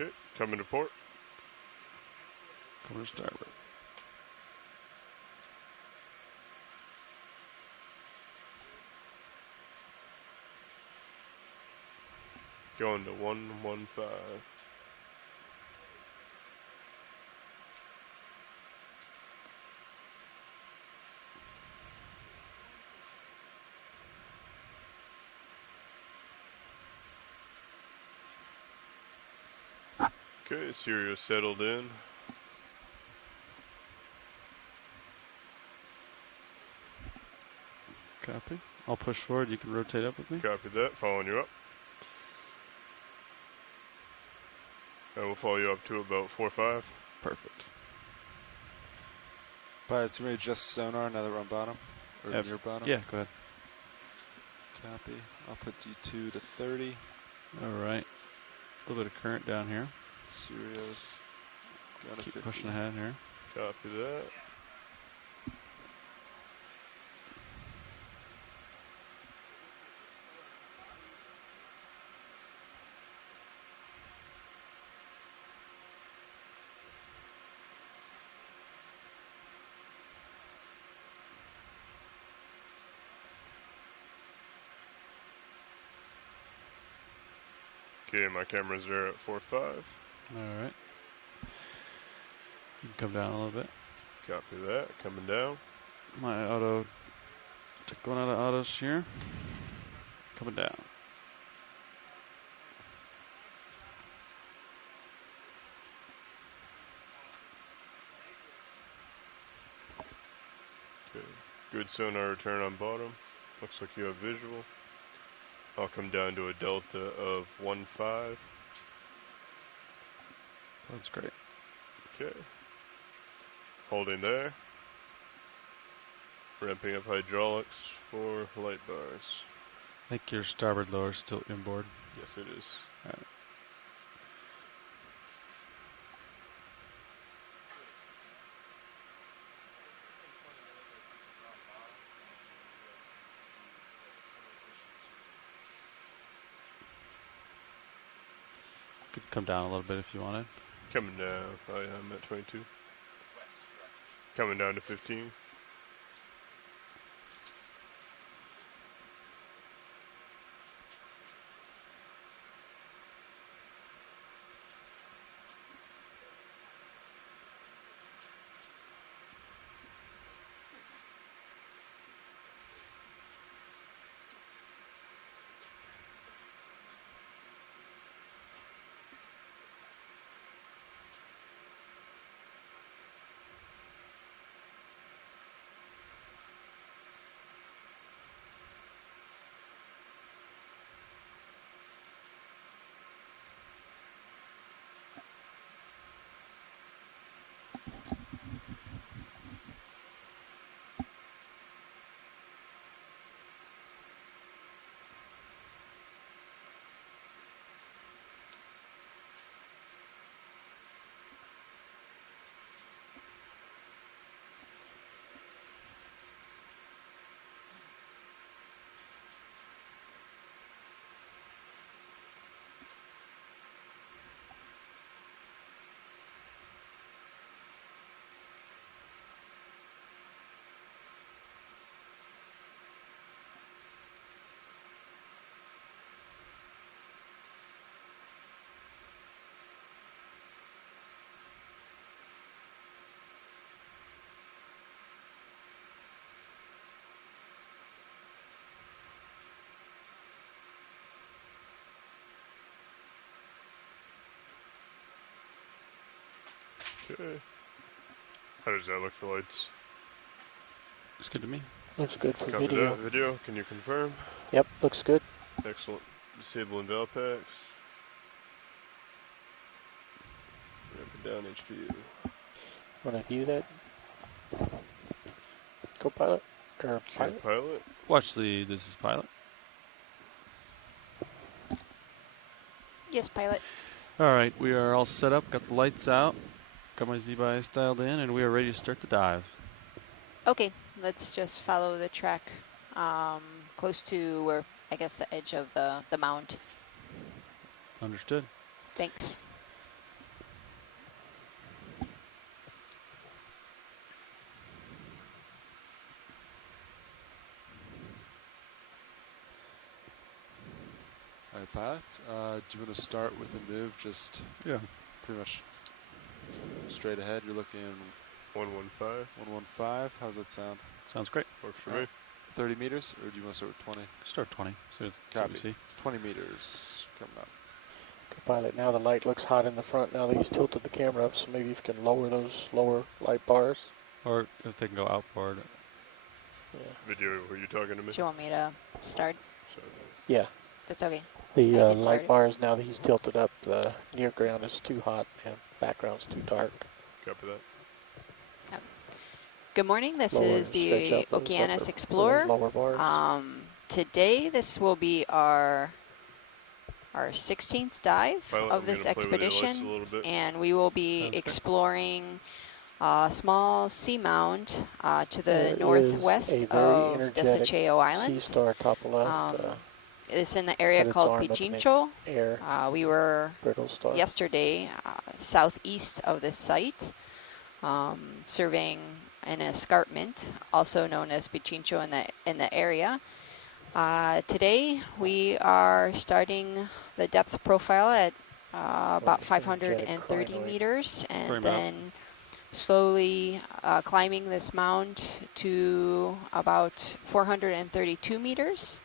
Okay, coming to port. Coming to starboard. Going to 115. Okay, Syria settled in. Copy. I'll push forward. You can rotate up with me. Copy that. Following you up. And we'll follow you up to about 4-5. Perfect. Bias, you may adjust sonar now that we're on bottom? Or near bottom? Yeah, go ahead. Copy. I'll put D2 to 30. All right. A little bit of current down here. Sirius. Keep pushing ahead here. Copy that. Okay, my cameras are at 4-5. All right. You can come down a little bit. Copy that. Coming down. My auto, going out of autos here. Coming down. Okay. Good sonar return on bottom. Looks like you have visual. I'll come down to a delta of 1-5. That's great. Okay. Holding there. Ramping up hydraulics for light bars. I think your starboard lower is still inboard. Yes, it is. All right. Could come down a little bit if you wanted. Coming down. I am at 22. Coming down to 15. Okay. How does that look for lights? Looks good to me. Looks good for Copy video. that. Video, can you confirm? Yep, looks good. Excellent. Disabling valve packs. Ramping down HPU. Want to view that? Co-pilot? Or pilot? Pilot. Watch this is pilot. Yes, pilot. All right, we are all set up. Got the lights out. Got my Z-bias dialed in, and we are ready to start the dive. Okay, let's just follow the track close to where, I guess, the edge of the mound. Understood. Thanks. pilots. Do you want to start with the move just Yeah. pretty much straight ahead? You're looking 115. 115. How's that sound? Sounds great. Works for Alright. me. 30 meters, or do you want to start with 20? Start 20. So it's Copy. see. 20 meters coming up. Co-pilot, now the light looks hot in the front now that he's tilted the camera up, so maybe if you can lower those lower light bars. Or if they can go outboard. Yeah. Video, were you talking to me? Do you want me to start? So, Yeah. That's okay. The I can start light it. bars, now that he's tilted up, the near ground is too hot and background's too dark. copy that. Good morning. This Lower, is stretch the out those Okeanos upper- Explorer. Lower bars. Today, this will be our 16th dive Pilot, of I'm this gonna play with the lights expedition, a little bit. and we will be Sounds good. exploring a small seamound to There the is northwest a very of energetic Desecheo Island. Sea Star top left, It's in the area cut its called arm at the neck. Pichincho. air, We were brittle star. yesterday southeast of this site, surveying an escarpment, also known as Pichincho in the area. Today we are starting the depth profile at about Energetic 530 crinoid. meters, and Frame out. then slowly climbing this mound to about 432 meters.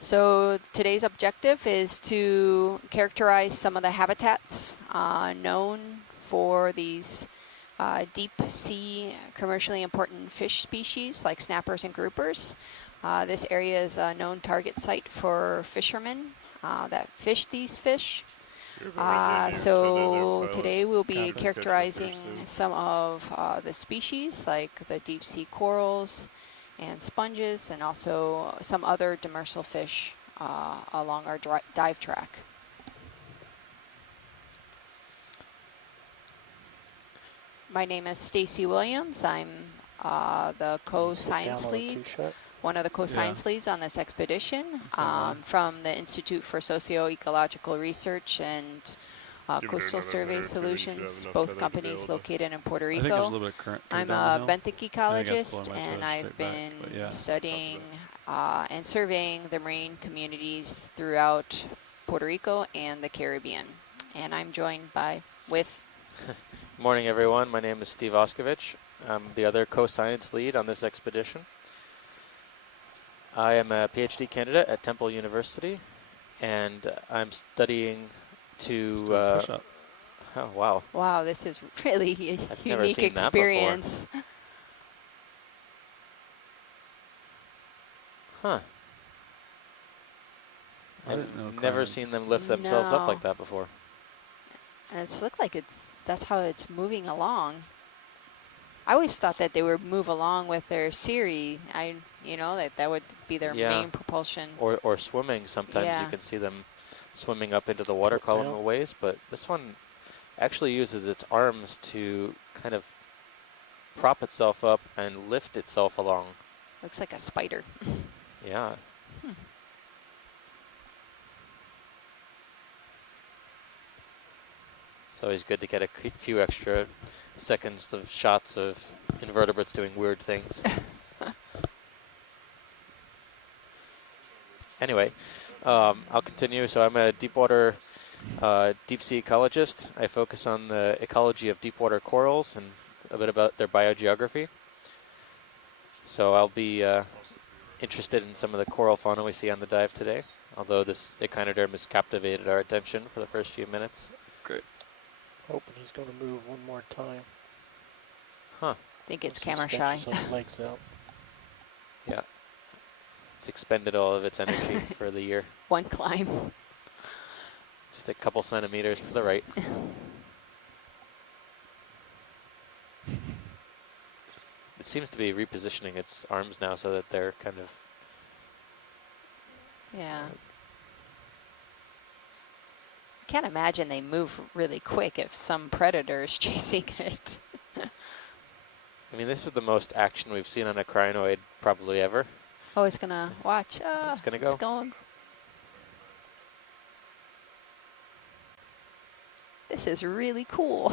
So today's objective is to characterize some of the habitats known for these deep sea commercially important fish species like snappers and groupers. This area is a known target site for fishermen that fish these fish. You're about ready to the other So pilot. today we'll be Copy. characterizing Catch up some of the species like the deep sea corals and sponges, and also some other demersal fish along our dive track. My name is Stacy Williams. I'm the Sit co-science down on a lead, two-shot. one of the co-science leads on this expedition, right. from the Institute for Socio-Ecological Research and Give it Coastal another Survey minute or two, then you should have Solutions, enough both feathers companies available. located in Puerto I think there's a Rico. little bit of current I'm down a the hill. benthic I think that's ecologist, blowing my and toes I've straight back, been but yeah. studying and surveying the marine communities throughout Puerto Rico and the Caribbean. And I'm joined with Morning, everyone. My name is Steve Oskovich. I'm the other co-science lead on this expedition. I am a PhD candidate at Temple University, and I'm studying to... Push up. oh, wow. wow, this is really a I've never unique seen that before. experience. Huh. I didn't know Never crinoids- seen them lift themselves up No. like that before. And it's looked like that's how it's moving along. I always thought that they would move along with their Siri. That would be their Yeah. main propulsion. Or swimming. Sometimes Yeah. you can see them swimming up into the water column Well. a ways, but this one actually uses its arms to kind of prop itself up and lift itself along. Looks like a spider. Yeah. It's always good to get a few extra seconds of shots of invertebrates doing weird things. Anyway, I'll continue. So I'm a deepwater deep sea ecologist. I focus on the ecology of deepwater corals and a bit about their biogeography. So I'll be interested in some of the coral fauna we see on the dive today, although this echinoderm has captivated our attention for the first few minutes. Hoping he's going to move one more time. Huh. I think it's Once he camera shy. stretches those legs out. Yeah. It's expended all of its energy for the year. One climb. Just a couple centimeters to the right. It seems to be repositioning its arms now so that they're kind of... Yeah. Can't imagine they move really quick if some predator is chasing it. I mean, this is the most action we've seen on a crinoid probably ever. Oh, it's gonna watch. It's gonna go. It's going. This is really cool.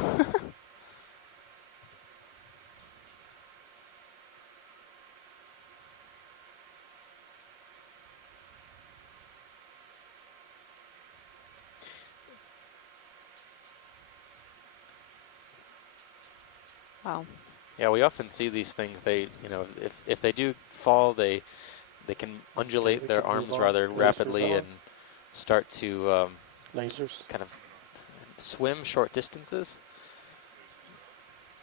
Wow. Yeah, we often see these things. They, you know, if they do fall, they can undulate we their can move arms on. rather Lasers rapidly on. and start to Lasers. kind of swim short distances.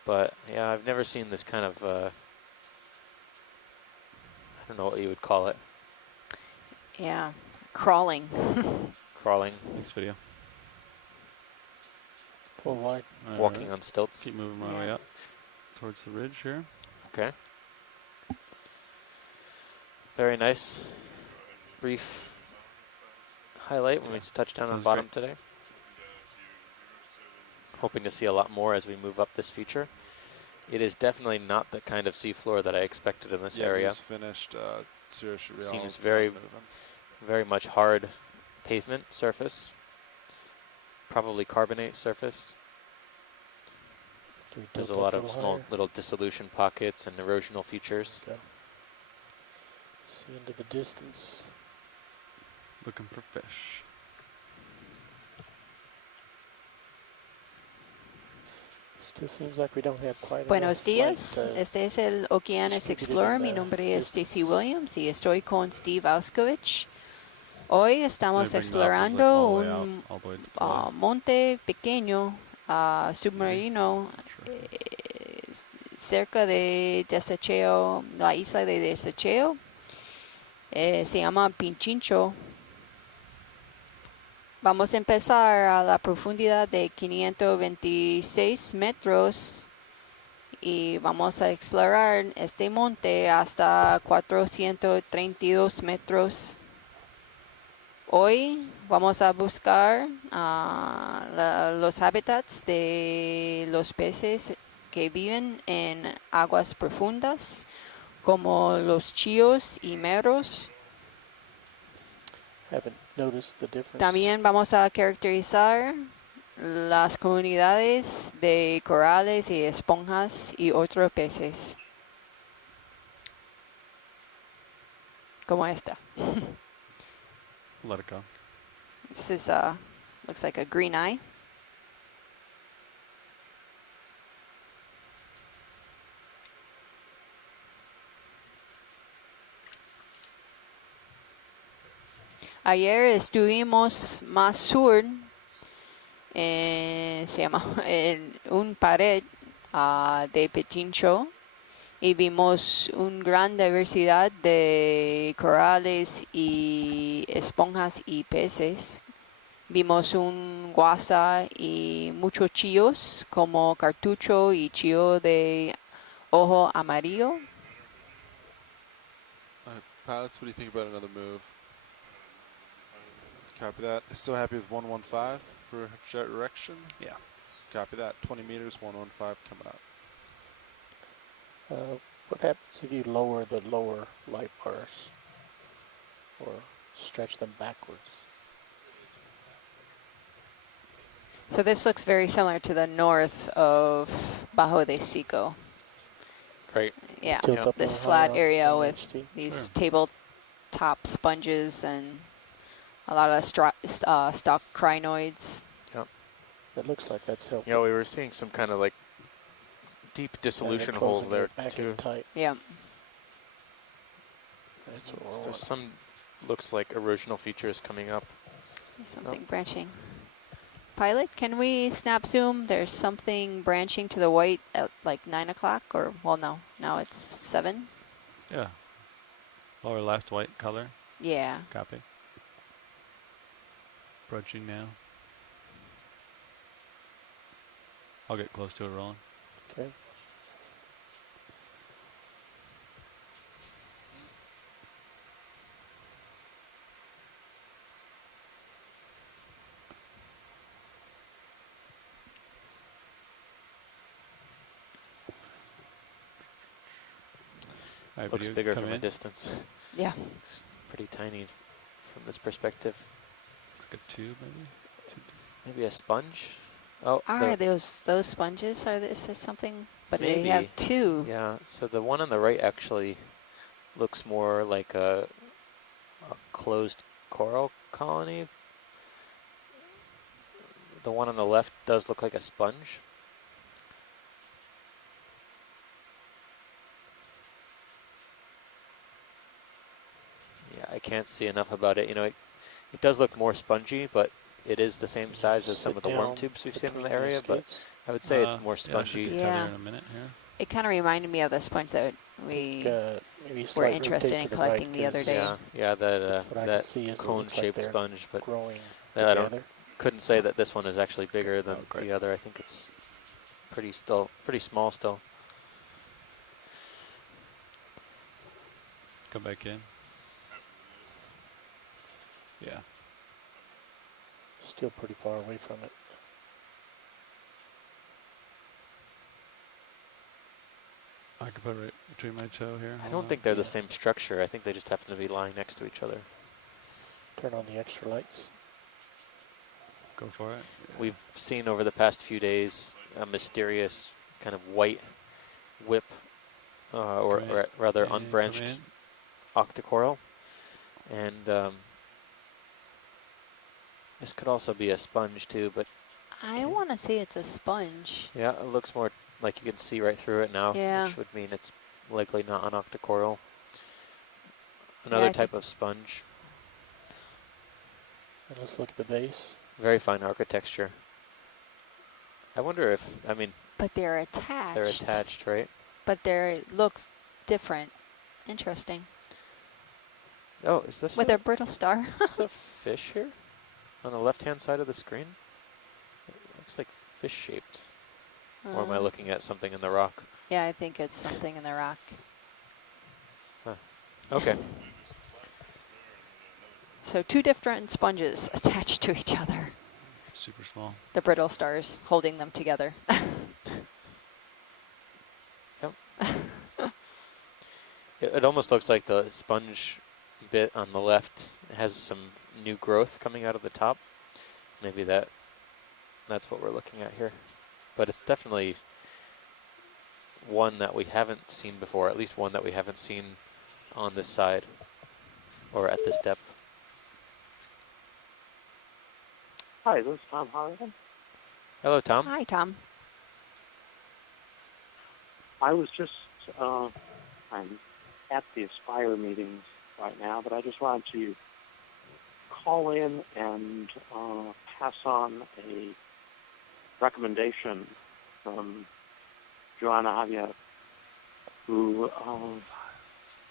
But yeah, I've never seen this kind of, I don't know what you would call it, Yeah. Crawling. crawling, Next video. Full wide. walking Alright. on stilts. Keep moving my Yeah. way up towards the ridge here. Okay. Very nice, brief highlight when we just touched down on Sounds bottom today. Hoping to see a lot more as we move up this feature. It is definitely not the kind of seafloor that I expected in this Yeah, area. move's finished. Zero should be all Seems done very, moving. very much hard pavement surface. Probably carbonate surface. Can we There's a tilt lot up of little small higher? little dissolution pockets and erosional features. Okay. See into the distance. Looking for fish. Still seems like we don't have quite Buenos enough light, días. Este es el Okeanos distributed Explorer. in Mi the nombre es distance. Stacy Williams y estoy con Steve Auskovich. Hoy estamos Maybe bring the optics, like, explorando all the way out, un all the way to deploy. monte pequeño submarino Sure. cerca de Desecheo, la isla de Desecheo. Se llama Pichincho. Vamos a empezar a la profundidad de 526 metros y vamos a explorar este monte hasta 432 metros. Hoy vamos a buscar los hábitats de los peces que viven en aguas profundas, como los chíos y meros. Haven't noticed the difference. También vamos a caracterizar las comunidades de corales y esponjas y otros peces, como esta. Let it go. This is looks like a green eye. Ayer estuvimos más sur, se llama en un pared de Pichincho y vimos una gran diversidad de corales y esponjas y peces. Vimos un guasa y muchos chíos como cartucho y chío de ojo amarillo. Pilots, what do you think about another move? Copy that. Still happy with 115 for direction? Yeah. Copy that. 20 meters, 115 coming up. What happens if you lower the lower light bars or stretch them backwards? So this looks very similar to the north of Bajo de Seco. Right. Yeah, Tilt up a this little flat higher area on with HT. these tabletop sponges and a lot of stock crinoids. It looks like that's helping. Yeah, we were seeing some kind of like deep dissolution holes there back too. in tight. Yeah. That's what we're There's wanting. some, looks like erosional features coming up. There's something branching. Pilot, can we snap zoom? There's something branching to the white at like 9 o'clock, or, well, no, now it's 7. Yeah. Lower left, white color. Yeah. Copy. Approaching now. I'll get close to it, Roland. Okay. All right, Looks video, bigger come from a in. distance. Yeah. Looks pretty tiny from this perspective. Looks like a tube, maybe. Maybe a sponge? Oh, Are those sponges? Are this is something? But they Maybe. have 2. yeah. So the one on the right actually looks more like a closed coral colony. The one on the left does look like a sponge. can't see enough about it. You know, it does look more spongy, but it is the same size as some Sit of the worm down tubes we've seen in between the area. But skates. I would say it's more Yeah, I should spongy. get Yeah. tether in a minute here. It kind of reminded me of the sponge that I we think, maybe were slight interested rotate in to the collecting right, the other 'cause day. Yeah, what I can that see is it looks like cone-shaped they're sponge, but growing I together. couldn't say that this one is actually bigger than great. the other. I think it's pretty small still. Come back in. Yeah. Still pretty far away from it. I could put it right between my toe here. I Hold don't on. think they're the Yeah. same structure. I think they just happen to be lying next to each other. Turn on the extra lights. Go for it. Yeah. We've seen over the past few days a mysterious kind of white whip, or Come in. rather Come unbranched in. octocoral. And this could also be a sponge too, but I want to say it's a sponge. yeah, it looks more like you can see right through it now, Yeah. which would mean it's likely not an octocoral. Yeah, Another I type of sponge. And let's look at the base. Very fine architecture. I wonder if, I mean, But they're attached. they're attached, right? But they look different. Interesting. Oh, is this With a brittle star. is a fish here on the left-hand side of the screen? It looks like fish-shaped. Or am I looking at something in the rock? Yeah, I think it's something in the rock. Okay. So two different sponges attached to each other. Super small. The brittle stars holding them together. It almost looks like the sponge bit on the left has some new growth coming out of the top. Maybe that's what we're looking at here. But it's definitely one that we haven't seen before, at least one that we haven't seen on this side or at this depth. Hi, this is Tom Harrigan. Hello, Tom. Hi, Tom. I was just, I'm at the Aspire meetings right now, but I just wanted to call in and pass on a recommendation from Joanna Avia, who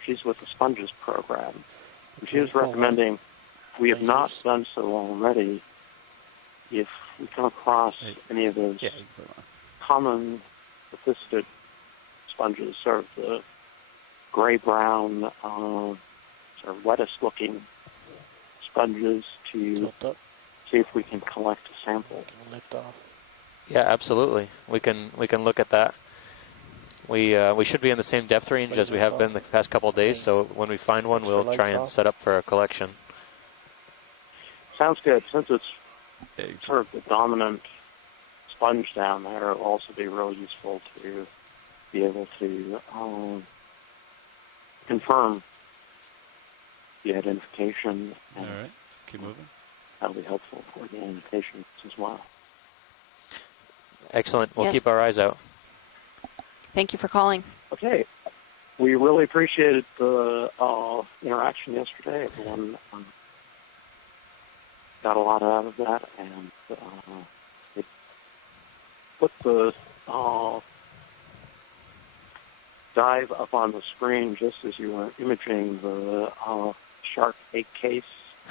she's with the Sponges program. And she was recommending, we have not done so already, if we come across any of those common assisted sponges, sort of the gray-brown, sort of lettuce-looking sponges, to Tilt up. see if we can collect a sample. Can lift off. Yeah, absolutely. We can look at that. We should be in the same depth range as we have been the past couple of days, so when we find one, we'll try and set up for a collection. Sounds good. Since it's sort of the dominant sponge down there, it'll also be real useful to be able to confirm the identification. All right, keep moving. That'll be helpful for the annotations as well. Excellent. We'll Yes. keep our eyes out. Thank you for calling. Okay. We really appreciated the interaction yesterday. Everyone got a lot out of that, and it put the dive up on the screen just as you were imaging the shark 8 case.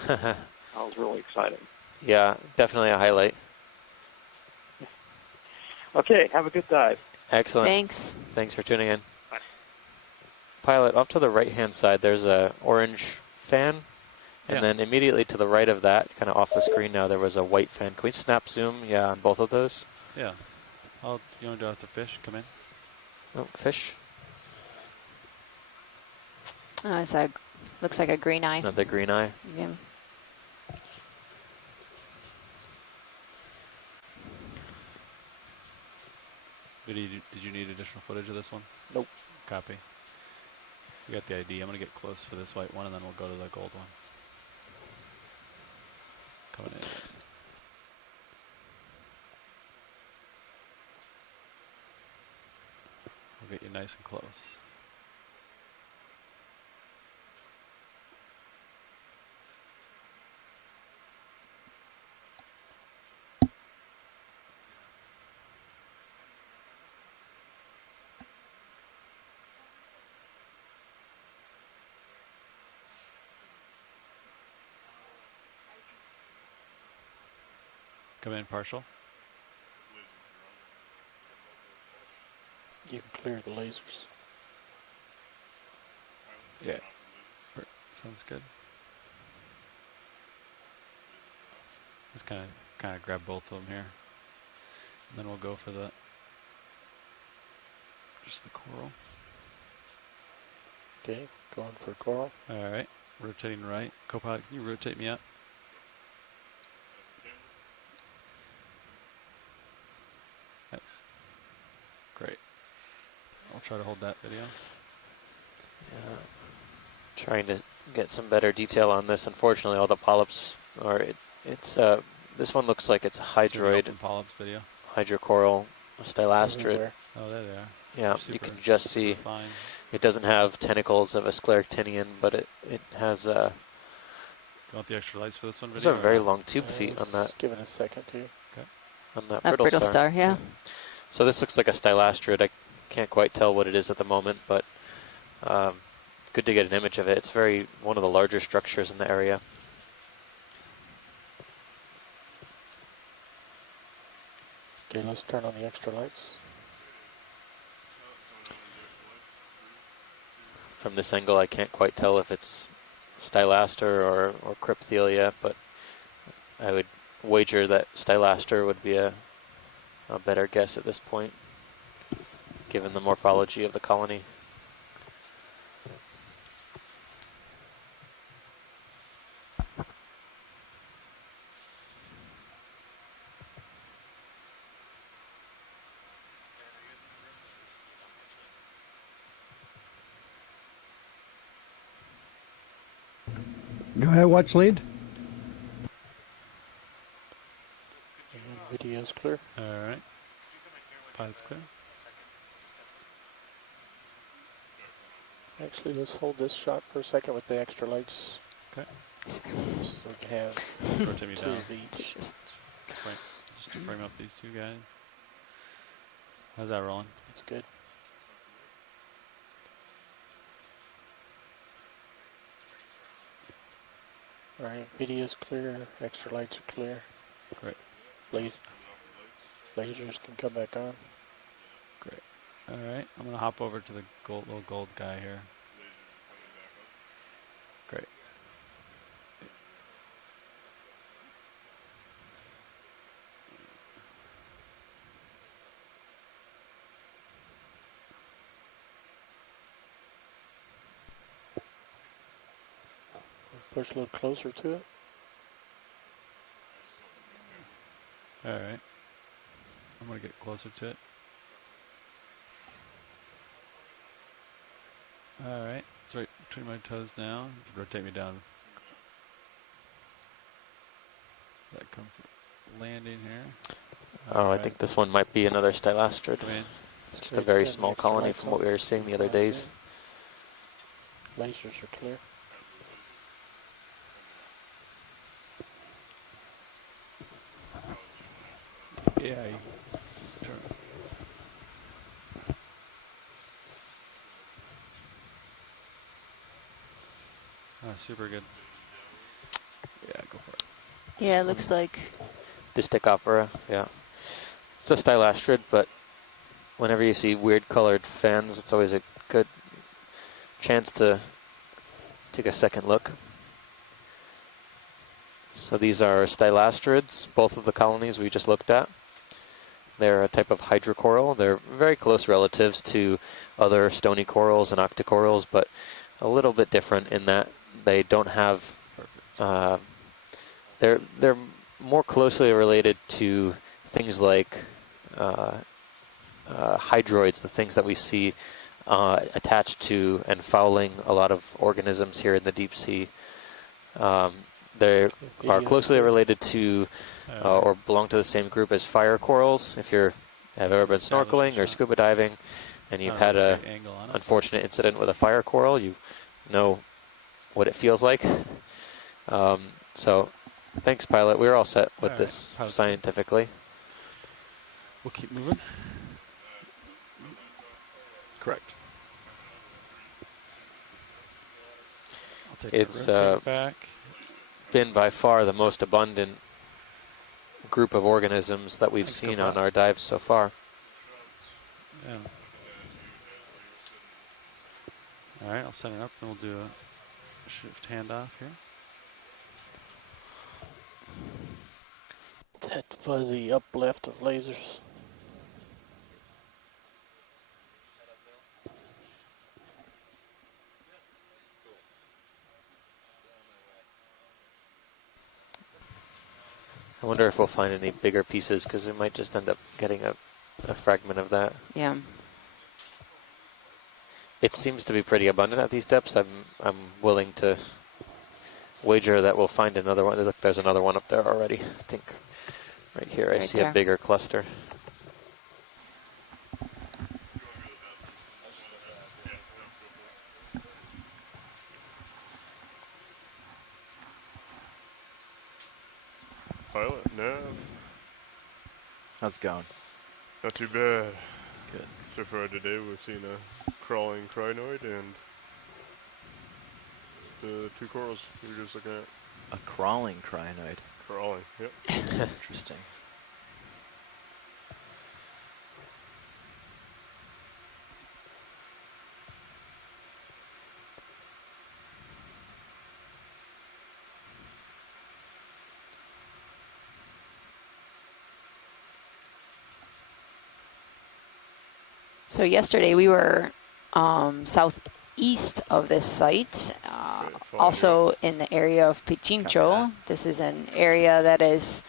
That was really exciting. Yeah, definitely a highlight. Okay, have a good dive. Excellent. Thanks. Thanks for tuning in. Pilot, off to the right-hand side, there's a orange fan, and then immediately to the right of that, kind of off the screen now, there was a white fan. Can we snap zoom, on both of those? Yeah. You want to do it to fish? Come in. Oh, fish. Looks like a green eye. Another green eye. Yeah. Did you need additional footage of this one? Nope. Copy. We got the ID. I'm going to get close for this white one, and then we'll go to the gold one. Coming in. We'll get you nice and close. Come in partial. You can clear the lasers. Yeah. Sounds good. Let's kind of grab both of them here. And then we'll go for just the coral. Okay, going for coral. All right, rotating right. Copilot, can you rotate me up? Thanks. Great. I'll try to hold that video. Yeah. Trying to get some better detail on this. Unfortunately, all the polyps are. This one looks like it's a hydroid, polyps video. hydrocoral stylastrid. Everywhere. Oh, there they are. Yeah, Super, you can just see fine. it doesn't have tentacles of a scleractinian, but it has You want the extra lights for this one those video? are very long tube feet on that Just give it a second here. brittle brittle star. star, yeah. So this looks like a stylastrid. I can't quite tell what it is at the moment, but good to get an image of it. It's one of the larger structures in the area. Okay, let's turn on the extra lights. From this angle, I can't quite tell if it's stylaster or crypthelia, but I would wager that stylaster would be a better guess at this point, given the morphology of the colony. Go ahead, watch lead. And video's clear. All right. Pilot's clear. Actually, let's hold this shot for a second with the extra lights. Okay. So we can have Rotate me two down. of each. Just to frame up these two guys. How's that rolling? That's good. All right, video's clear, extra lights are clear. Great. Lasers can come back on. Great. All right. I'm gonna hop over to the little gold guy here. Great. Push a little closer to it. All right. I'm gonna get closer to it. All right. It's right between my toes now. You can rotate me down. That comes landing here. Oh, I think this one might be another stylastrid. Come in. Just a very small colony from what we were seeing the other days. Lasers are clear. Yeah. Turn. Super good. Yeah, go for it. Yeah, it looks like. Distic opera, yeah. It's a stylastrid, but whenever you see weird colored fans, it's always a good chance to take a second look. So these are stylastrids, both of the colonies we just looked at. They're a type of hydrocoral. They're very close relatives to other stony corals and octocorals, but a little bit different in that they don't have. They're more closely related to things like hydroids, the things that we see attached to and fouling a lot of organisms here in the deep sea. They are closely related to or belong to the same group as fire corals. If you have ever been snorkeling or scuba diving and you've had a unfortunate incident with a fire coral, you know what it feels like. So thanks, pilot. We're all set with this scientifically. We'll keep moving. Correct. It's rotate back. been by far the most abundant group of organisms that we've Thanks, seen Cobra. on our dives so far. Yeah. All right, I'll set it up and we'll do a shift handoff here. That fuzzy uplift of lasers. I wonder if we'll find any bigger pieces because we might just end up getting a fragment of that. Yeah. It seems to be pretty abundant at these depths. I'm willing to wager that we'll find another one. Look, there's another one up there already. I think right here I Right see there. a bigger cluster. Pilot, nav. How's it going? Not too bad. Good. So far today we've seen a crawling crinoid and the 2 corals we were just looking at. A crawling crinoid. Crawling, yep. Interesting. So yesterday we were southeast of this site, also in the area of Pichincho. This is an area that is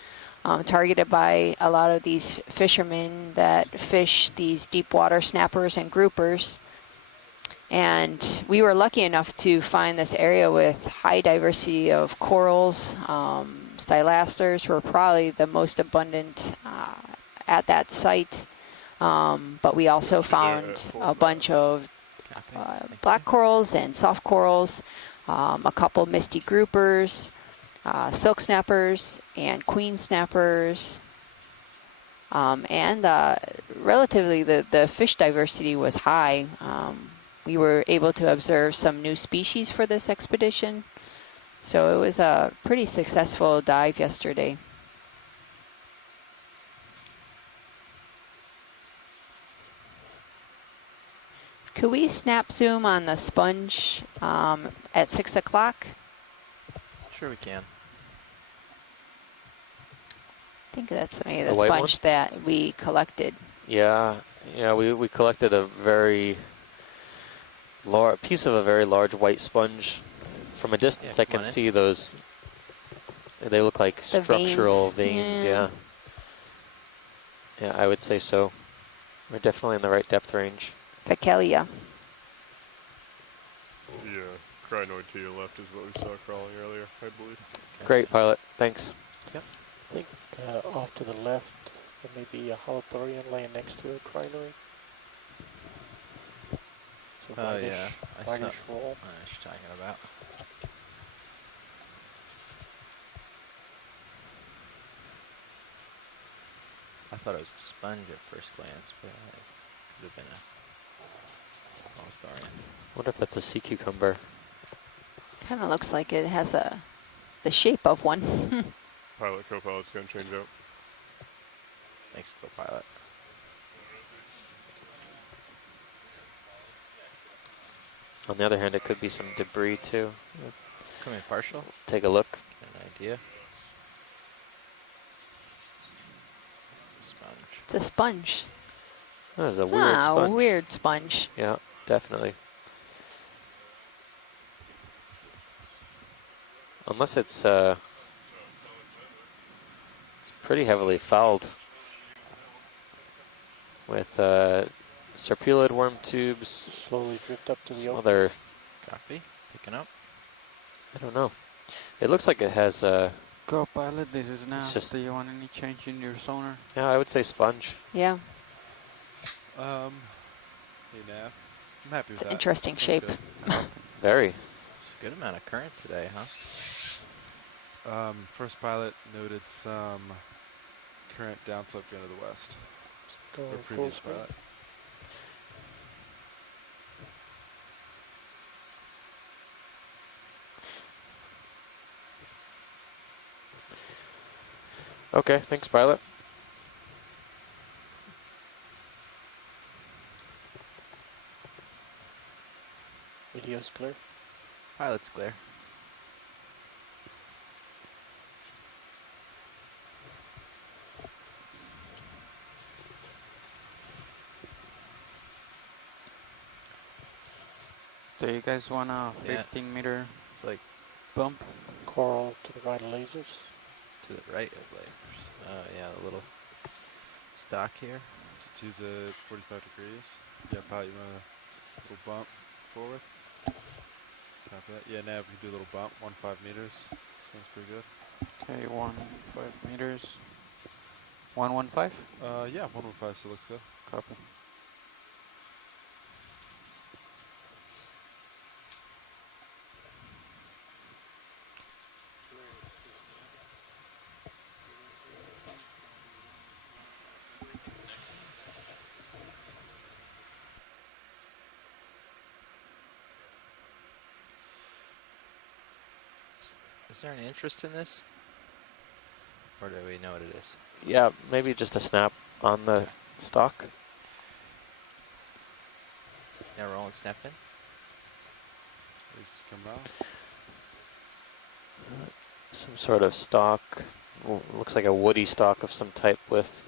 targeted by a lot of these fishermen that fish these deep water snappers and groupers. And we were lucky enough to find this area with high diversity of corals. Stylasters were probably the most abundant at that site. But we also found a bunch of black corals and soft corals, a couple misty groupers, silk snappers and queen snappers. And relatively the fish diversity was high. We were able to observe some new species for this expedition. So it was a pretty successful dive yesterday. Could we snap zoom on the sponge at 6 o'clock? Sure we can. I think that's maybe The the white sponge one? that we collected. Yeah, we collected a very piece of a very large white sponge. From a distance, Yeah, I come can on in. see those. They look like The structural veins, veins. yeah. Yeah, I would say so. We're definitely in the right depth range. Picelia. Yeah, crinoid to your left is what we saw crawling earlier, I believe. Great, pilot. Thanks. I think off to the left there may be a holothurian laying next to a crinoid. It's a Oh whitish, yeah, I saw. whitish roll. I know what you're talking about. I thought it was a sponge at first glance, but it could have been a holothurian. Wonder if that's a sea cucumber. Kind of looks like it has the shape of one. Pilot, co-pilot's gonna change out. Thanks, co-pilot. On the other hand, it could be some debris too. Come in partial. Take a look. Get an idea. It's a sponge. It's a sponge. That is a weird sponge. Weird sponge. Yeah, definitely. Unless it's pretty heavily fouled with serpulid worm tubes. Slowly drift up to the Some open. other, Copy. Picking up. I don't know. It looks like it has Go pilot, this is now. just- Do you want any change in your sonar? yeah, I would say sponge. Yeah, Hey, Nav. I'm happy with it's an that. interesting Sounds shape. good. Very. It's a good amount of current today, huh? First pilot noted some current downslope going to the west. Going Or full previous speed. pilot. Okay, thanks, pilot. Video's clear. Pilot's clear. Do you guys want a Yeah. 15-meter It's like bump? Coral to the right of lasers. to the right of layers. Yeah, the little stock here. Two's at 45 degrees. Yeah, pilot, you want a little bump forward? Copy that. Yeah, now we can do a little bump, 1.5 meters. Sounds pretty good. Okay, 1.5 meters. 115? Yeah, 1.15 still looks good. Copy. Is there any interest in this? Or do we know what it is? Yeah, maybe just a snap on the stock. Yeah, rolling snap in. Lasers coming out. Some sort of stock. Looks like a woody stock of some type with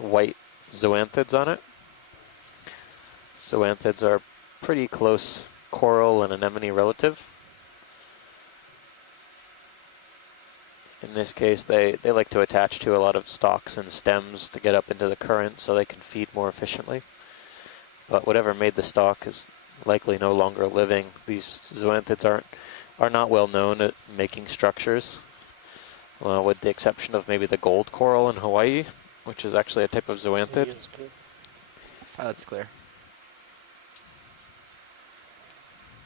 white zoanthids on it. Zoanthids are pretty close coral and anemone relative. In this case, they like to attach to a lot of stalks and stems to get up into the current so they can feed more efficiently. But whatever made the stalk is likely no longer living. These zoanthids are not well known at making structures, with the exception of maybe the gold coral in Hawaii, which is actually a type of zoanthid. Video's clear. Pilot's clear.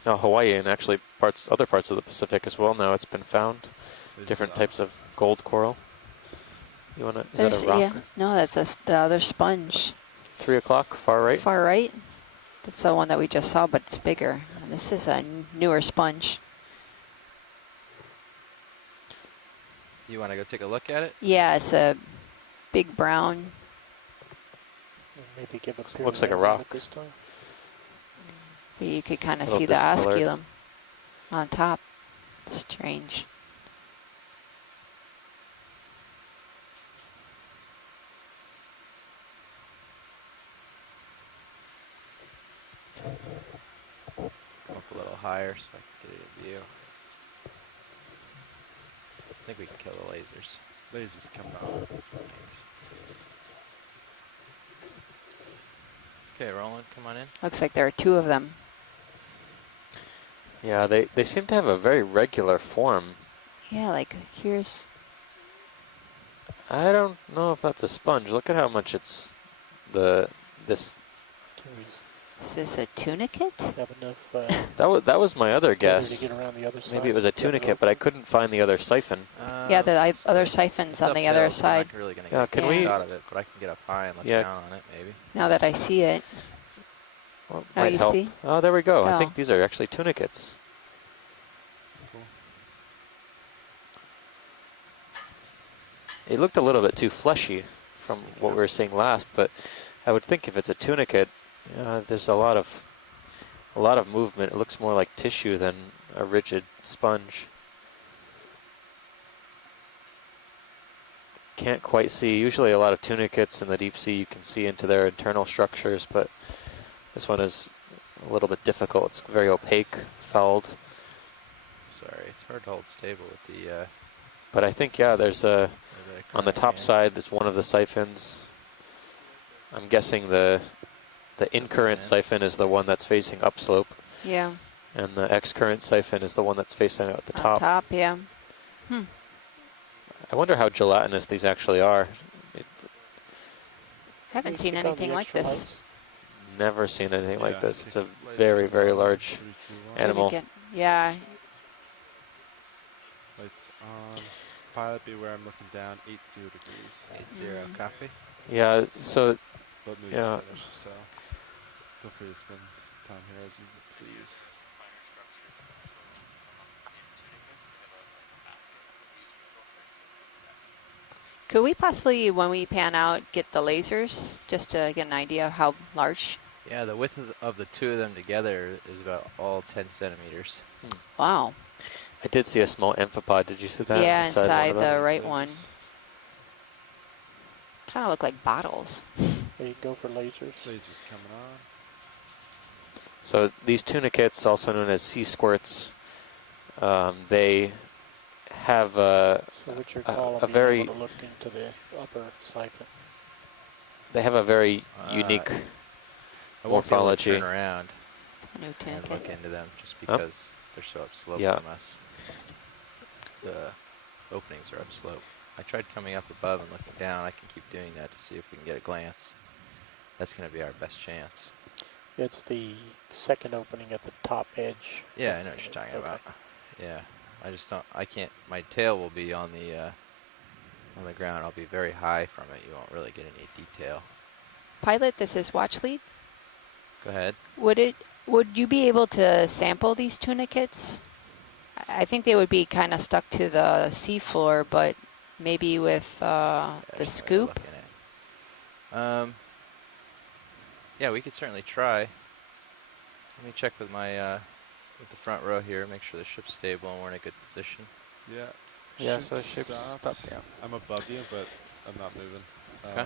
Now, Hawaii and actually other parts of the Pacific as well. Now it's been found. Lasers Different out. types of gold coral. You wanna? Is that a rock? Yeah. No, that's the other sponge. 3 o'clock, far right. Far right. That's the one that we just saw, but it's bigger. And this is a newer sponge. You want to go take a look at it? Yeah, it's a big brown. And maybe give a Looks like a period rock. at this time. But you could kind of Little see the discolored. osculum on top. Strange. Come up a little higher so I can get a view. I think we can kill the lasers. Lasers coming out. Okay, Roland, come on in. Looks like there are two of them. Yeah, they seem to have a very regular form. Yeah, like here's. I don't know if that's a sponge. Look at how much it's this. Can we Is this a tunicate? have enough That was my other to guess. get around the other side? Maybe it was a tunicate, but I couldn't find the other siphon. Yeah, the Let's other look. siphons It's on the other uphill, so we're side. not really gonna Yeah, get can a we- shot of it, but I can get up high and look Yeah. down on it, maybe. Now that I see it. Well, it Oh, might you help. see? Oh, there we go. I Oh. think these are actually tunicates. That's cool. It looked a little bit too fleshy from what we were seeing last, but I would think if it's a tunicate, there's a lot of movement. It looks more like tissue than a rigid sponge. Can't quite see. Usually a lot of tunicates in the deep sea, you can see into their internal structures, but this one is a little bit difficult. It's very opaque, fouled. Sorry, it's hard to hold stable with the But I think, yeah, there's a, on the current top here. side is one of the siphons. I'm guessing the in-current in. siphon is the one that's facing upslope, Yeah. and the X-current siphon is the one that's facing out the On top. top, yeah. I wonder how gelatinous these actually are. Haven't Can we seen click on the anything like extra this. lights? Never seen anything like Yeah, this. take It's a lights very, coming very on. large 3, 2, 1. animal. Tunicate. Yeah. Lights on. Pilot, beware, I'm looking down. 80 degrees. 80 copy. Yeah, so But movie's Yeah. finished, so feel free to spend time here as you please. Could we possibly, when we pan out, get the lasers just to get an idea of how large? Yeah, the width of the two of them together is about all 10 centimeters. Wow. I did see a small amphipod. Did you see that? Yeah, one inside of the them? right one. Lasers. Kind of look like bottles. There you go for lasers. Lasers coming on. So these tunicates, also known as sea squirts, they have So what's your call a on being very able to look into the upper siphon? they have a very unique I won't be able to morphology. turn around New and tunicate. look into them just because they're so upslope Yeah. from us. The openings are upslope. I tried coming up above and looking down. I can keep doing that to see if we can get a glance. That's going to be our best chance. It's the second opening at the top edge. Yeah, I know what you're talking Okay. about. Yeah, I just don't. I can't. My tail will be on the ground. I'll be very high from it. You won't really get any detail. Pilot, this is watch lead. Go ahead. Would you be able to sample these tunicates? I think they would be kind of stuck to the seafloor, but maybe with the scoop. Yeah, we could certainly try. Let me check with my with the front row here. Make sure the ship's stable and we're in a good position. Yeah. Yeah, Ship so ship's stopped. stopped, yeah. I'm above you, but I'm not moving. Okay.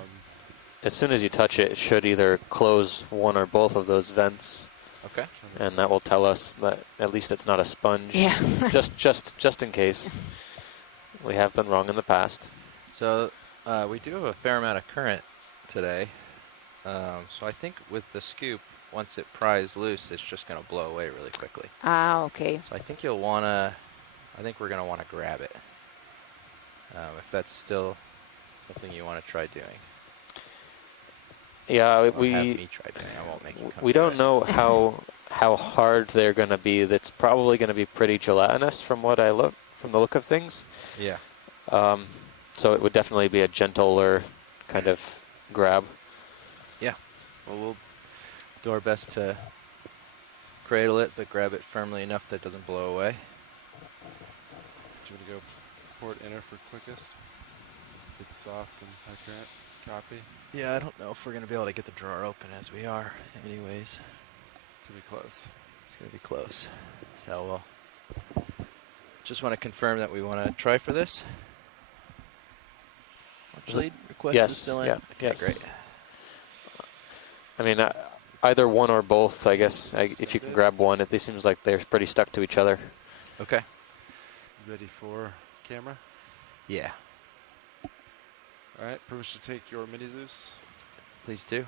As soon as you touch it, it should either close one or both of those vents, Okay. and that will tell us that at least it's not a sponge. Yeah. just in case. We have been wrong in the past. So we do have a fair amount of current today. So I think with the scoop, once it pries loose, it's just going to blow away really quickly. Ah, okay. So I think you'll want to, I think we're going to want to grab it. If that's still something you want to try doing. Yeah, Or have we me try doing. I won't make you come we do don't it. know how hard they're going to be. That's probably going to be pretty gelatinous from the look of things. Yeah. So it would definitely be a gentler kind of grab. Well, we'll do our best to cradle it, but grab it firmly enough that it doesn't blow away. Do you want to go port inner for quickest? If it's soft and high current, copy. Yeah, I don't know if we're going to be able to get the drawer open as we are. Anyways, It's going to be close. it's going to be close. So we'll just want to confirm that we want to try for this. Watch lead request Yes, is still in? yeah, Okay, yes. great. I mean, either one or both, I guess. If you can grab one, it seems like they're pretty stuck to each other. Okay. Ready for camera? Yeah, All right, permission to take your mini Zeus. please do. Do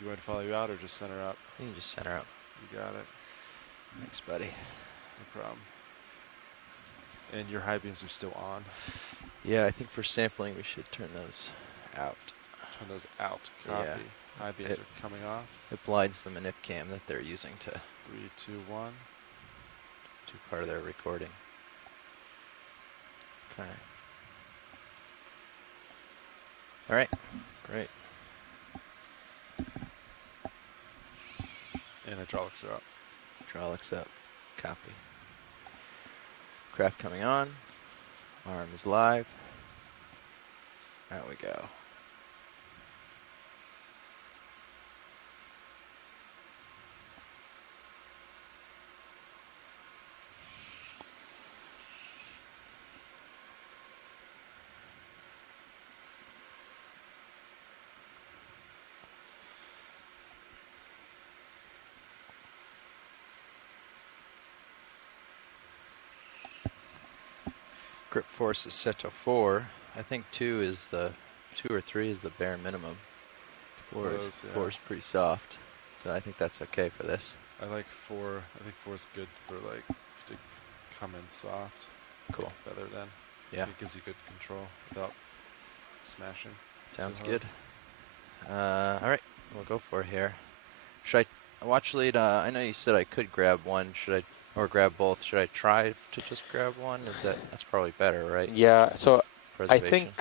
you want me to follow you out or just center up? You can just center up. You got it. Thanks, buddy. No problem. And your high beams are still on. Yeah, I think for sampling we should turn those out. Turn those out. Copy. Yeah. High beams It- are coming off. It blinds the manip cam that they're using to 3, 2, 1. do part of their recording. Okay. All right, great. And hydraulics are up. Hydraulics up. Copy. Craft coming on. Arm is live. There we go. Grip force is set to 4. I think 2 or 3 is the bare minimum. 4 Close, yeah. 4 is pretty soft, so I think that's okay for this. I like 4. I think 4 is good for like to come in soft. Cool. Like feather then. Yeah, It gives you good control without smashing. sounds too hard. good. All right, we'll go for it here. Should I watch lead? I know you said I could grab one. Should I, or grab both? Should I try to just grab one? That's probably better, right? Yeah, so I Preservation.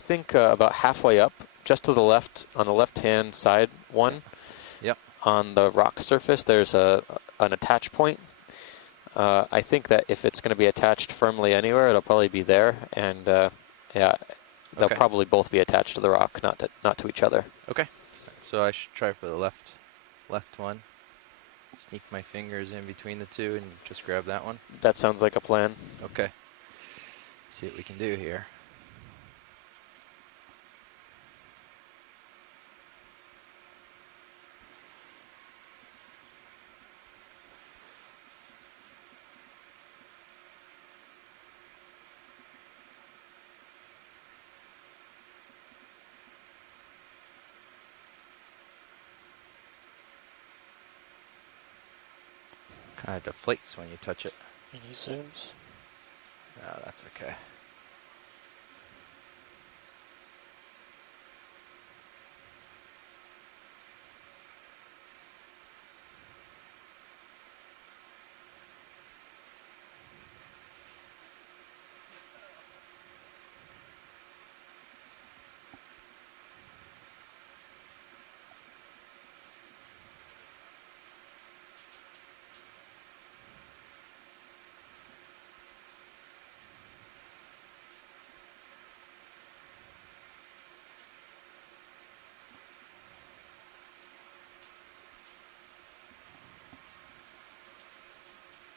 think about halfway up, just to the left, on the left-hand side one. Yep. On the rock surface, there's an attach point. I think that if it's going to be attached firmly anywhere, it'll probably be there. And yeah, They'll Okay. probably both be attached to the rock, not to each other. Okay. So I should try for the left one. Sneak my fingers in between the two and just grab that one. That sounds like a plan. Okay. See what we can do here. Kind of deflates when you touch it. Any zooms? No, that's okay.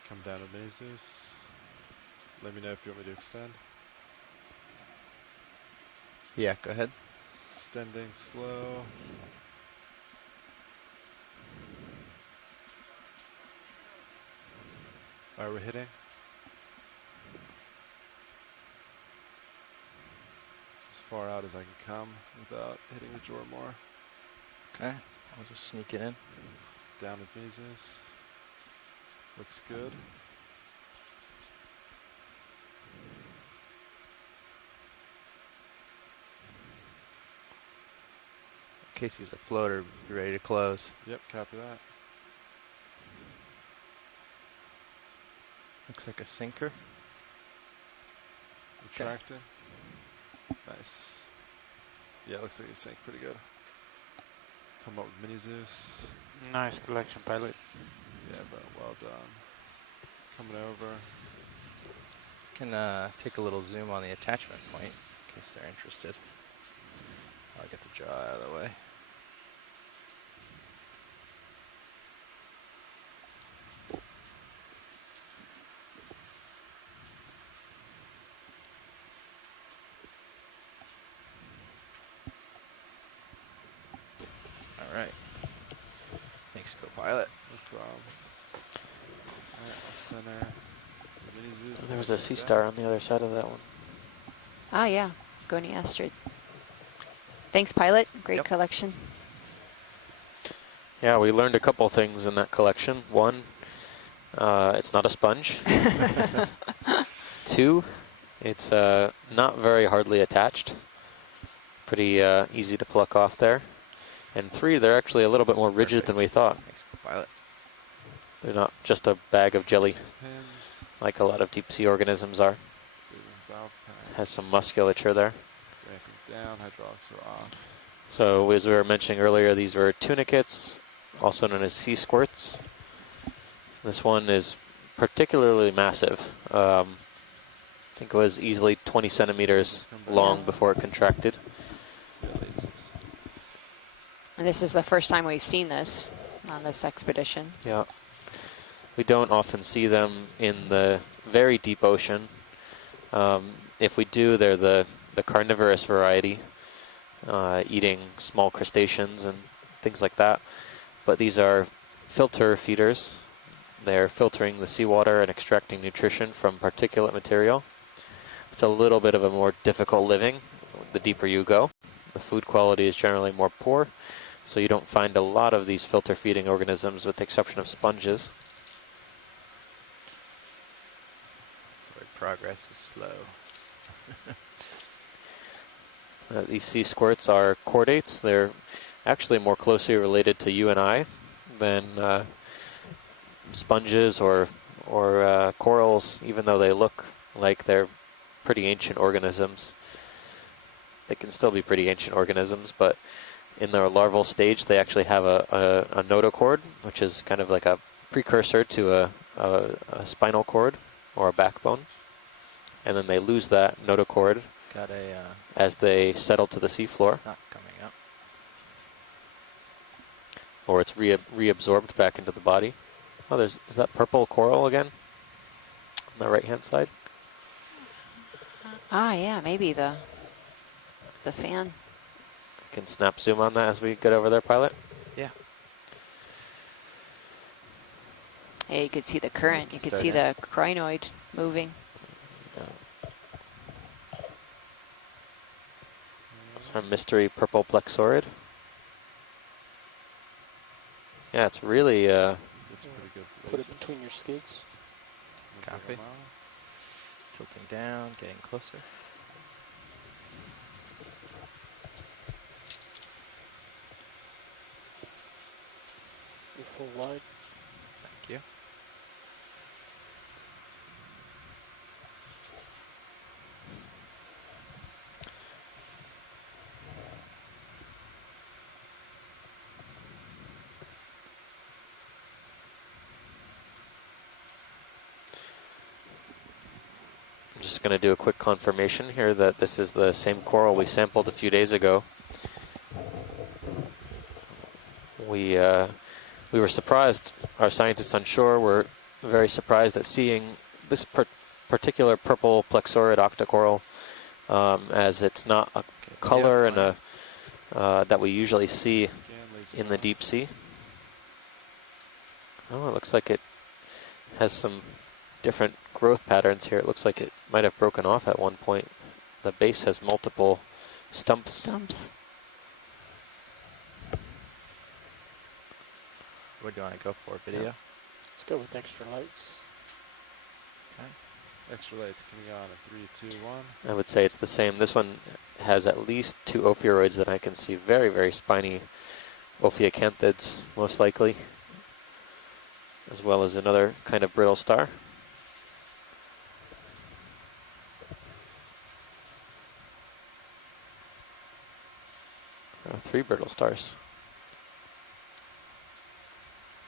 Come down to Jesus. Let me know if you want me to extend. Yeah, go ahead. Extending slow. Alright, we're hitting. It's as far out as I can come without hitting the drawer more. Okay. I'll just sneak it in. Down with Jesus. Looks good. Casey's a floater. Be ready to close. Yep, copy that. Looks like a sinker. Retracting. Nice. Yeah, looks like he sank pretty good. Come up with Mini Zeus. Nice collection, pilot. Yeah, but well done. Coming over. Can take a little zoom on the attachment point in case they're interested. I'll get the jaw out of the way. All right. Thanks, co-pilot. No problem. Alright, center. Mini Zeus. There was a sea star on the other side of that one. Ah, yeah. Goni Astrid. Thanks, pilot. Great Yep. collection. Yeah, we learned a couple things in that collection. One, it's not a sponge. Two, it's not very hardly attached. Pretty easy to pluck off there. And three, they're actually a little bit more rigid than we thought. Thanks, co-pilot. They're not just a bag of jelly Pins. like a lot of deep sea organisms are. Saving valve pack. Has some musculature there. Ramping down. Hydraulics are off. So as we were mentioning earlier, these were tunicates, also known as sea squirts. This one is particularly massive. I think it was easily 20 centimeters long before it contracted. Yeah, lasers. And this is the first time we've seen this on this expedition. Yeah. We don't often see them in the very deep ocean. If we do, they're the carnivorous variety, eating small crustaceans and things like that. But these are filter feeders. They're filtering the seawater and extracting nutrition from particulate material. It's a little bit of a more difficult living the deeper you go. The food quality is generally more poor, so you don't find a lot of these filter feeding organisms with the exception of sponges. Progress is slow. These sea squirts are chordates. They're actually more closely related to you and I than sponges or corals, even though they look like they're pretty ancient organisms. They can still be pretty ancient organisms, but in their larval stage, they actually have a notochord, which is kind of like a precursor to a spinal cord or a backbone. And then they lose that notochord Got a. as they settle to the seafloor, It's not coming up. or it's reabsorbed back into the body. Oh, is that purple coral again on the right-hand side? Ah, yeah, maybe the fan. Can snap zoom on that as we get over there, pilot. Yeah. Yeah, you could see the current. You could start see in. the crinoid moving. It's our mystery purple plexaurid. Yeah, it's really That's pretty good for Put it lasers. between your skids. Copy. Tilting down, getting closer. Your full wide. Thank you. I'm just going to do a quick confirmation here that this is the same coral we sampled a few days ago. We were surprised, our scientists on shore were very surprised at seeing this particular purple plexaurid octocoral, as it's not a color and that we usually see in the deep sea. Oh, it looks like it has some different growth patterns here. It looks like it might have broken off at one point. The base has multiple stumps. What do you want to go for? Video? Yeah. Let's go with extra lights. Extra lights coming on in 3, 2, 1. I would say it's the same. This one has at least 2 ophiuroids that I can see. Very, very spiny ophiacanthids, most likely, as well as another kind of brittle star. 3 brittle stars.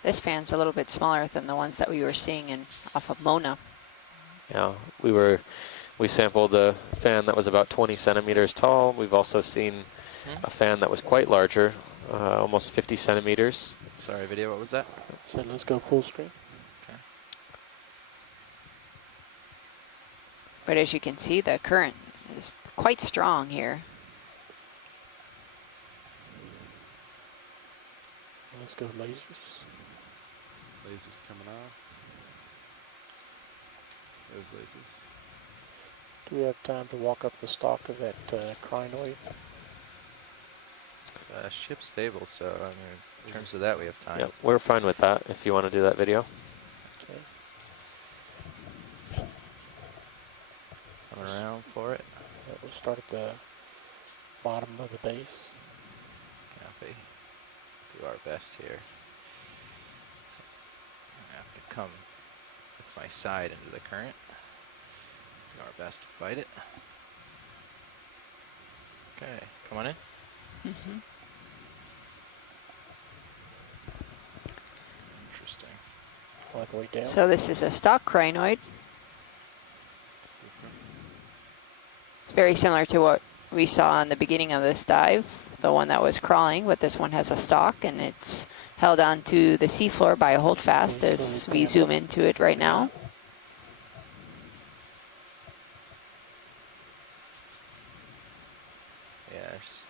This fan's a little bit smaller than the ones that we were seeing off of Mona. Yeah, we sampled a fan that was about 20 centimeters tall. We've also seen a fan that was quite larger, almost 50 centimeters. Sorry, video, what was that? So let's go full screen. Okay. But as you can see, the current is quite strong here. Let's go lasers. Lasers coming on. There's lasers. Do we have time to walk up the stalk of that crinoid? Ship's stable, so I mean, in terms of that, we have time. Yeah, we're fine with that if you want to do that video. Okay. Coming around for it. We'll start at the bottom of the base. Copy. Do our best here. I have to come with my side into the current. Do our best to fight it. Okay, come on in. Mm-hmm. Interesting. All the way down. So this is a stock crinoid. It's different. It's very similar to what we saw in the beginning of this dive, the one that was crawling, but this one has a stalk and it's held onto the seafloor by a holdfast as we zoom into it right now. Yeah, there's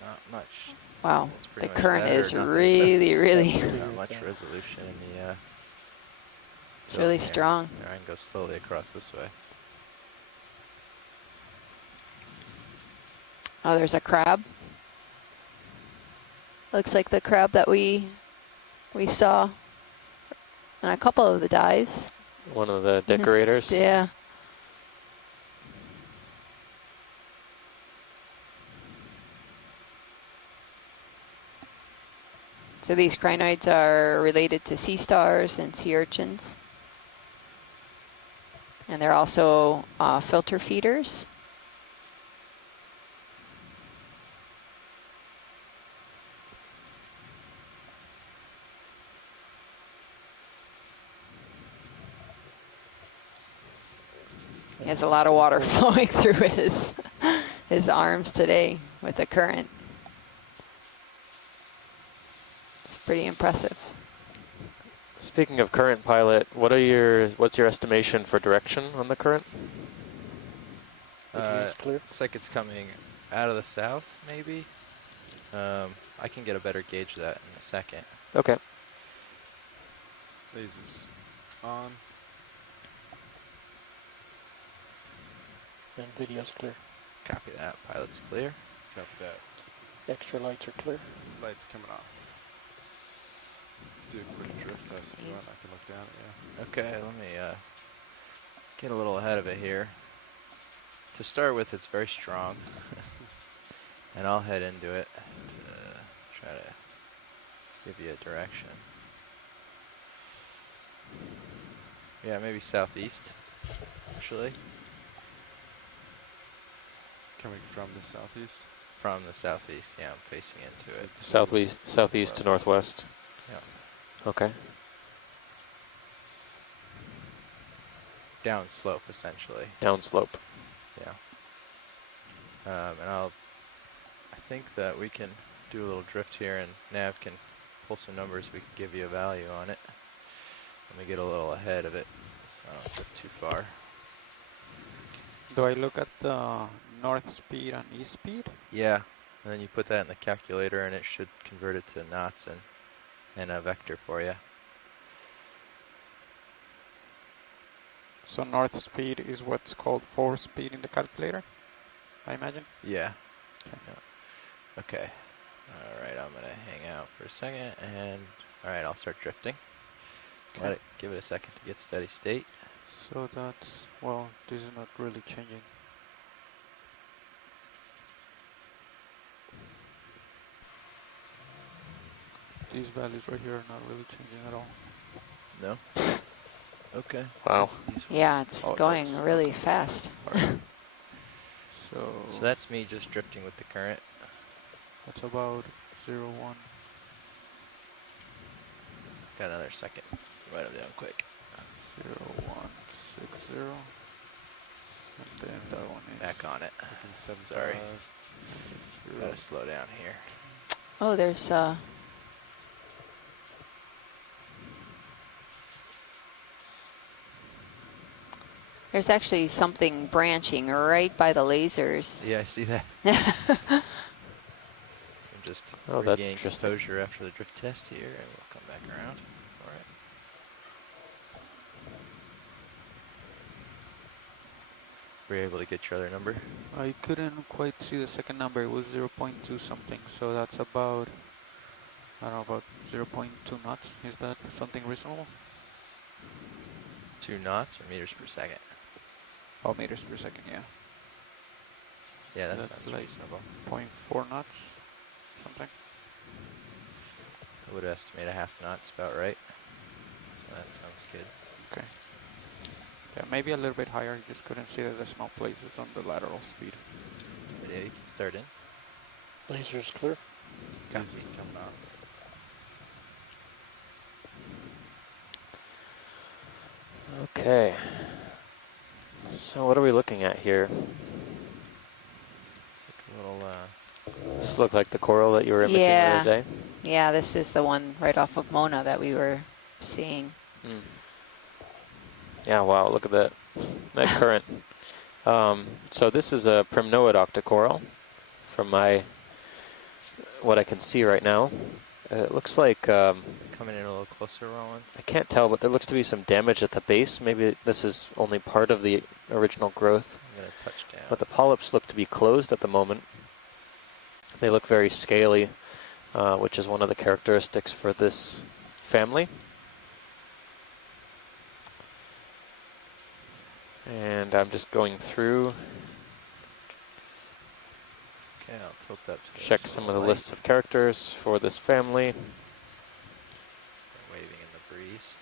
not much. Wow, It's the pretty much current that or is nothing. really, really, Not much resolution in the. it's really yeah. strong. Here, I can go slowly across this way. Oh, there's a crab. Looks like the crab that we saw on a couple of the dives. One of the decorators. Yeah. So these crinoids are related to sea stars and sea urchins. And they're also filter feeders. He has a lot of water flowing through his his arms today with the current. It's pretty impressive. Speaking of current, pilot, what's your estimation for direction on the current? It's clear. Looks like it's coming out of the south, maybe. I can get a better gauge of that in a second. Okay. Lasers on. And video's clear. Copy that. Pilot's clear. Copy that. Extra lights are clear. Lights coming off. Do a quick drift test if you want. I can look down at you. Okay, let me get a little ahead of it here. To start with, it's very strong. And I'll head into it to try to give you a direction. Yeah, maybe southeast, actually. Coming from the southeast. From the southeast, yeah, I'm facing into it. Southeast to northwest. Yeah. Okay. Down slope, essentially. Downslope. Yeah. And I think that we can do a little drift here, and Nav can pull some numbers. We can give you a value on it. Let me get a little ahead of it, so I don't drift too far. Do I look at the north speed and east speed? Yeah, and then you put that in the calculator, and it should convert it to knots and a vector for you. So north speed is what's called force speed in the calculator, I imagine? Yeah. Okay. Yeah. Okay. All right, I'm gonna hang out for a second, and all right, I'll start drifting. Okay. Give it a second to get steady state. So that's, well, this is not really changing. These values right here are not really changing at all. No. Okay. Wow. Yeah, it's Oh, going that's really okay. fast. So that's me just drifting with the current. That's about 0, 1. Got another second. Write them down quick. 0, 1, 6, 0. And then that one is Back on it. Looking 7, Sorry. 5. Gotta slow down here. Oh, there's there's actually something branching right by the lasers. Yeah, I see that. I'm just Oh, that's regain interesting. composure after the drift test here, and we'll come back around. All right. Were you able to get your other number? I couldn't quite see the second number. It was 0.2 something. So that's about, I don't know, about 0.2 knots. Is that something reasonable? 2 knots or meters per second? Oh, meters per second, yeah. Yeah, that That's sounds like reasonable. 0.4 knots, something. I would estimate a half knot's about right. So that sounds good. Okay. Yeah, maybe a little bit higher. You just couldn't see the decimal places on the lateral speed. Yeah, you can start in. Laser's clear. Lasers coming off. Okay. So what are we looking at here? It's like a little, Does this look like the coral that you were imaging the Yeah. other day? Yeah, this is the one right off of Mona that we were seeing. Mm. Yeah, wow, look at that. That current. So this is a primnoid octocoral from what I can see right now. It looks like, coming in a little closer, Roland. I can't tell, but there looks to be some damage at the base. Maybe this is only part of the original growth. I'm gonna touch down. But the polyps look to be closed at the moment. They look very scaly, which is one of the characteristics for this family. And I'm just going through, Okay, I'll tilt up to check the some of the light. lists of characters for this family. Waving in the breeze.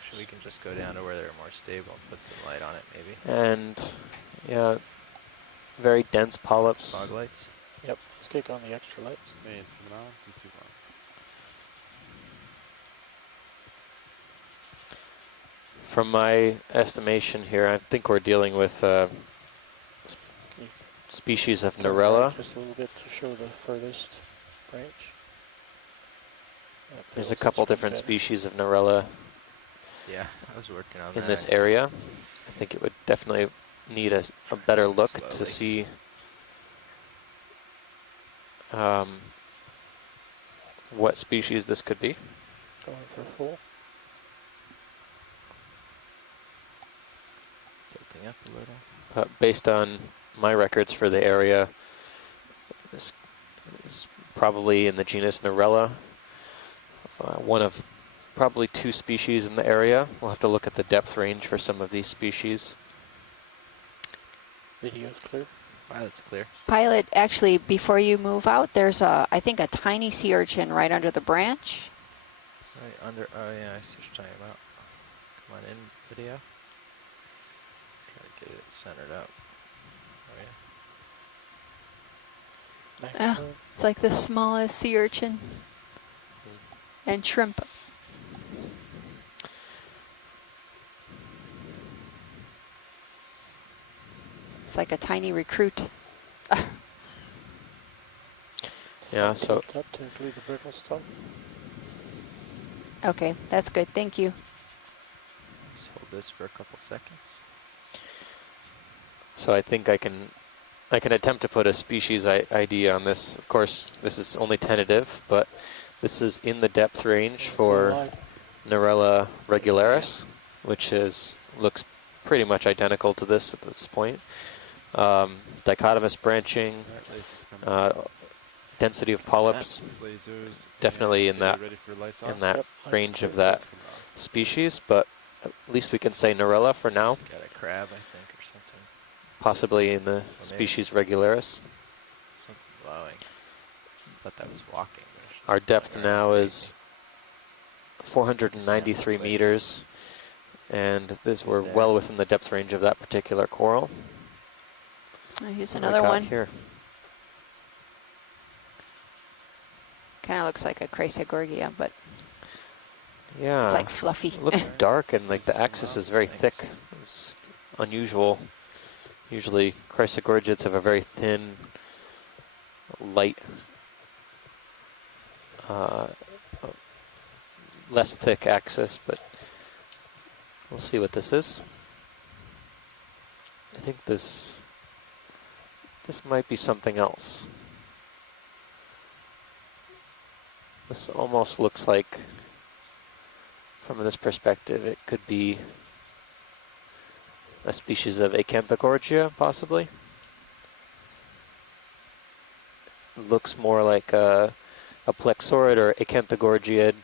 Actually, we can just go down to where they're more stable and put some light on it, maybe. And, yeah, very dense polyps. Fog lights. Yep. Let's kick on the extra lights. Mains coming on. D2 on. From my estimation here, I think we're dealing with species of Go right Narella. just a little bit to show the furthest branch. That There's feels a couple this one different better. species of Narella Yeah, I was working on in that. this area. I think it would definitely need a better look to Slowly. see what species this could be. Going for full. Tilting up a little. But based on my records for the area, this is probably in the genus Narella, one of probably 2 species in the area. We'll have to look at the depth range for some of these species. Video's clear. That's clear. Pilot, actually, before you move out, there's I think a tiny sea urchin right under the branch. Right under. Oh yeah, I see what you're talking about. Come on in, video. Try to get it centered up. Oh yeah. Excellent. It's like the smallest sea urchin and shrimp. It's like a tiny recruit. Yeah, so Tilt up to include the brittle stuff. Okay, that's good. Thank you. Just hold this for a couple seconds. I think I can attempt to put a species ID on this. Of course, this is only tentative, but this is in the depth range for Narella regularis, which looks pretty much identical to this at this point. Dichotomous branching, Alright, lasers coming. density of polyps, It's lasers. definitely and in that ready for lights in off. that Yep, range of lights that Lights coming off. species, but at least we can say Narella for now, Got a crab, I think, or something. possibly in the maybe. species regularis. Something glowing. Thought that was walking. Our depth now is 493 meters, and we're well within the depth range of that particular coral. Here's What do we another got one. here. Kind of looks like a Chrysogorgia, but Yeah, it's like fluffy. it looks dark, and like the Coming axis off. is very thick. It's unusual. Usually chrysogorgiids have a very thin, light, less thick axis, but we'll see what this is. I think this might be something else. This almost looks like, from this perspective, it could be a species of Acanthogorgia, possibly. It looks more like a plexaurid or Acanthogorgiid.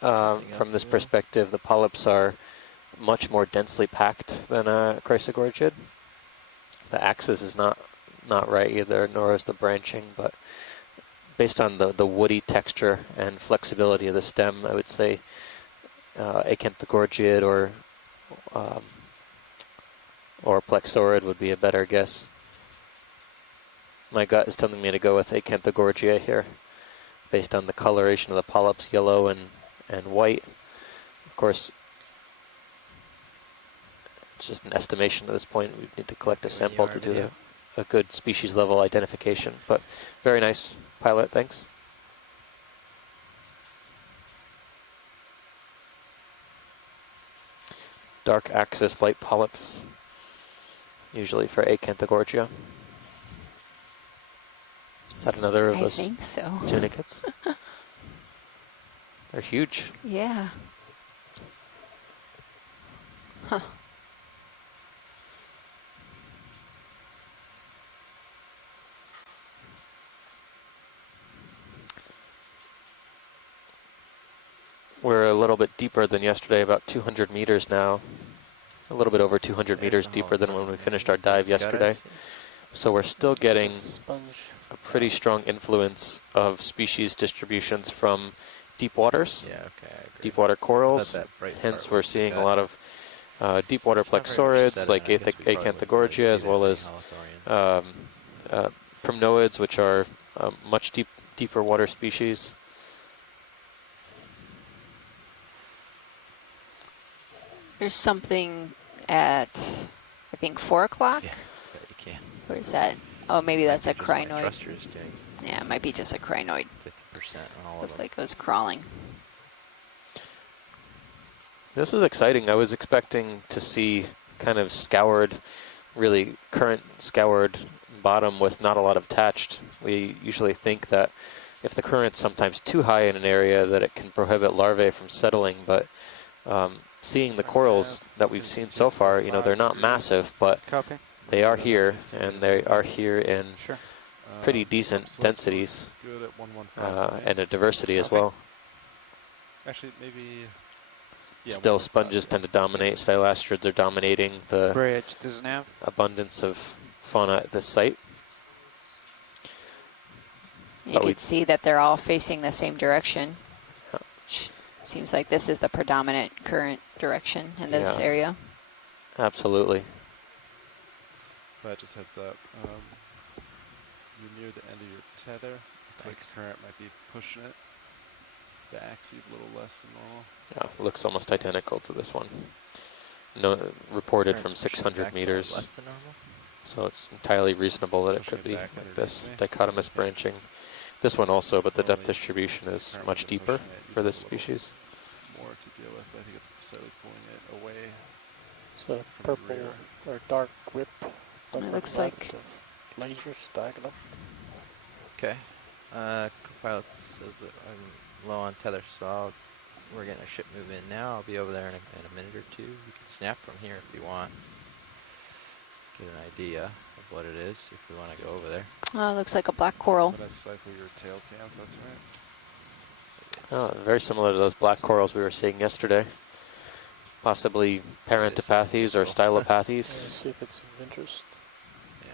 From this perspective, the polyps are much more densely packed than a Chrysogorgiid. The axis is not right either, nor is the branching, but based on the woody texture and flexibility of the stem, I would say Acanthogorgiid or plexaurid would be a better guess. My gut is telling me to go with Acanthogorgia here, based on the coloration of the polyps, yellow and white. Of course, it's just an estimation at this point. We need to collect a sample to do a good species level identification. But very nice, Pilot, thanks. Dark axis light polyps, usually for Acanthogorgia. Is that another of I those think so. tunicates? They're huge. Yeah. Huh. We're a little bit deeper than yesterday, about 200 meters now. A little bit over 200 meters deeper than when we finished our dive yesterday. So we're still getting Sponge. a pretty strong influence of species distributions from deep waters, Yeah, okay, I agree. deep water corals. That bright Hence, part we're was the seeing a gut. lot of deep water It's not very much plexaurids sediment. like I guess we probably wouldn't really Acanthogorgia, see as that well many as holothurians. primnoids, which are much deeper water species. There's something at, I think, 4 o'clock. Yeah, you can. Where is that? Oh, maybe that's a Might be just my crinoid. thrusters doing Yeah, it might be just a crinoid. 50% on all of Looked them. like it was crawling. This is exciting. I was expecting to see kind of scoured, really current scoured bottom with not a lot of attached. We usually think that if the current's sometimes too high in an area that it can prohibit larvae from settling, but seeing the corals that we've seen so far, you know, they're not massive, but Copy. they are here, and they are here in Sure. pretty decent densities Good at 115. and a diversity as well. Actually, maybe. Yeah, Still, 115, sponges yeah. tend to dominate. Stylastrids are dominating the Bridge to nav. abundance of fauna at this site. You But we- can see that they're all facing the same direction. Seems like this is the predominant current direction in this Yeah. area. Absolutely. But just heads up. You're near the end of your tether. Looks like current might be pushing it back, so a little less than normal. Yeah, it looks almost identical to this one. No, reported from Current's pushing it 600 back, so meters, less than normal. so it's entirely reasonable that it Pushing could it be back like this underneath me. dichotomous branching. This one also, but the depth Normally, distribution is current much would be deeper pushing it for even this a little species. More to deal with, but I think it's slightly pulling it away. It's a From the purple rear. or dark whip. It looks like lasers diagonal. Okay. Copilot says that I'm low on tether, so we're getting a ship move in now. I'll be over there in a minute or two. You can snap from here if you want. Get an idea of what it is if you want to go over there. Oh, looks like a black coral. I'm gonna cycle your tail cam, if that's right. Oh, very similar to those black corals we were seeing yesterday. Possibly parentopathes or stylopathes. See if it's of interest. Yeah.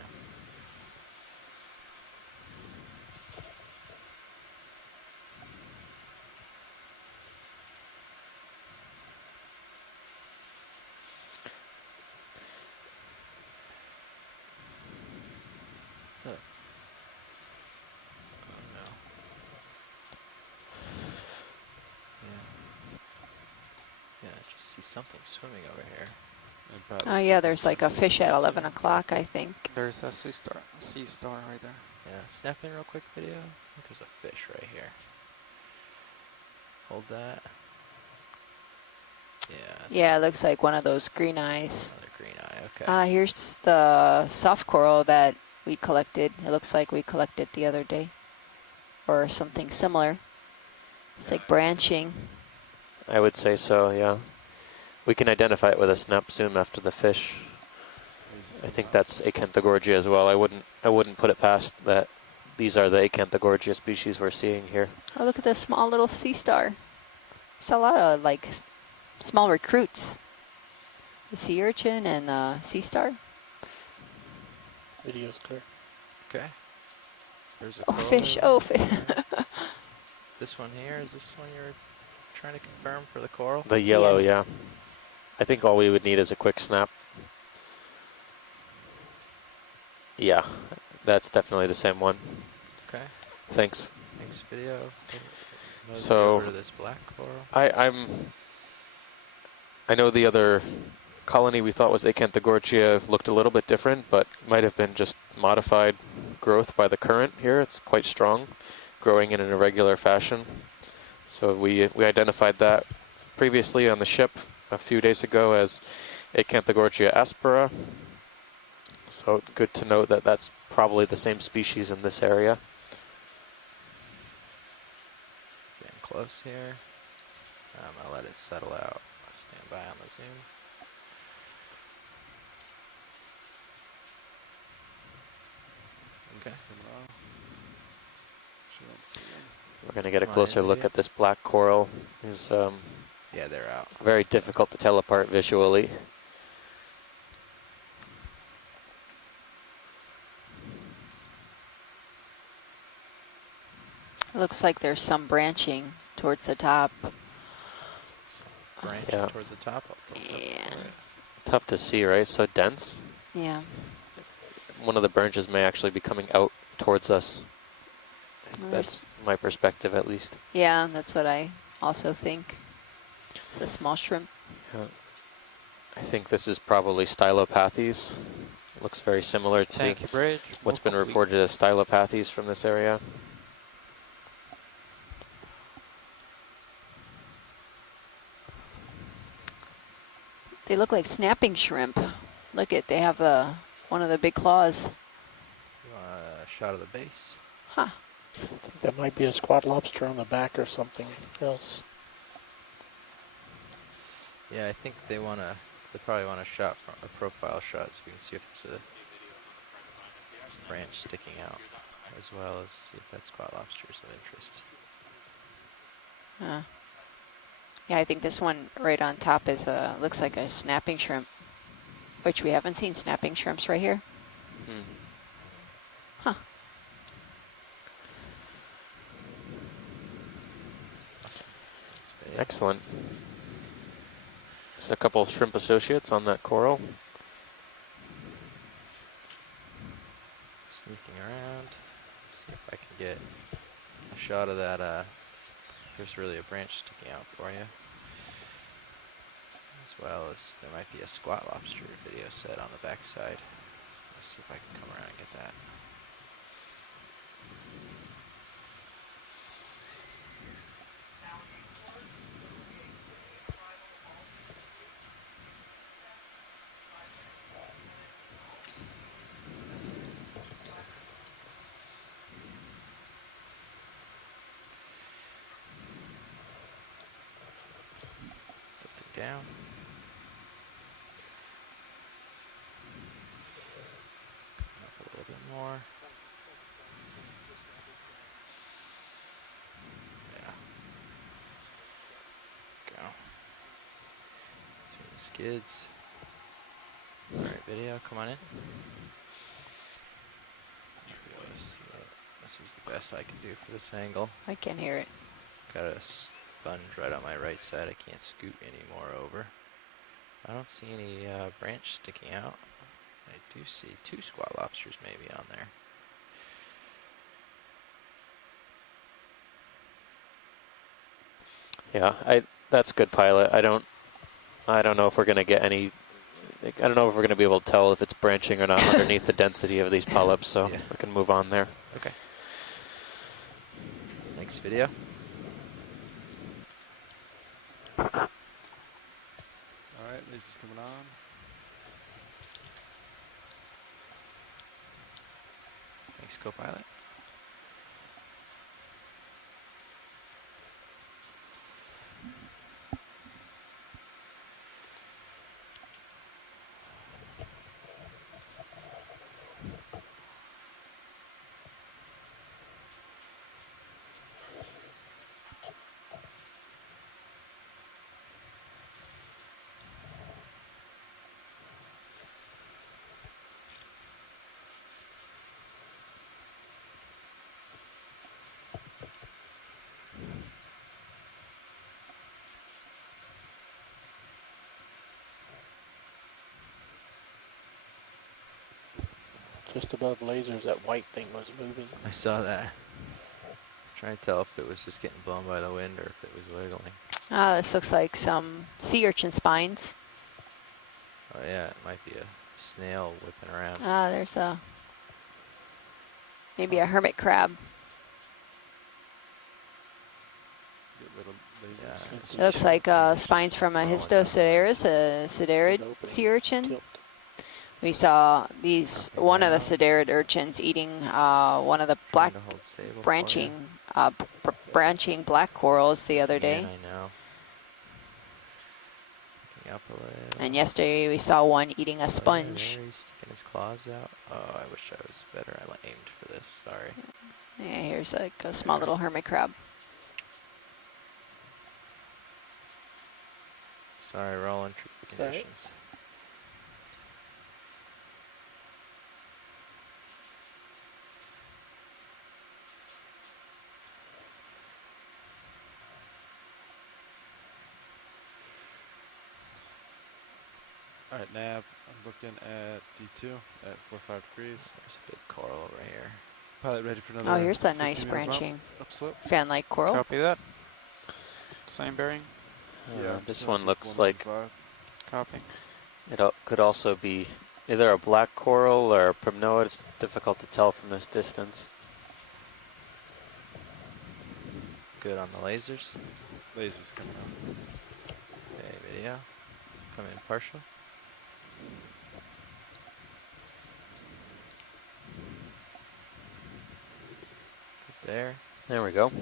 So. Oh no. Yeah, I just see something swimming over here. Oh yeah, there's like a fish at 11 o'clock, I think. There's a sea star right there. Yeah, snap in real quick video. I think there's a fish right here. Hold that. Yeah. Yeah, it looks like one of those green eyes. Another green eye, okay. Here's the soft coral that we collected. It looks like we collected the other day. Or something similar. It's like branching. I would say so, yeah. We can identify it with a snap zoom after the fish. I think that's Acanthogorgia as well. I wouldn't put it past that these are the Acanthogorgia species we're seeing here. Oh, look at this small little sea star. There's a lot of like small recruits. The sea urchin and the sea star. Video's clear. Okay. There's a Oh, coral fish. over Oh, there. fish. This one here, is this one you're trying to confirm for the coral? The yellow, Yes. yeah. I think all we would need is a quick snap. Yeah, that's definitely the same one. Okay. Thanks. Thanks, video. So, over to this black coral. I know the other colony we thought was Acanthogorgia looked a little bit different, but might have been just modified growth by the current here. It's quite strong, growing in an irregular fashion. So we identified that previously on the ship a few days ago as Acanthogorgia aspera. So good to note that that's probably the same species in this area. Getting close here. I'll let it settle out. Stand by on the zoom. Okay. We're going to get a closer look at this black coral. It's Yeah, they're out. very difficult to tell apart visually. It looks like there's some branching towards the top. Branching Yeah. towards the top. Yeah. Tough to see, right? So dense. Yeah. One of the branches may actually be coming out towards us. Well, That's my perspective, at least. Yeah, that's what I also think. It's a small shrimp. Yeah. I think this is probably Stylopathes. Looks very similar to Thank you, Bridge. what's Move been complete. reported as stylopathies from this area. They look like snapping shrimp. Look at, they have one of the big claws. You want a shot of the base? Huh. I think that might be a squat lobster on the back or something else. Yeah, I think they probably want a shot, a profile shot, so we can see if it's a branch sticking out, as well as see if that squat lobster is of interest. Yeah, I think this one right on top is looks like a snapping shrimp, which we haven't seen snapping shrimps right here. Hmm. Huh. Awesome. Thanks, Billy. Excellent. Just a couple of shrimp associates on that coral. Sneaking around, see if I can get a shot of that. There's really a branch sticking out for you, as well as there might be a squat lobster video set on the backside. Let's see if I can come around and get that. Tilting down. Up a little bit more. Yeah. Go. Between the skids. Alright, video, come on in. This is the best I can do for this angle. I can hear it. Got a sponge right on my right side. I can't scoot any more over. I don't see any branch sticking out. I do see 2 squat lobsters maybe on there. Yeah, that's good, pilot. I don't know if we're gonna get any. I don't know if we're gonna be able to tell if it's branching or not underneath the density of these polyps. So Yeah. we can move on there. Okay. Next video. Alright, laser's coming on. Thanks, co-pilot. Just above lasers, that white thing was moving. I saw that. Trying to tell if it was just getting blown by the wind or if it was wiggling. This looks like some sea urchin spines. Oh yeah, it might be a snail whipping around. There's maybe a hermit crab. Get rid of lasers. Yeah. It looks like spines from a Histosideris, a siderid sea urchin. Tilt. We saw one of the siderid urchins eating one of the black Trying to hold stable for branching black corals the other you. day. I know. Looking up a little. And yesterday we saw one eating a sponge. There he's sticking his claws out. Oh, I wish I was better. I aimed for this. Sorry. Yeah, here's like a small little hermit crab. Sorry, rolling conditions. Alright, nav. I'm looking at D2 at 45 degrees. There's a big coral over here. Pilot ready for another. Oh, here's that 50 nice meter bump, branching upslope. fan-like coral. Copy that. Same bearing. This so one looks like 115. Copy. it could also be either a black coral or a primnoid. It's difficult to tell from this distance. Good on the lasers. Lasers coming up. Okay, video. Come in partial. Good there. There we go.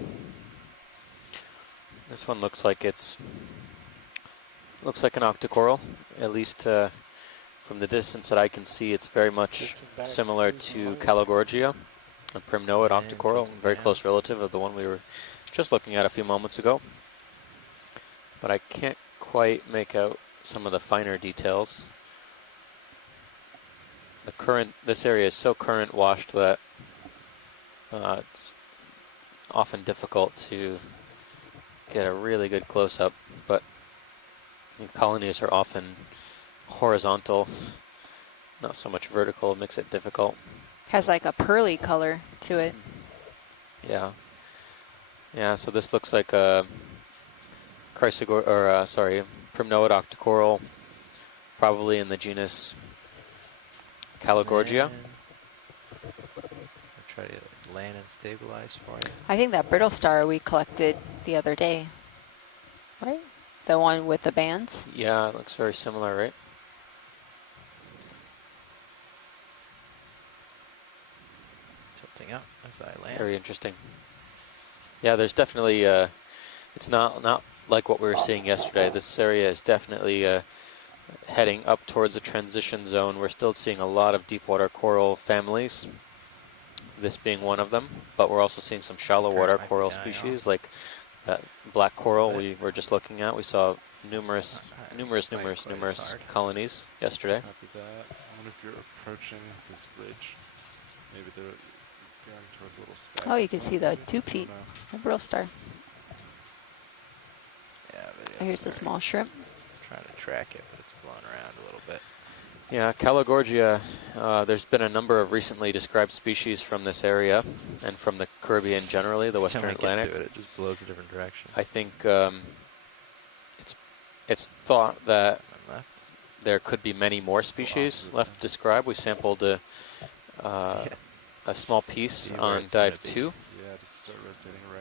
This one looks like an octocoral, at least from the distance that I can see. It's very much similar to Calogorgia, a primnoid octocoral, very close relative of the one we were just looking at a few moments ago. But I can't quite make out some of the finer details. This area is so current washed that it's often difficult to get a really good close-up, but the colonies are often horizontal, not so much vertical. It makes it difficult. Has like a pearly color to it. Yeah. Yeah, so this looks like a primnoid octocoral, probably in the genus Calogorgia. I'll try to land and stabilize for you. I think that brittle star we collected the other day, right? The one with the bands. Yeah, it looks very similar, right? Tilting up as I land. Very interesting. Yeah, there's definitely, it's not like what we were seeing yesterday. This area is definitely heading up towards a transition zone. We're still seeing a lot of deep water coral families, this being one of them, but we're also seeing some shallow water coral species like that black coral we were just looking at. We saw numerous colonies yesterday. Copy that. I wonder if you're approaching this ridge. Maybe they're going towards a little stack. Oh, you can see the 2 feet, the brittle star. Yeah, Oh, here's the small shrimp. I'm trying to track it, but it's blowing around a little bit. Yeah, Calogorgia, there's been a number of recently described species from this area and from the Caribbean generally, the Western Atlantic. It just blows a different direction. I think it's thought that there could be many more species left to describe. We sampled a small piece on dive 2. Yeah, just start rotating right.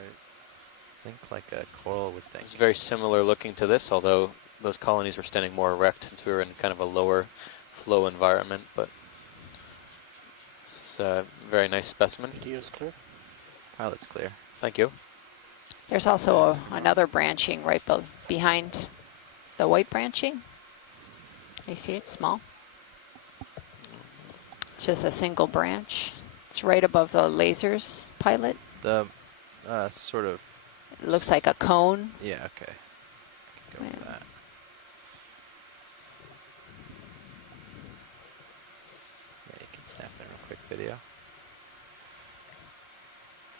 Think like a coral would think. It's very similar looking to this, although those colonies were standing more erect since we were in kind of a lower flow environment, but it's a very nice specimen. Video's clear. Pilot's clear. Thank you. There's also another branching right behind the white branching. You see it, small. It's just a single branch. It's right above the lasers pilot. The sort of... It looks like a cone. Yeah, okay. I can go for that. Yeah, you can snap in a quick video.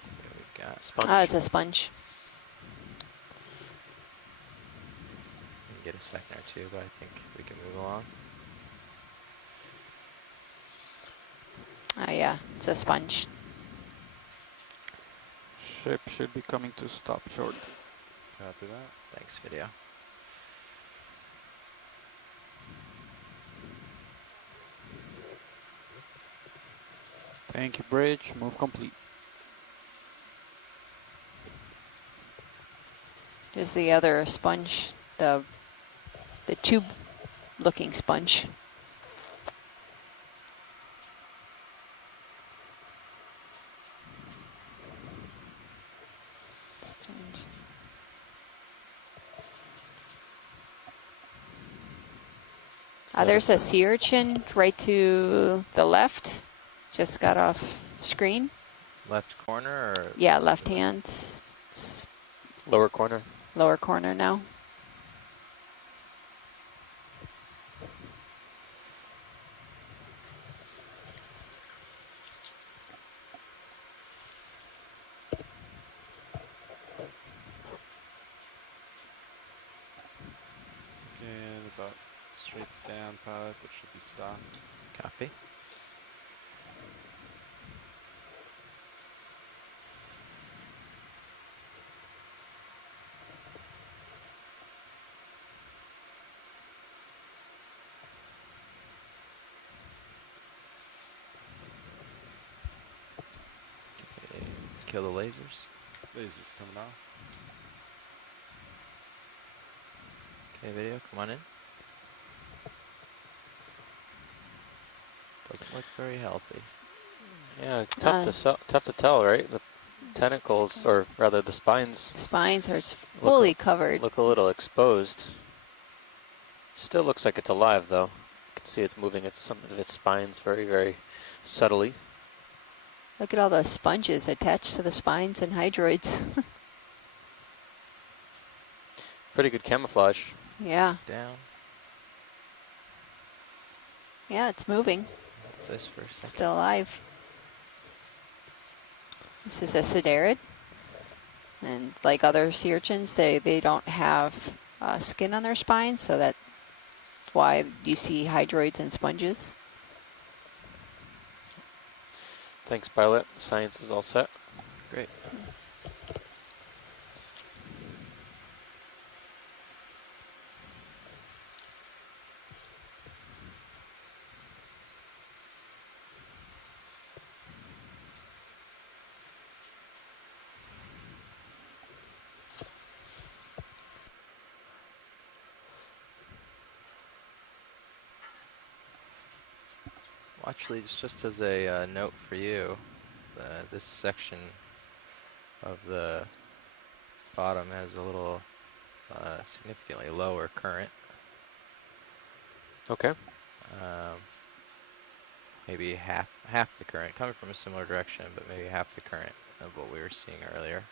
Here we've got sponge. Oh, it's a sponge. You can get a second or two, but I think we can move along. Oh yeah, it's a sponge. Ship should be coming to stop shortly. Copy that. Thanks, video. Thank you, bridge. Move complete. There's the other sponge, the tube-looking sponge. There's a sea urchin right to the left. Just got off screen. Left corner or? Yeah, left hand. Lower corner. Lower corner now. And about straight down pilot, but should be stopped. Copy. kill the lasers. Lasers coming off. Okay, video, come on in. Doesn't look very healthy. Yeah, tough to tell, right? The tentacles, or rather the spines, Spines are fully covered. look a little exposed. Still looks like it's alive, though. You can see it's moving some of its spines very, very subtly. Look at all the sponges attached to the spines and hydroids. Pretty good camouflage. Yeah. Down. Yeah, it's moving. This for a second. Still alive. This is a siderid. And like other sea urchins, they don't have skin on their spines, so that's why you see hydroids and sponges. Thanks, pilot. Science is all set. Great. Actually, just as a note for you, this section of the bottom has a little significantly lower current. Okay. Maybe half the current, coming from a similar direction, but maybe half the current of what we were seeing earlier.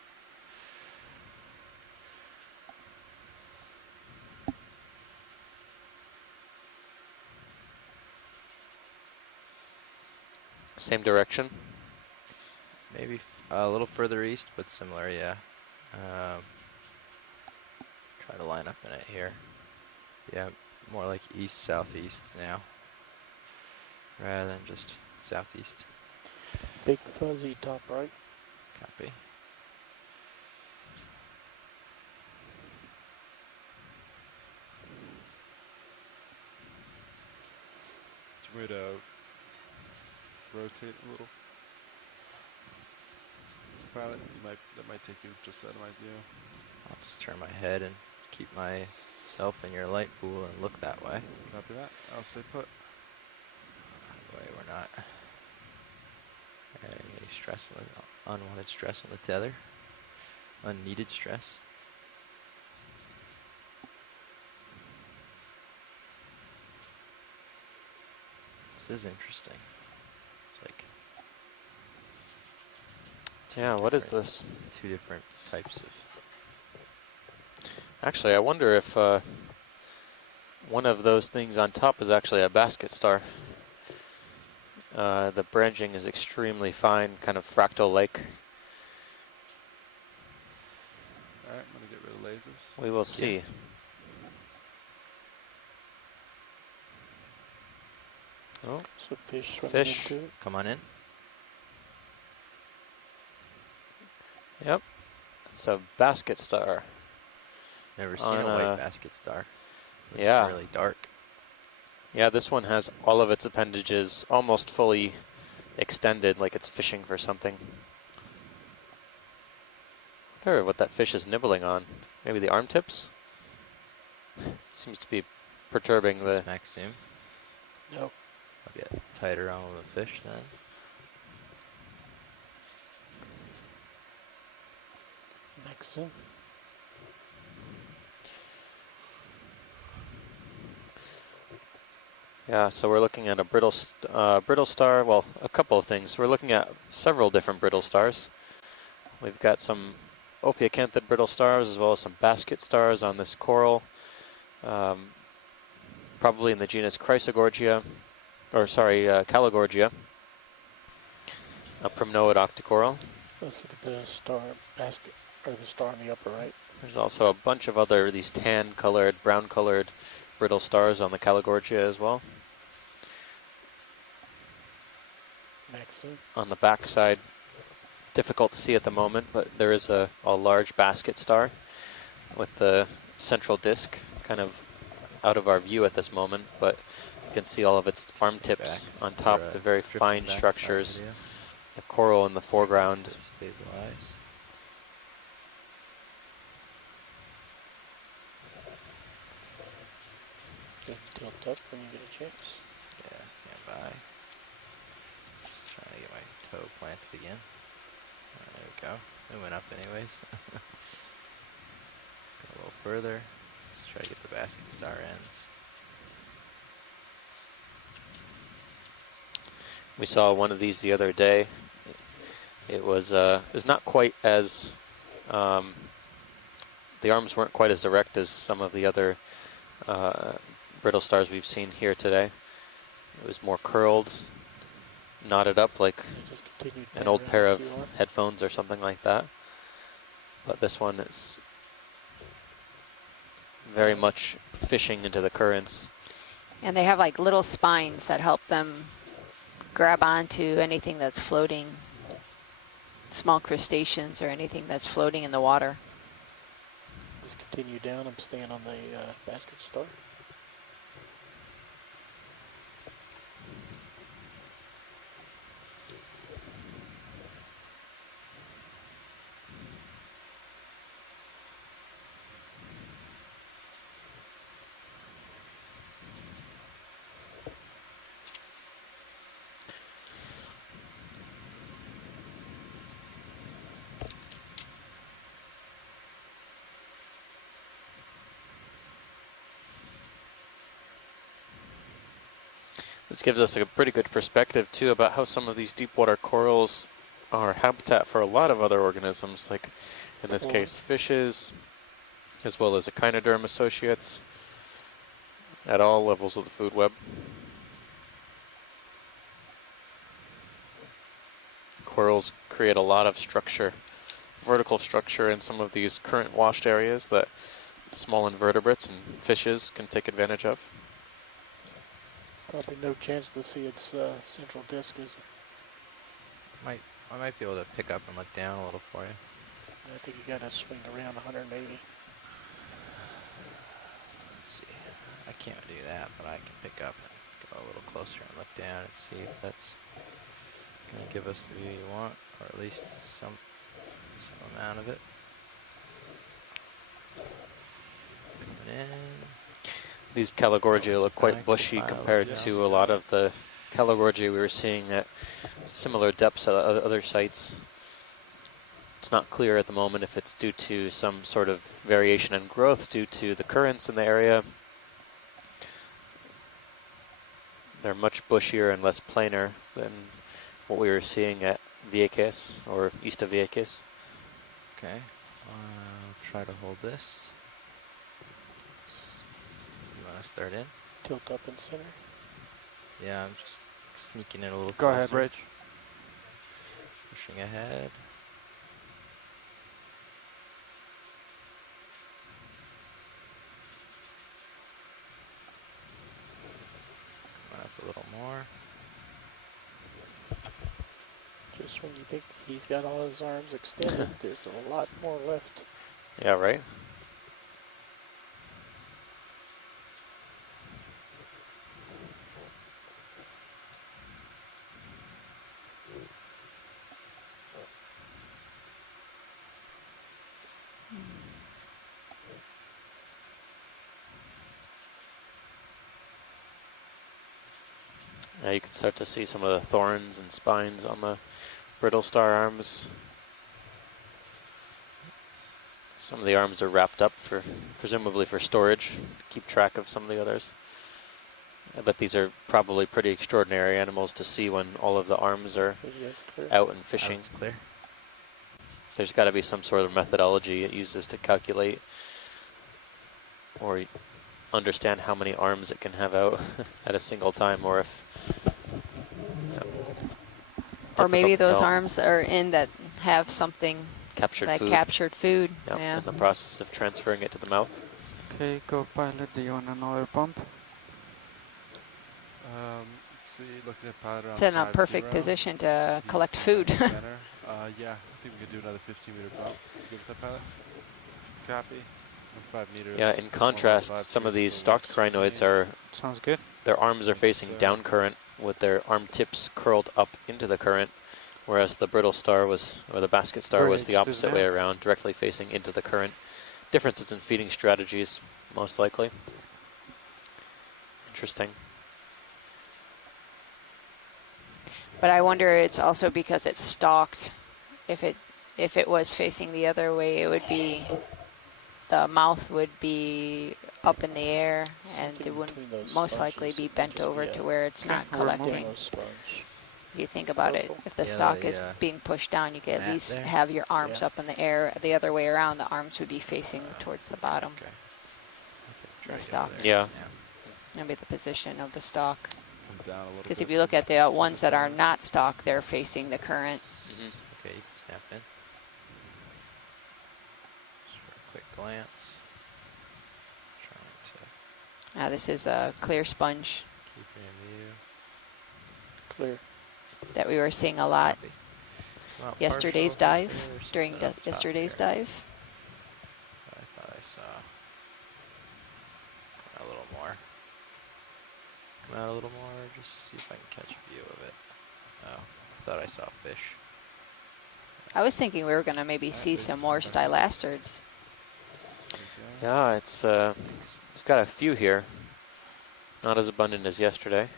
Same direction. Maybe a little further east, but similar, yeah. Try to line up in it here. Yeah, more like east-southeast now, rather than just southeast. Big fuzzy top right. Copy. It's a way to rotate a little. Pilot, that might take you just out of my view. I'll just turn my head and keep myself in your light pool and look that way. Copy that. I'll stay put. Way we're not. Any stress, unwanted stress on the tether. Unneeded stress. This is interesting. It's like Yeah, what is this? two different types of. Actually, I wonder if one of those things on top is actually a basket star. The branching is extremely fine, kind of fractal-like. Alright, I'm gonna get rid of lasers. We will see. Oh, So fish swimming Fish. into it. Come on in. yep. It's a basket star. Never seen On a white a- basket star. Looks Yeah. really dark. Yeah, this one has all of its appendages almost fully extended, like it's fishing for something. I wonder what that fish is nibbling on. Maybe the arm tips? Seems to be perturbing This is the... Maxim. Yep. I'll get tighter on the fish then. Maxim. Yeah, so we're looking at a brittle star. Well, a couple of things. We're looking at several different brittle stars. We've got some Ophiocanthid brittle stars as well as some basket stars on this coral. Probably in the genus Chrysogorgia, or sorry, Calogorgia. A primnoid octocoral. Let's look at the star basket, or the star in the upper right. There's also a bunch of other, these tan-colored, brown-colored brittle stars on the Calogorgia as well. Maxim. On the back side, difficult to see at the moment, but there is a large basket star with the central disc kind of out of our view at this moment, but you can see all of its arm tips Backs on top, or, the very drifting fine backside structures. video. the coral in the foreground. To stabilize. Just tilt up when you get a chance. Yeah, stand by. Just trying to get my toe planted again. There we go. It went up anyways. Go a little further. Let's try to get the basket star ends. We saw one of these the other day. It was not quite as the arms weren't quite as direct as some of the other brittle stars we've seen here today. It was more curled, knotted up like Just continue an down old around pair like of you are. headphones or something like that. But this one is very much fishing into the currents. And they have like little spines that help them grab onto anything that's floating, small crustaceans or anything that's floating in the water. Just continue down. I'm staying on the basket star. This gives us a pretty good perspective too about how some of these deep water corals are habitat for a lot of other organisms, like in this case fishes, as well as echinoderm associates at all levels of the food web. Corals create a lot of structure, vertical structure in some of these current washed areas that small invertebrates and fishes can take advantage of. Probably no chance to see its central disc, is it? I might be able to pick up and look down a little for you. I think you gotta swing around 180. Let's see. I can't do that, but I can pick up and go a little closer and look down and see if that's going to give us the view you want, or at least some amount of it. Coming in. These Calogorgia look quite Back bushy file compared down. to a lot of the Calogorgia we were seeing at similar depths at other sites. It's not clear at the moment if it's due to some sort of variation in growth due to the currents in the area. They're much bushier and less planar than what we were seeing at Vieques or east of Vieques. Okay. I'll try to hold this. You want to start in? Tilt up and center. Yeah, I'm just sneaking in a little Go closer. ahead, Rich. Pushing ahead. Come up a little more. Just when you think he's got all his arms extended, there's a lot more left. Yeah, right? Now you can start to see some of the thorns and spines on the brittle star arms. Some of the arms are wrapped up for, presumably for storage, to keep track of some of the others. I bet these are probably pretty extraordinary animals to see when all of the arms are out and fishing. It's clear. There's got to be some sort of methodology it uses to calculate or understand how many arms it can have out at a single time, or if... Or maybe difficult to those tell. arms that are in that have something Captured that food. captured food. Yep, Yeah. in the process of transferring it to the mouth. Okay, go pilot. Do you want another pump? Let's see, looking at pilot around It's in a 5-0. perfect position to He's collect down food. at center. Yeah, I think we could do another 15-meter bump. Good with that pilot? Copy. 5 meters. Yeah, in contrast, some of these stalked crinoids are, Sounds good. their arms are facing So- down current with their arm tips curled up into the current, whereas the brittle star was, or the basket star was the Bridged, opposite isn't way it? around, directly facing into the current. Differences in feeding strategies, most likely. Interesting. But I wonder it's also because it's stalked. If it was facing the other way, it would be, the mouth would be up in the air, and Something it wouldn't between those most likely sponges. be It might bent just over be to a where it's Okay, not we're collecting. Okeanos sponge. If you think about it, Purple. if the Yeah, stalk the, is being pushed down, you could at mat least there? have your arms Yeah. up in the air. The other way around, the arms would be facing towards the bottom. Okay. The Try to get stalk. over there. Yeah. That'd be the position of the stalk. Come down a little Because bit if you look from at the ones the that are corner. not stalk, they're facing the current. Okay, you can snap in. Just for a quick glance. Trying to This is a clear sponge keep it in view. Clear. that we were seeing a lot Copy. Come out yesterday's partial, dive, hopefully there's during something up top yesterday's here. dive. I thought I saw a little more. Come out a little more, just see if I can catch a view of it. Oh, I thought I saw a fish. I was thinking we were going to maybe Alright, see there's some some more back up. stylastards. There you go. Yeah, it's got a few here. Not as abundant as yesterday.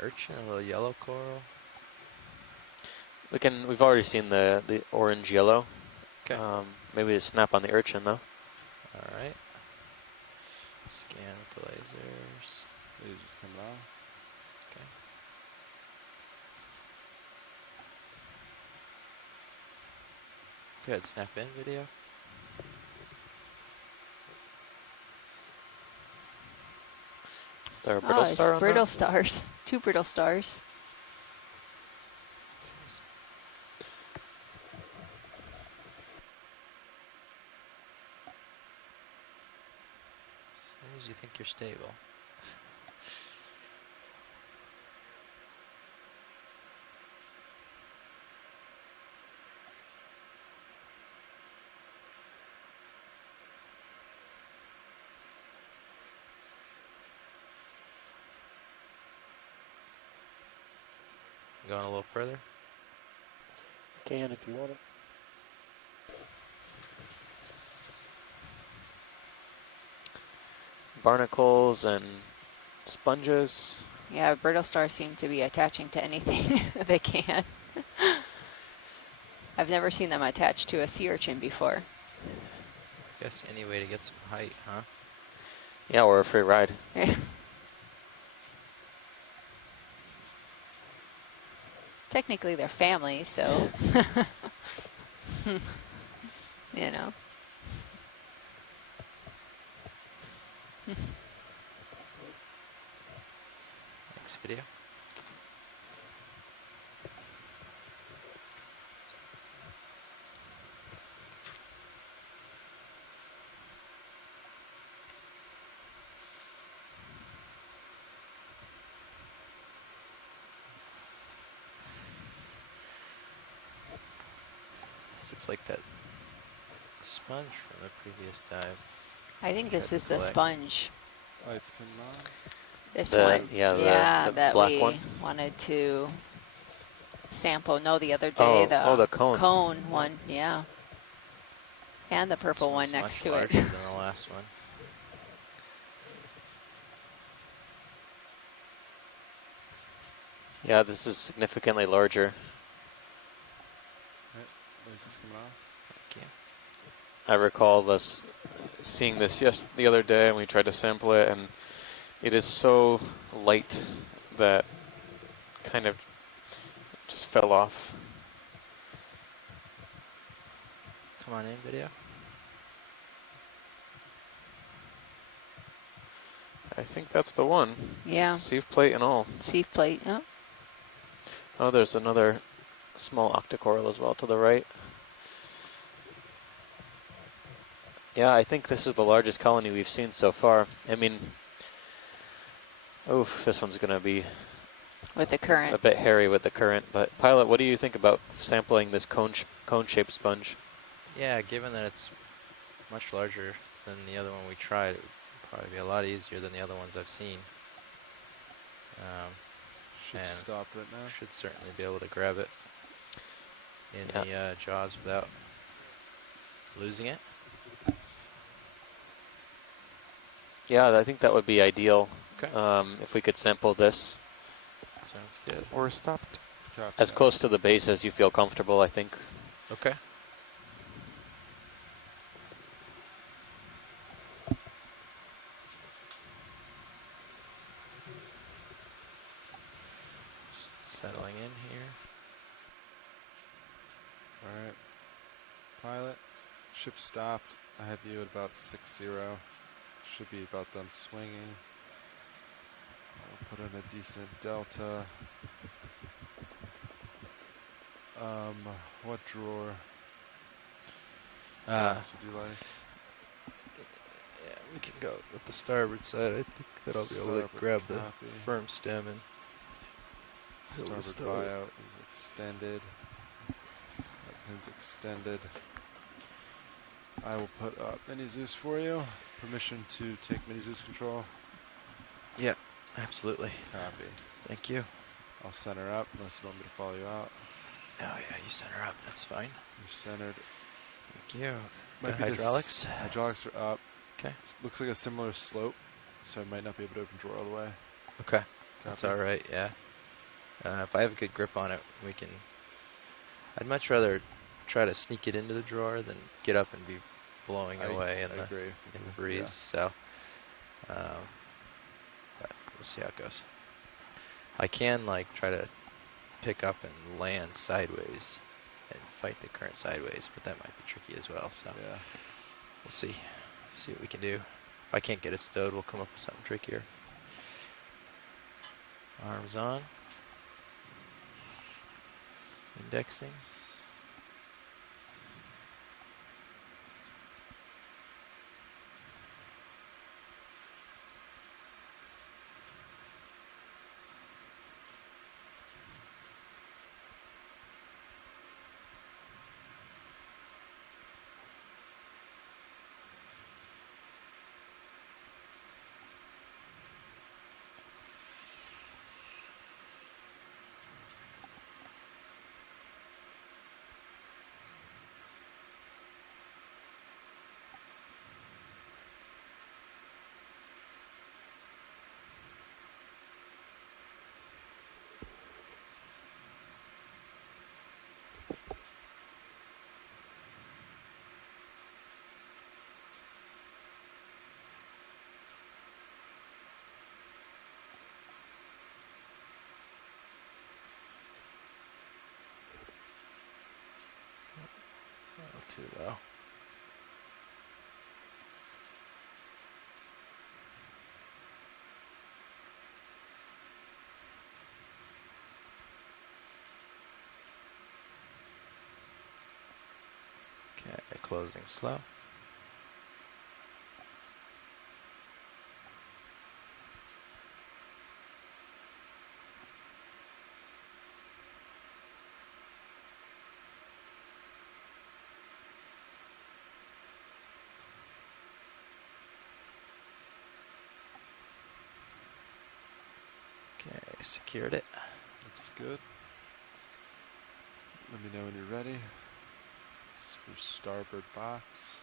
Urchin, a little yellow coral. We've already seen the orange yellow. Okay. Maybe a snap on the urchin though. Alright. Scan with the lasers. Lasers coming off. Okay. Good, snap in video. Is there a brittle It's star on brittle that? stars. 2 brittle stars. As long as you think you're stable. Going a little further. Can if you want it. Barnacles and sponges. Yeah, brittle stars seem to be attaching to anything they can. I've never seen them attached to a sea urchin before. Guess any way to get some height, huh? Yeah, or a free ride. Technically, they're family, so you know. Next video. This looks like that sponge from the previous dive. I think this Tried to is the collect. sponge. Lights coming on. This The- one. yeah, the that black we one. wanted to sample. No, the other day, the cone. cone one, yeah. And the This purple one one's next much to larger it. than the last one. Yeah, this is significantly larger. Lasers coming off. Thank you. I recall seeing this the other day, and we tried to sample it, and it is so light that kind of just fell off. Come on in, video. I think that's the one. Yeah, Sieve plate and all. sea plate. Oh, Oh, there's another small octocoral as well to the right. Yeah, I think this is the largest colony we've seen so far. I mean, oof, this one's going to be with the a current. bit hairy with the current. But Pilot, what do you think about sampling this cone-shaped sponge? Yeah, given that it's much larger than the other one we tried, it would probably be a lot easier than the other ones I've seen. Ship's And stopped right now. should certainly be able to grab it in the jaws without losing it. Yeah, I think that would be ideal. Okay. If we could sample this Sounds good. Or stopped. Copy as that. close to the base as you feel comfortable, I think. Okay. Settling in here. Alright. Pilot. Ship stopped. I have you at about 6-0. Should be about done swinging. I'll put in a decent delta. What drawer box would you like? Yeah, we can go with the starboard side. I think that I'll be able to Starboard grab the copy. firm stem and be able to Starboard stow it. buyout is extended. That pin's extended. I will put up Mini Zeus for you. Permission to take Mini Zeus control. Yeah, absolutely. Copy. Thank you. I'll center up unless you want me to follow you out. Oh yeah, you center up. That's fine. You're centered. Thank you. Might Got be this- hydraulics. Hydraulics are up. Okay. Looks like a similar slope, so I might not be able to open drawer all the way. Okay. That's Copy. all right. Yeah. If I have a good grip on it, we can. I'd much rather try to sneak it into the drawer than get up and be blowing away in I the agree. in the breeze. So, but we'll see how it goes. I can like try to pick up and land sideways and fight the current sideways, but that might be tricky as well. So Yeah. we'll see. See what we can do. If I can't get it stowed, we'll come up with something trickier. Arms on. Indexing. Not too low. Okay, closing slow. Okay, secured it. Looks good. Let me know when you're ready. This is for starboard box.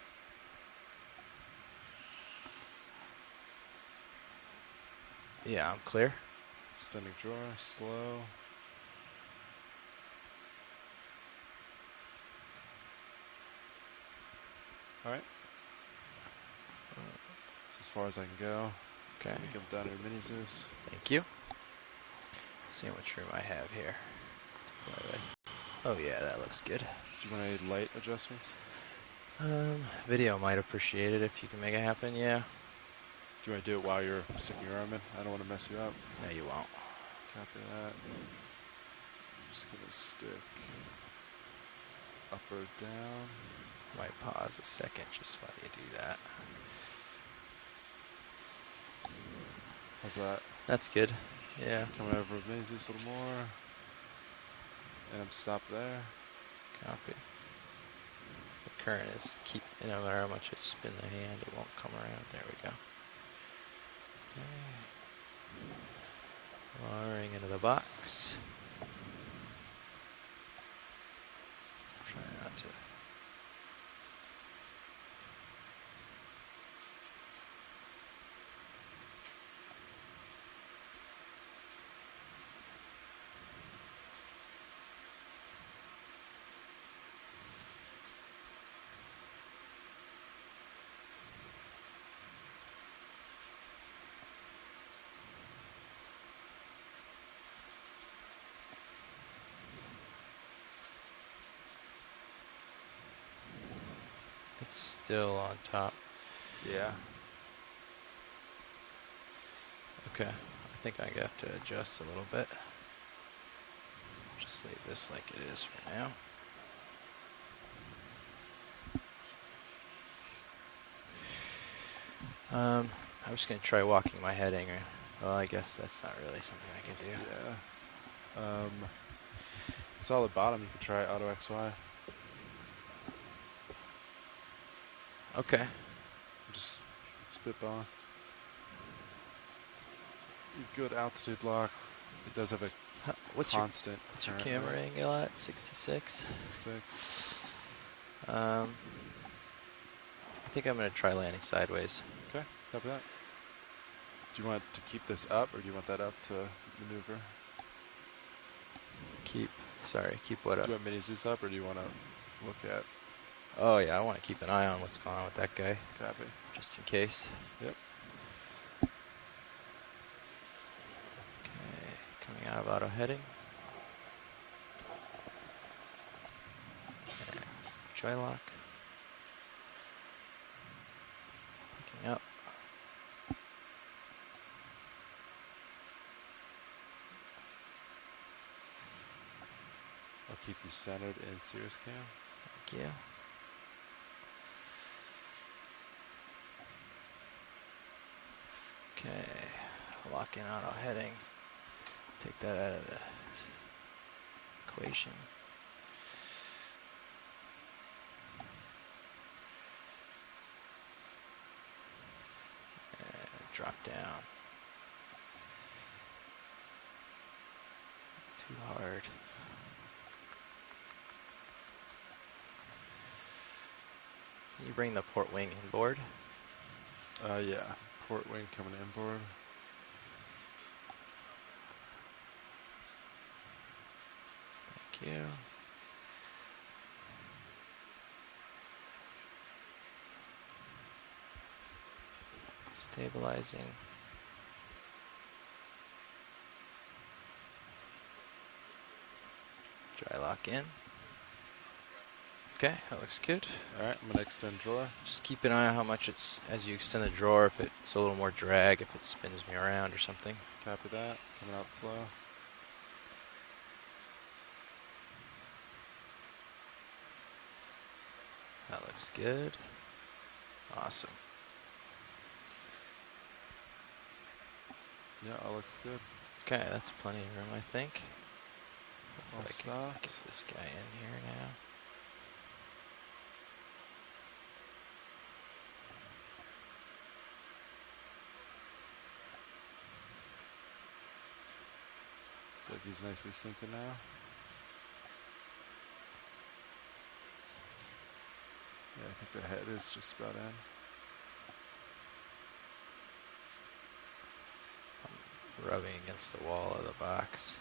Yeah, I'm clear. Extending drawer, slow. Alright. That's as far as I can go. Okay. Let me come down to your Mini Zeus. Thank you. Let's see how much room I have here. Oh yeah, that looks good. Do you want any light adjustments? Video might appreciate it if you can make it happen, yeah. Do you want to do it while you're sticking your arm in? I don't want to mess you up. No, you won't. Copy that. Just gonna stick up or down. Might pause a second just while you do that. How's that? That's good. Yeah. Coming over with Mini Zeus a little more. And I'm stopped there. Copy. The current is no matter how much I spin the hand, it won't come around. There we go. Okay. Lowering into the box. Try not to. It's still on top. Yeah. Okay, I think I have to adjust a little bit. Just leave this like it is for now. I'm just gonna try walking my heading. Well, I guess that's not really something I can do. Yeah. Solid bottom, you could try auto XY. Okay. Just spitball. Good altitude lock. It does have a What's constant. your current camera rate. angle at? 66? 66. I think I'm gonna try landing sideways. Okay, copy that. Do you want to keep this up, or do you want that up to maneuver? Keep what Do up? you want mini Zeus up, or do you want to look at Oh yeah, I want to keep an eye on what's going on with that guy, copy? just in case. Yep. Okay, coming out of auto heading. Okay, joy lock. Picking up. I'll keep you centered in Cirrus cam. Thank you. Okay, lock in auto heading. Take that out of the equation. And drop down. Too hard. Can you bring the port wing inboard? Yeah. Port wing coming inboard. Thank you. Stabilizing. Dry lock in. Okay, that looks good. Alright, I'm going to extend drawer. Just keep an eye on how much it's, as you extend the drawer, if it's a little more drag, if it spins me around or something. Copy that. Coming out slow. That looks good. Awesome. Yeah, all looks good. Okay, that's plenty of room, I think. All Hopefully I can stopped. get this guy in here now. Looks like he's nicely sinking now. Yeah, I think the head is just about in. I'm rubbing against the wall of the box.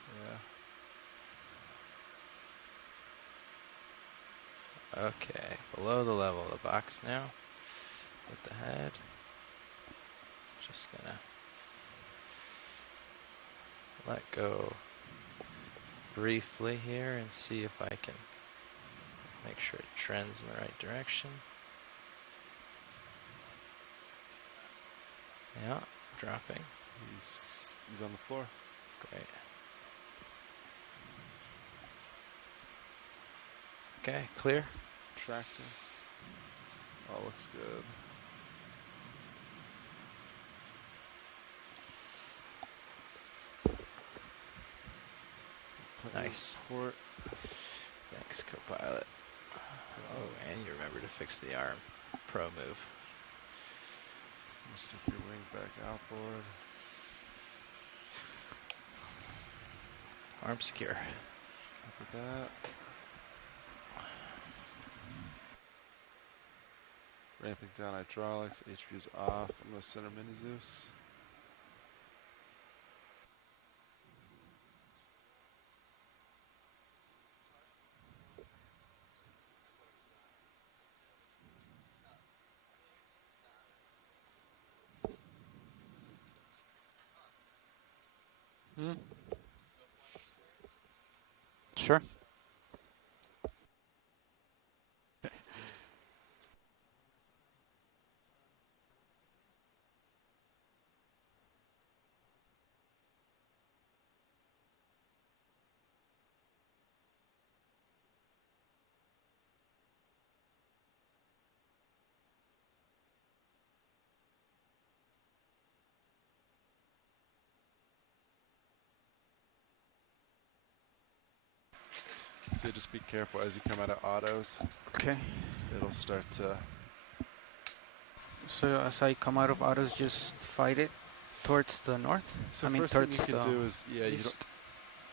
Yeah. Okay, below the level of the box now. With the head. Just gonna let go briefly here and see if I can make sure it trends in the right direction. Yeah, dropping. He's on the floor. Great. Okay, clear. Tractor. All looks good. Put in Nice. Port. Thanks, co-pilot. Oh, and you remember to fix the arm. Pro move. Stick your wing back outboard. Arm secure. Copy that. Ramping down hydraulics. HP's off. I'm going to center mini Zeus. Hmm? Sure. So just be careful as you come out of autos. Okay. It'll start to... So as I come out of autos, just fight it towards the north? So I mean first thing towards you can the do is, yeah, you don't... east.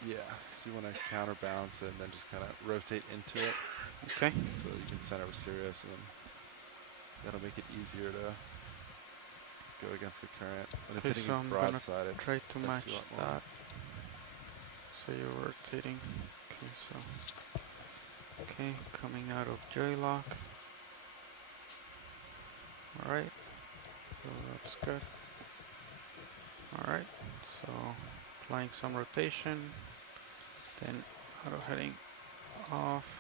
Yeah, so you want to counterbalance it and then just kind of rotate into it. Okay. So you can center with Sirius, and then that'll make it easier to go against the current. When it's Okay, hitting so you I'm gonna broadside, it try to match affects you a lot more. that. So you're rotating. Okay, so okay, coming out of J-lock. All right, so that's good. All right, so applying some rotation, then auto heading off.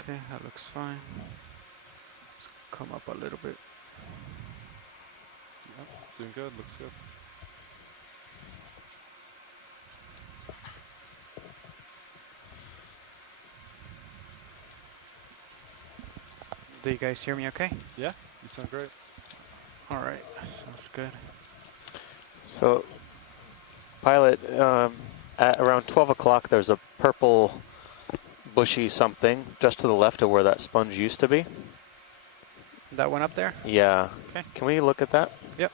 Okay, that looks fine. Let's come up a little bit. Yep, doing good, looks good. Do you guys hear me okay? Yeah, you sound great. All right, sounds good. So, pilot, at around 12 o'clock, there's a purple bushy something just to the left of where that sponge used to be. That one up there? Yeah. Okay. Can we look at that? Yep.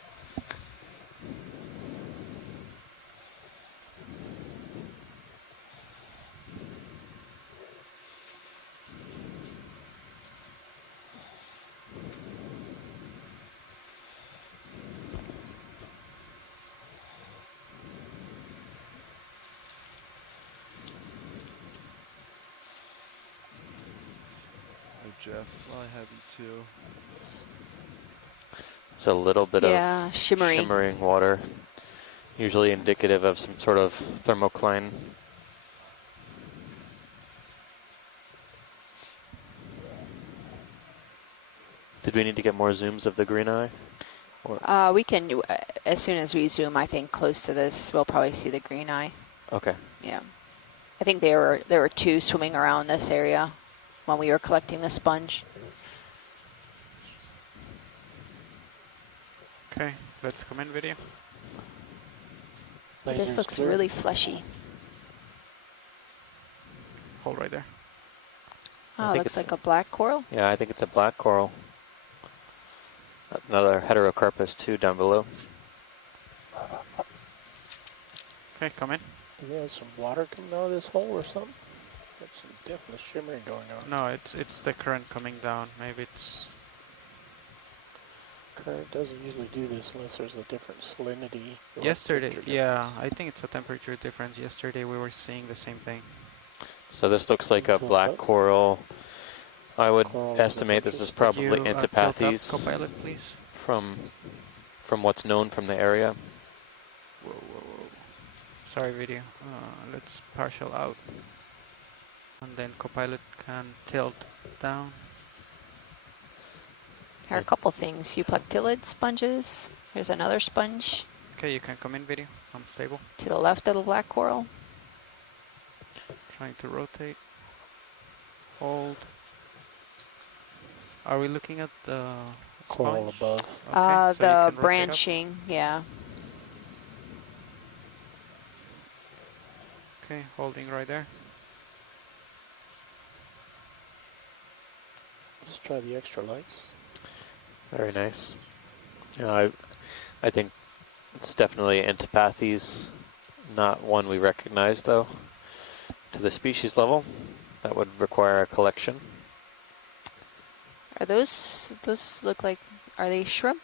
Hey Jeff, while I have you too. It's a little bit of shimmery. shimmering water, usually indicative of some sort of thermocline. Did we need to get more zooms of the green eye? Or We can, as soon as we zoom, I think, close to this, we'll probably see the green eye. okay. Yeah. I think there were two swimming around this area when we were collecting the sponge. Okay, let's come in video. This Laser's looks clear. really fleshy. Hold right there. Oh, think looks it's like a black coral. Yeah, I think it's a black coral. Another heterocarpus too down below. Okay, come in. Yeah, some water coming out of this hole or something. There's some definite shimmering going on. No, it's the current coming down. Maybe it's Current doesn't usually do this unless there's a different salinity. or yesterday. temperature Yeah, I think it's a temperature difference. Yesterday we were seeing the same thing. So this looks like a Tilt black up. coral. I would Coral over estimate this bunches. is probably Could you, tilt up, Antipathes Copilot, please. from what's known from the area. Whoa, whoa, whoa. Sorry, video. Let's partial out. And then Copilot can tilt down. There are a couple things. Euplectillid sponges. There's another sponge Okay, you can come in video. I'm stable. to the left of the black coral. Trying to rotate. Hold. Are we looking at the Coral sponge? above. Okay, so you can The rotate up. branching, yeah. Okay, holding right there. Let's try the extra lights. Very nice. I think it's definitely Antipathes Not one we recognize, though, to the species level. That would require a collection. Are those look like, are they shrimp?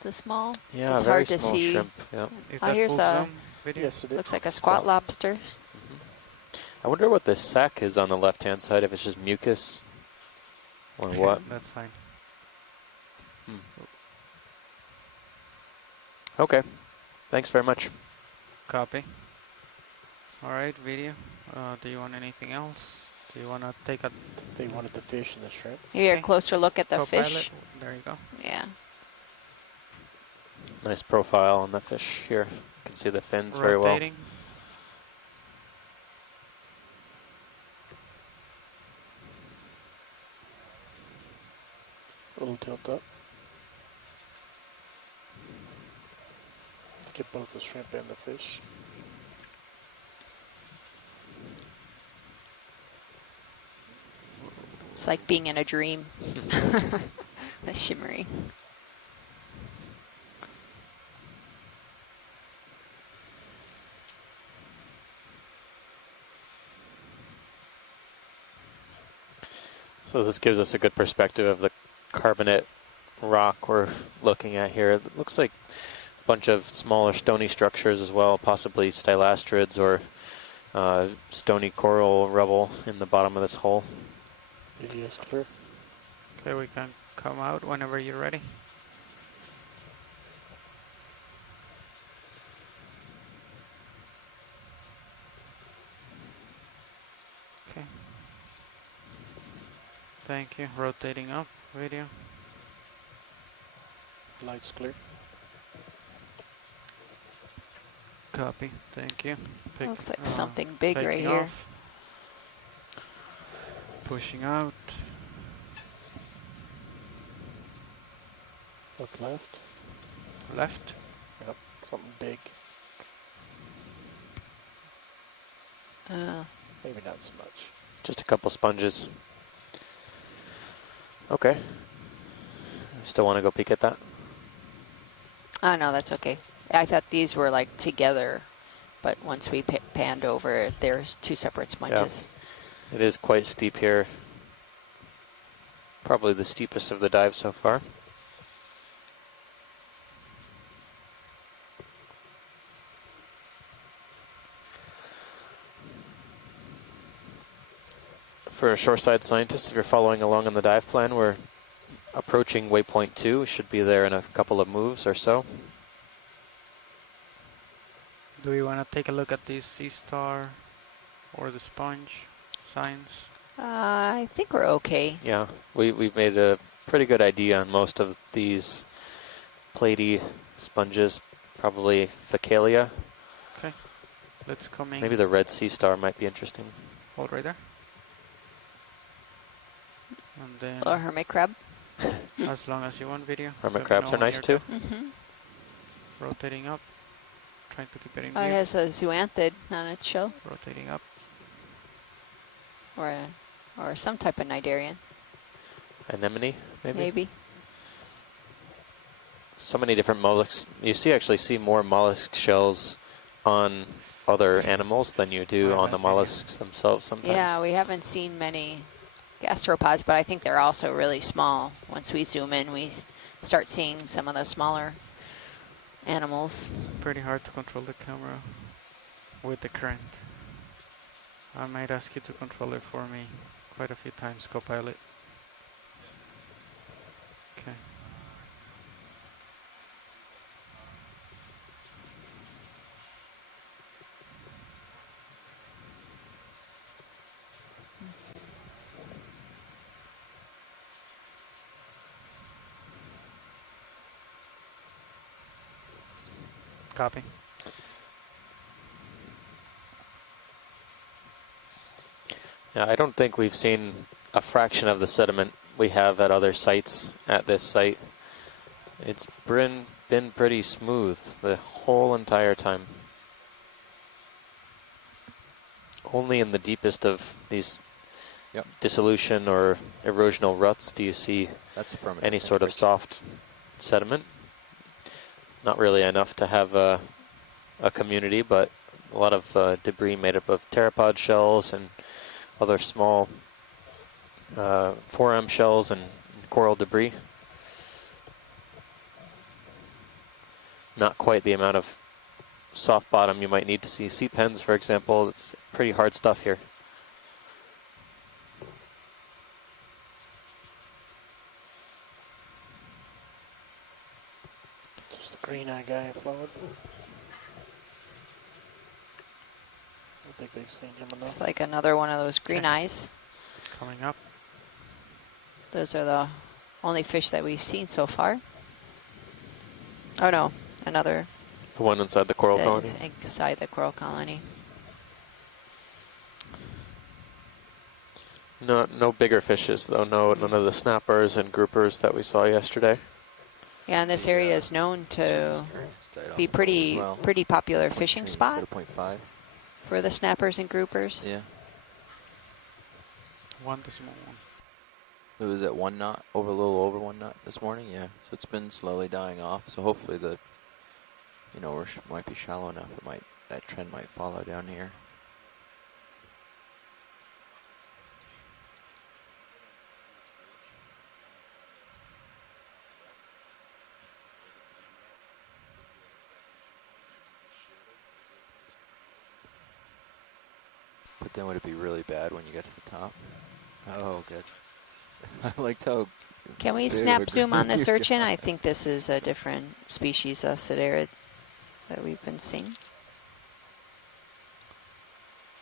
The small? Yeah, It's very hard to small see. shrimp. Yeah. Is Oh, that here's full a, zoom video? Yes, it is. looks like a squat lobster. I wonder what this sac is on the left-hand side, if it's just mucus or what. That's fine. Okay. Thanks very much. Copy. All right, video. Do you want anything else? Do you want to take a They wanted the fish and the shrimp. Maybe a Okay. closer look at the co-pilot? fish. There you go. Yeah. Nice profile on the fish here. You can see the fins very well. Rotating. A little tilt up. Let's get both the shrimp and the fish. It's like being in a dream. The shimmering. So this gives us a good perspective of the carbonate rock we're looking at here. It looks like a bunch of smaller stony structures as well, possibly stylastrids or stony coral rubble in the bottom of this hole. Yes, clear. Okay, we can come out whenever you're ready. Okay. Thank you. Rotating up video. Lights clear. Copy. Thank you. Looks like something big right taking here. off. Pushing out. Look left. Left. Yep, something big. Maybe not so much. Just a couple sponges. Okay. Still want to go peek at that? Oh, no, that's okay. I thought these were like together, but once we panned over, there's two separate sponges. It is quite steep here. Probably the steepest of the dive so far. For shoreside scientists, if you're following along on the dive plan, we're approaching waypoint 2. We should be there in a couple of moves or so. Do we want to take a look at the sea star or the sponge signs? I think we're okay. Yeah, we've made a pretty good idea on most of these platy sponges, probably Facalia. Okay, let's come in. Maybe the red sea star might be interesting. Hold right there. And then, Or hermit crab. as long as you want video. Hermit let me crabs know are when nice you're too. Mm-hmm. Rotating up. Trying to keep it in Oh, it view. has a zoanthid on its shell, Rotating up. or some type of cnidarian, Anemone, maybe? maybe. So many different mollusks. You actually see more mollusk shells on other animals than you do on the mollusks themselves sometimes. Yeah, we haven't seen many gastropods, but I think they're also really small. Once we zoom in, we start seeing some of the smaller animals. Pretty hard to control the camera with the current. I might ask you to control it for me quite a few times, co-pilot. Okay. Copy. Yeah, I don't think we've seen a fraction of the sediment we have at other sites at this site. It's been pretty smooth the whole entire time. Only in the deepest of these dissolution or erosional ruts do you see any sort of soft sediment. Not really enough to have a community, but a lot of debris made up of pteropod shells and other small 4M shells and coral debris. Not quite the amount of soft bottom you might need to see sea pens, for example. It's pretty hard stuff here. Just the green eye guy afloat. I think they've seen him enough. It's like another one of those green eyes. Coming up. Those are the only fish that we've seen so far. Oh no, another The one inside the coral colony. inside the coral colony. No bigger fishes though. None of the snappers and groupers that we saw yesterday. Yeah, and this area is known to be pretty popular fishing spot 0.5. for the snappers and groupers. Yeah. 1 decimal 1. It was at 1 knot, a little over 1 knot this morning. Yeah. So it's been slowly dying off. So hopefully we might be shallow enough. That trend might follow down here. But then would it be really bad when you get to the top? Oh, good. I liked how. Can we snap zoom on this urchin? I think this is a different species of Sedarid that we've been seeing.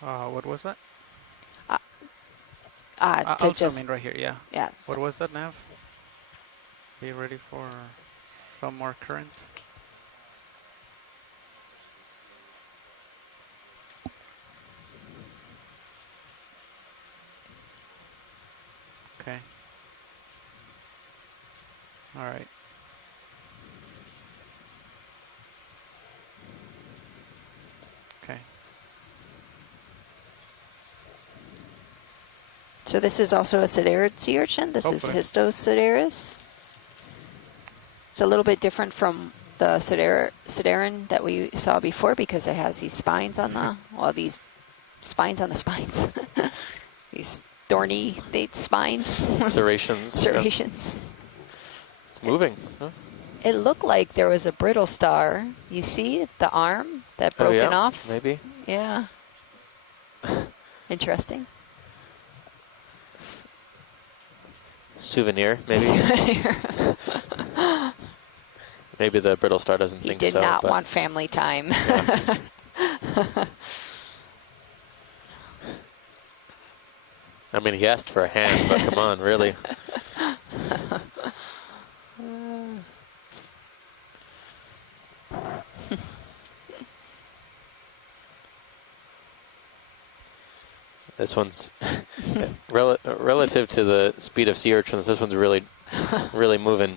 What was that? To just, I mean right here, yeah. yeah. What was that, Nav? Be ready for some more current. Okay. All right. Okay. So this is also a Sedarid sea urchin. This is Hopefully. Histos sedaris. It's a little bit different from the Sedarin that we saw before because it has these spines on the, well, these spines on the spines. These thorny spines. Serrations. Serrations. It's moving. Huh? It looked like there was a brittle star. You see the arm that broken off? Maybe. Yeah. Interesting. Souvenir, maybe. Souvenir. Maybe the brittle star doesn't He think did so. not but want family time. Yeah. I mean, he asked for a hand, but come on, really. This one's relative to the speed of sea urchins. This one's really moving.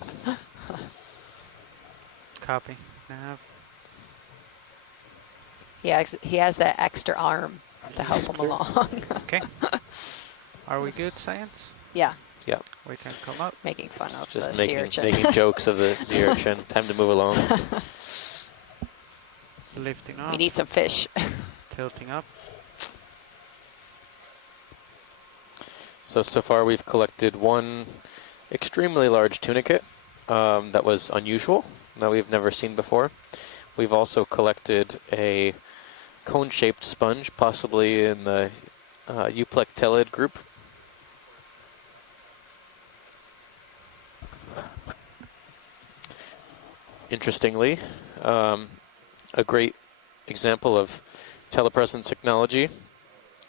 Copy. Nav. Yeah, he has that extra arm to help him along. Okay. Are we good, science? Yeah, Yeah, We can come up. making fun of just the sea urchin. making jokes of the sea urchin. Time to move along. Lifting up. We need some fish. Tilting up. So far we've collected one extremely large tunicate that was unusual, that we've never seen before. We've also collected a cone-shaped sponge, possibly in the Euplectellid group. Interestingly, a great example of telepresence technology.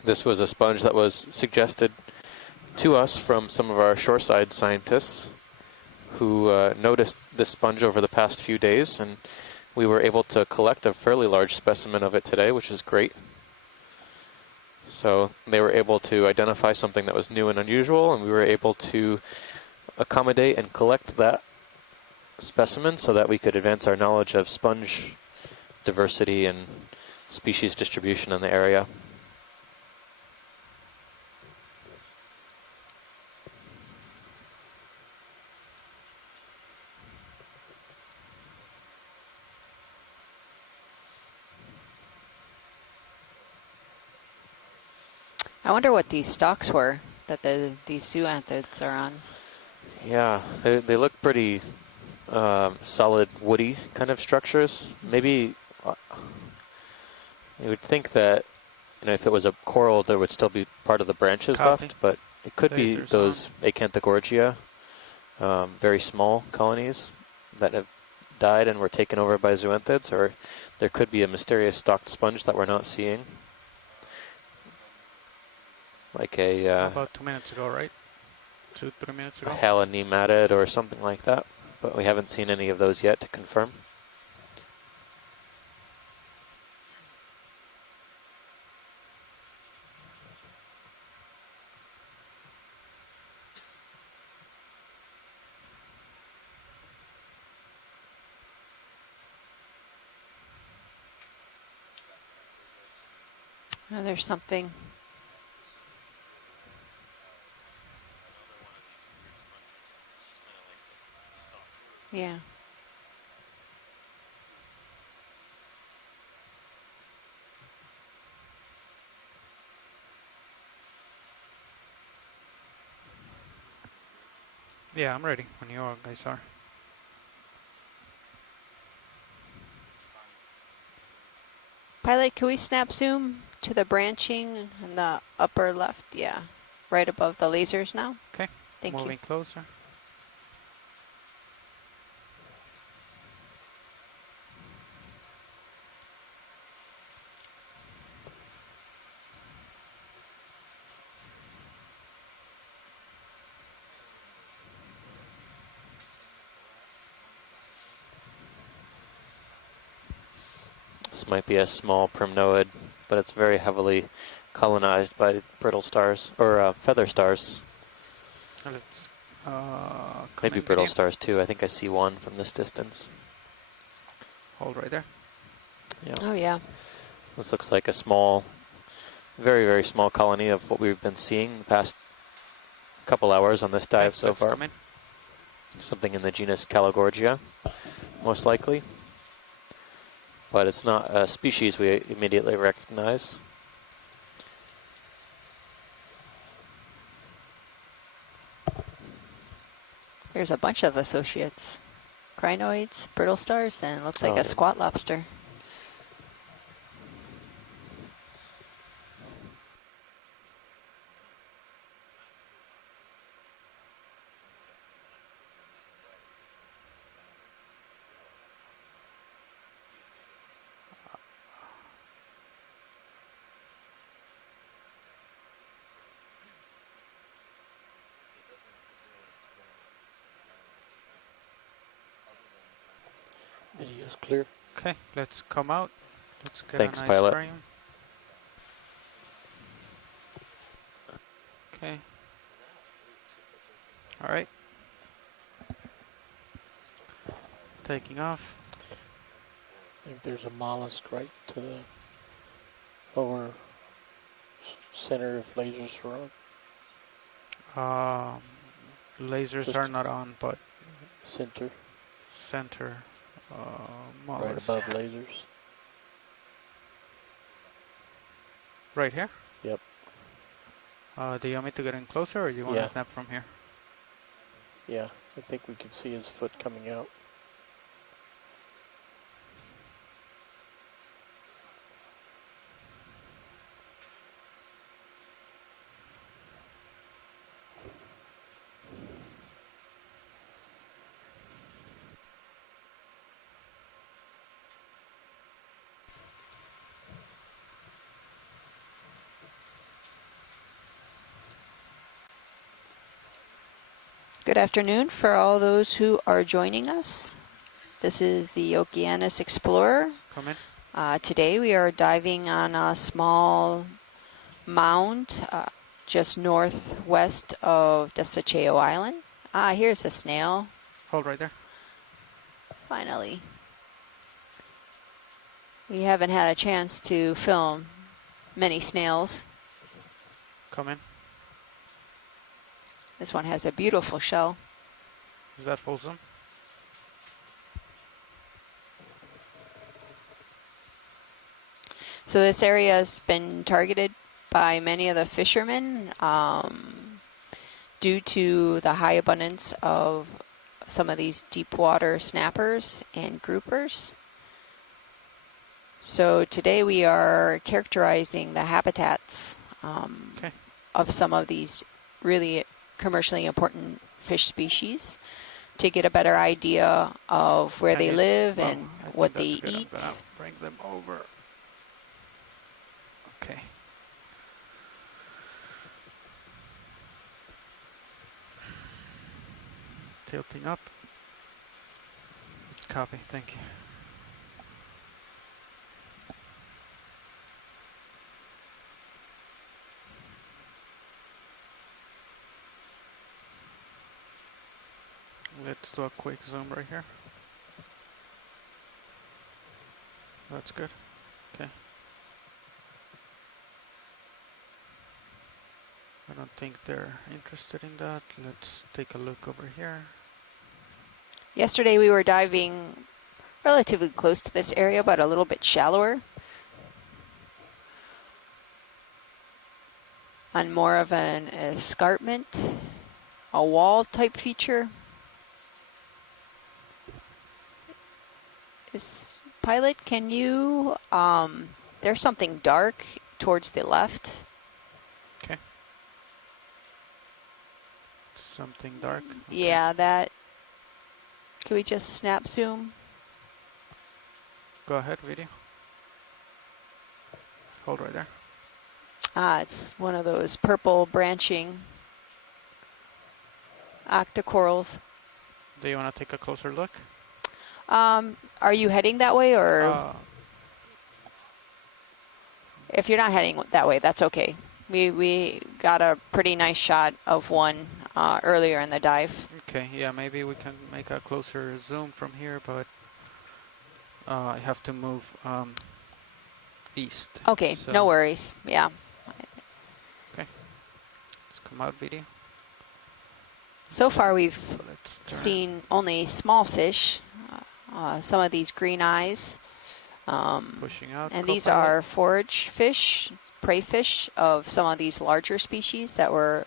This was a sponge that was suggested to us from some of our shoreside scientists who noticed this sponge over the past few days, and we were able to collect a fairly large specimen of it today, which is great. So they were able to identify something that was new and unusual, and we were able to accommodate and collect that specimen so that we could advance our knowledge of sponge diversity and species distribution in the area. I wonder what these stalks were that these zoanthids are on. Yeah, they look pretty solid, woody kind of structures. Maybe you would think that, you know, if it was a coral, there would still be part of the branches Copy. left, but it could be Lasers those Acanthogorgia, very small colonies that have died and were taken over by zoanthids, or there could be a mysterious stalked sponge that we're not seeing. Like About 2 minutes ago, right? 2-3 minutes a ago. halonematid or something like that, but we haven't seen any of those yet to confirm. Oh, there's something. Yeah. Yeah, I'm ready when you guys are. Pilot, can we snap zoom to the branching in the upper left? Yeah. Right above the lasers now? Okay. Thank Moving you. closer. This might be a small primnoid, but it's very heavily colonized by brittle stars, or feather stars. Let's come Maybe in brittle medium. stars too. I think I see one from this distance. Hold right there. Yeah. Oh, yeah. This looks like a small, very, very small colony of what we've been seeing the past couple hours on this dive Okay, so let's far. come in. Something in the genus Calogorgia, most likely. But it's not a species we immediately recognize. There's a bunch of associates. Crinoids, brittle stars, and looks like Oh, a yeah. squat lobster. Video's clear. Okay, let's come out. Let's get Thanks, a nice pilot. frame. Okay. All right. Taking off. I think there's a mollusk right to the lower center if lasers were on. Lasers Just are not on, but Center, center right mollusk. above lasers. Right here? Yep. Do you want me to get in closer, or do you want Yeah. to snap from here? Yeah, I think we can see his foot coming out. Good afternoon for all those who are joining us. This is the Okeanos Explorer. Come in. Today we are diving on a small mound just northwest of Desecheo Island. Here's a snail, Hold right there. finally. We haven't had a chance to film many snails. Come in. This one has a beautiful shell. Is that full zoom? So this area has been targeted by many of the fishermen due to the high abundance of some of these deep water snappers and groupers. So today we are characterizing the habitats of some of these really commercially important fish species to get a better idea of where they live and what they eat. I'm gonna bring them over. Okay. Tilting up. Copy, thank you. Let's do a quick zoom right here. That's good. Okay. I don't think they're interested in that. Let's take a look over here. Yesterday we were diving relatively close to this area, but a little bit shallower, on more of an escarpment, a wall type feature. Pilot, can you, there's something dark towards the left. Okay. Something dark? Okay. Yeah, that, can we just snap zoom? Go ahead, video. Hold right there. It's one of those purple branching octocorals. Do you want to take a closer look? Are you heading that way, or if you're not heading that way, that's okay. We got a pretty nice shot of one earlier in the dive. Okay, yeah, maybe we can make a closer zoom from here, but I have to move east. Okay, so no worries. Yeah. Okay, let's come out, video. So far we've So let's turn. seen only small fish, some of these green eyes. Pushing out. And these co-pilot. are forage fish, prey fish of some of these larger species that we're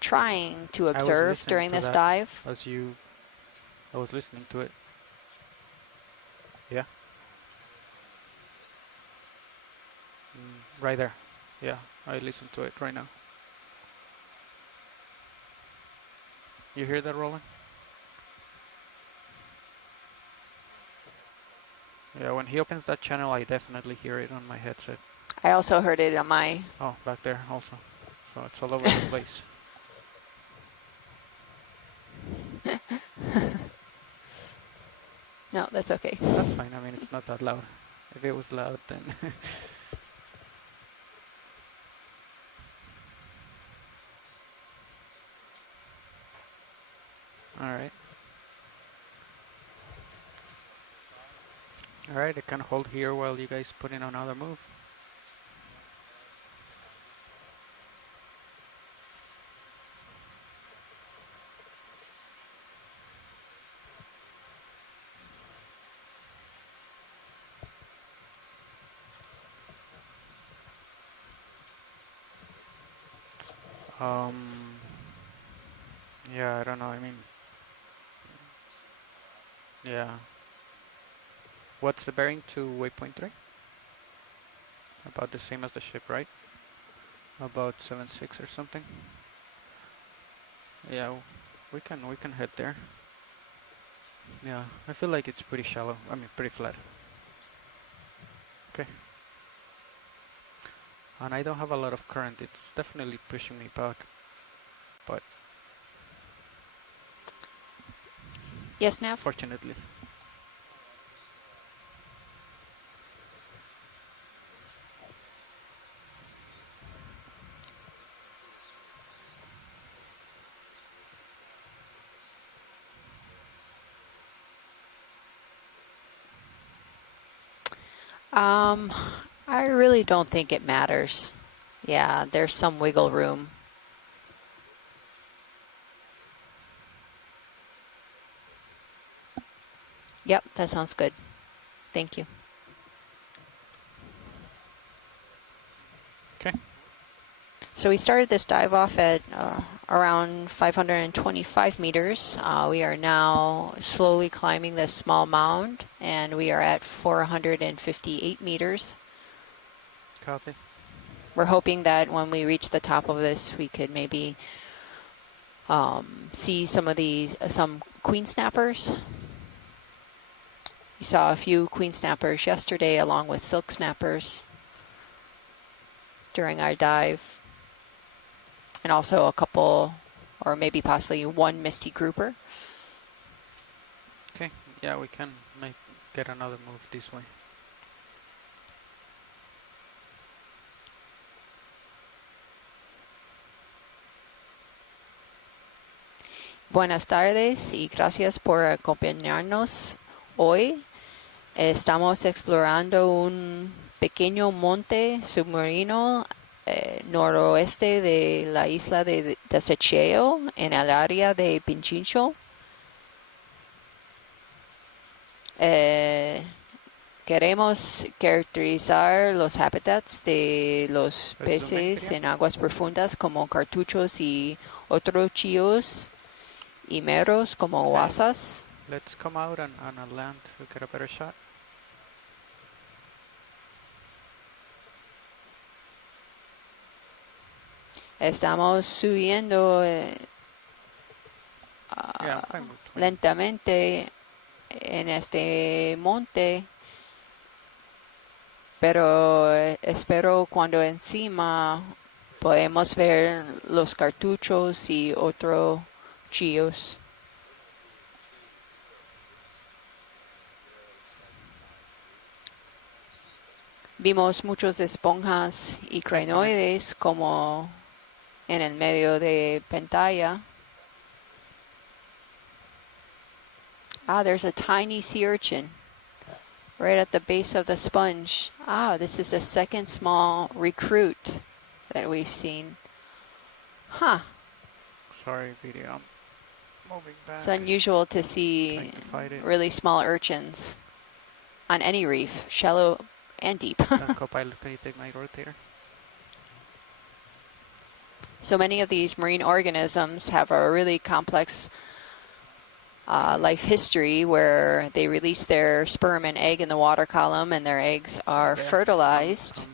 trying to was observe listening during to this that dive. I was listening to it. Yeah. Right there. Yeah, I listened to it right now. You hear that, Roland? Yeah, when he opens that channel, I definitely hear it on my headset. I also heard it on my... Oh, back there also. So it's all over the place. No, that's okay. That's fine. I mean, it's not that loud. If it was loud, then... Alright. Alright, I can hold here while you guys put in another move. Yeah, I don't know. I mean, yeah. What's the bearing to waypoint 3? About the same as the ship, right? About 7.6 or something. Yeah, we can head there. Yeah, I feel like it's pretty shallow. I mean, pretty flat. Okay. And I don't have a lot of current. It's definitely pushing me back. But Yes, Nav? fortunately. I really don't think it matters. Yeah, there's some wiggle room. Yep, that sounds good. Thank you. Okay. So we started this dive off at around 525 meters. We are now slowly climbing this small mound, and we are at 458 meters. Copy. We're hoping that when we reach the top of this, we could maybe see some queen snappers. We saw a few queen snappers yesterday along with silk snappers during our dive. And also a couple, or maybe possibly one misty grouper. Okay, yeah, we can get another move this way. Buenas tardes y gracias por acompañarnos hoy. Estamos explorando un pequeño monte submarino noroeste de la isla de Desecheo en el área de Pichincho. Queremos caracterizar los hábitats de los peces en aguas profundas como cartuchos y otros chíos y meros como guasas. Let's come out and land to get a better shot. Estamos subiendo lentamente en este monte, pero espero cuando encima podemos ver los cartuchos y otros chíos. Vimos muchos esponjas y crinoides como en el medio de pantalla. There's a tiny sea urchin right at the base of the sponge. This is the second small recruit that we've seen. Sorry, video. I'm moving back. It's unusual to see really small urchins on any reef, shallow and deep. Co-pilot, can you take my rotator? So many of these marine organisms have a really complex life history where they release their sperm and egg in the water column, and their eggs are fertilized.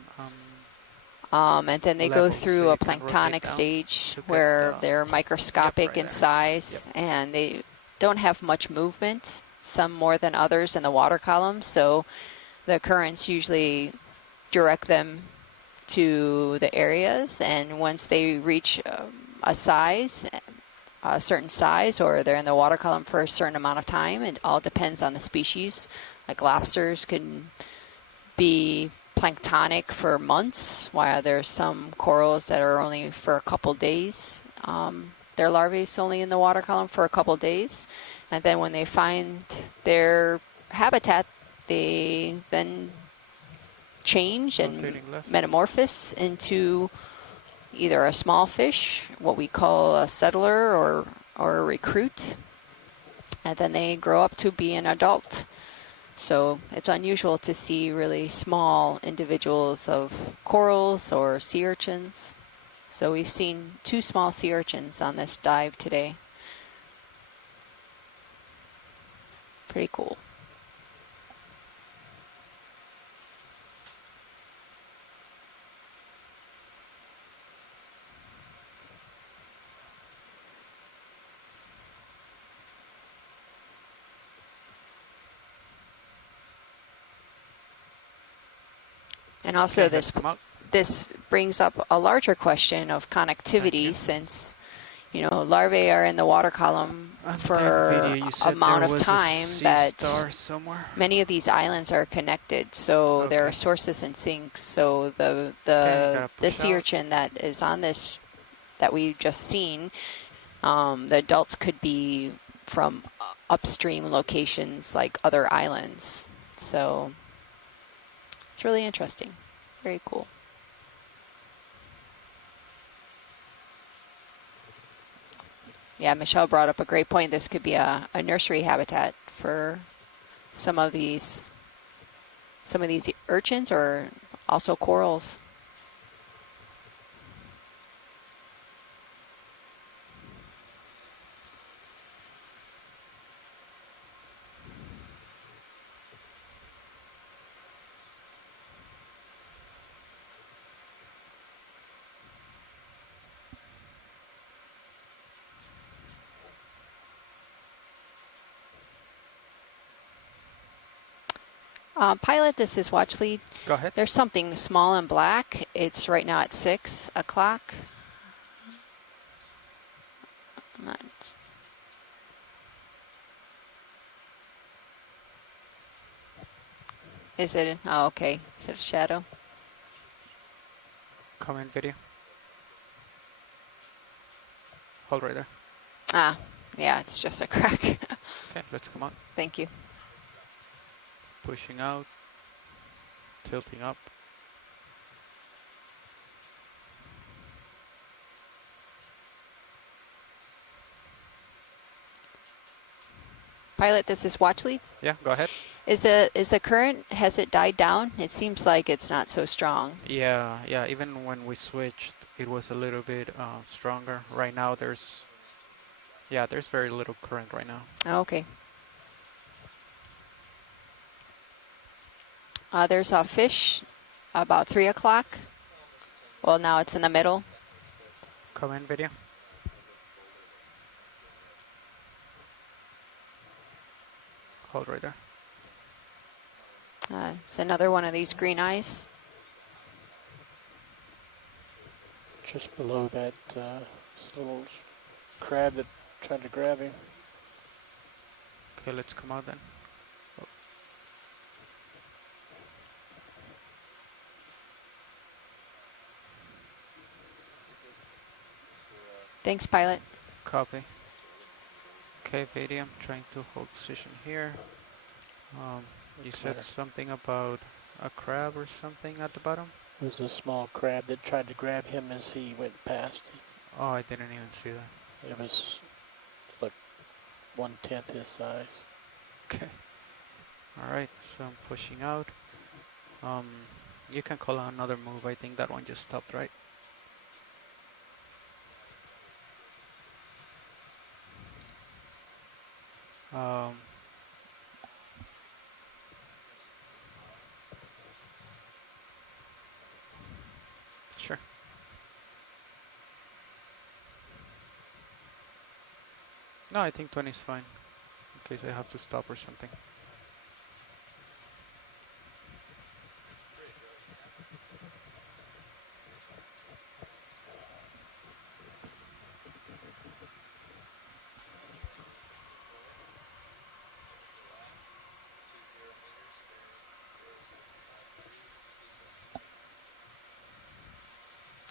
And then they go through a planktonic stage where they're microscopic in size, and they don't have much movement, some more than others in the water column. So the currents usually direct them to the areas, and once they reach a certain size, or they're in the water column for a certain amount of time, it all depends on the species. Like lobsters can be planktonic for months, while there's some corals that are only for a couple days. Their larvae is only in the water column for a couple days, and then when they find their habitat, they then change and metamorphose into either a small fish, what we call a settler, or a recruit, and then they grow up to be an adult. So it's unusual to see really small individuals of corals or sea urchins. So we've seen 2 small sea urchins on this dive today. Pretty cool. And also this brings up a larger question of connectivity, since larvae are in the water column for an amount of time that many of these islands are connected. So there are sources and sinks. So the sea urchin that is on this, that we've just seen, the adults could be from upstream locations like other islands. So it's really interesting. Very cool. Yeah, Michelle brought up a great point. This could be a nursery habitat for some of these urchins, or also corals. Pilot, this is watch lead. Go ahead. There's something small and black. It's right now at 6 o'clock. Is it? Oh, okay. Is it a shadow? Come in video. Hold right there. Ah, yeah, it's just a crack. Okay, let's come on. Thank you. Pushing out. Tilting up. Pilot, this is watch lead. Yeah, go ahead. Is the current, has it died down? It seems like it's not so strong. Yeah, even when we switched, it was a little bit stronger. Right now there's very little current right now. Oh, okay. There's a fish about 3 o'clock. Well, now it's in the middle. Come in video. Hold right there. It's another one of these green eyes. Just below that little crab that tried to grab him. Okay, let's come out then. Oh. Thanks, pilot. Copy. Okay, video, I'm trying to hold position here. You said something about a crab or something at the bottom? It was a small crab that tried to grab him as he went past. Oh, I didn't even see that. It was like 1/10 his size. Okay. Alright, so I'm pushing out. You can call out another move. I think that one just stopped, right? Sure. No, I think 20 is fine. In case I have to stop or something.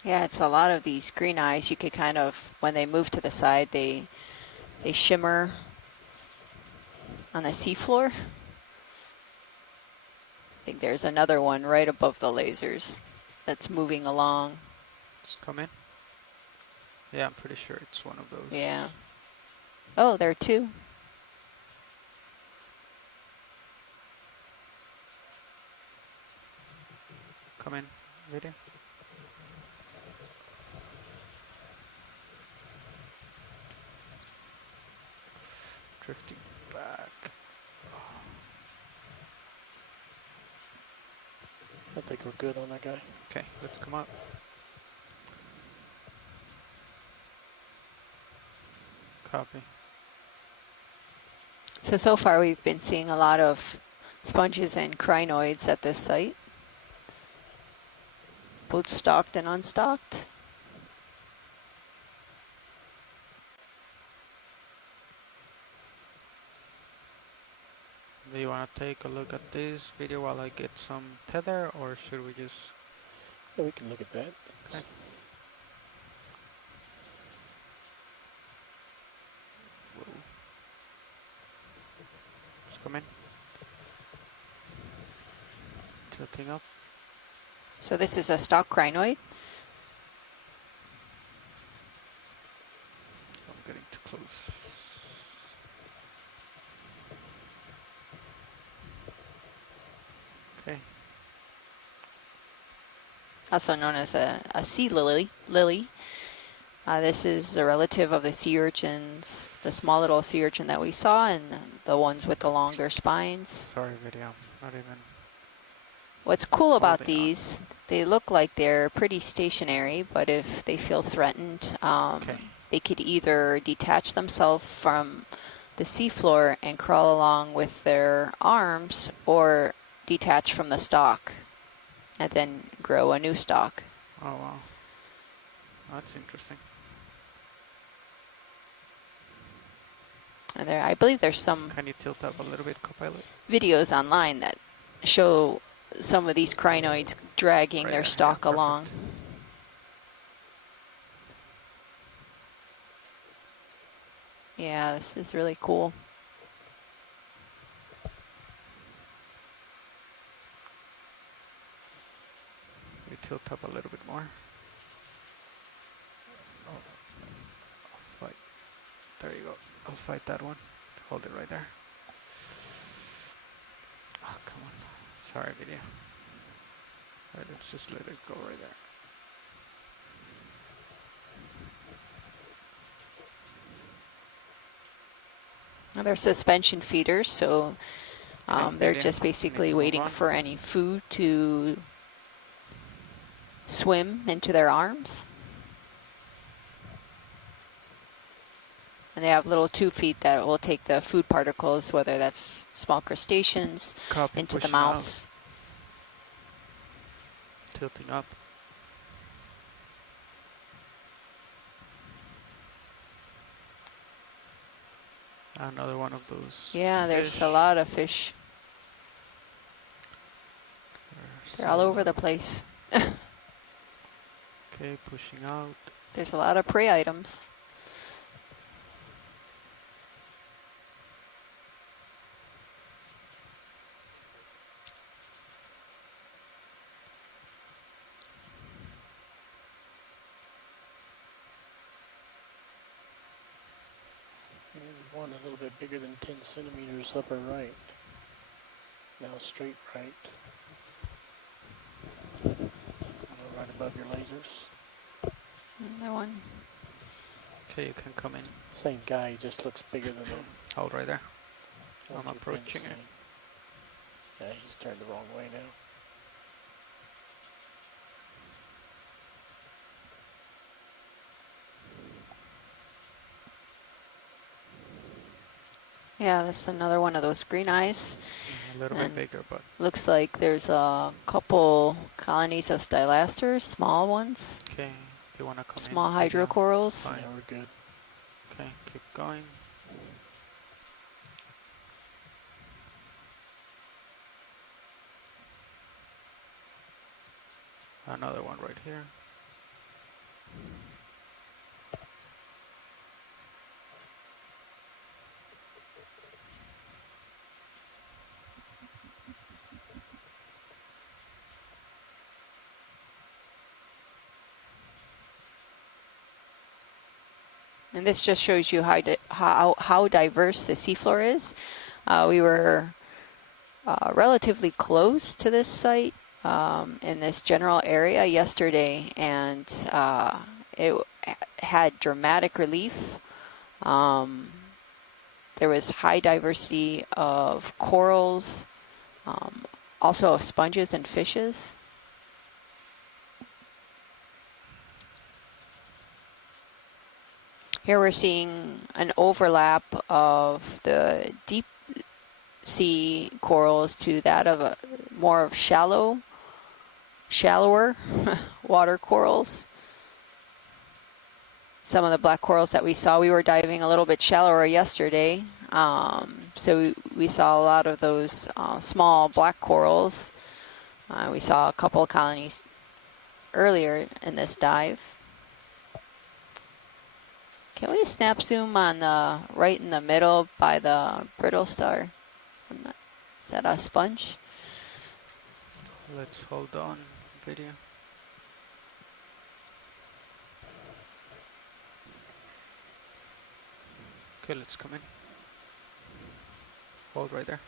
Yeah, it's a lot of these green eyes. You could kind of, when they move to the side, they shimmer on the seafloor. I think there's another one right above the lasers that's moving along. Just come in. Yeah, I'm pretty sure it's one of those. Yeah. Oh, there are two. Come in, video. Drifting back. I think we're good on that guy. Okay, let's come up. Copy. So far we've been seeing a lot of sponges and crinoids at this site. Both stocked and unstocked. Do you want to take a look at this video while I get some tether, or should we just... Yeah, we can look at that. Okay. Whoa. Just come in. Tilting up. So this is a stock crinoid. I'm getting too close. Okay. Also known as a sea lily. This is a relative of the sea urchins, the small little sea urchin that we saw, and the ones with the longer spines. Sorry, video. Not even... What's cool about holding on. these, they look like they're pretty stationary, but if they feel threatened, Okay. they could either detach themselves from the seafloor and crawl along with their arms, or detach from the stalk and then grow a new stalk. Oh wow, that's interesting. And I believe there's some Can you tilt up a little bit, Copilot? videos online that show some of these crinoids dragging Right their there, yeah, stalk perfect. along. Yeah, this is really cool. You tilt up a little bit more. Oh, I'll fight. There you go. I'll fight that one. Hold it right there. Oh, come on. Sorry, video. Alright, let's just let it go right there. Now they're suspension feeders, so they're Vivian, just you need basically to move waiting on. for any food to swim into their arms. And they have little tube feet that will take the food particles, whether that's small crustaceans, Copy, into the pushing out, mouths. tilting up. Another one of those. Yeah, there's fish. a lot of fish. There's They're all a over lot. the place. Okay, pushing out. There's a lot of prey items. There's one a little bit bigger than 10 centimeters upper right. Now straight right. Right above your lasers. Another one. Okay, you can come in. Same guy, he just looks bigger than the Hold right there. ones I'm you've been approaching it. seeing. Yeah, he's turned the wrong way now. Yeah, that's another one of those green eyes. A little And bit bigger, but looks like there's a couple colonies of stylasters, small ones, okay. If you wanna come small in, Vivian, hydrocorals. fine. Yeah, we're good. Okay, keep going. Another one right here. And this just shows you how diverse the seafloor is. We were relatively close to this site in this general area yesterday, and it had dramatic relief. There was high diversity of corals, also of sponges and fishes. Here we're seeing an overlap of the deep sea corals to that of a more of shallower water corals. Some of the black corals that we saw, we were diving a little bit shallower yesterday. So we saw a lot of those small black corals. We saw a couple of colonies earlier in this dive. Can we snap zoom on the right in the middle by the brittle star? Is that a sponge? Let's hold on, video. Okay, let's come in. Hold right there.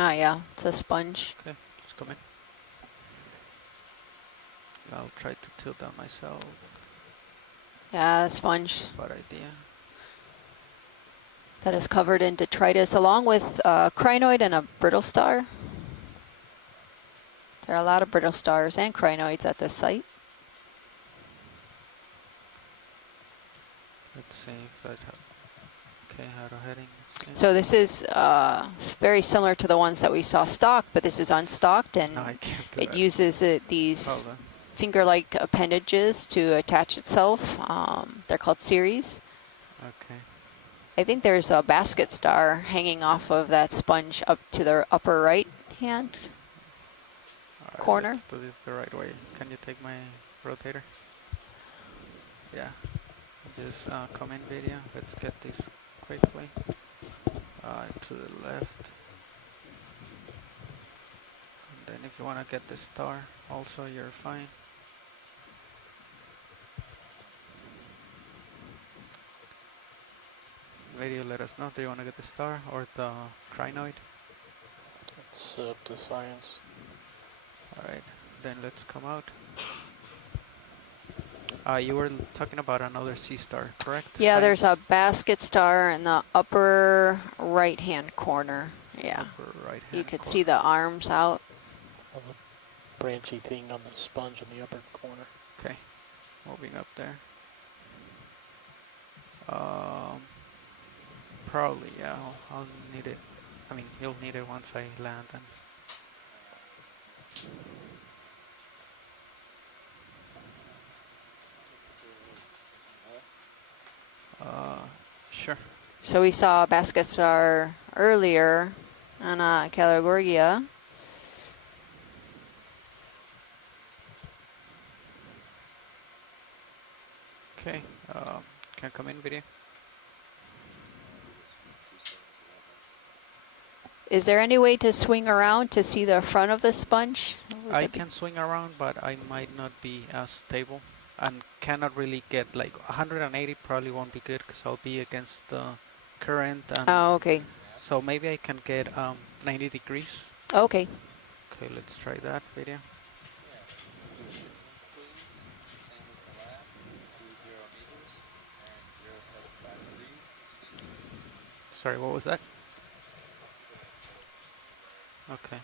Ah, yeah, it's a sponge. Okay, let's come in. I'll try to tilt down myself. Yeah, a sponge Bad idea. that is covered in detritus along with crinoid and a brittle star. There are a lot of brittle stars and crinoids at this site. Let's see if that Okay, auto heading. So this is very similar to the ones that we saw stocked, but this is unstocked, and No, I can't do it that. uses Hold these on. finger-like appendages to attach itself. They're called series. Okay. I think there's a basket star hanging off of that sponge up to the upper right hand All right, corner. let's do this the right way. Can you take my rotator? Yeah. Just come in video. Let's get this quickly. To the left. And then if you want to get the star, also you're fine. Video, let us know. Do you want to get the star or the crinoid? It's up to science. Alright, then let's come out. You were talking about another sea star, correct? Yeah, there's a Science? basket star in the upper right-hand corner. Yeah, Upper right you hand could corner. see the arms out. Of a branchy thing on the sponge in the upper corner. Okay, moving up there. Probably, yeah, I'll need it. I mean, you'll need it once I land. And sure. So we saw a basket star earlier on Calagorgia. Okay, can I come in video? Is there any way to swing around to see the front of the sponge? Would I that be- can swing around, but I might not be as stable and cannot really get like 180. Probably won't be good because I'll be against the current. And Oh, okay. so maybe I can get 90 degrees. Okay. Okay, let's try that video. Sorry, what was that? Okay.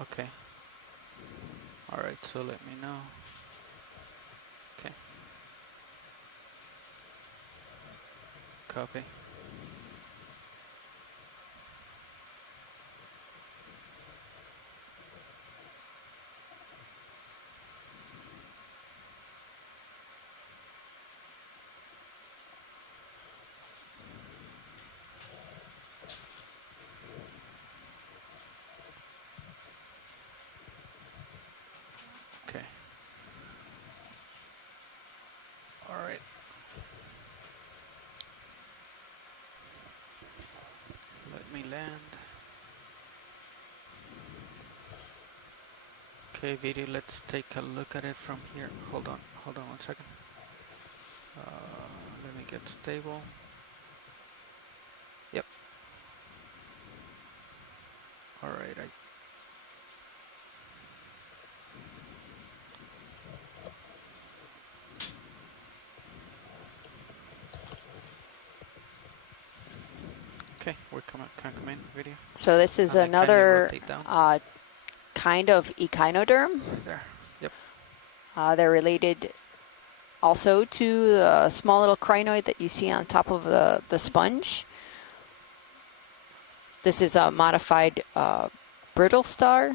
Okay. All right, so let me know. Okay. Copy. Okay. All right. Let me land. Okay, video, let's take a look at it from here. Hold on 1 second. Let me get stable. Yep. All right, okay, can come in video. So this is And then can you another rotate down? kind of echinoderm. Right there. Yep. They're related also to the small little crinoid that you see on top of the sponge. This is a modified brittle star.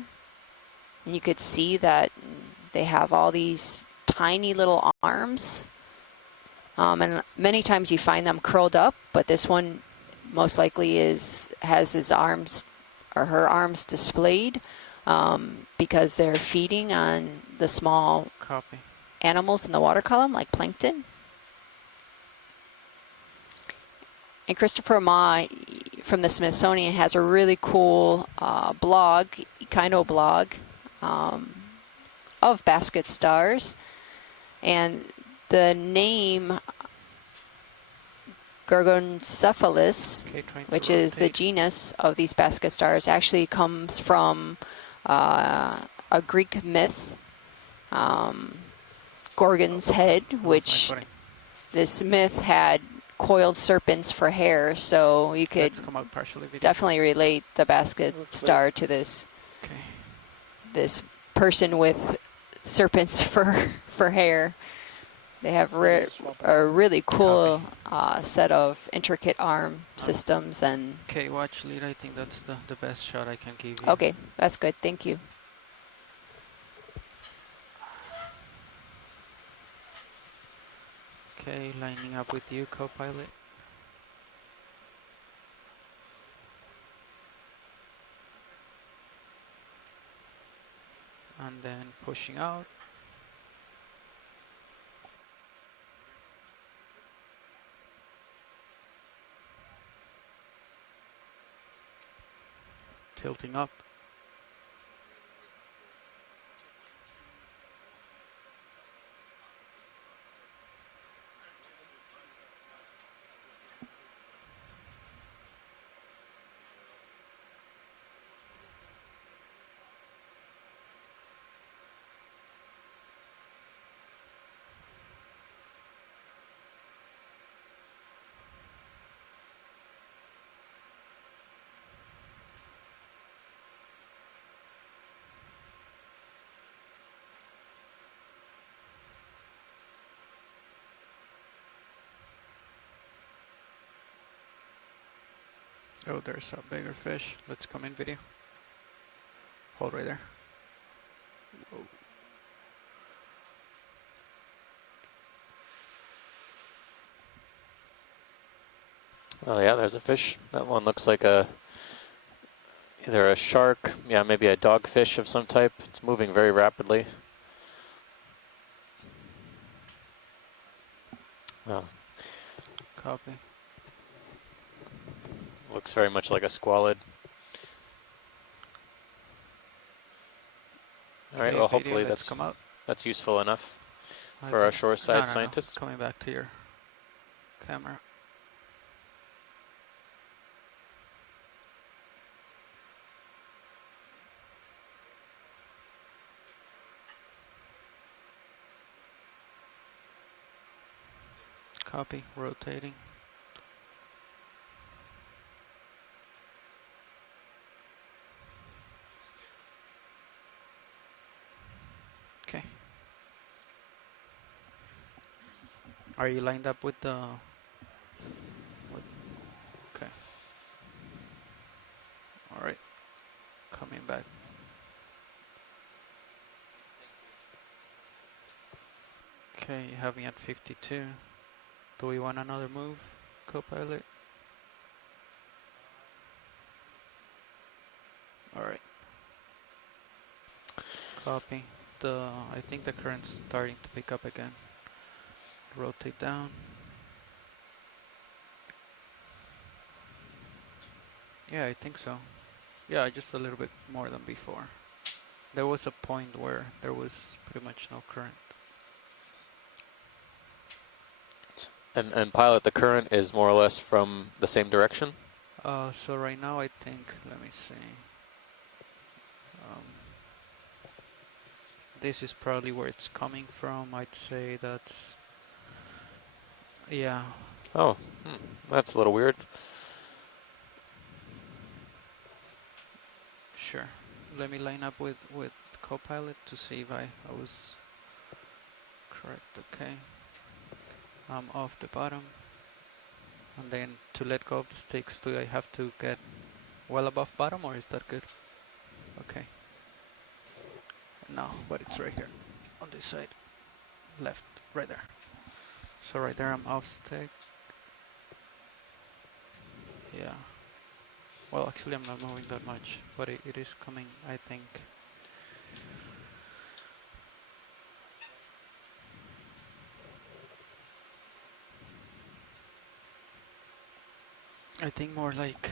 And you could see that they have all these tiny little arms. And many times you find them curled up, but this one most likely has his arms or her arms displayed because they're feeding on the small Copy. animals in the water column, like plankton. And Christopher Ma from the Smithsonian has a really cool blog, echino blog, of basket stars. And the name Gorgoncephalus, Okay, trying to which is the rotate. genus of these basket stars, actually comes from a Greek myth, Gorgon's head, Lost my which footing. this myth had coiled serpents for hair, so you could Let's come out partially video. definitely relate the basket star to this Okay. this person with serpents for hair. They have Yes, Robert. a really cool set of intricate arm systems and. Okay, watch lead. I think that's the best shot I can give you. Okay, that's good. Thank you. Okay, lining up with you, co-pilot. And then pushing out. Tilting up. Oh, there's a bigger fish. Let's come in video. Hold right there. Whoa. Oh yeah, there's a fish. That one looks like either a shark, yeah, maybe a dogfish of some type. It's moving very rapidly. Oh, Copy. looks very much like a squalid. All right, Okay, well, video, hopefully let's come out. that's useful enough I for our think- shoreside no, scientists. Coming back to your camera. Copy, rotating. Okay. Are you lined up with the... Okay. Alright. Coming back. Okay, you have me at 52. Do we want another move, co-pilot? Alright. Copy. I think the current's starting to pick up again. Rotate down. Yeah, I think so. Yeah, just a little bit more than before. There was a point where there was pretty much no current. And pilot, the current is more or less from the same direction? So right now I think, let me see. This is probably where it's coming from. I'd say that's, yeah. Oh, that's a little weird. Sure. Let me line up with co-pilot to see if I was correct. Okay. I'm off the bottom. And then to let go of the sticks, do I have to get well above bottom, or is that good? Okay. No, but it's right here on this side. Left, right there. So right there I'm off stick. Yeah. Well, actually I'm not moving that much, but it is coming, I think. I think more like,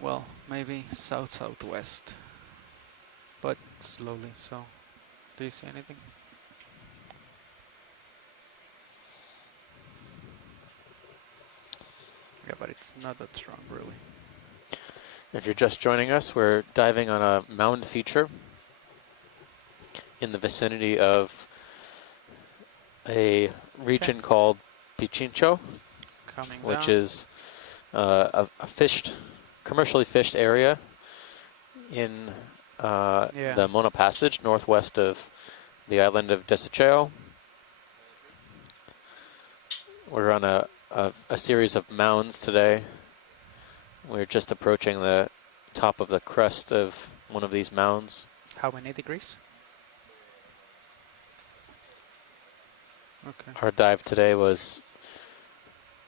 well, maybe south-southwest, but slowly. So, do you see anything? Yeah, but it's not that strong, really. If you're just joining us, we're diving on a mound feature in the vicinity of a region called Pichincho, Coming which down. is a commercially fished area in Yeah. the Mona Passage, northwest of the island of Desecheo. We're on a series of mounds today. We're just approaching the top of the crest of one of these mounds. How many degrees? Okay. Our dive today was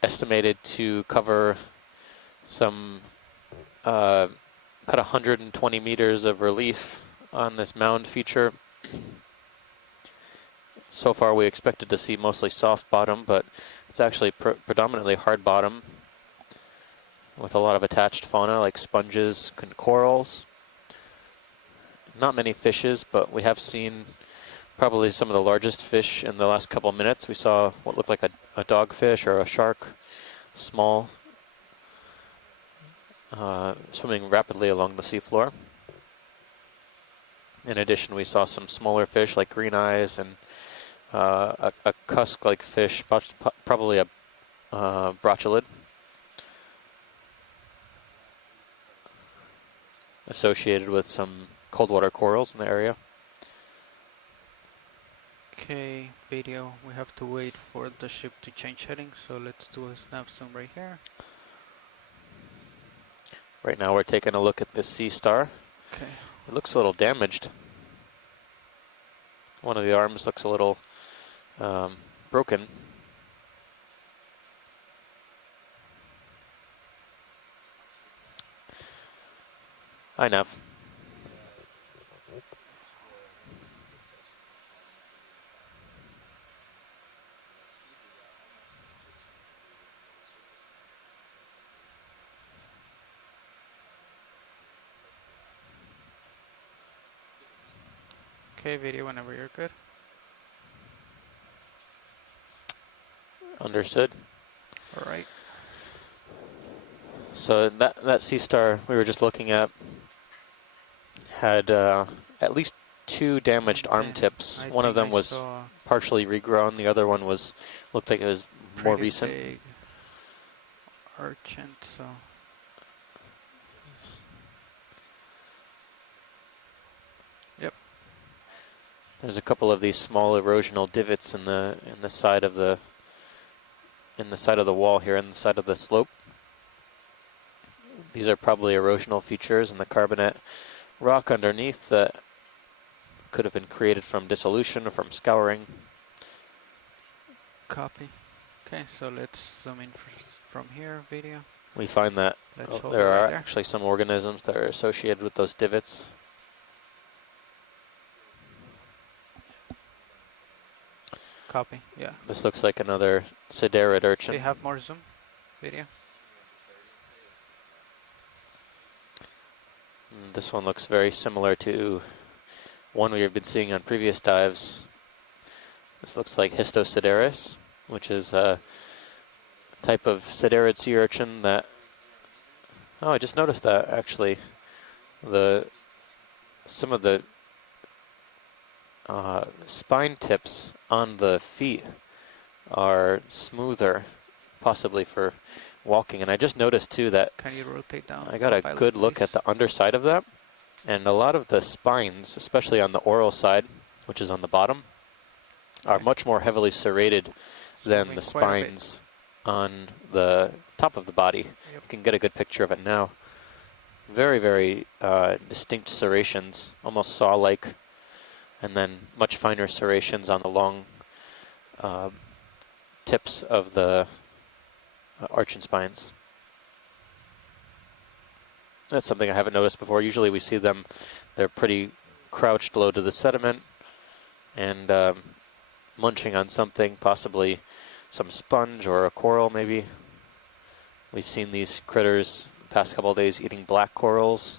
estimated to cover some about 120 meters of relief on this mound feature. So far we expected to see mostly soft bottom, but it's actually predominantly hard bottom with a lot of attached fauna like sponges and corals. Not many fishes, but we have seen probably some of the largest fish in the last couple of minutes. We saw what looked like a dogfish or a shark, small, swimming rapidly along the seafloor. In addition, we saw some smaller fish like green eyes and a cusk-like fish, probably a brocholid, associated with some cold water corals in the area. Okay, video. We have to wait for the ship to change heading, so let's do a snap zoom right here. Right now we're taking a look at this sea star. Okay. It looks a little damaged. One of the arms looks a little broken. Hi, Nav. Okay, video whenever you're good. Understood. All right. So that sea star we were just looking at had at least 2 damaged arm tips. One of them was partially regrown. The other one looked like it was more recent. Big urchin, so yep. There's a couple of these small erosional divots in the side of the wall here, in the side of the slope. These are probably erosional features in the carbonate rock underneath that could have been created from dissolution or from scouring. Copy. Okay, so let's zoom in from here, video. We find that there are actually some organisms that are associated with those divots. Copy, yeah. This looks like another siderid urchin. Do you have more zoom, video? This one looks very similar to one we've been seeing on previous dives. This looks like Histosideris, which is a type of siderid sea urchin that... Oh, I just noticed that actually. Some of the spine tips on the feet are smoother, possibly for walking. And I just noticed too that can you rotate down? I got a good look at the underside of that, and a lot of the spines, especially on the oral side, which is on the bottom, are much more heavily serrated than the spines on the top of the body. Yep. You can get a good picture of it now. Very, very distinct serrations, almost saw-like, and then much finer serrations on the long tips of the urchin spines. That's something I haven't noticed before. Usually we see them, they're pretty crouched low to the sediment and munching on something, possibly some sponge or a coral maybe. We've seen these critters the past couple of days eating black corals.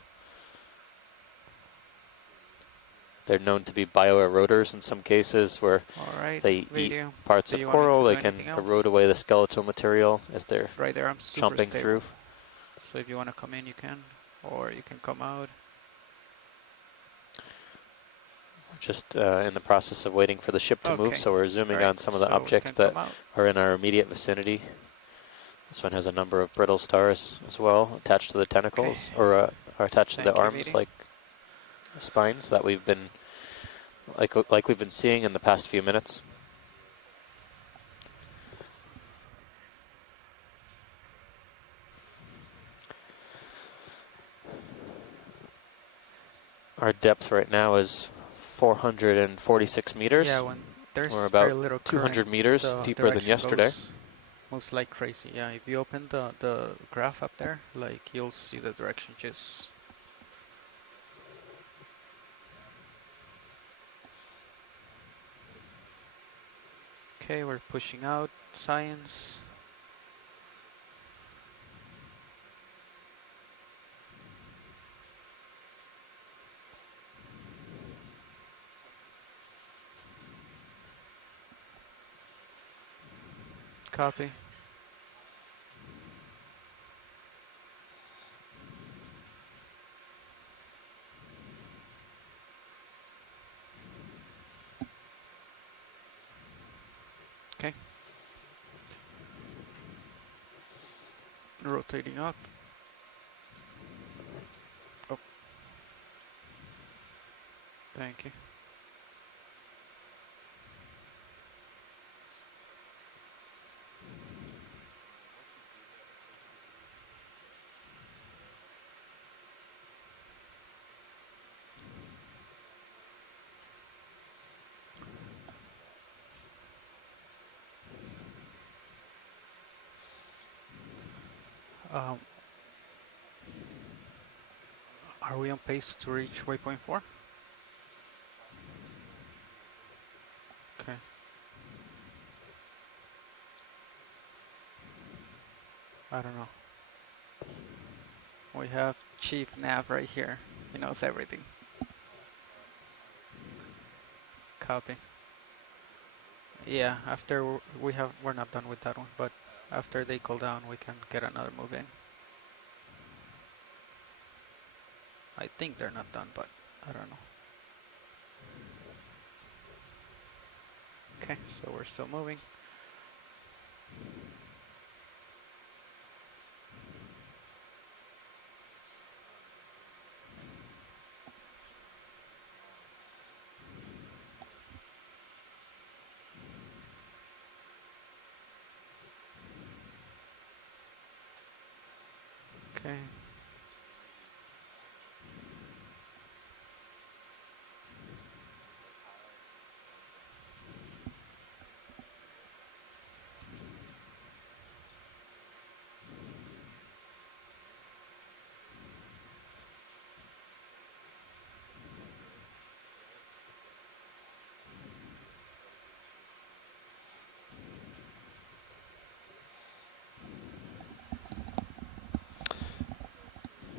They're known to be bioeroders in some cases, where they eat parts of coral. They can erode away the skeletal material as they're right there, I'm chomping through. So if you want to come in, you can, or you can come out. Just in the process of waiting for the ship to move, so we're zooming on some of the objects that are in our immediate vicinity. This one has a number of brittle stars as well, attached to the tentacles, or are attached to the arms like spines that we've been like we've been seeing in the past few minutes. Our depth right now is 446 meters. Yeah, when We're there's about very little 200 current, meters the deeper than direction yesterday. goes most like crazy. Yeah, if you open the graph up there, like you'll see the direction just. Okay, we're pushing out science. Copy. Okay. Rotating up. Oh. Thank you. Um, are we on pace to reach waypoint 4? Okay. I don't know. We have Chief Nav right here. He knows everything. Copy. Yeah, after we're not done with that one, but after they cool down, we can get another move in. I think they're not done, but I don't know. Okay, so we're still moving. Okay.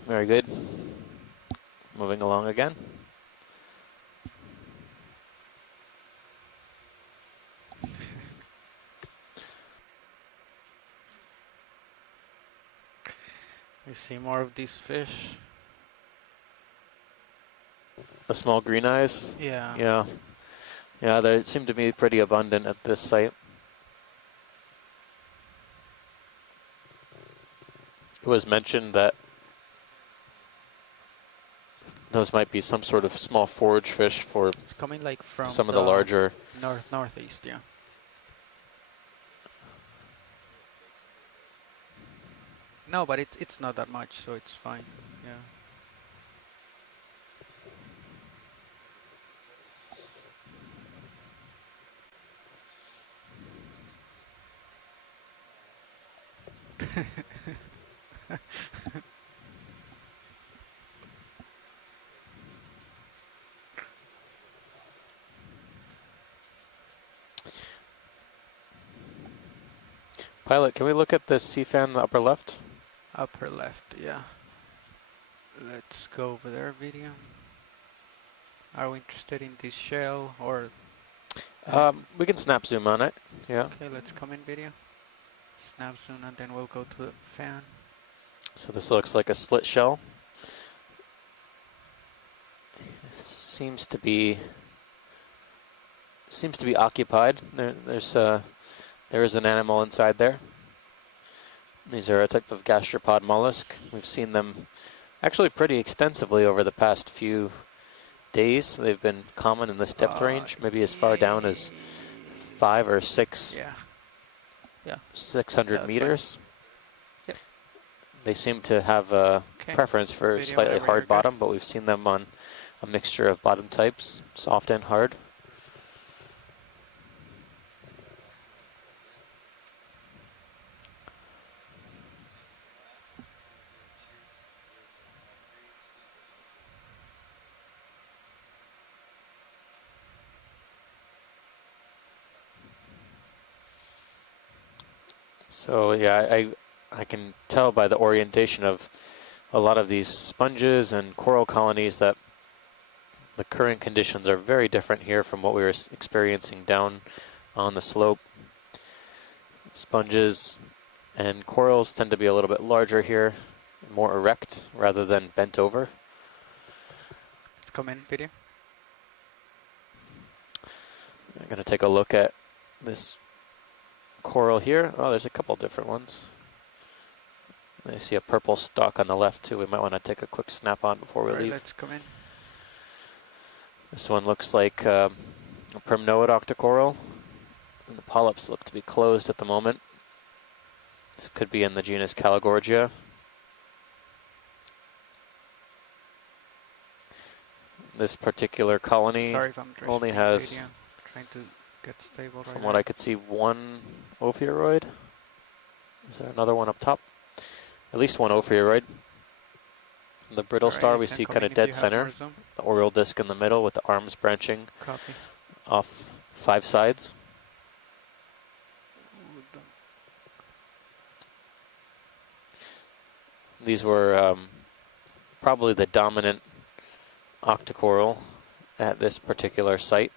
Very good. Moving along again. We see more of these fish. The small green eyes. Yeah. Yeah. Yeah, they seem to be pretty abundant at this site. It was mentioned that those might be some sort of small forage fish for It's coming like from some of the larger. northeast, yeah. No, but it's not that much, so it's fine. Yeah. Pilot, can we look at this sea fan in the upper left? Upper left, yeah. Let's go over there, video. Are we interested in this shell or? We can snap zoom on it. Yeah. Okay, let's come in video. Snap zoom and then we'll go to the fan. So this looks like a slit shell. Seems to be occupied. There is an animal inside there. These are a type of gastropod mollusk. We've seen them actually pretty extensively over the past few days they've been common in this depth range, maybe as far down as 5 or 6, Yeah. 600 That's meters. Yep. They seem to have a Okay. preference for Video slightly whenever you're hard good. bottom, but we've seen them on a mixture of bottom types, soft and hard. So yeah, I can tell by the orientation of a lot of these sponges and coral colonies that the current conditions are very different here from what we were experiencing down on the slope. Sponges and corals tend to be a little bit larger here, more erect rather than bent over. Let's come in, video. I'm going to take a look at this coral here. Oh, there's a couple different ones. I see a purple stalk on the left too. We might want to take a quick snap on before we All right, leave. let's come in. This one looks like a primnoid octocoral, and the polyps look to be closed at the moment. This could be in the genus Caligorgia. This particular colony Sorry if I'm only streaming has, video. Trying to get stable right from now. what I could see, one ophiuroid. Is there another one up top? At least one ophiuroid. The brittle Alright, star you we can see come kind in of if dead you have center. more zoom. The oriole disc in the middle with the arms branching Copy. off 5 sides. These were probably the dominant octocoral at this particular site.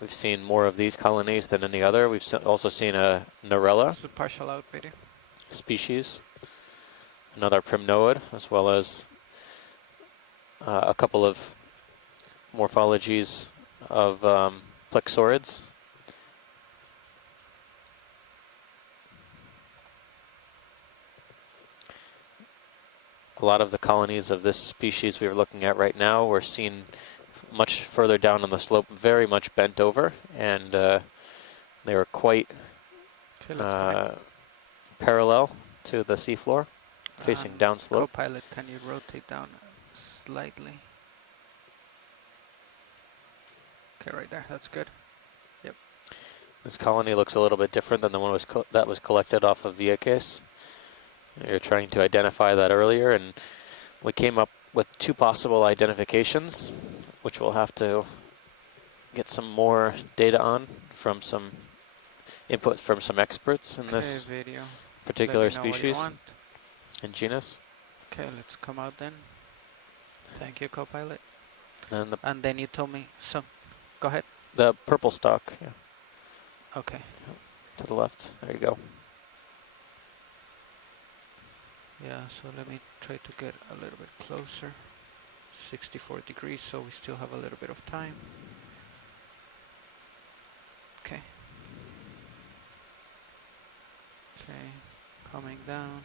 We've seen more of these colonies than any other. We've also seen a Narella This is a partial out video. species, another primnoid, as well as a couple of morphologies of plexaurids. A lot of the colonies of this species we are looking at right now were seen much further down on the slope, very much bent over, and they were quite Okay, let's come in. parallel to the seafloor, facing downslope. Co-pilot, can you rotate down slightly? Okay, right there. That's good. Yep. This colony looks a little bit different than the one that was collected off of Via case. We were trying to identify that earlier, and we came up with 2 possible identifications, which we'll have to get some more data on from some input from some experts in this video. particular Let me know what you species want. and genus. Okay, let's come out then. Thank you, co-pilot. And And then you told me, so, go ahead. the purple stalk, yeah, Okay. to the left. There you go. Yeah, so let me try to get a little bit closer. 64 degrees, so we still have a little bit of time. Okay. Okay, coming down.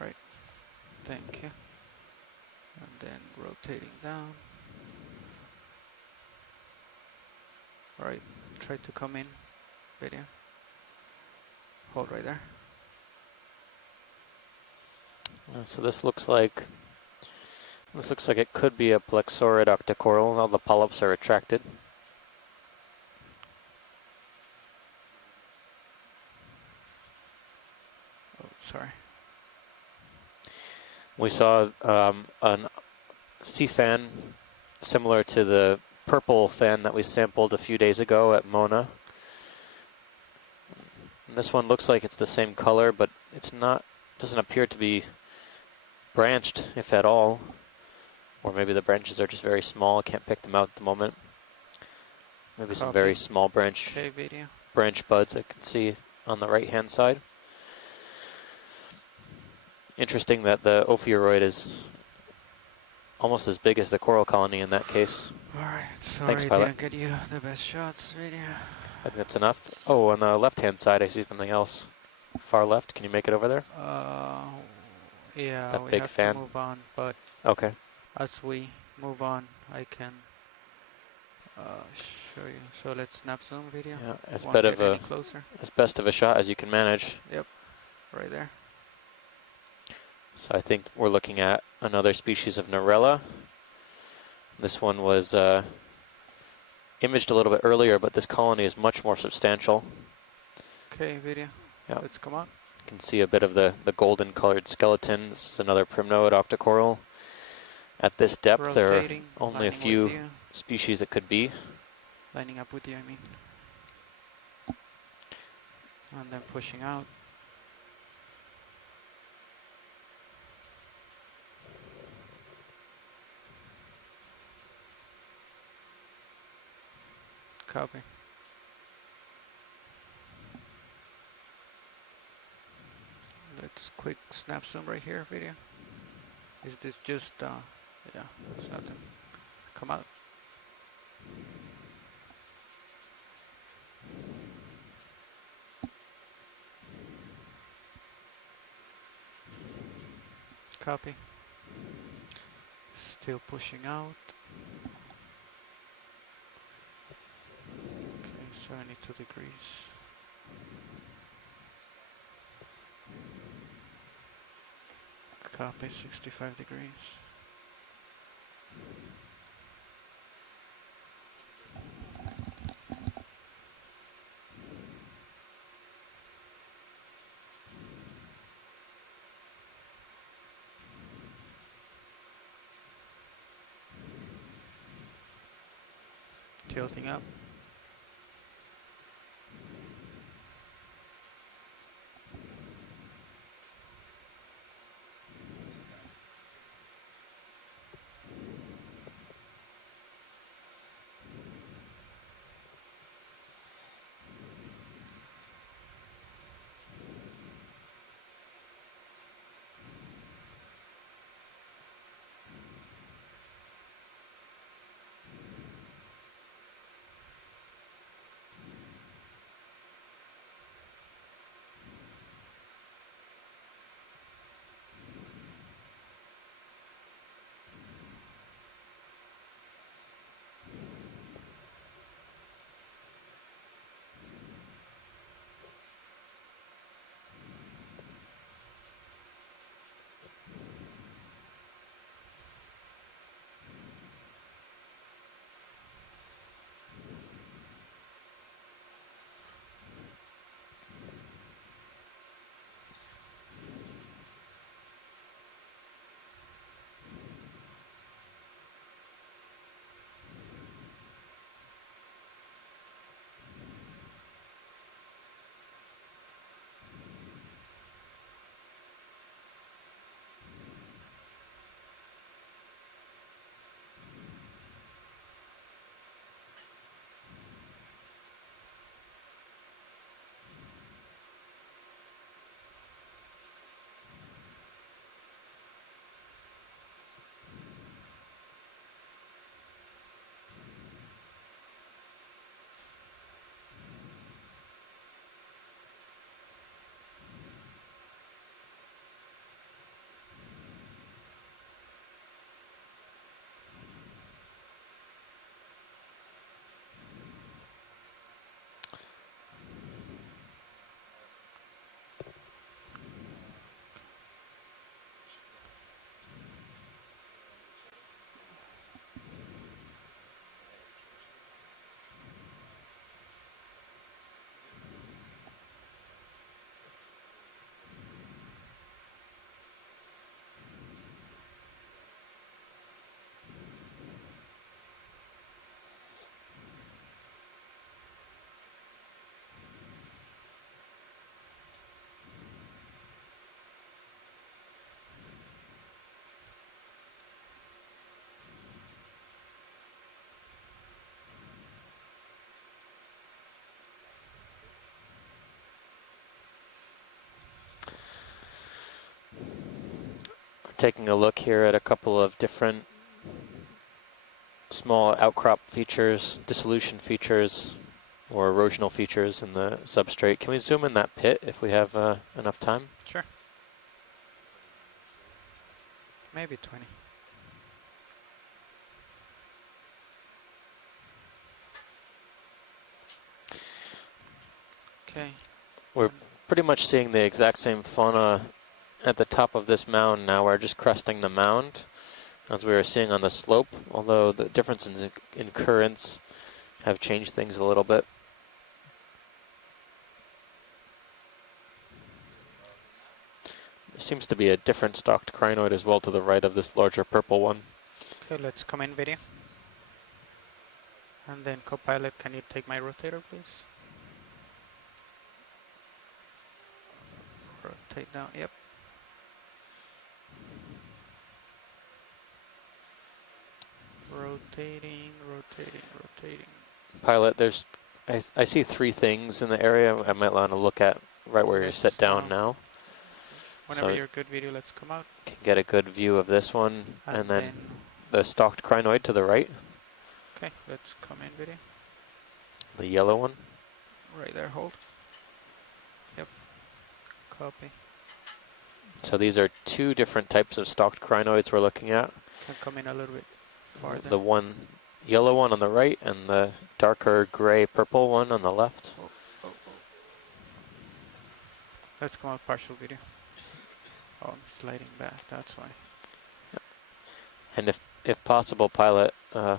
Right, thank you. And then rotating down. Alright, try to come in. Video. Hold right there. So this looks like it could be a plexaurid octocoral. All the polyps are retracted. Oh, sorry. We saw an sea fan similar to the purple fan that we sampled a few days ago at Mona. And this one looks like it's the same color, but it's not. Doesn't appear to be branched, if at all. Or maybe the branches are just very small. I can't pick them out at the moment. Maybe some very small branch buds I can see on the right-hand side. Interesting that the ophiuroid is almost as big as the coral colony in that case. Alright, sorry Thanks, I pilot. didn't get you the best shots video. I think that's enough. Oh, on the left-hand side I see something else. far left. Can you make it over there? Yeah, That we big have fan. to move on, but Okay. as we move on, I can show you. So let's snap zoom video. Yeah, as Won't bit get of any a closer. as best of a shot as you can manage. Yep, right there. So I think we're looking at another species of Narella. This one was imaged a little bit earlier, but this colony is much more substantial. Okay, video. Yeah. Let's come on. You can see a bit of the golden colored skeleton. This is another primnoid octocoral. At this depth, there are Rotating, only a lining few with you. species it could be. Lining up with you, I mean. And then pushing out. Copy. Let's quick snap zoom right here, video. Is this just, yeah, it's nothing. Come out. Copy. Still pushing out. Okay, 72 degrees. Copy, 65 degrees. Tilting up. Taking a look here at a couple of different small outcrop features, dissolution features or erosional features in the substrate. Can we zoom in that pit if we have enough time? Sure. Maybe 20. Okay. We're pretty much seeing the exact same fauna at the top of this mound now. We're just cresting the mound as we were seeing on the slope, although the differences in currents have changed things a little bit. There seems to be a different stalked crinoid as well to the right of this larger purple one. Okay, let's come in video. And then Copilot, can you take my rotator, please? Rotate down, yep. Rotating, rotating, rotating. Pilot, I see 3 things in the area I might want to look at right where you're Yes, set down now. Whenever So you're good video, let's come out. can get a good view of this one, and then the stalked crinoid to the right, okay, let's come in video. the yellow one. Right there, hold. Yep. Copy. So these are 2 different types of stalked crinoids we're looking at. Can come in a little bit farther. The one yellow one on the right and the darker gray purple one on the left. Let's come out partial video. Oh, I'm sliding back, that's why. And if possible, Pilot, Yeah,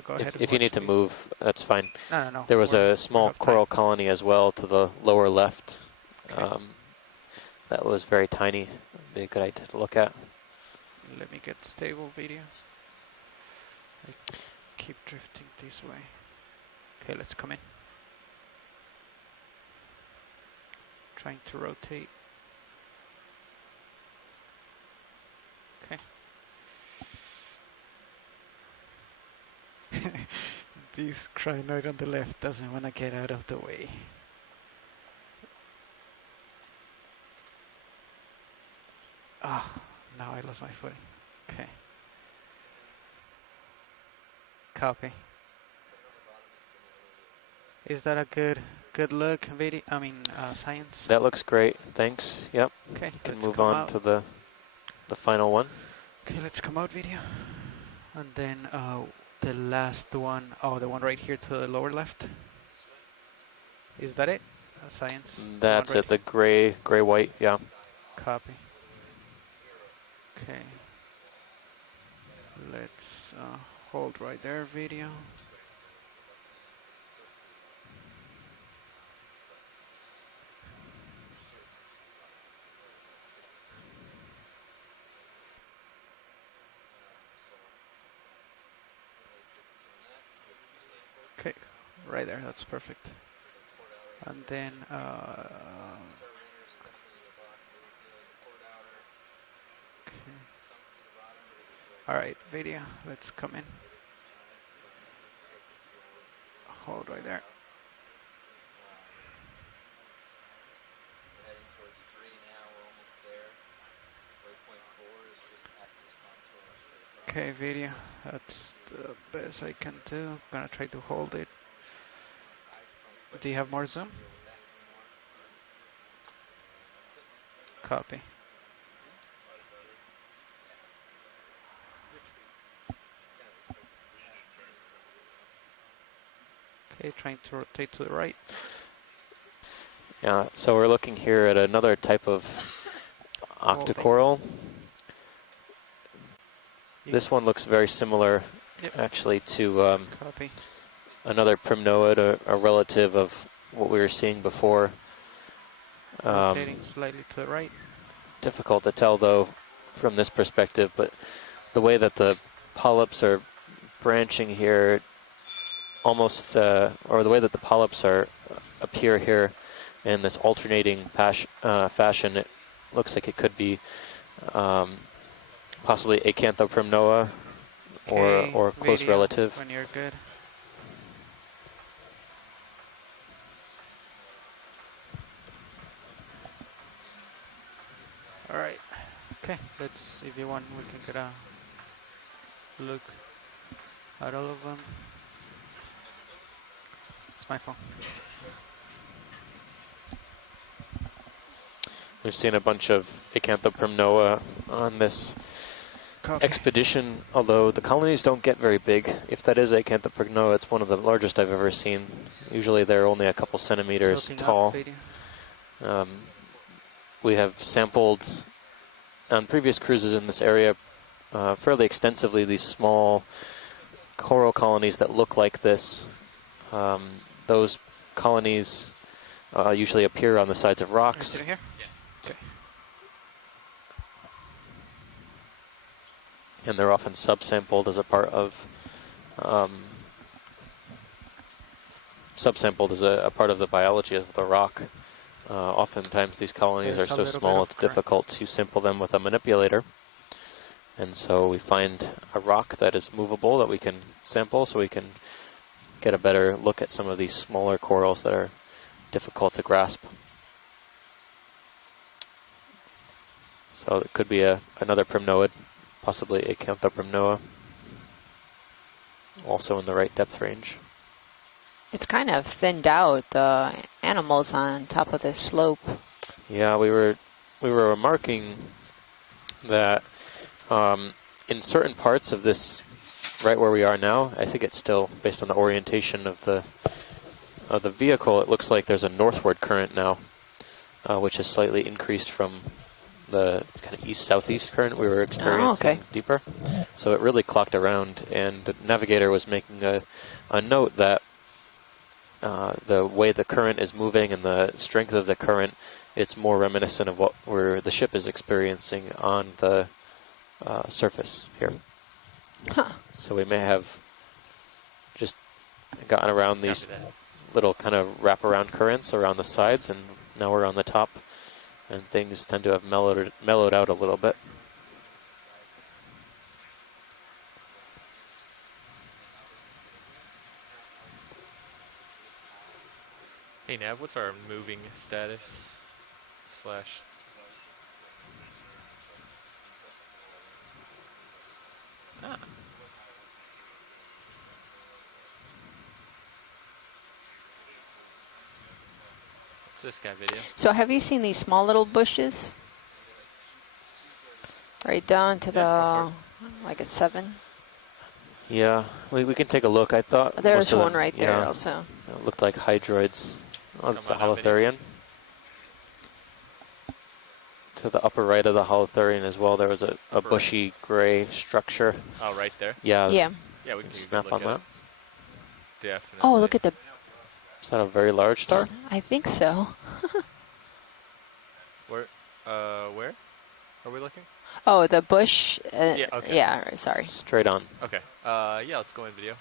go ahead. if you need to move, that's fine. No. There was we're- a small have time. coral colony as well to the lower left. Okay. That was very tiny. Be a good idea to look at. Let me get stable video. I keep drifting this way. Okay, let's come in. Trying to rotate. Okay. This crinoid on the left doesn't want to get out of the way. Ah, now I lost my footing. Okay. Copy. Is that a good look, video? I mean, science. That looks great. Thanks. Yep. Okay, Can let's move come on out. to the final one. Okay, let's come out video. And then the last one, the one right here to the lower left. Is that it? Science. the one That's right it. The gray white. Yeah. Copy. Okay. Let's hold right there, video. Okay, right there, that's perfect. And then alright, video, let's come in. Hold right there. Okay, video, that's the best I can do. I'm gonna try to hold it. Do you have more zoom? Copy. Okay, trying to rotate to the right. Yeah. So we're looking here at another type of octocoral. This one looks very similar, actually, to Copy. another primnoid, a relative of what we were seeing before. Rotating slightly to the right. Difficult to tell, though, from this perspective, but the way that the polyps are branching here, almost, or the way that the polyps appear here in this alternating fashion, it looks like it could be possibly Acanthoprimnoa or close video relative. When you're good. All right. Okay. Let's. If you want, we can get a look at all of them. It's my phone. We've seen a bunch of Acanthoprimnoa on this expedition, although the colonies don't get very big. If that is Acanthoprimnoa, it's one of the largest I've ever seen. Usually they're only a couple centimeters Tilting up, tall. video. We have sampled on previous cruises in this area fairly extensively these small coral colonies that look like this. Those colonies usually appear on the sides of Are you rocks. sitting here? Okay. And they're often subsampled as a part of the biology of the rock. Oftentimes these colonies There's are a so little bit small of it's current. difficult to sample them with a manipulator. And so we find a rock that is movable that we can sample so we can get a better look at some of these smaller corals that are difficult to grasp. So it could be another primnoid, possibly Acanthoprimnoa, also in the right depth range. It's kind of thinned out, the animals on top of this slope. Yeah, we were remarking that in certain parts of this, right where we are now, I think it's still based on the orientation of the vehicle. It looks like there's a northward current now, which is slightly increased from the kind of east-southeast current we were experiencing deeper. So it really clocked around, and the navigator was making a note that the way the current is moving and the strength of the current, it's more reminiscent of what the ship is experiencing on the surface here. Huh. So we may have just gotten around these little kind of wraparound currents around the sides, and now we're on the top, and things tend to have mellowed out a little bit. Hey Nav, what's our moving status slash? Ah. What's this guy video? So have you seen these small little bushes? Right down to like a 7? Yeah, we can take a look. I thought There's most of one them, right there yeah, also. it looked like hydroids. Oh, it's a Come on, video. holothurian. To the upper right of the holothurian as well, there was a bushy gray structure. Oh, right there. Yeah. Yeah. Yeah, we can take a Snap good look on at that. it. Definitely. Oh, look at the... Is that a very large star? I think so. Where are we looking? Oh, the bush. Yeah, okay. Yeah, sorry. Straight on. Okay. Yeah, let's go in video.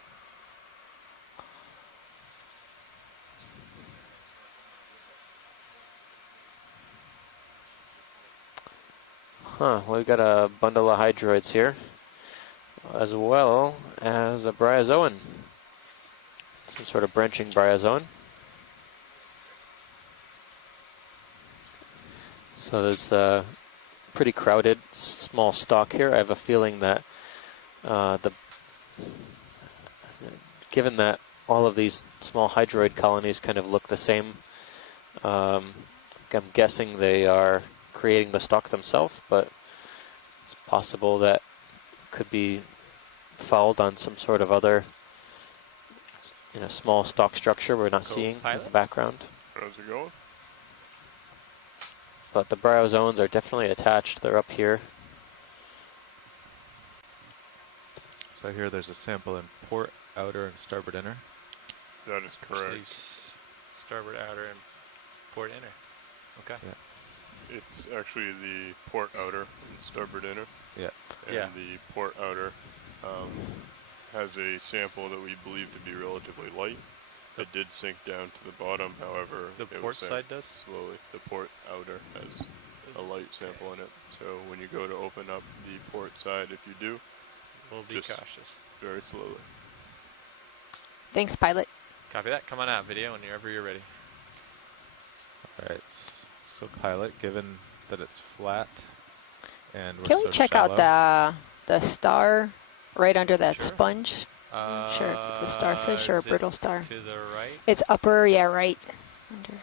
Huh, we've got a bundle of hydroids here, as well as a bryozoan. Some sort of branching bryozoan. So there's a pretty crowded small stock here. I have a feeling that given that all of these small hydroid colonies kind of look the same, I'm guessing they are creating the stock themselves, but it's possible that could be fouled on some sort of other small stock structure we're not seeing in the background. How's it going? But the bryozoans are definitely attached. They're up here. So I hear there's a sample in port, outer, and starboard inner. That is correct. Starboard, outer, and port inner. Okay. Yeah. It's actually the port outer and starboard inner. Yeah. And Yeah. the port outer has a sample that we believe to be relatively light. It did sink down to the bottom, however, The it port was side does? slowly. The port outer has a light sample in it. So when you go to open up the port side, if you do, We'll be just cautious. very slowly. Thanks, pilot. Copy that. Come on out, video, whenever you're ready. All right. So pilot, given that it's flat and we're Can we so check shallow, out the star right under that Sure. sponge? Not sure if it's a starfish or a Is it brittle star. to the right? It's upper, yeah, right. Under.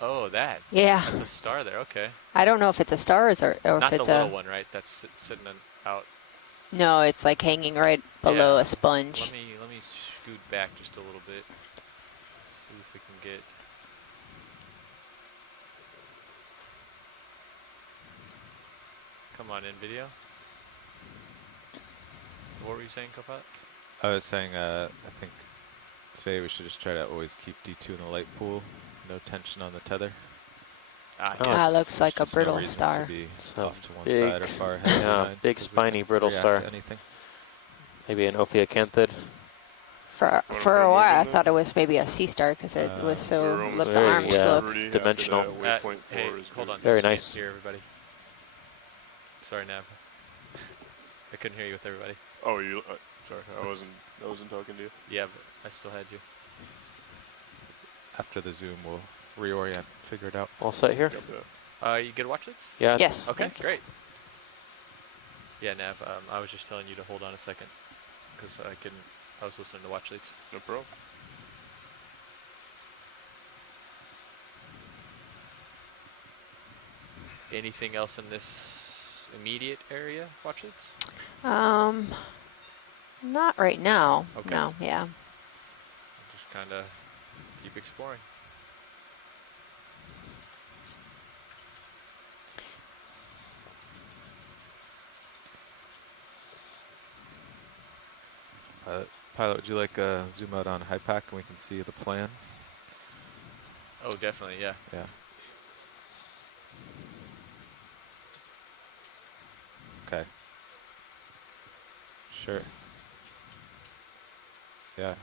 Oh, that. Yeah. That's a star there. Okay. I don't know if it's a star or Not if the it's little a. one, right? That's sitting out. No, it's like hanging right below Yeah. a sponge. Let me scoot back just a little bit. See if we can get. Come on in video. What were you saying, Kopat? I was saying, I think today we should just try to always keep D2 in the light pool. No tension on the tether. Ah, Oh, yes. Looks There's like a just no brittle reason star. to be So off to one big, side or far ahead or yeah, behind, big 'cause we spiny can brittle react star. to anything. Maybe an Ophiocanthid. For put a a move while, in I there? thought it was maybe a sea star because it was so We're almost the Very, arm yeah. slope. already Dimensional. after that, waypoint Hey, 4 is hold good. on. Very just can't nice. hear everybody. Sorry, Nav. I couldn't hear you with everybody. Oh, you. Sorry, I wasn't talking to you. Yeah, but I still had you. After the zoom, we'll reorient, figure it out. All set here? Got that. You good watch leads? Yeah. Yes. Okay, thanks. great. Yeah, Nav, I was just telling you to hold on a second because I was listening to watch leads. No problem. Anything else in this immediate area, watch leads? Not right now. Okay. No. Yeah. Just kind of keep exploring. Pilot, would you like a zoom out on HiPAC and we can see the plan? Oh, definitely, yeah. Yeah. Okay. Sure. Yeah.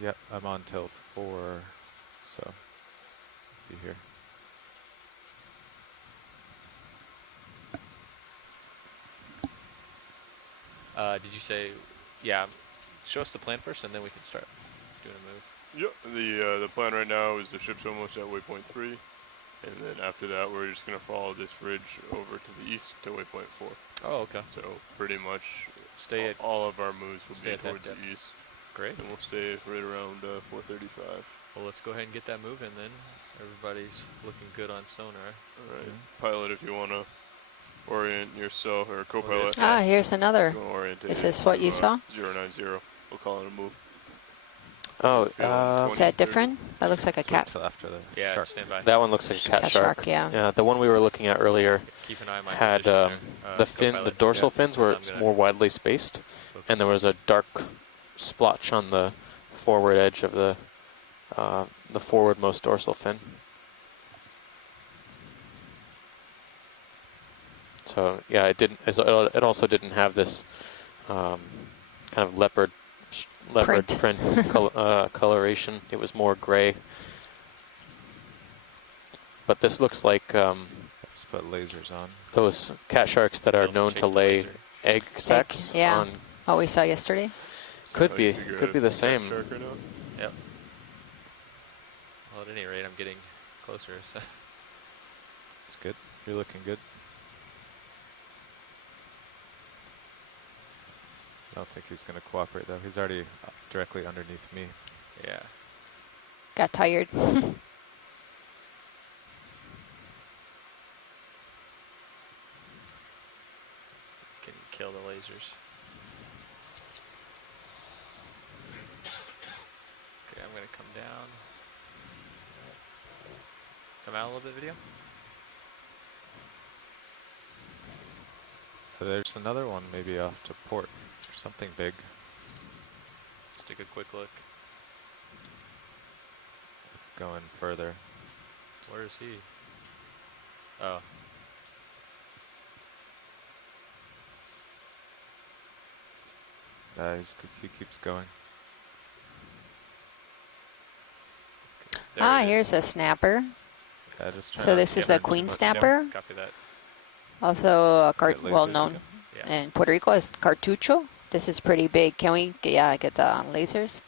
Yep, I'm on till 4, so be here. Did you say, yeah, show us the plan first and then we can start doing a move. Yep. The plan right now is the ship's almost at waypoint 3, and then after that we're just gonna follow this ridge over to the east to waypoint 4. Oh, okay. So pretty much Stay at all of our moves will stay be at that towards the depth. east, Great. and we'll stay right around 435. Well, let's go ahead and get that moving then. Everybody's looking good on sonar. All right, pilot, if you wanna orient yourself, or co-pilot. this guy. Here's another. if you wanna orient Is it this what to, you saw? 090. We'll call it a move. Oh, Feeling Is that 20, different? That looks like a Let's wait cat. till after the Yeah, shark. stand by. that one looks like a cat shark. Yeah. Yeah, the one we were looking at earlier Keep an eye on my had position there. the fin, the co-pilot. dorsal fins were Because I'm gonna more widely spaced, and there focus. was a dark splotch on the forward edge of the forwardmost dorsal fin. So yeah, it didn't. It also didn't have this kind of leopard print coloration. It was more gray. But this looks like Just put lasers on. those cat sharks that are They'll known chase to the lay laser. egg sacs yeah. on. What we saw yesterday. Could How do you be. figure Could out be if the it's a cat same. shark or not? Yep. Well, at any rate, I'm getting closer. So. It's good. You're looking good. I don't think he's going to cooperate though. He's already directly underneath me. Yeah. Got tired. Can you kill the lasers? Okay, I'm gonna come down. Come out a little bit, video. There's another one maybe off to port. Something big. Just take a quick look. It's going further. Where is he? Oh. He keeps going. There it is. Here's a snapper. Yeah, just So trying this not is to a get too queen much snapper. Copy that. Also, Get well lasers known again. Yeah. in Puerto Rico as cartucho. This is pretty big. Can we get the lasers?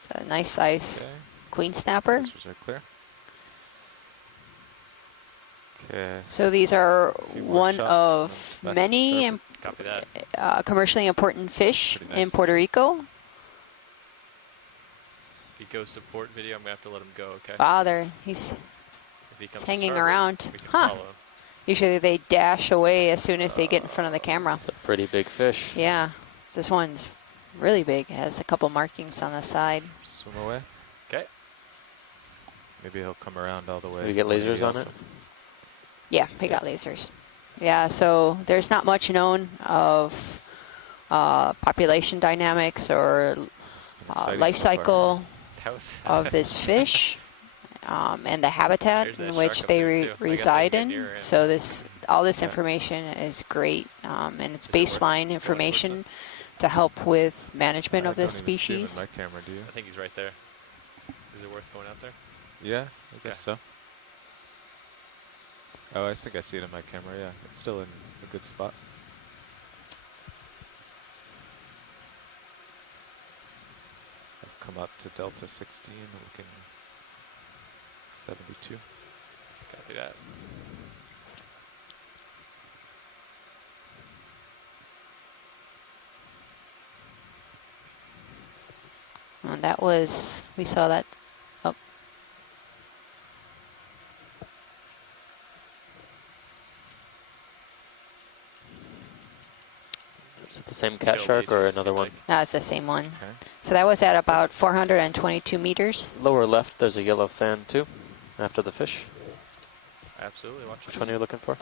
It's a nice size Okay. queen snapper. Lasers are clear. Okay. So these are few more one shots, of then back to many starboard. Copy that. commercially important fish Pretty nice in Puerto Rico. If he goes to port video, I'm gonna have to let him go. Okay. Wow, he's If he comes to hanging starboard, around. we can Huh. follow him. Usually they dash away as soon as they get in front of the camera. It's a pretty big fish. Yeah, this one's really big. It has a couple markings on the side. Swim away. Okay. Maybe he'll come around all the way. We get Maybe lasers on also- it? Yeah, we got lasers. Yeah, so there's not much known of population dynamics or It's been exciting life so far. cycle That was of this fish and the habitat There's that in shark which up they there, too. I guess I reside can get in. nearer him. So all this Yeah. information is great, and it's Is it worth baseline going towards information to help with management I of this don't even see him in species. my camera, do you? I think he's right there. Is it worth going out there? Yeah, I guess Okay. so. Oh, I think I see it in my camera, yeah. It's still in a good spot. I've come up to Delta 16, looking 72. Copy that. And that was, we saw that. Oh, Is it the same cat Kill shark or lasers if another you'd one? like. that's the same one. Okay. So that was at about 422 meters. Lower left, there's a yellow fan too, after the fish. Absolutely. Watch Which this. one are you looking for?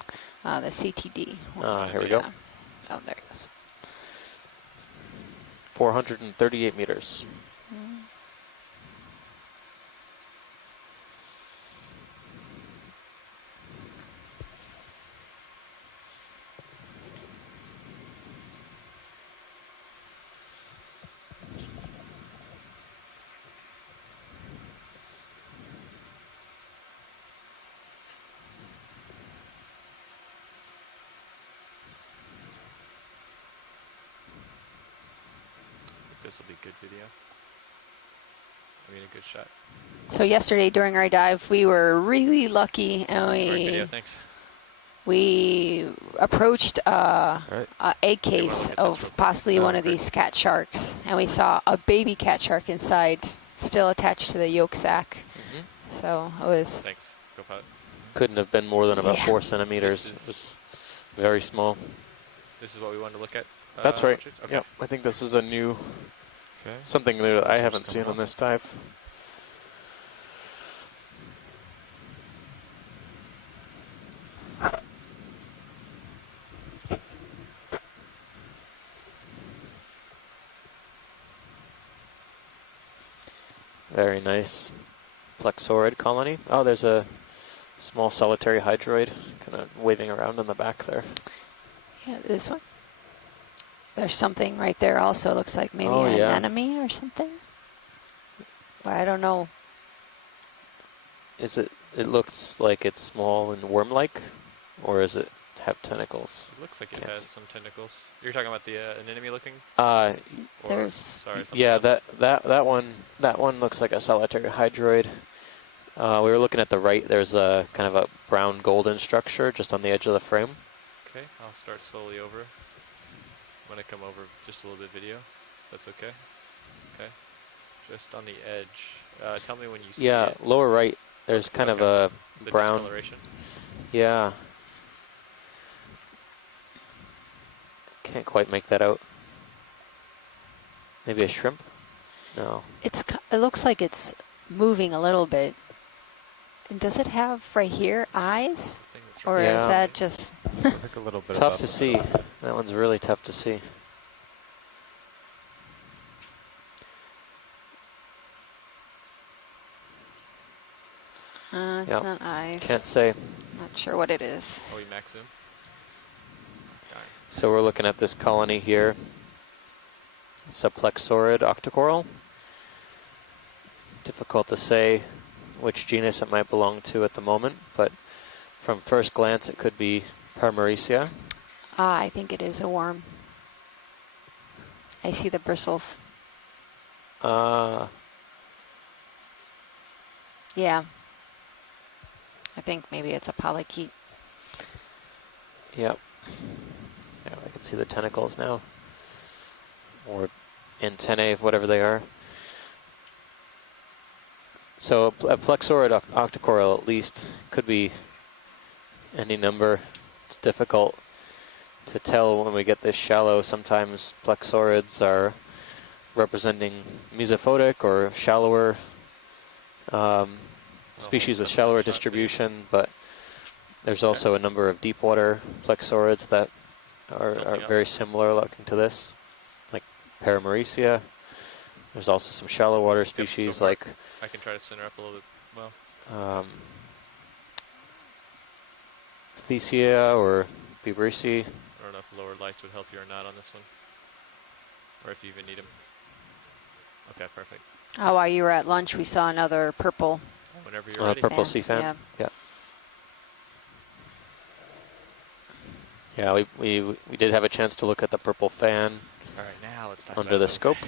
The CTD. Here we go. Yeah. Oh, there it goes. 438 meters. This will be good video. I mean, a good shot. So yesterday during our dive, we were really lucky, and Short video, thanks. we approached a egg Okay, well, case hit this of real quick. possibly Oh, one of great. these cat sharks, and we saw a baby cat shark inside, still attached to the yolk sac. So it was, Thanks. Go pilot. Couldn't have been more than about Yeah. 4 centimeters. This It was very small. This is what we wanted to look at. That's right. Richard? Okay. Yep. I think this is a new, Okay. something that I Lasers haven't seen coming on up. this dive. Very nice plexaurid colony. Oh, there's a small solitary hydroid kind of waving around in the back there. yeah, this one. There's something right there also, looks like maybe Oh, an yeah. anemone or something. Well, I don't know. Is it? It looks like it's small and worm-like, or is it have tentacles? It looks like it Can't has see. some tentacles. You're talking about the anemone looking? Uh, Or, There's- sorry, something yeah, else? that one looks like a solitary hydroid. We were looking at the right. There's a kind of a brown golden structure just on the edge of the frame. Okay, I'll start slowly over. I'm going to come over just a little bit video, if that's okay. Okay. Just on the edge. Tell me when you see Yeah, it. lower right. There's kind of a The brown. discoloration. Yeah. Can't quite make that out. Maybe a shrimp? No. It looks like it's moving a little bit. And does it have right here eyes? Thing that's Or right is Yeah. that just, I think a little bit Tough above to the see. middle. That one's really tough to see. it's Yep. not eyes. Can't say. Not sure what it is. Oh, we max zoom? Darn. So we're looking at this colony here. It's a plexaurid octocoral. Difficult to say which genus it might belong to at the moment, but from first glance it could be Parmerecia. I think it is a worm. I see the bristles. Yeah. I think maybe it's a polychaete. Yep. Yeah, I can see the tentacles now. Or antennae, whatever they are. So a plexaurid octocoral at least could be any number. It's difficult to tell when we get this shallow. Sometimes plexaurids are representing mesophotic or shallower species with shallower distribution, but there's also a number of deep water plexaurids that are very similar looking to this, like Paramaricia. There's also some shallow water species like I can try to center up a little bit well. Thesia or Bibrisi. I don't know if lower lights would help you or not on this one, or if you even need them. Okay, perfect. Oh, while you were at lunch, we saw another purple. Whenever you're ready. Purple sea fan. Yeah. Yeah, we did have a chance to look at the purple fan. All right, now let's talk under the scope.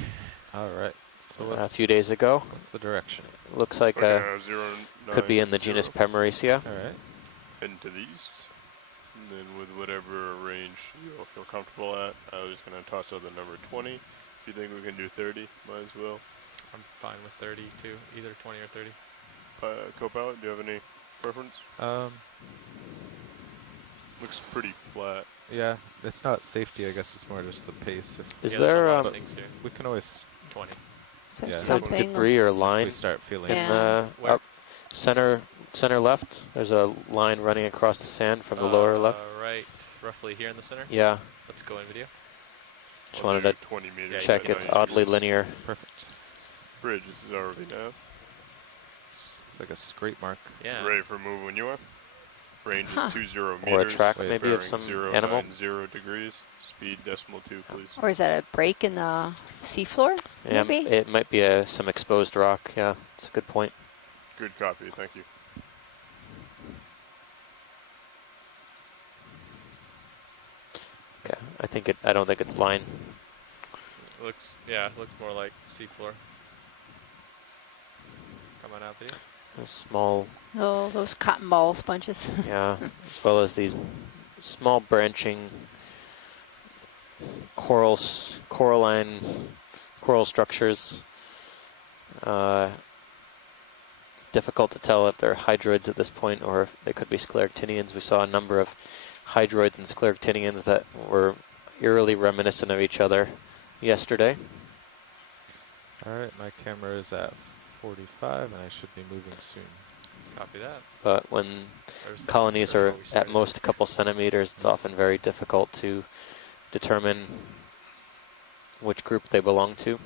All right. So a few days ago. What's the direction? Looks like could be in the genus Paramaricia. All right. Heading to the east, and then with whatever range you'll feel comfortable at. I was going to toss out the number 20. If you think we can do 30, might as well. I'm fine with 30 too, either 20 or 30. Co-pilot, do you have any preference? Looks pretty flat. Yeah, it's not safety. I guess it's more just the pace. Is there? We can always 20. Something debris or line we start feeling in the center left. There's a line running across the sand from the lower left. Right, roughly here in the center. Yeah. Let's go in video. Just wanted to 20 meters. check it's oddly linear. Perfect. Bridge is already now. It's like a scrape mark. Yeah. Ready for move when you are. Range is 20 meters. Or a track maybe of some animal. 0 degrees. Speed decimal 2, please. Or is that a break in the seafloor? Yeah, Maybe? it might be some exposed rock. Yeah, it's a good point. Good copy. Thank you. Okay, I don't think it's line. Looks more like seafloor. Coming out video. A small. Oh, those cotton ball sponges. Yeah, as well as these small branching coral structures. Difficult to tell if they're hydroids at this point or if they could be scleractinians. We saw a number of hydroids and scleractinians that were eerily reminiscent of each other yesterday. All right, my camera is at 45 and I should be moving soon. Copy that. But when colonies are at most a couple centimeters, it's often very difficult to determine which group they belong to.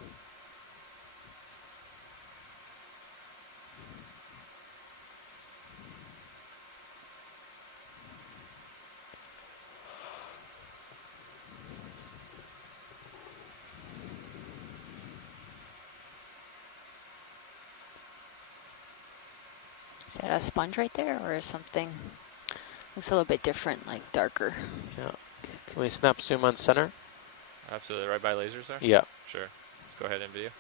Is that a sponge right there or something? Looks a little bit different, like darker. Yeah. Can we snap zoom on center? Absolutely. Right by lasers there? Yeah. Sure. Let's go ahead and video.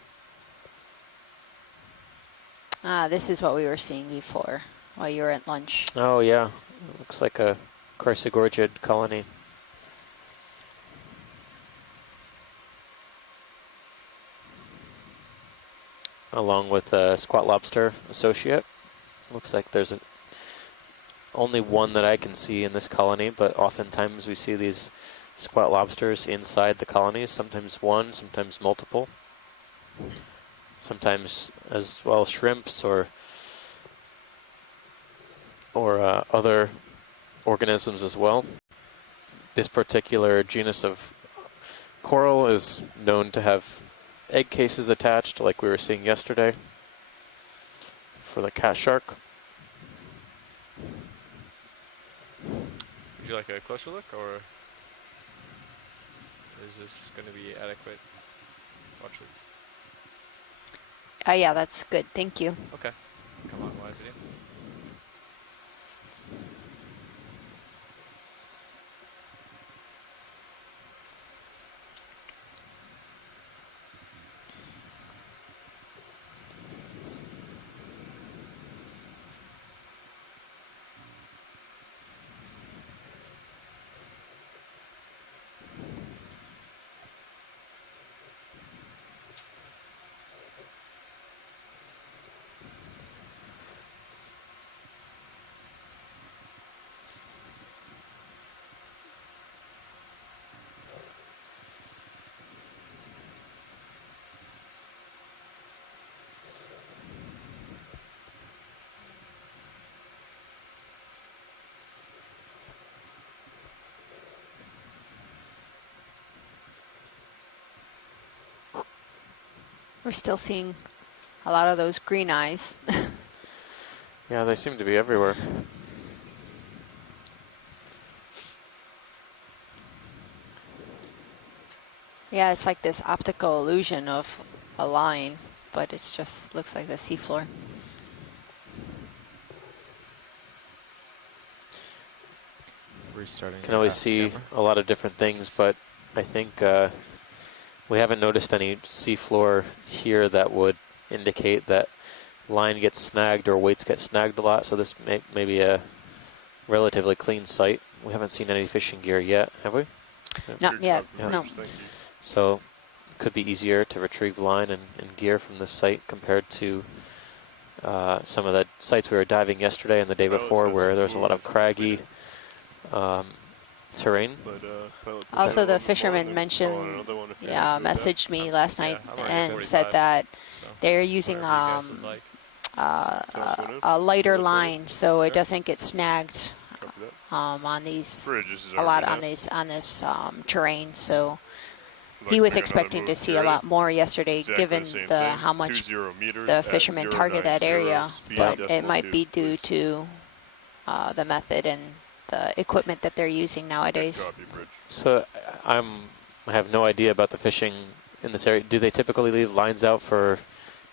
Ah, this is what we were seeing before while you were at lunch. Oh, yeah. It looks like a chrysogorgid colony. Along with a squat lobster associate. Looks like there's only one that I can see in this colony, but oftentimes we see these squat lobsters inside the colonies, sometimes one, sometimes multiple. Sometimes as well shrimps or other organisms as well. This particular genus of coral is known to have egg cases attached, like we were seeing yesterday for the cat shark. Would you like a closer look, or is this going to be adequate? Watch it. Yeah, that's good. Thank you. Okay. Come on, wide video. We're still seeing a lot of those green eyes. Yeah, they seem to be everywhere. Yeah, it's like this optical illusion of a line, but it just looks like the seafloor. Restarting. Can always see a lot of different things, but I think we haven't noticed any seafloor here that would indicate that line gets snagged or weights get snagged a lot. So this may be a relatively clean site. We haven't seen any fishing gear yet, have we? Not yet, Yeah. no. So it could be easier to retrieve line and gear from this site compared to some of the sites we were diving yesterday and the day before where there was a lot of craggy terrain. Also, the fisherman mentioned, messaged me last night and said that they're using a lighter line so it doesn't get snagged on these on this terrain. So he was expecting to see a lot more yesterday, given how much the fishermen target that area, but it might be due to the method and the equipment that they're using nowadays. So I have no idea about the fishing in this area. Do they typically leave lines out for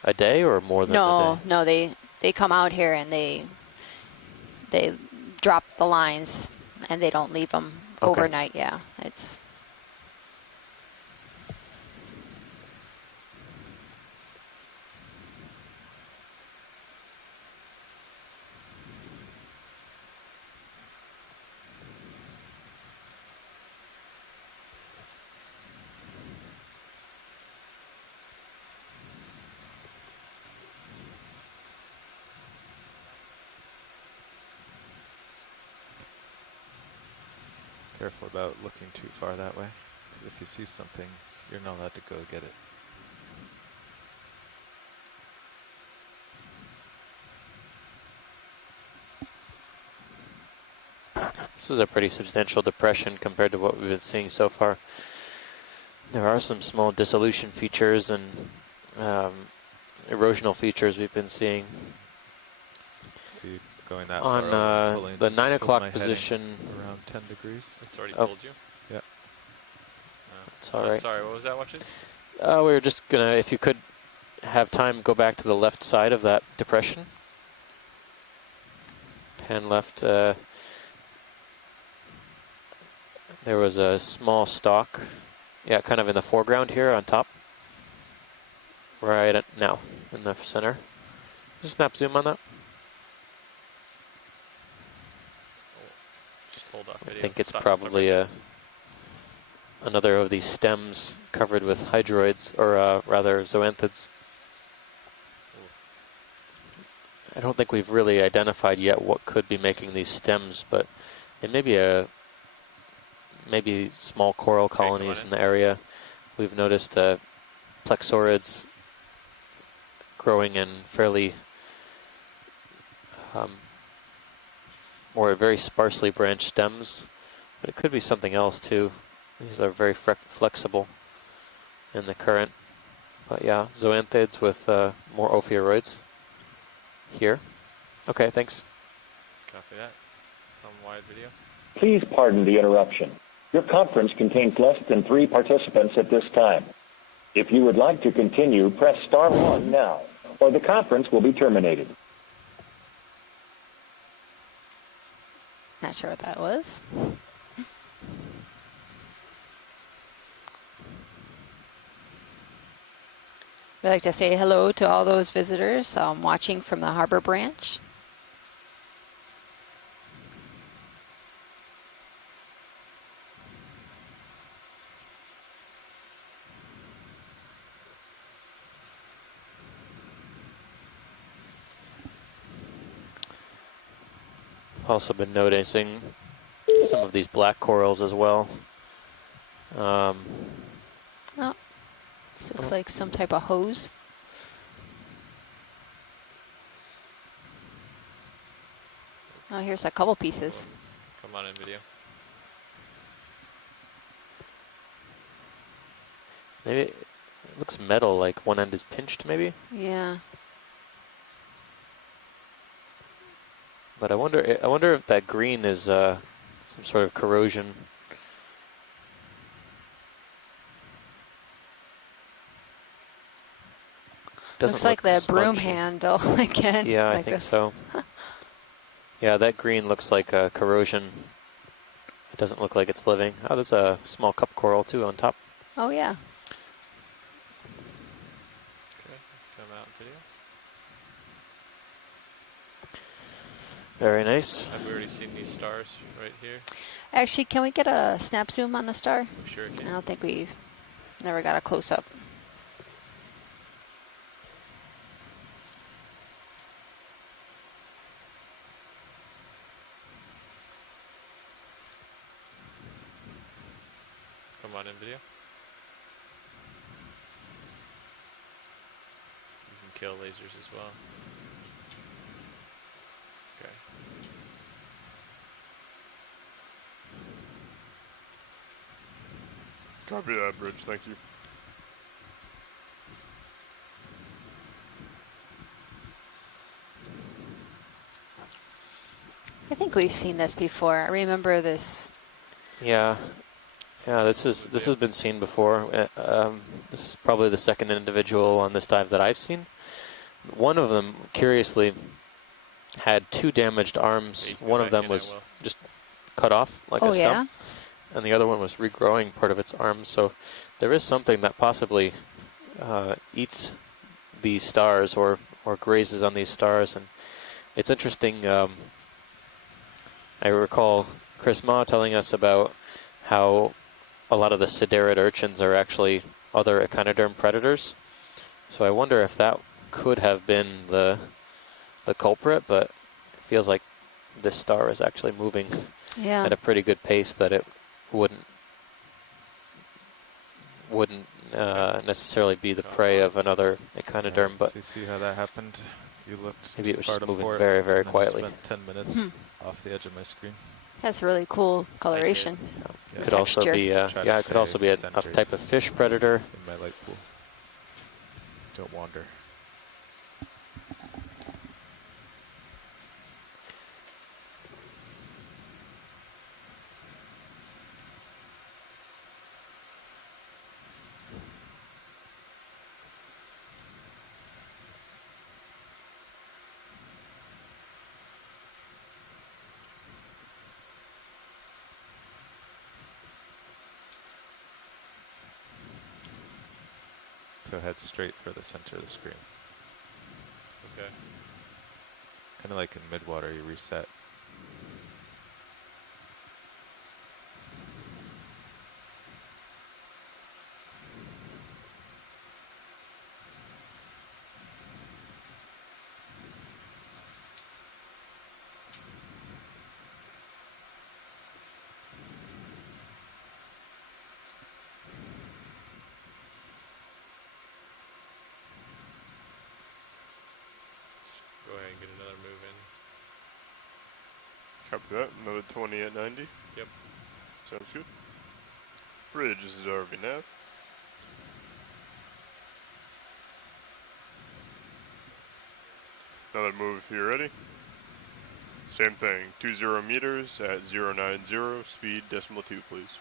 a day or more than a day? No, they come out here and they drop the lines and they don't leave them overnight. Yeah, it's. Careful about looking too far that way, because if you see something, you're not allowed to go get it. This is a pretty substantial depression compared to what we've been seeing so far. There are some small dissolution features and erosional features we've been seeing. See, going that on far, the 9 o'clock position. Around 10 degrees. It's already pulled you? Yeah. It's all right. Sorry, what was that watching? We were just gonna, if you could have time, go back to the left side of that depression. Pan left. There was a small stalk. Yeah, kind of in the foreground here on top. Right now, in the center. Just snap zoom on that. Just hold off I video. think it's Stop probably another of these stems covered with hydroids, or rather zoanthids. I don't think we've really identified yet what could be making these stems, but it may be maybe small coral colonies in the area. We've noticed plexaurids growing in fairly or very sparsely branched stems, but it could be something else too. These are very flexible in the current. But yeah, zoanthids with more ophiuroids here. Okay, thanks. Copy that. It's on wide video. Please pardon the interruption. Your conference contains less than 3 participants at this time. If you would like to continue, press star 1 now, or the conference will be terminated. Not sure what that was. We'd like to say hello to all those visitors watching from the Harbor Branch. Also been noticing some of these black corals as well. Oh, this looks like some type of hose. Oh, here's a couple pieces. Come on in video. Maybe It looks metal, like one end is pinched maybe. Yeah. But I wonder if that green is some sort of corrosion. Doesn't Looks look like the broom spongy. handle again. Yeah, I like think this. so. Yeah, that green looks like corrosion. It doesn't look like it's living. Oh, there's a small cup coral too on top. Oh yeah. Okay, come out video. Very nice. Have we already seen these stars right here? Actually, can we get a snap zoom on the star? We sure I can. don't think we've never got a close up. Come on in video. You can kill lasers as well. Okay. Copy that, Bridge. Thank you. I think we've seen this before. I remember this. Yeah, yeah. This has been seen before. This is probably the second individual on this dive that I've seen. One of them, curiously, had two damaged arms. One of them was just cut off like a stump, and the other one was regrowing part of its arm. So there is something that possibly eats these stars or grazes on these stars, and it's interesting. I recall Chris Ma telling us about how a lot of the siderid urchins are actually other echinoderm predators. So I wonder if that could have been the culprit, but it feels like this star is actually moving at a pretty good pace that it wouldn't necessarily be the prey of another echinoderm, but you see how that happened? You looked maybe it too was far just to moving port, very, very and then quietly. Spent 10 minutes off the edge of my screen. That's really cool coloration. It could also be it could also be a type of fish predator. In my light pool. Don't wander. So head straight for the center of the screen. Okay. Kind of like in midwater, you reset. Go ahead and get another move in. Copy that. Another 20 at 90. Yep. Sounds good. Bridge, this is RV nav. Another move if you're ready. Same thing. 20 meters at 090. Speed decimal 2, please.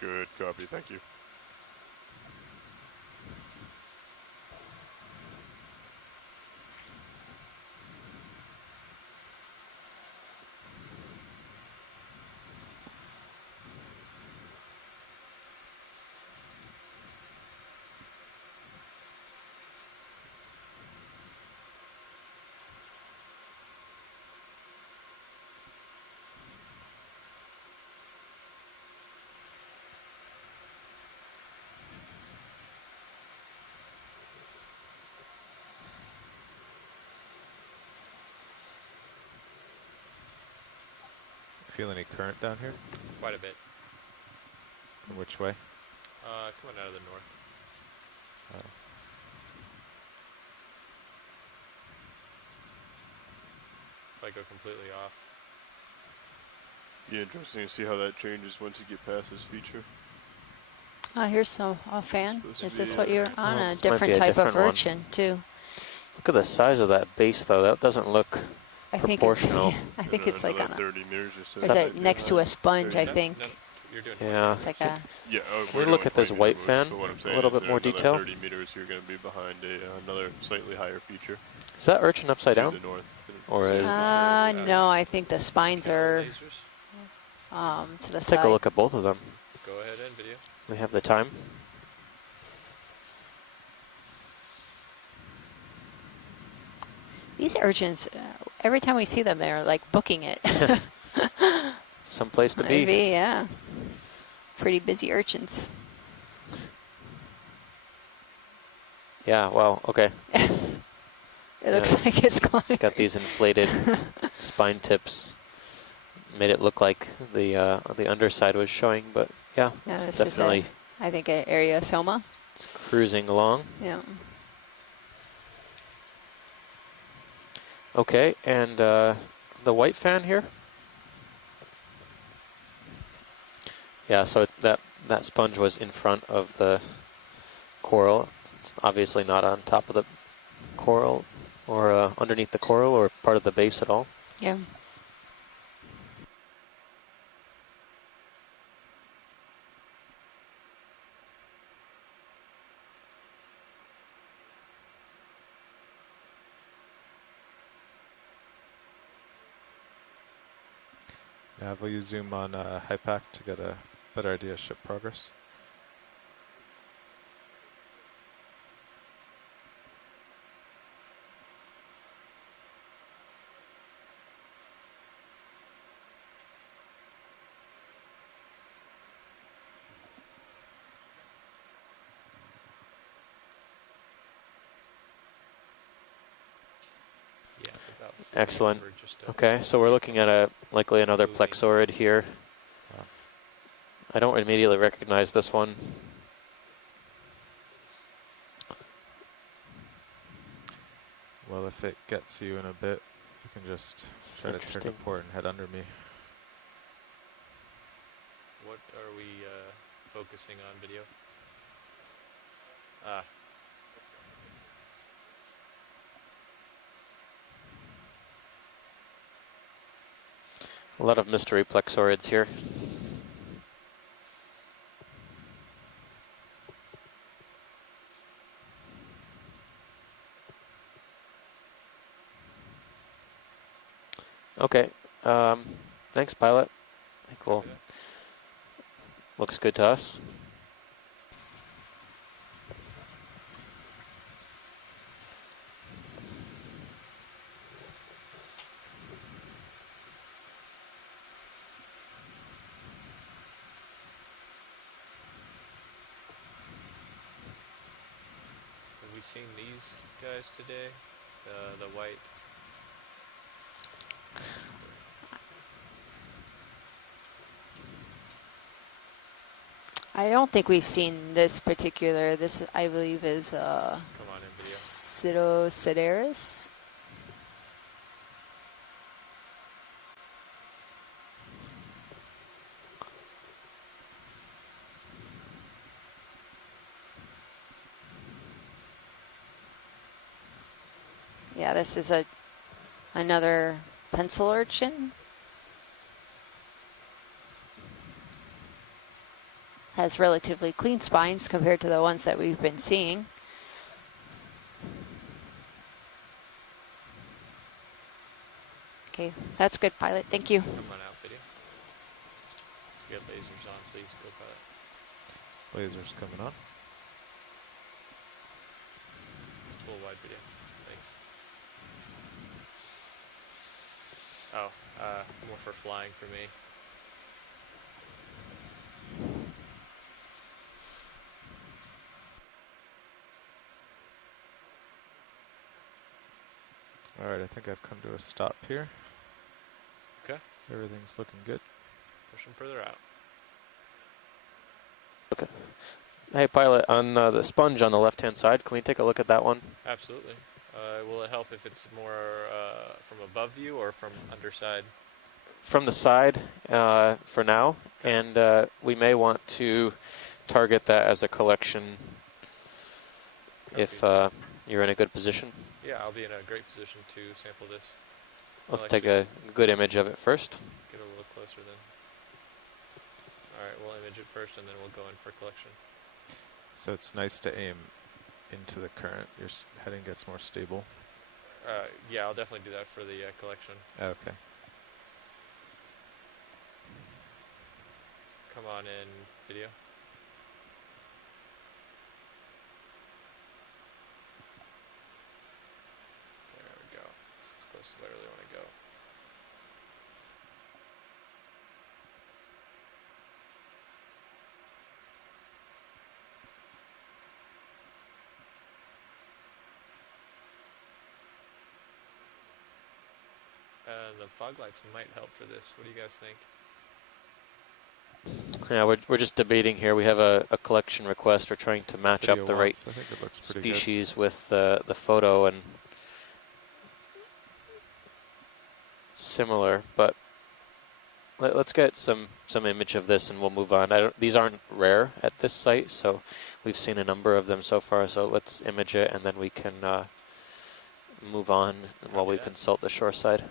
Good copy. Thank you. Feel any current down here? Quite a bit. From which way? Coming out of the north. Oh. If I go completely off. Be interesting to see how that changes once you get past this feature. Here's a fan. Supposed to Is this be, what you're on? Oh, A this might different be a type different of one. urchin, too. Look at the size of that base, though. That doesn't look I think proportional. it's, I think it's like on a, 30 meters or so. is it next to a sponge, I No, think. no, you're doing fine. Yeah. It's like a, Yeah, Can we look at this white fan But what I'm a saying little is bit more another detail? 30 meters, you're going to be behind another slightly higher feature Is that urchin upside to down? the north. Or is no, I think the spines Look at all are the lasers. to the take side. a look at both of them. Go ahead and video. We have the time. These urchins, every time we see them, they're like booking it. Someplace to be. Maybe, yeah. Pretty busy urchins. Yeah, well, okay. It looks like it's climbing. It's got these inflated spine tips. Made it look like the underside was showing, but yeah, Yeah, it's this definitely is I think an areosoma. it's cruising along. Yeah. Okay, and the white fan here. Yeah, so it's that sponge was in front of the coral. It's obviously not on top of the coral or underneath the coral or part of the base at all. Yeah. Now, will you zoom on HiPAC to get a better idea of ship progress? Yeah, about 40 Excellent. over just Okay, so we're looking at likely another plexaurid here. I don't immediately recognize this one. Well, if it gets you in a bit, you can just try to turn to Interesting. port and head under me. What are we focusing on video? Ah. A lot of mystery plexaurids here. Okay, thanks, pilot. I think we'll, looks good to us. Have we seen these guys today? The white. I don't think we've seen this particular. This, I believe, is Come on in video. Pseudosideris. Yeah, this is another pencil urchin. Has relatively clean spines compared to the ones that we've been seeing. Okay, that's good, pilot. Thank you. Come on out video. Let's get lasers on, please. Go pilot. Lasers coming on. Full wide video. Thanks. Oh, more for flying for me. Alright, I think I've come to a stop here. Okay. Everything's looking good. Push them further out. Okay. Hey, pilot, on the sponge on the left-hand side, can we take a look at that one? Absolutely. Will it help if it's more from above you or from underside? from the side for now, and we may want to target that as a collection if you're in a good position. Yeah, I'll be in a great position to sample this. Let's I'll take actually a good image of it first. get a little closer then. Alright, we'll image it first and then we'll go in for collection. So it's nice to aim into the current. Your heading gets more stable. Yeah, I'll definitely do that for the collection. Okay. Come on in, video. There we go. It's as close as I really want to go. The fog lights might help for this. What do you guys think? Yeah, we're just debating here. We have a collection request. We're trying to match Video up the right I think it looks pretty species with the photo and similar, but let's get some image of this and we'll move on. These aren't rare at this site, so we've seen a number of them so far, so let's image it and then we can move on while we consult the shore side.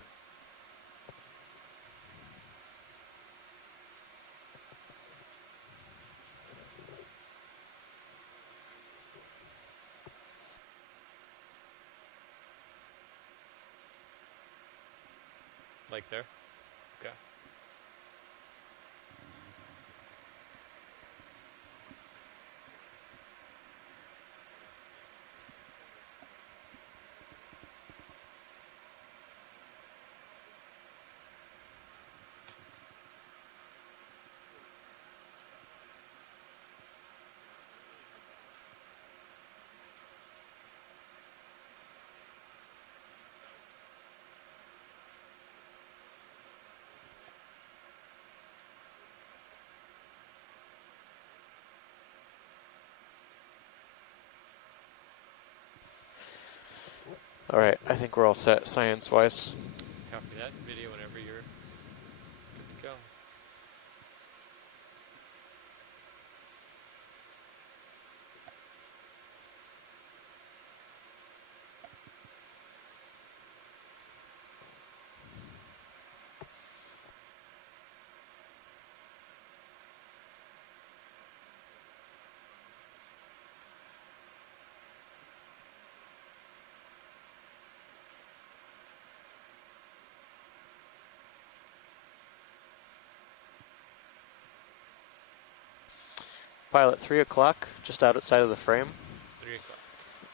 Like there? Okay. All right, I think we're all set science-wise. Copy that. Video whenever you're good to go. Pilot, 3 o'clock, just outside of the frame. 3 o'clock.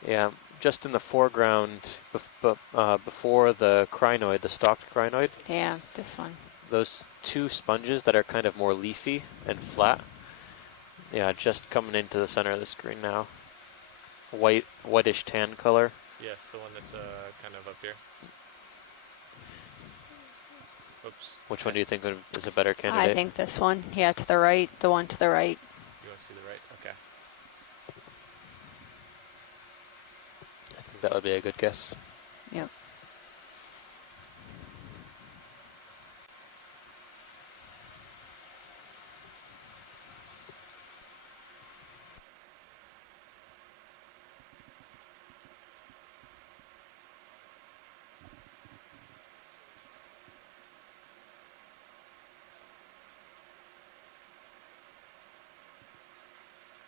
Yeah, just in the foreground before the crinoid, the stalked crinoid. Yeah, this one. Those two sponges that are kind of more leafy and flat. Yeah, just coming into the center of the screen now. Whitish tan color. Yes, the one that's kind of up here. Oops. Which one do you think is a better candidate? I think this one. Yeah, to the right. The one to the right. You want to see the right? Okay. I think that would be a good guess. Yep.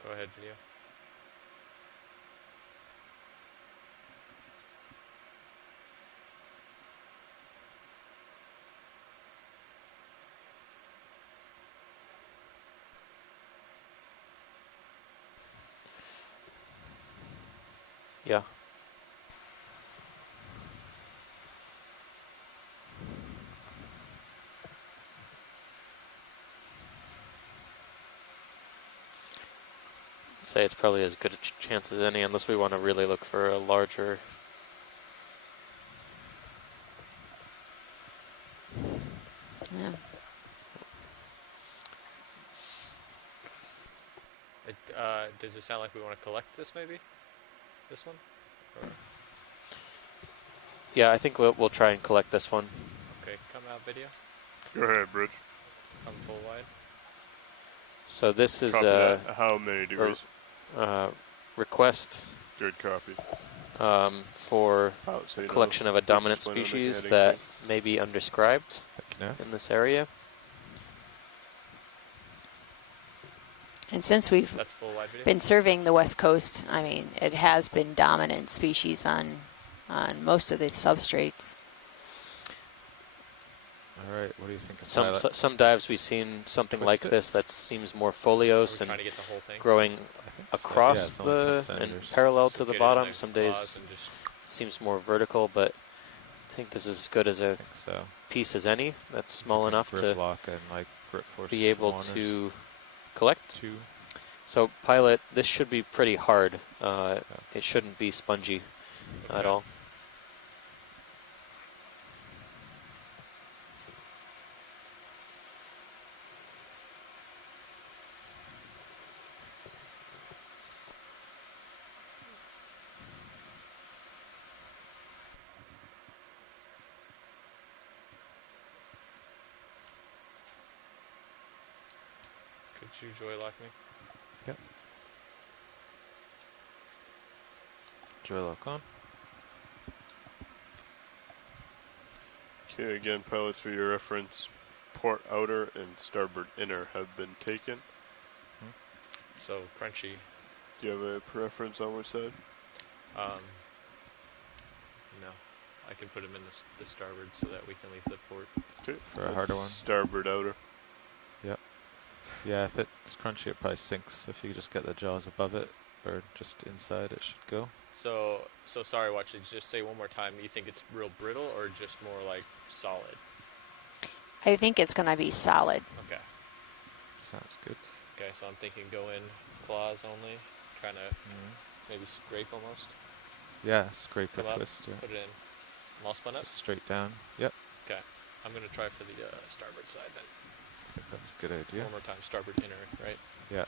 Go ahead, video. Yeah. Say it's probably as good a chance as any, unless we want to really look for a larger. Yeah. Does it sound like we want to collect this maybe? This one? Or Yeah, I think we'll try and collect this one. okay, come out video. Go ahead, Bridge. Come full wide. So this is Copy a that. How many degrees? Request Good copy. for Pilot say a no. collection of a Bridge dominant is planning on making species heading that swing. may be undescribed in this area. And since we've That's full wide video. been serving the West Coast, I mean, it has been dominant species on most of the substrates. All right, what do you think of Some pilot? some dives we've seen something Twist like it. this that seems more Are foliose we and trying to get the whole thing? growing I think so. Yeah, across it's only 10 the and centimeters. parallel So to the get it in bottom. the Some claws days and just it seems more vertical, but I think this is as good as I a think so. piece as any that's small Like a enough grip to lock and like grip force be able one or to collect. two. So pilot, this should be pretty hard. It shouldn't be spongy at Okay. all. could you joy lock me? Yep. Joy lock on. Okay, again, pilots for your reference, port outer and starboard inner have been taken. So crunchy. Do you have a preference on which side? No, I can put them in the starboard so that we can leave the port. Okay, For a harder one. Starboard outer. Yep. Yeah, if it's crunchy, it probably sinks. If you just get the jaws above it or just inside, it should go. So sorry, watch it. Just say one more time. You think it's real brittle or just more like solid? I think it's going to be solid. Okay. Sounds good. Okay, so I'm thinking go in claws only, kind of maybe scrape almost. Yeah, scrape or Come up, twist. Yeah. put it in. All spun up? Just straight down. Yep. Okay. I'm going to try for the starboard side then. I think that's a good idea. One more time. Starboard inner, right? Yeah.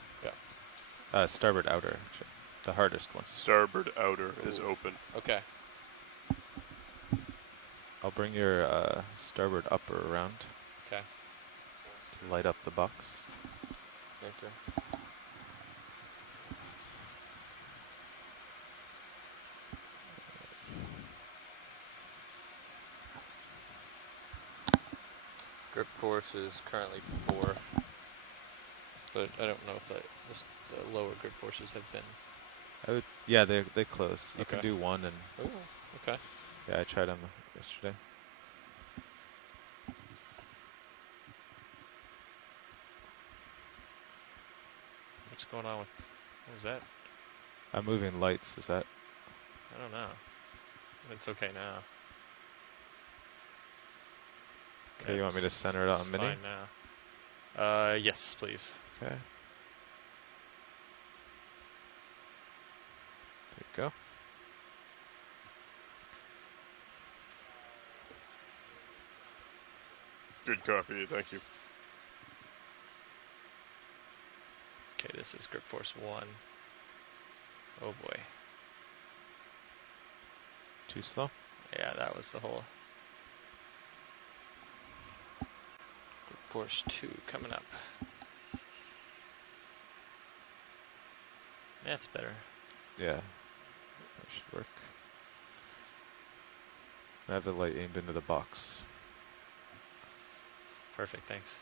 Yeah. Starboard outer, actually. The hardest one. Starboard outer is Ooh. open. Okay. I'll bring your starboard upper around Okay. to light up the box. Thank you. Grip force is currently 4, but I don't know if the lower grip forces have been. Yeah, they close. You can Okay. do one, and Ooh, okay. yeah, I tried them yesterday. What's going on with? What was that? I'm moving lights. Is that? I don't know. It's okay now. Okay, you want me to center it It's on mini? fine now. Yes, please. Okay. There you go. Good copy, thank you. Okay, this is grip force 1. Oh boy. Too slow? Yeah, that was the whole. Grip force 2 coming up. Yeah, it's better. Yeah. That should work. I have the light aimed into the box. Perfect, thanks.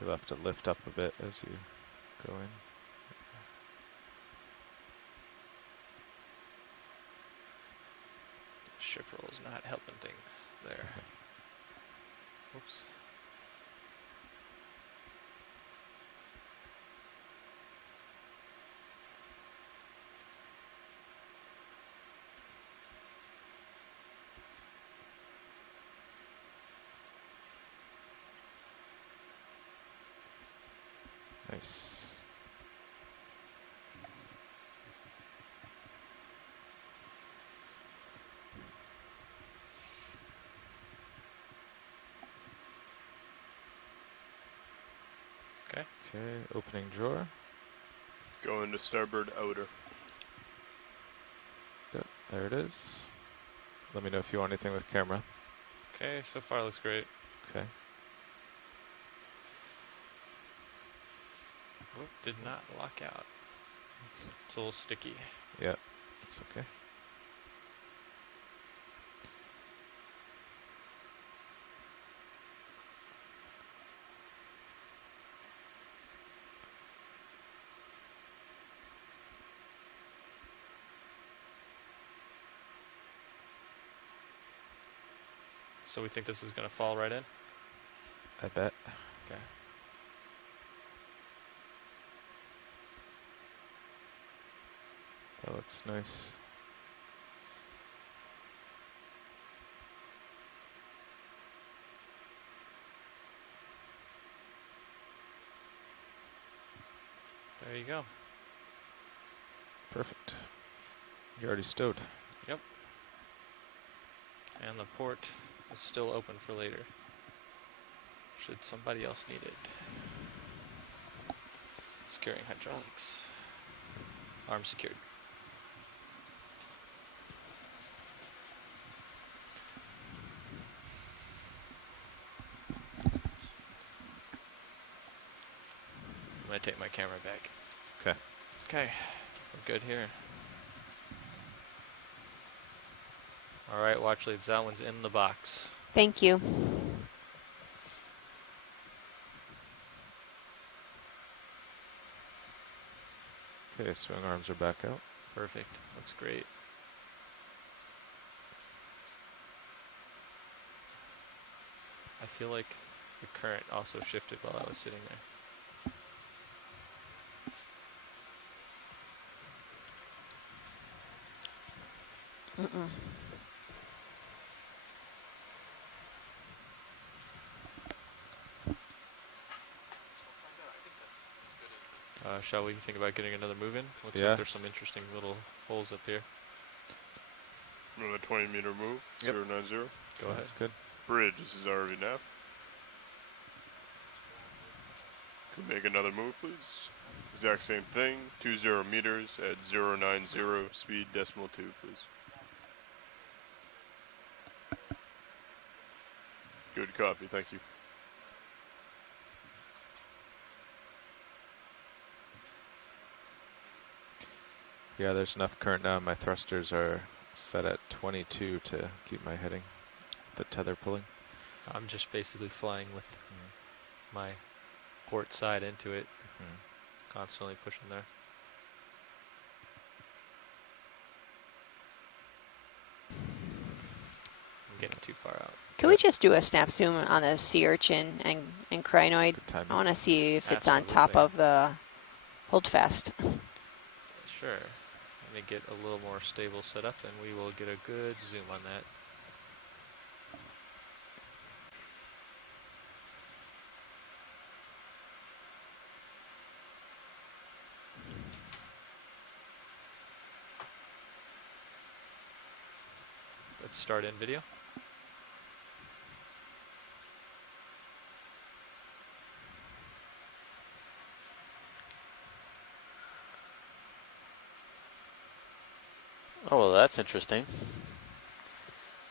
You'll have to lift up a bit as you go in. Ship roll is not helping things there. Whoops. Okay, opening drawer. Go into starboard outer. Yep, there it is. Let me know if you want anything with camera. Okay, so far looks great. Okay. Whoop, did not lock out. It's a little sticky. Yep, that's okay. So we think this is going to fall right in? I bet. Okay. That looks nice. There you go. Perfect. You already stowed. Yep. And the port is still open for later, should somebody else need it. Securing hydraulics. Arm secured. I'm going to take my camera back. Okay. Okay, we're good here. All right, watch leads. That one's in the box. Thank you. Okay, swing arms are back out. Perfect. Looks great. I feel like the current also shifted while I was sitting there. Mm-mm. Shall we think about getting another move in? Looks Yeah. like there's some interesting little holes up here. Another 20-meter move. Yep. 090. Go ahead. That's good. Bridge. This is RV nav. Could make another move, please. Exact same thing. 20 meters at 090 speed decimal 2, please. Good copy. Thank you. Yeah, there's enough current now. My thrusters are set at 22 to keep my heading. The tether pulling. I'm just basically flying with my port side into it, constantly pushing there. I'm getting too far out. Can we just do a snap zoom on the sea urchin and crinoid? Good timing. I want to see if it's on top Absolutely. of the holdfast. Sure. Let me get a little more stable setup and we will get a good zoom on that. Let's start in video. Oh, well, that's interesting.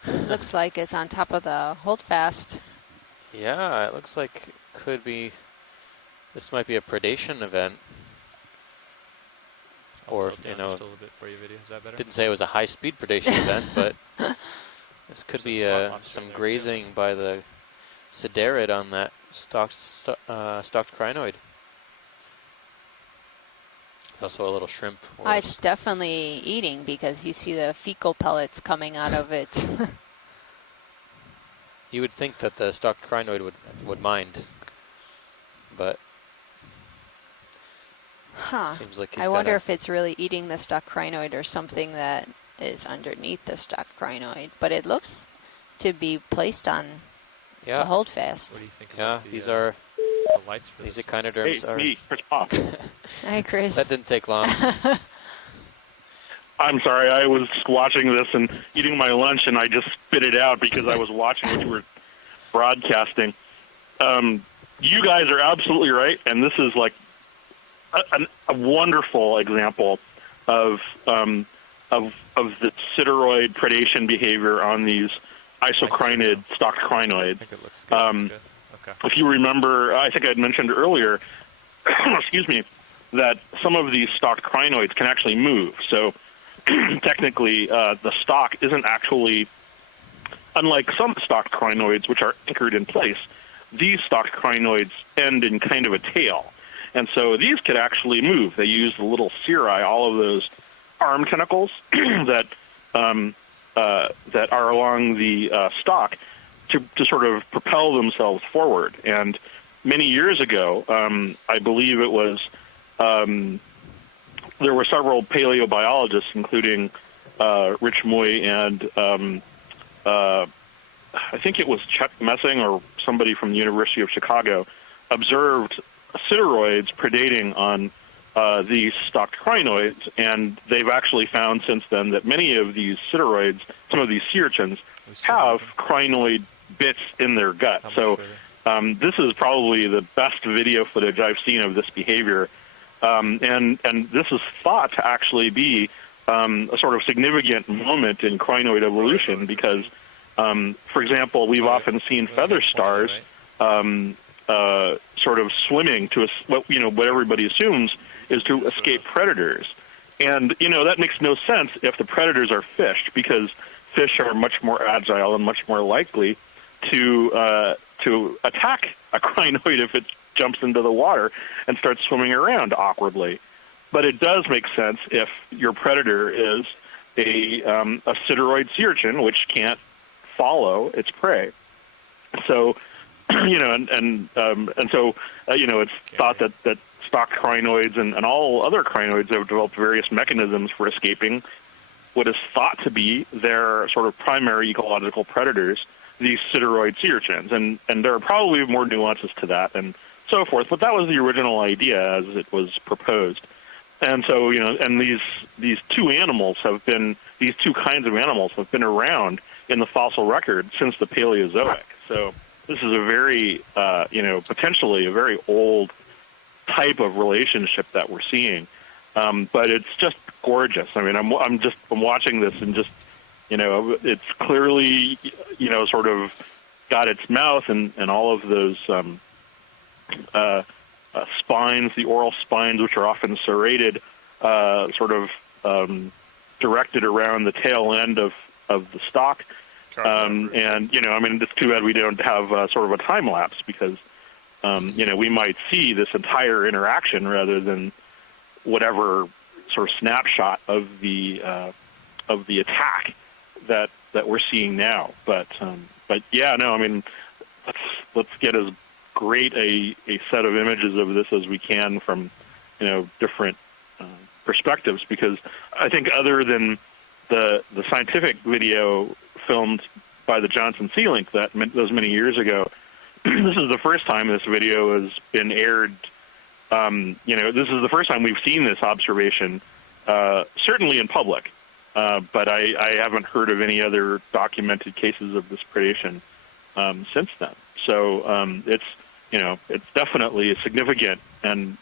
Looks like it's on top of the holdfast. Yeah, it looks like could be. This might be a predation event. I'll Or, tilt you down know, just a little bit for you, video. Is that better? didn't say it was a high-speed predation event, but this could There's be a slot lobster some in there, too. grazing by the Siderid on that stocked crinoid. It's also a little shrimp. or It's definitely eating because you see the fecal pellets coming out of it. You would think that the stocked crinoid would mind, but Huh. seems like he's I got wonder a- if it's really eating the stock crinoid or something that is underneath the stock crinoid. But it looks to be placed on the yeah, holdfast. What do you think yeah. about the, These are the lights for these this? echinoderms are. me, Chris Pop. Hi, Chris. That didn't take long. I'm sorry, I was watching this and eating my lunch, and I just spit it out because I was watching what you were broadcasting. you guys are absolutely right, and this is like a wonderful example of the sideroid predation behavior on these isocrinid stocked crinoids. I think it looks good. Looks good. Okay. If you remember, I think I had mentioned earlier, excuse me, that some of these stocked crinoids can actually move. So technically, the stock isn't actually, unlike some stocked crinoids, which are anchored in place, these stocked crinoids end in kind of a tail. And so these could actually move. They use the little cirri, all of those arm tentacles that that are along the stalk to sort of propel themselves forward. And many years ago, I believe it was, there were several paleobiologists, including Rich Moy and I think it was Chet Messing or somebody from the University of Chicago, observed sideroids predating on these stocked crinoids, and they've actually found since then that many of these sideroids, some of these sea urchins, have crinoid bits in their gut. So this is probably the best video footage I've seen of this behavior, and this is thought to actually be a sort of significant moment in crinoid evolution because, for example, we've often seen feather stars sort of swimming to what everybody assumes is to escape predators. And, that makes no sense if the predators are fish, because fish are much more agile and much more likely to attack a crinoid if it jumps into the water and starts swimming around awkwardly. But it does make sense if your predator is a sideroid sea urchin, which can't follow its prey. So, and so it's thought that stocked crinoids and all other crinoids have developed various mechanisms for escaping what is thought to be their sort of primary ecological predators, these sideroid sea urchins. And there are probably more nuances to that and so forth, but that was the original idea as it was proposed. And so, and these two kinds of animals have been around in the fossil record since the Paleozoic. So this is a very, potentially a very old type of relationship that we're seeing. But it's just gorgeous. I mean, I'm watching this and just, it's clearly, sort of got its mouth and all of those spines, the oral spines, which are often serrated, sort of directed around the tail end of the stalk. And, it's too bad we don't have sort of a time lapse because, we might see this entire interaction rather than whatever sort of snapshot of the attack that we're seeing now. But yeah, no, I mean, let's get as great a set of images of this as we can from, different perspectives, because I think other than the scientific video filmed by the Johnson Sea Link that was many years ago, this is the first time this video has been aired. This is the first time we've seen this observation, certainly in public, but I haven't heard of any other documented cases of this predation since then. So it's definitely a significant and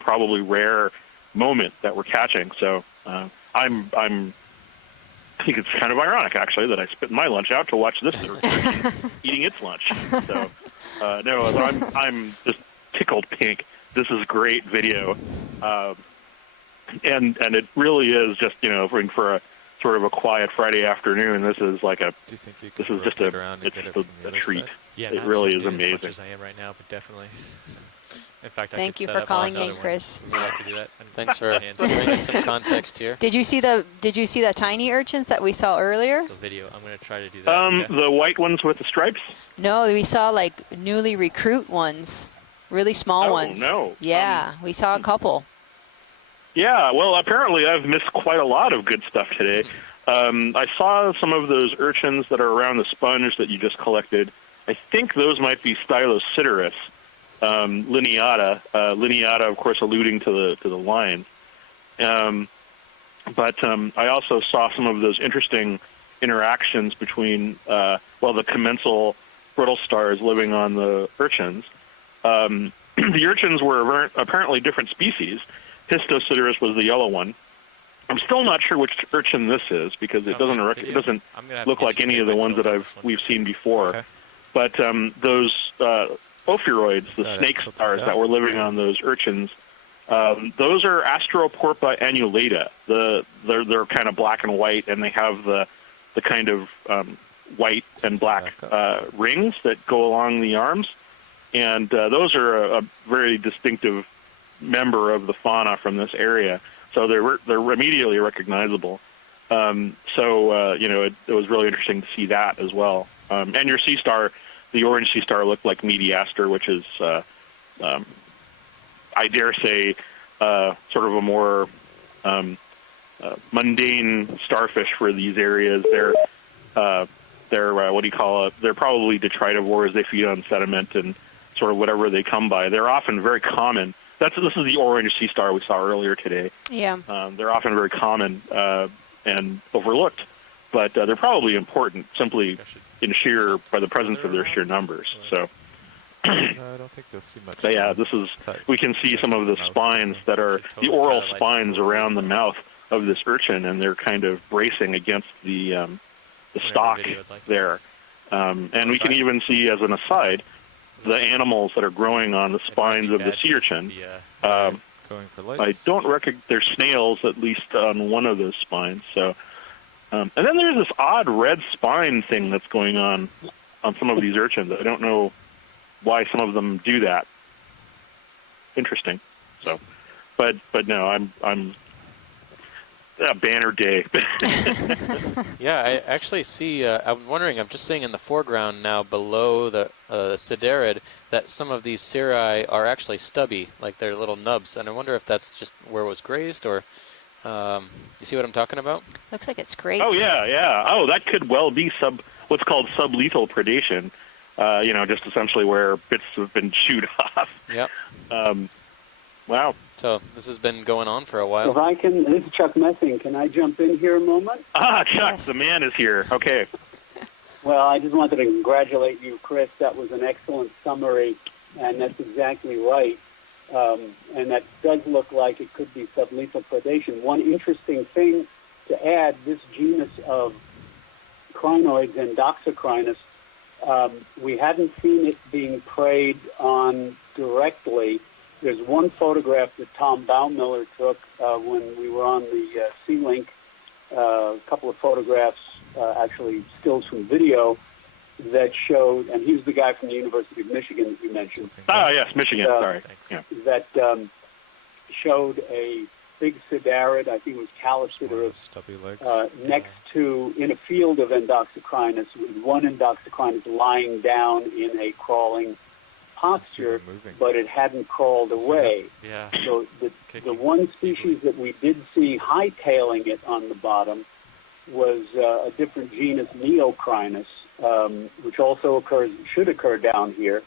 probably rare moment that we're catching. So I think it's kind of ironic, actually, that I spit my lunch out to watch this eating its lunch. So, I'm just tickled pink. This is great video, and it really is just for a sort of a quiet Friday afternoon. This is like this is just a treat. Yeah, it really is amazing. As much as I am right now, but definitely. In fact, Thank you for calling in, Chris. I could do that. Thanks for giving us some context here. Did you see the tiny urchins that we saw earlier? So video. I'm going to try to do that. Okay. The white ones with the stripes? No, we saw like newly recruit ones, really small ones. Oh no! Yeah, we saw a couple. Yeah, well, apparently I've missed quite a lot of good stuff today. I saw some of those urchins that are around the sponge that you just collected. I think those might be Stylosiderus lineata. Lineata, of course, alluding to the line. But I also saw some of those interesting interactions between, the commensal brittle stars living on the urchins, The urchins were apparently different species. Histosideros was the yellow one. I'm still not sure which urchin this is because it doesn't look like any of the ones that we've seen before. Okay. But those ophiuroids, the snake stars that were living on those urchins, those are Astroporpa annulata. They're kind of black and white, and they have the kind of white and black rings that go along the arms, and those are a very distinctive member of the fauna from this area. So they're immediately recognizable. It was really interesting to see that as well. And your sea star, the orange sea star, looked like Mediaster, which is, I dare say, sort of a more mundane starfish for these areas. They're what do you call it? They're probably detritivores. They feed on sediment and sort of whatever they come by. They're often very common. This is the orange sea star we saw earlier today. Yeah. They're often very common and overlooked, but they're probably important simply by the presence of their sheer numbers. So, No, I don't think you'll see much. but yeah, we can see some of the spines that are the oral spines around the mouth of this urchin, and they're kind of bracing against the stalk there. And we can even see, as an aside, the animals that are growing on the spines of the sea urchin. Going for lights. I don't recognize. There's snails at least on one of those spines. So, and then there's this odd red spine thing that's going on some of these urchins. I don't know why some of them do that. Interesting. So, but no, I'm a banner day. Yeah, I actually see, I'm wondering, I'm just seeing in the foreground now below the siderid that some of these cirri are actually stubby, like they're little nubs, and I wonder if that's just where it was grazed, or you see what I'm talking about? Looks like it's grapes. Oh, yeah. Oh, that could well be what's called sublethal predation, just essentially where bits have been chewed off. Yep. Wow. So this has been going on for a while. If I can, this is Chuck Messing. Can I jump in here a moment? Ah, Chuck, the man is here. Okay. Well, I just wanted to congratulate you, Chris. That was an excellent summary, and that's exactly right. And that does look like it could be sublethal predation. One interesting thing to add, this genus of crinoids, Endoxocrinus, we hadn't seen it being preyed on directly. There's one photograph that Tom Baumiller took when we were on the Sea-Link, a couple of photographs, actually stills from video, that showed, and he's the guy from the University of Michigan that you mentioned. Oh, yes, Michigan, sorry. Yeah. That showed a big sidarid, I think it was Calicidaris, stubby legs. next to, in a field of Endoxocrinus, with one Endoxocrinus lying down in a crawling posture, but it hadn't crawled away. Yeah. So the one species that we did see hightailing it on the bottom was a different genus, Neocrinus, which also should occur down here,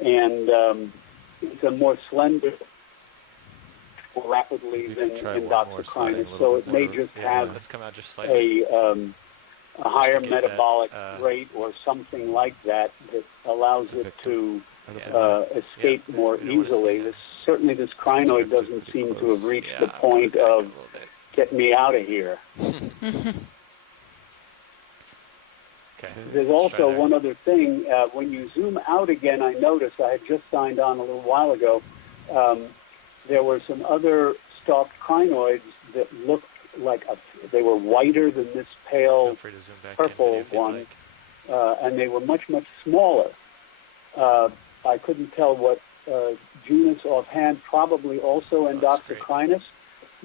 and it's a more slender, more rapidly than Endoxocrinus, so it may just have a higher metabolic rate or something like that allows it to escape more easily. Certainly this crinoid doesn't seem to have reached the point of get me out of here. There's also one other thing. When you zoom out again, I noticed, I had just signed on a little while ago, there were some other stalked crinoids that looked like they were whiter than this pale purple one, and they were much, much smaller. I couldn't tell what genus offhand, probably also Endoxocrinus.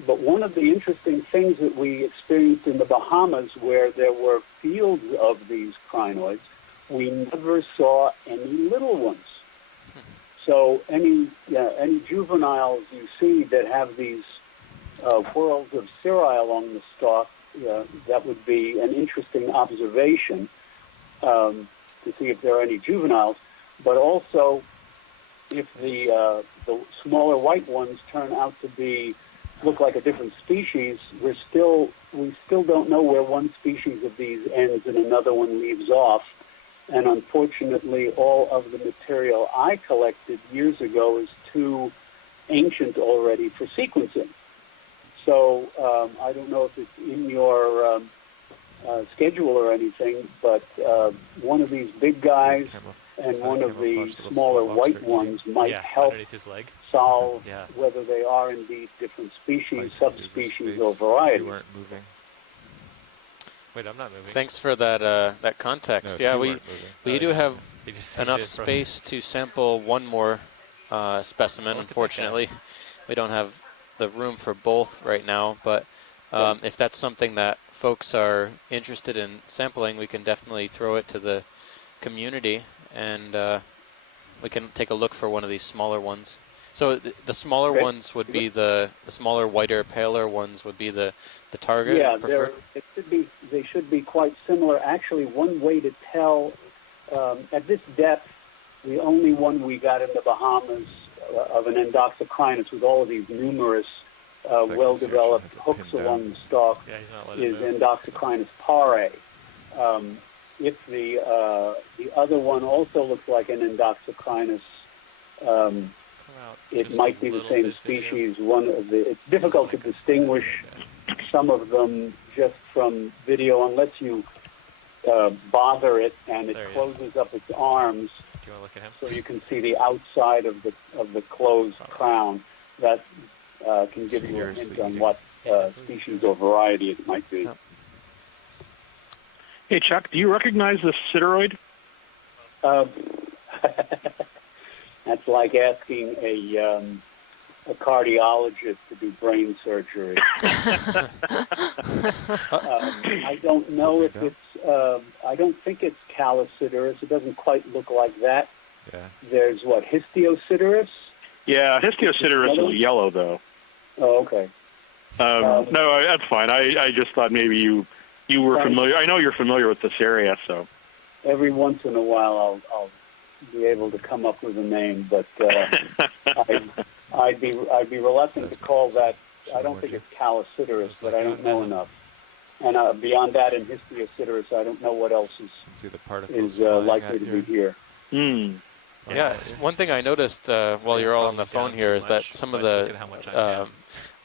But one of the interesting things that we experienced in the Bahamas, where there were fields of these crinoids, we never saw any little ones. So any juveniles you see that have these whorls of cirri along the stalk, that would be an interesting observation to see if there are any juveniles. But also, if the smaller white ones turn out to look like a different species, we still don't know where one species of these ends and another one leaves off. and unfortunately all of the material I collected years ago is too ancient already for sequencing. So I don't know if it's in your schedule or anything, but one of these big guys and one of the smaller white ones might help his leg. solve whether they are indeed different species, subspecies, or varieties. You weren't moving. Wait, I'm not moving. Thanks for that that context. No, yeah, you we weren't moving. we do have He just enough did from- space to sample one more specimen. Look at that Unfortunately, we don't have the room for both right now. But if that's something that folks are interested in sampling, we can definitely throw it to the community, and we can take a look for one of these smaller ones. So the smaller ones would be the smaller, whiter, paler ones would be the target. Yeah, preferred? they should be quite similar. Actually, one way to tell at this depth, the only one we got in the Bahamas of an endoxocrinus with all of these numerous well-developed hooks along the stalk is Endoxocrinus pare. If the other one also looks like an Endoxocrinus, it might be the same species. It's difficult to distinguish some of them just from video unless you bother it and it closes up its arms. Do you want to look at him? So you can see the outside of the closed crown. That can give you a hint on what species or variety it might be. Hey, Chuck, do you recognize this sideroid? That's like asking a cardiologist to do brain surgery. I don't know if it's. I don't think it's Calicidarus. It doesn't quite look like that. Yeah. There's what, Histiosiderus? Yeah, Histiosiderus is yellow, though. Oh, okay. No, that's fine. I just thought maybe you were familiar. I know you're familiar with this area, so. Every once in a while, I'll be able to come up with a name, but I'd be reluctant to call that. I don't think it's Calicidarus, but I don't know enough. And beyond that, in Histiosiderus, I don't know what else is likely to be here. Yeah, one thing I noticed while you're all on the phone here is that some of the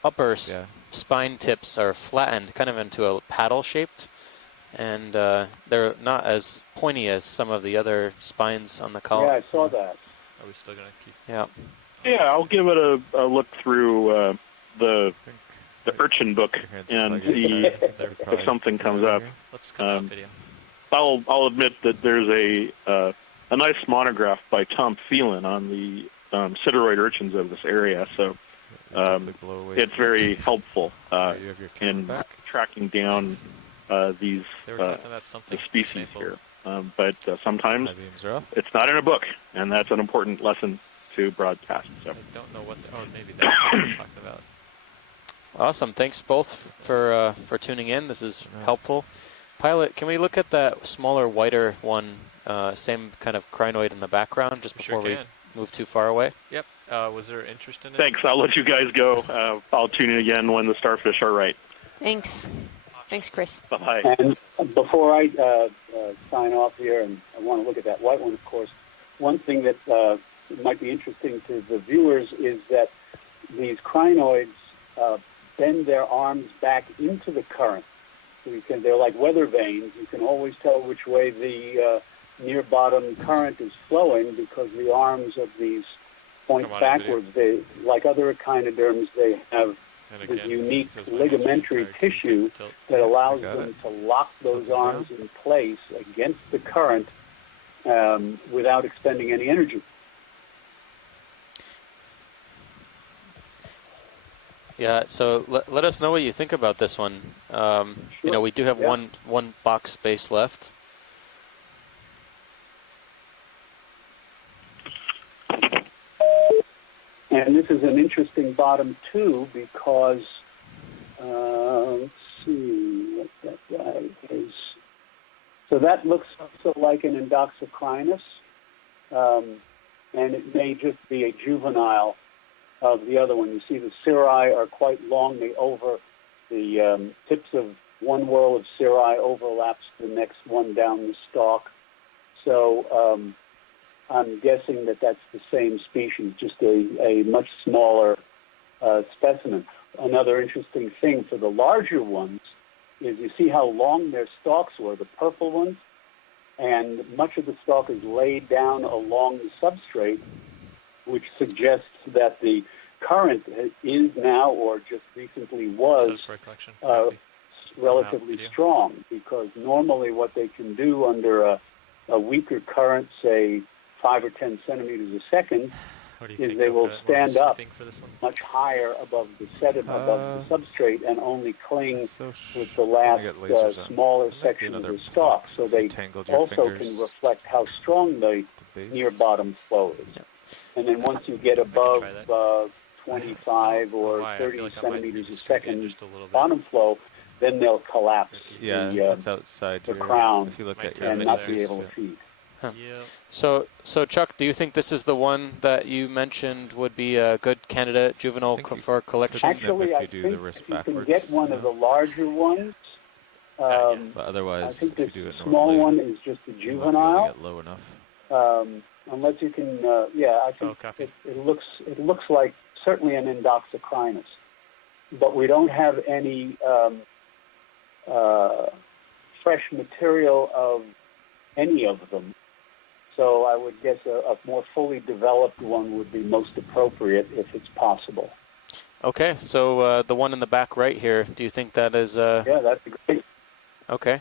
upper spine tips are flattened kind of into a paddle shaped, and they're not as pointy as some of the other spines on the column. Yeah, I saw that. Are we still going to keep... Yeah. Yeah, I'll give it a look through the urchin book and see if something comes up. Let's come out video. I'll admit that there's a nice monograph by Tom Phelan on the sideroid urchins of this area, so it's very helpful in tracking down these the species here. But sometimes it's not in a book, and that's an important lesson to broadcast. So. I don't know what. Maybe that's what we're talking about. Awesome. Thanks both for tuning in. This is helpful. Pilot, can we look at that smaller, whiter one, same kind of crinoid in the background, just before we move too far away? Yep. Was there interest in it? Thanks. I'll let you guys go. I'll tune in again when the starfish are right. Thanks. Thanks, Chris. Bye. And before I sign off here, and I want to look at that white one, of course, one thing that might be interesting to the viewers is that these crinoids bend their arms back into the current. So they're like weather vanes. You can always tell which way the near bottom current is flowing because the arms of these point backwards. They, like other echinoderms, they have this unique ligamentary tissue that allows them to lock those arms in place against the current without expending any energy. Yeah, so let us know what you think about this one. You know, we do have one box space left. And this is an interesting bottom too because let's see what that guy is. So that looks also like an Endoxocrinus, and it may just be a juvenile of the other one. You see the cirri are quite long. The tips of one whorl of cirri overlaps the next one down the stalk. So I'm guessing that that's the same species, just a much smaller specimen. Another interesting thing for the larger ones is you see how long their stalks were, the purple ones, and much of the stalk is laid down along the substrate, which suggests that the current is now, or just recently was, relatively strong, because normally what they can do under a weaker current, say 5 or 10 centimeters a second, is they will stand up much higher above the above the substrate and only cling with the last smaller section of the stalk. So they also can reflect how strong the near bottom flow is. And then once you get above 25 or 30 centimeters a second bottom flow, then they'll collapse that's outside the crown if you look at and not be able to feed. Huh. So Chuck, do you think this is the one that you mentioned would be a good candidate juvenile for collection? Actually, I think if you can get one of the larger ones, but otherwise, I think if you do this it small normally, one is just a juvenile. Get low enough. Unless you can, I think it looks like certainly an Indoxocrinus, but we don't have any fresh material of any of them. So I would guess a more fully developed one would be most appropriate if it's possible. Okay, so the one in the back right here, do you think that is... Yeah, that's great. Okay.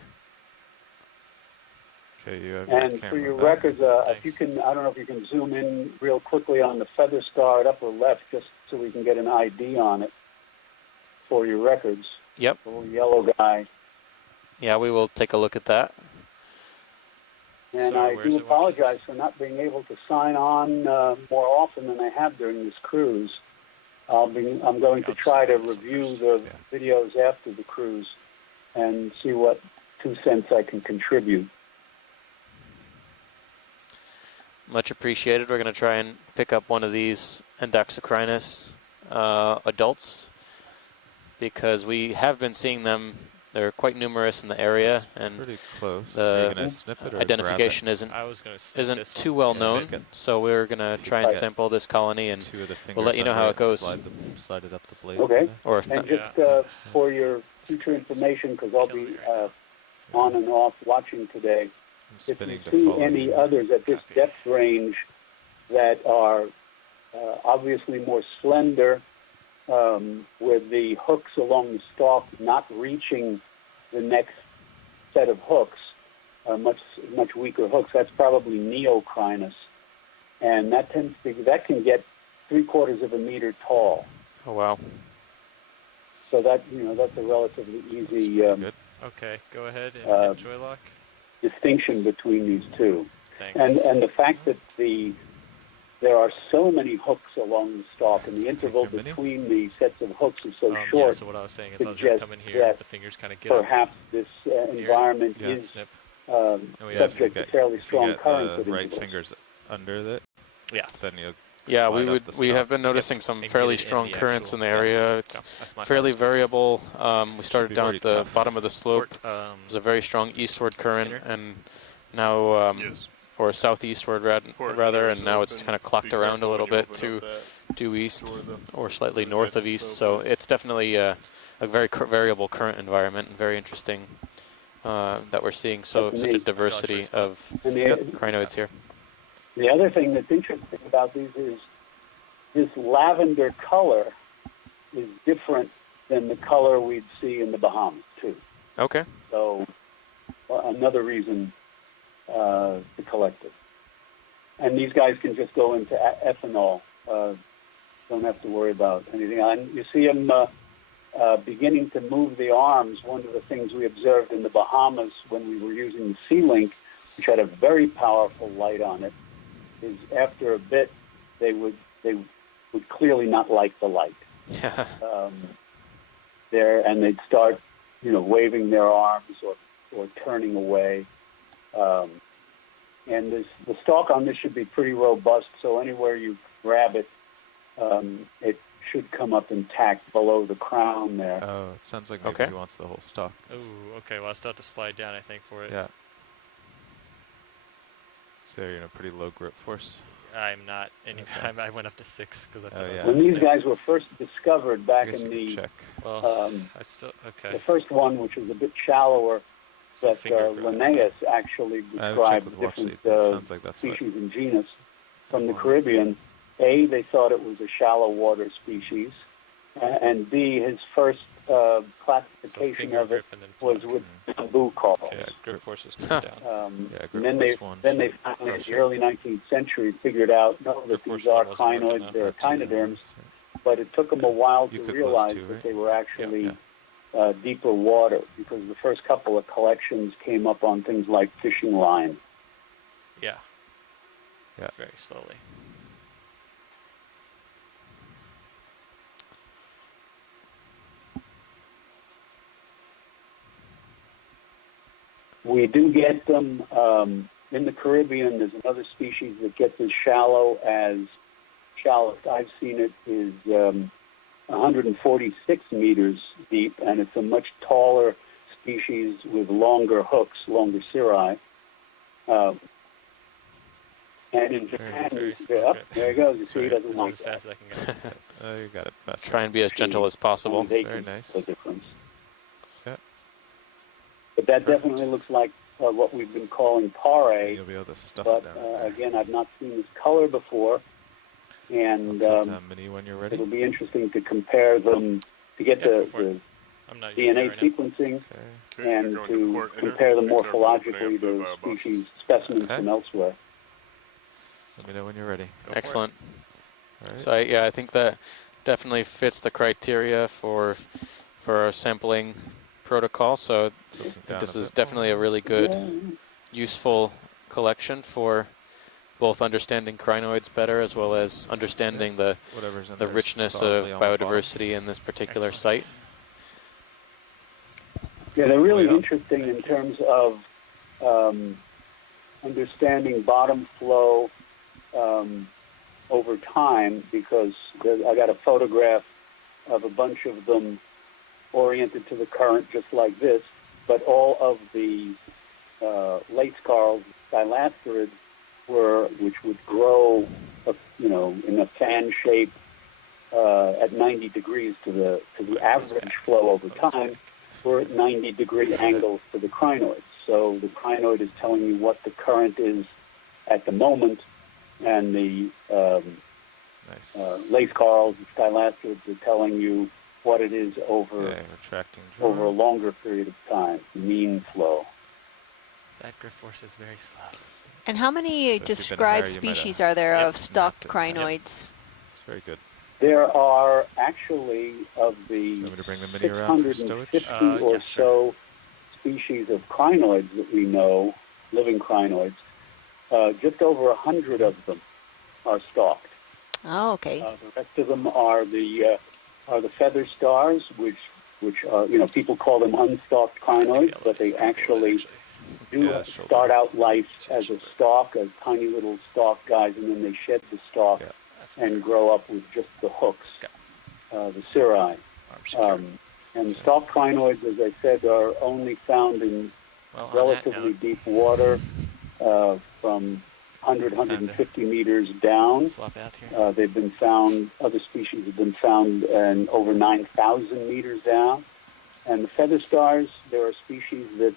Okay, you have and for your records, if you can, I don't know if you can zoom in real quickly on the feather star at upper left, just so we can get an ID on it for your records. Yep. The little yellow guy. Yeah, we will take a look at that. And I do apologize for not being able to sign on more often than I have during this cruise. I'm going to try to review the videos after the cruise and see what 2 cents I can contribute. Much appreciated. We're going to try and pick up one of these Indoxocrinus adults because we have been seeing them. They're quite numerous in the area, and pretty close. the snip it or identification isn't too well known. So we're going to try and sample this colony, and we'll let you know how it goes. Slide it up the blade. Okay. Or and just for your future information, because I'll be on and off watching today, if you see any others at this depth range that are obviously more slender, with the hooks along the stalk not reaching the next set of hooks, much weaker hooks, that's probably Neocrinus, and that can get 3/4 of a meter tall. Oh wow! So that that's a relatively easy. Okay, go ahead and enjoy lock. Distinction between these two. Thanks. And the fact that there are so many hooks along the stalk, and the interval between the sets of hooks is so short. Yeah, so what I was saying is I was going to come in here, the fingers kind of get perhaps this environment is subject to fairly strong currents. Right fingers under it. Yeah. Then you. Yeah, we have been noticing some fairly strong currents in the area. It's fairly variable. We started down at the bottom of the slope. There's a very strong eastward current, and now, or southeastward rather, and now it's kind of clocked around a little bit to due east or slightly north of east. So it's definitely a very variable current environment, and very interesting that we're seeing such a diversity of crinoids here. The other thing that's interesting about these is this lavender color is different than the color we'd see in the Bahamas, too. Okay. So another reason to collect it. And these guys can just go into ethanol. Don't have to worry about anything. And you see them beginning to move the arms. One of the things we observed in the Bahamas when we were using the Sea-Link, which had a very powerful light on it, is after a bit they would clearly not like the light. And they'd start, waving their arms or turning away. And the stalk on this should be pretty robust, so anywhere you grab it, it should come up intact below the crown there. Oh, it sounds like maybe he wants the whole stalk. Oh, okay. Well, I still have to slide down, I think, for it. Yeah. So you're in a pretty low grip force. I'm not. I went up to 6 because I thought I was When at these 6. guys were first discovered back guess in you the could check. Well, I still okay. the first one, which was a bit shallower, So but finger grip. Linnaeus actually I would check described with watch different lead. It sounds like that's what. species and genus from the Caribbean. A, they thought it was a shallow water species, and B, his first classification finger of it grip and then was pluck. with bamboo corals. Yeah, grip forces come down. Yeah, And grip then they force 1. finally in the early 19th century figured out no, that Grip these force are 1 wasn't working crinoids, out. they're 2 echinoderms, hours, but it took them a while You to could realize close 2, that right? they were actually Yeah. deeper water, because the first couple of collections came up on things like fishing line. Yeah. Yeah. Very slowly. We do get them in the Caribbean. There's another species that gets as shallow as shallowest I've seen it is 146 meters deep, and it's a much taller species with longer hooks, longer cirri. And in Japan, there he goes. You see, he doesn't This like is as fast as I can go. Oh, you got it fast. Try and be as gentle as possible. Very nice. The difference. Yeah. But that definitely looks like what we've been calling pare. You'll be able to stuff But it down there. again, I've not seen this color before, and Mini when you're ready. it'll be interesting to compare them to get the I'm not using DNA it right now. sequencing Okay, and you're going to port enter. compare them Be careful morphologically opening up to the boxes. species specimens Okay. from elsewhere. Let me know when you're ready. Excellent. All right. So I think that definitely fits the criteria for our sampling protocol. So down this a is bit definitely a really good, useful collection for both understanding crinoids better as well as understanding Whatever's in the there richness of solidly on the bottom. biodiversity in this particular site. Yeah, they're really interesting in terms of understanding bottom flow over time, because I got a photograph of a bunch of them oriented to the current just like this, but all of the late corals, skylatherids, which would grow, in a fan shape at 90 degrees to the average flow over time, were at 90-degree angles to the crinoids. So the crinoid is telling you what the current is at the moment, and the lace corals and skylatherids are telling you what it is over a longer period of time, mean flow. That grip force is very slow. And how many described species are there of stalked crinoids? It's very good. There are actually, of the Want me to bring the mini around for stowage? 650 or so species of crinoids that we know, living crinoids, just over 100 of them are stalked. Oh, okay. The rest of them are the feather stars, which are, people call them unstalked crinoids, but they actually do start out life as a stalk, as tiny little stalk guys, and then they shed the stalk and grow up with just the hooks, the cirri. And the stalk crinoids, as I said, are only found in relatively deep water from 100, 150 meters down. They've been found, other species have been found in over 9,000 meters down. And the feather stars, there are species that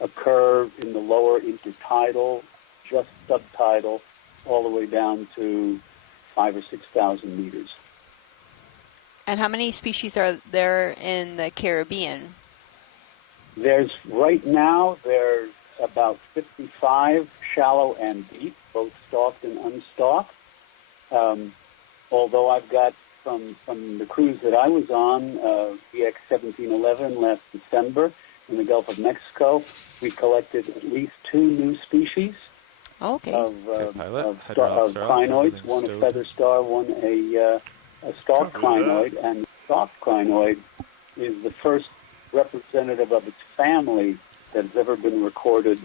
occur in the lower intertidal, just subtidal, all the way down to 5,000 or 6,000 meters. And how many species are there in the Caribbean? Right now, there's about 55 shallow and deep, both stalked and unstalked. Although I've got from the cruise that I was on, EX1811 last December in the Gulf of Mexico, we collected at least 2 new species of crinoids, one a feather star, one a stalked crinoid, and the stalked crinoid is the first representative of its family that has ever been recorded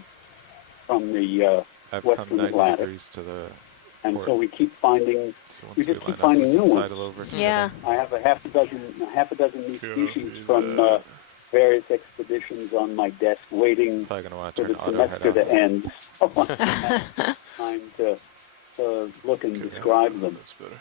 from the Western Atlantic. And so we keep finding, we just keep finding new ones. Yeah. I have a half a dozen new species from various expeditions on my desk waiting Probably gonna want for to the turn auto head semester off. to end. So I have time to look and describe them. That's better.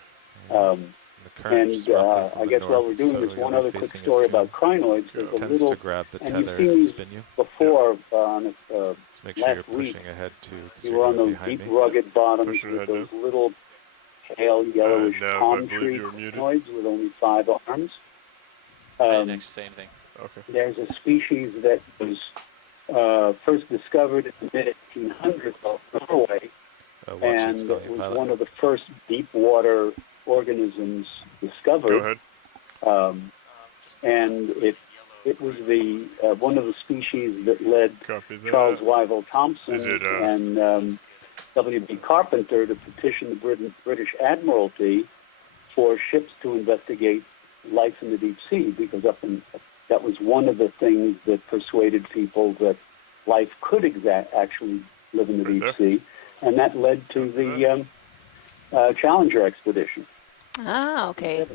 The current is roughly from I the guess north, while we're doing so this, you'll one be other quick facing it story soon. about crinoids. There's a Tends little, to grab the and tether you've seen and these spin you. before on So make sure last you're week. pushing ahead too, because You you're were on going those behind deep, me. rugged bottoms Pushing with ahead those little pale yellowish Nav, I palm believe tree you were muted. crinoids with only 5 arms. I didn't actually say anything. Okay. There's a species that was first discovered in the mid-1800s off Norway, and it was one of the first deep water organisms discovered. Go ahead. And it was the one of the species that led Copy that. Charles Wyville Thompson Is it, and W.B. Carpenter to petition the British Admiralty for ships to investigate life in the deep sea, because that was one of the things that persuaded people that life could actually live in the deep sea, and that led to the Challenger expedition. Ah, okay.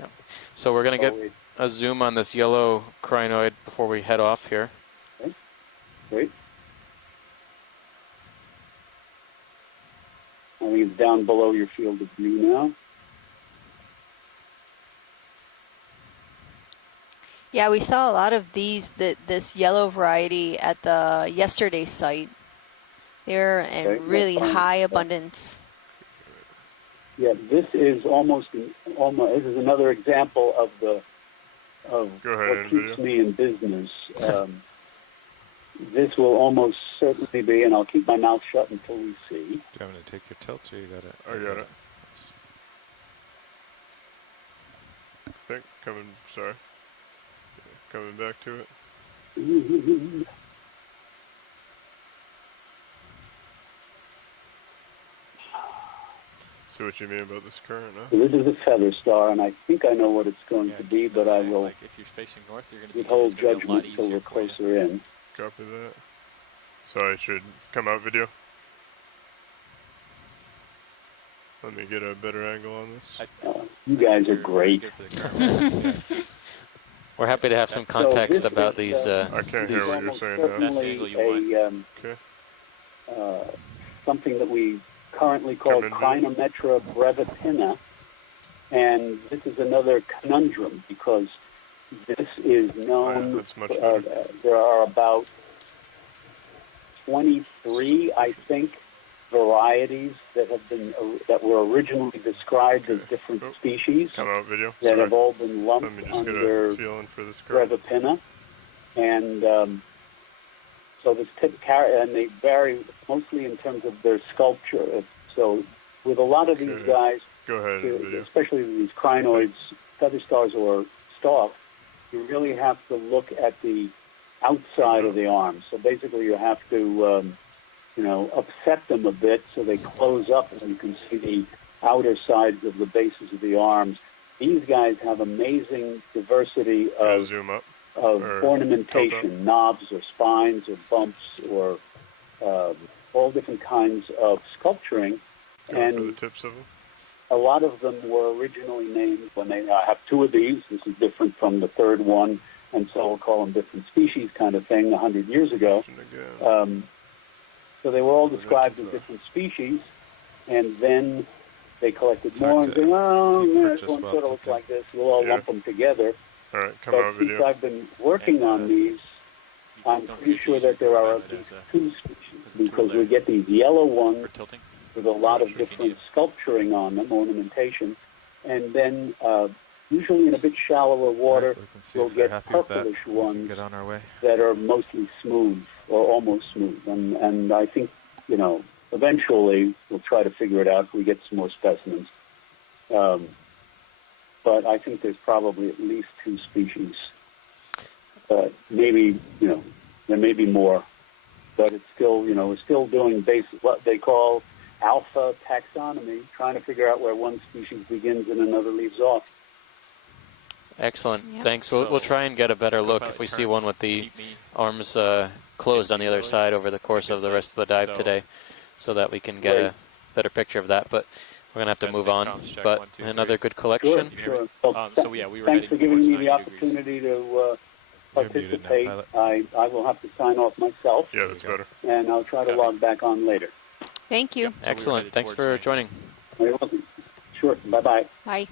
Yep. So we're going to get a zoom on this yellow crinoid before we head off here. Okay. Great. I think it's down below your field of view now. Yeah, we saw a lot of this yellow variety at the yesterday site. They're in really high abundance. Yeah, this is almost this is another example of what keeps me in business. This will almost certainly be, and I'll keep my mouth shut until we see. Do you want me to take your tilt, or you got it? I got it. Coming back to it. See what you mean about this current now? This is a feather star, and I think I know what it's going to be, but I will If you're facing north, you're going to withhold judgment until we're closer in. Copy that. So I should come out video. Let me get a better angle on this. You guys are great. We're happy to have some context about these. I can't hear what you're saying now. That's the angle you want. Something that we currently call Crinometra brevitina, and this is another conundrum because this is known. There are about 23, I think, varieties that have been that were originally described as different species that have all been lumped under brevipina, and so this and they vary mostly in terms of their sculpture. So with a lot of these guys, especially these crinoids, feather stars or stalks, you really have to look at the outside of the arm. So basically, you have to upset them a bit so they close up and you can see the outer sides of the bases of the arms. These guys have amazing diversity of ornamentation, knobs or spines or bumps or all different kinds of sculpturing. And for the tips of them? A lot of them were originally named when they have 2 of these. This is different from the 3rd one, and so we'll call them different species kind of thing 100 years ago. So they were all described as different species, and then they collected more and said, well, this one sort of looks like this. We'll all lump them together. All right, But since I've been working on these, I'm pretty sure that there are at least 2 species, because we get these yellow ones with a lot of different sculpturing on them, ornamentation, and then usually in a bit shallower water, we'll get purplish ones that are mostly smooth or almost smooth. And I think, eventually we'll try to figure it out if we get some more specimens. But I think there's probably at least 2 species. Maybe, there may be more. But it's still, we're still doing what they call alpha taxonomy, trying to figure out where one species begins and another leaves off. Excellent. Thanks. We'll try and get a better look if we see one with the arms closed on the other side over the course of the rest of the dive today, so that we can get a better picture of that. But we're going to have to move on. But another good collection. Sure. Well, thanks for giving me the opportunity to You're muted now, participate, Pilot. I will have to sign off myself, Yeah, that's better. and I'll try to Copy. log back on later. Thank you. Yep. So we were Excellent. headed Thanks towards for me. joining. You're welcome. Sure. Bye-bye. Bye.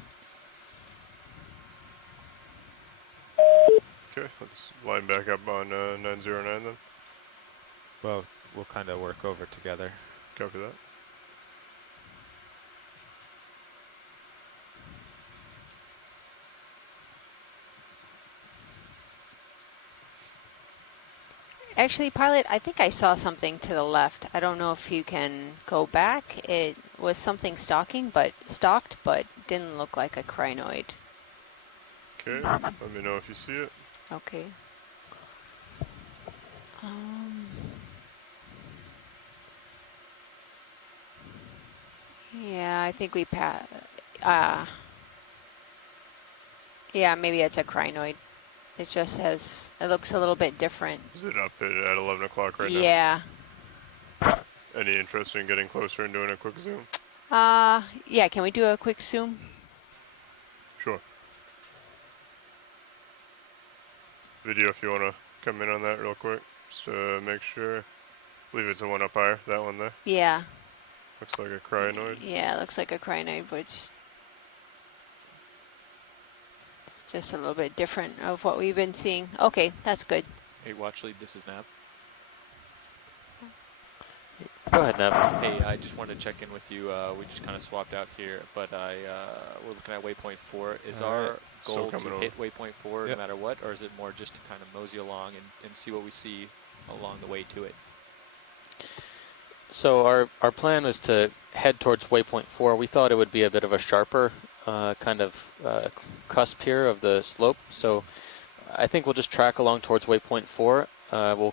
Okay, let's line back up on 909 then. Well, we'll kind of work over together. Copy that. Actually, Pilot, I think I saw something to the left. I don't know if you can go back. It was something stalked, but didn't look like a crinoid. Okay, let me know if you see it. Okay. Yeah, I think we yeah, maybe it's a crinoid. It just has, it looks a little bit different. Is it up at 11 o'clock right now? Yeah. Any interest in getting closer and doing a quick zoom? Yeah, can we do a quick zoom? Sure. Video if you want to come in on that real quick, just to make sure. I believe it's the one up higher, that one there. Yeah. Looks like a crinoid. Yeah, it looks like a crinoid, but it's just a little bit different of what we've been seeing. Okay, that's good. Hey, watch lead, this is Nav. Go ahead, Nav. Hey, I just wanted to check in with you. We just kind of swapped out here, but we're looking at waypoint 4. Is our goal to hit waypoint 4 no matter what, or is it more just to kind of mosey along and see what we see along the way to it? So our plan was to head towards waypoint 4. We thought it would be a bit of a sharper kind of cusp here of the slope. So I think we'll just track along towards waypoint 4. We'll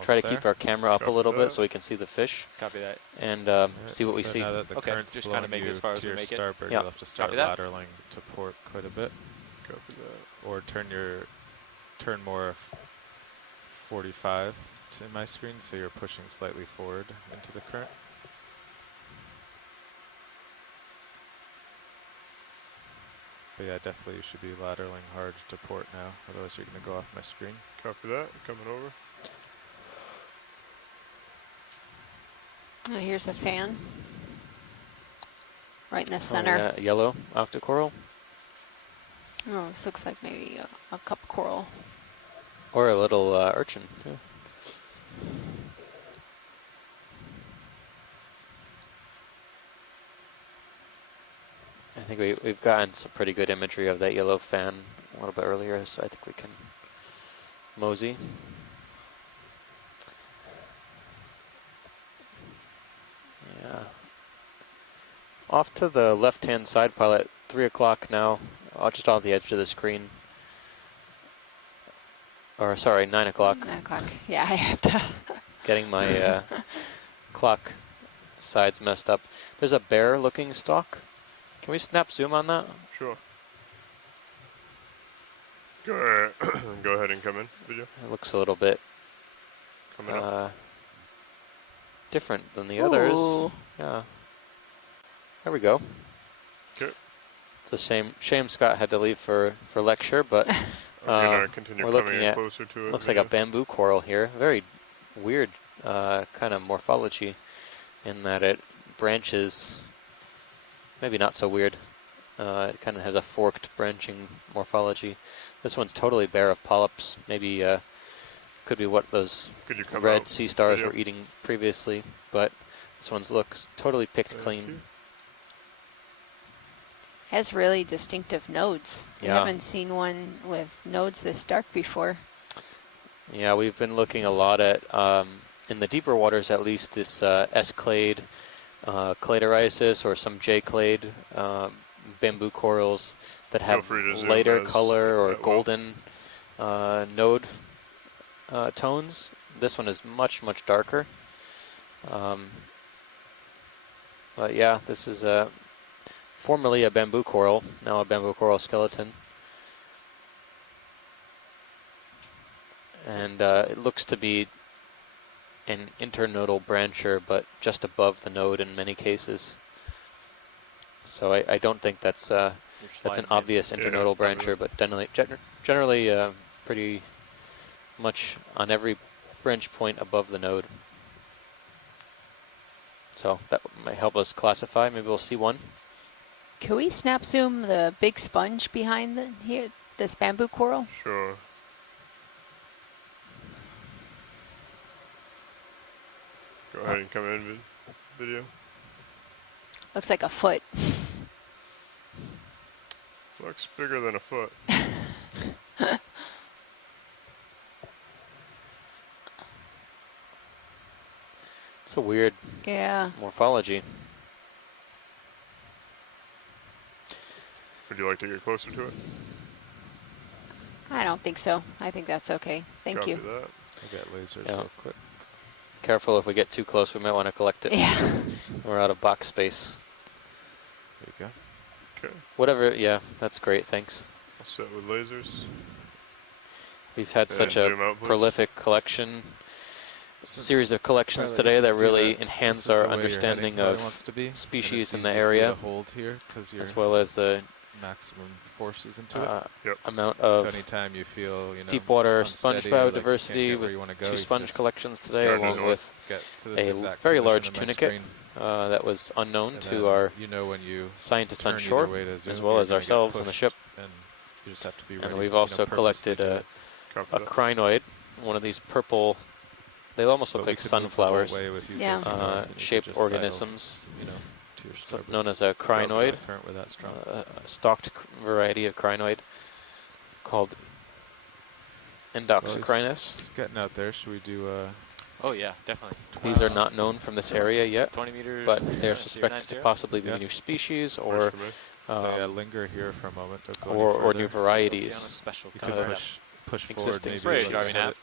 try to keep our camera up a little bit so we can see the fish. Copy that. And see what we see. Now that the current's just kind of make it as far as we your make it. starboard, Yeah. you'll have to start lateraling to port quite a bit. Copy that. Or turn more 45 to my screen, so you're pushing slightly forward into the current. But yeah, definitely you should be lateraling hard to port now, otherwise you're going to go off my screen. Copy that. Coming over. Oh, here's a fan. Right in the center. Yeah, yellow octocoral. Oh, this looks like maybe a cup coral. Or a little urchin, too. I think we've gotten some pretty good imagery of that yellow fan a little bit earlier, so I think we can mosey. Yeah. Off to the left-hand side, Pilot, 3 o'clock now, just on the edge of the screen. Or sorry, 9 o'clock. 9 o'clock. Yeah, I have to. Getting my clock sides messed up. There's a bear-looking stalk. Can we snap zoom on that? Sure. Go ahead and come in, video. It looks a little bit Coming up. different than the others. Yeah. There we go. Okay. It's a shame Scott had to leave for lecture, but I'm gonna continue we're coming looking in at closer to it. looks like a bamboo coral here. Very weird kind of morphology in that it branches. Maybe not so weird. It kind of has a forked branching morphology. This one's totally bare of polyps. Maybe could be what those red sea stars were eating previously, but this one looks totally picked clean. Has really distinctive nodes. Yeah. I haven't seen one with nodes this dark before. Yeah, we've been looking a lot at, in the deeper waters at least, this S-clade, cladorisis, or some J-clade bamboo corals that have lighter color or golden node tones. This one is much, much darker. But yeah, this is formerly a bamboo coral, now a bamboo coral skeleton. And it looks to be an internodal brancher, but just above the node in many cases. So I don't think that's an obvious internodal brancher, but generally pretty much on every branch point above the node. So that might help us classify. Maybe we'll see one. Can we snap zoom the big sponge behind here, this bamboo coral? Sure. Go ahead and come in video. Looks like a foot. Looks bigger than a foot. It's a weird morphology. Would you like to get closer to it? I don't think so. I think that's okay. Thank Copy you. that. I got lasers Yeah. real quick. Careful, if we get too close, we might want to collect it. Yeah. We're out of box space. There you go. Okay. Whatever, yeah, that's great, thanks. All set with lasers. We've had And such a zoom out, please. prolific series of collections Pilot, today you can that see really that enhance this is our the way your understanding heading of wants to be, and species it's in the easy for you area, to hold here 'cause as well as the maximum forces into it. amount So of anytime you feel, you know, deep water sponge unsteady or like you can't biodiversity get where with you wanna go, 2 you sponge just collections today, turn along north. with get to this a exact very position large on my tunicate screen, that was unknown and to then our you know when you scientists on turn either shore, way to as zoom, well you're as gonna get ourselves on the pushed, ship. and you just have to be And ready, we've you know, also purposely collected to Copy a that. crinoid, one of these purple, they almost But look we like could move the whole sunflowers, way with you Yeah. facing north, and you could shaped just sidle, organisms, you know, to your so starboard. known as a crinoid, If the current were that strong. a stalked variety of crinoid called Endocrinus. It's getting out there. Should we do Oh yeah, definitely. These are not known from this area yet, 20 meters. but they're 090. suspected to possibly be new species or so yeah, linger here for a moment. Don't go any or new further. varieties. Okeanos special You coming can right push forward, existing maybe species. like Driving set out. it,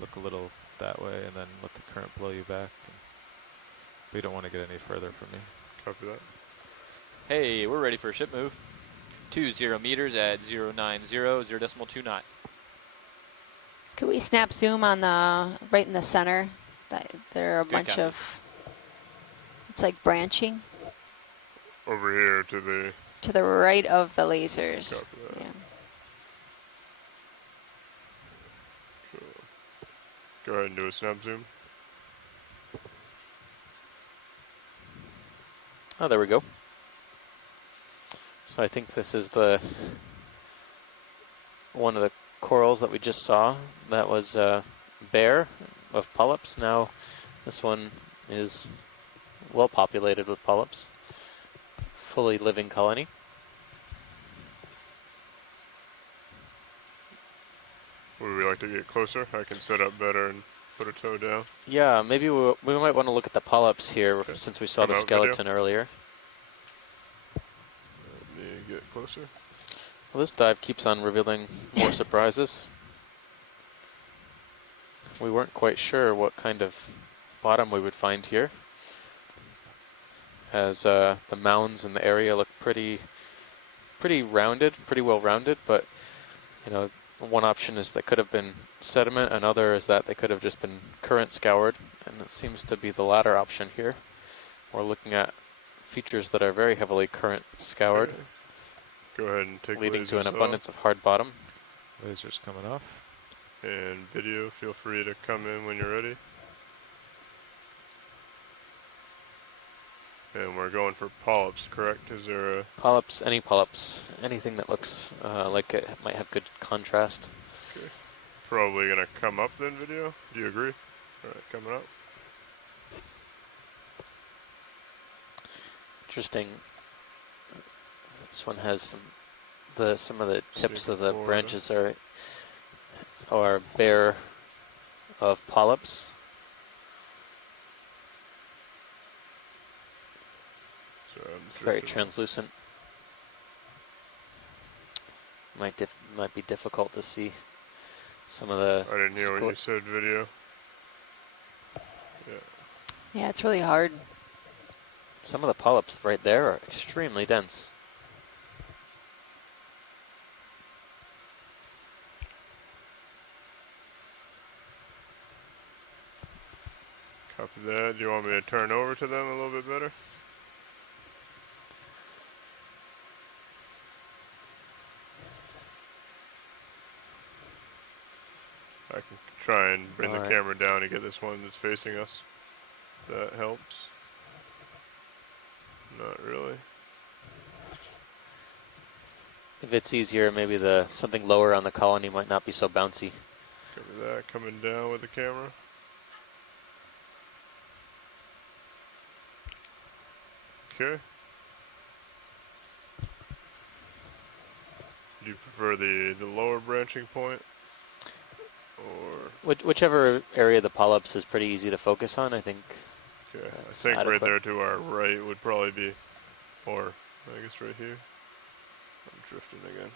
look a little that way, and then let the current blow you back. We don't want to get any further from me. Copy that. Hey, we're ready for a ship move. 20 meters at 090, 0.2 knot. Could we snap zoom on the right in the center? There are a Good bunch copy. of. It's like branching Over here to the. to the right of the lasers. Copy that. Yeah. Go ahead and do a snap zoom. Oh, there we go. So I think this is the one of the corals that we just saw. That was bare of polyps. Now this one is well populated with polyps. Fully living colony. Would we like to get closer? I can set up better and put a toe down. Yeah, maybe we might want to look at the polyps here since we saw Come the out skeleton video. earlier. Let me get closer. Well, this dive keeps on revealing more surprises. We weren't quite sure what kind of bottom we would find here, as the mounds in the area look pretty rounded, pretty well rounded, but you know, one option is that could have been sediment, another is that they could have just been current scoured, and it seems to be the latter option here. We're looking at features that are very heavily current scoured, Okay. Go ahead and take leading to an lasers off. abundance of hard bottom. Lasers coming off. And video, feel free to come in when you're ready. And we're going for polyps, correct? Is there a... Polyps, anything that looks like it might have good contrast. Okay. Probably going to come up then, video? Do you agree? Alright, coming up. Interesting. This one has some of the tips of the Florida. branches are bare of polyps. It's very translucent. Might be difficult to see some of the. I didn't hear what you said, video. Yeah. Yeah, it's really hard. Some of the polyps right there are extremely dense. Copy that. Do you want me to turn over to them a little bit better? I can try and bring the Alright. camera down and get this one that's facing us. That helps. Not really. If it's easier, maybe something lower on the colony might not be so bouncy. Cover that, coming down with the camera. Okay. Do you prefer the lower branching point? Or Whichever area of the polyps is pretty easy to focus on, I think. okay, I think adequate. right there to our right would probably be, or I guess right here. I'm drifting again.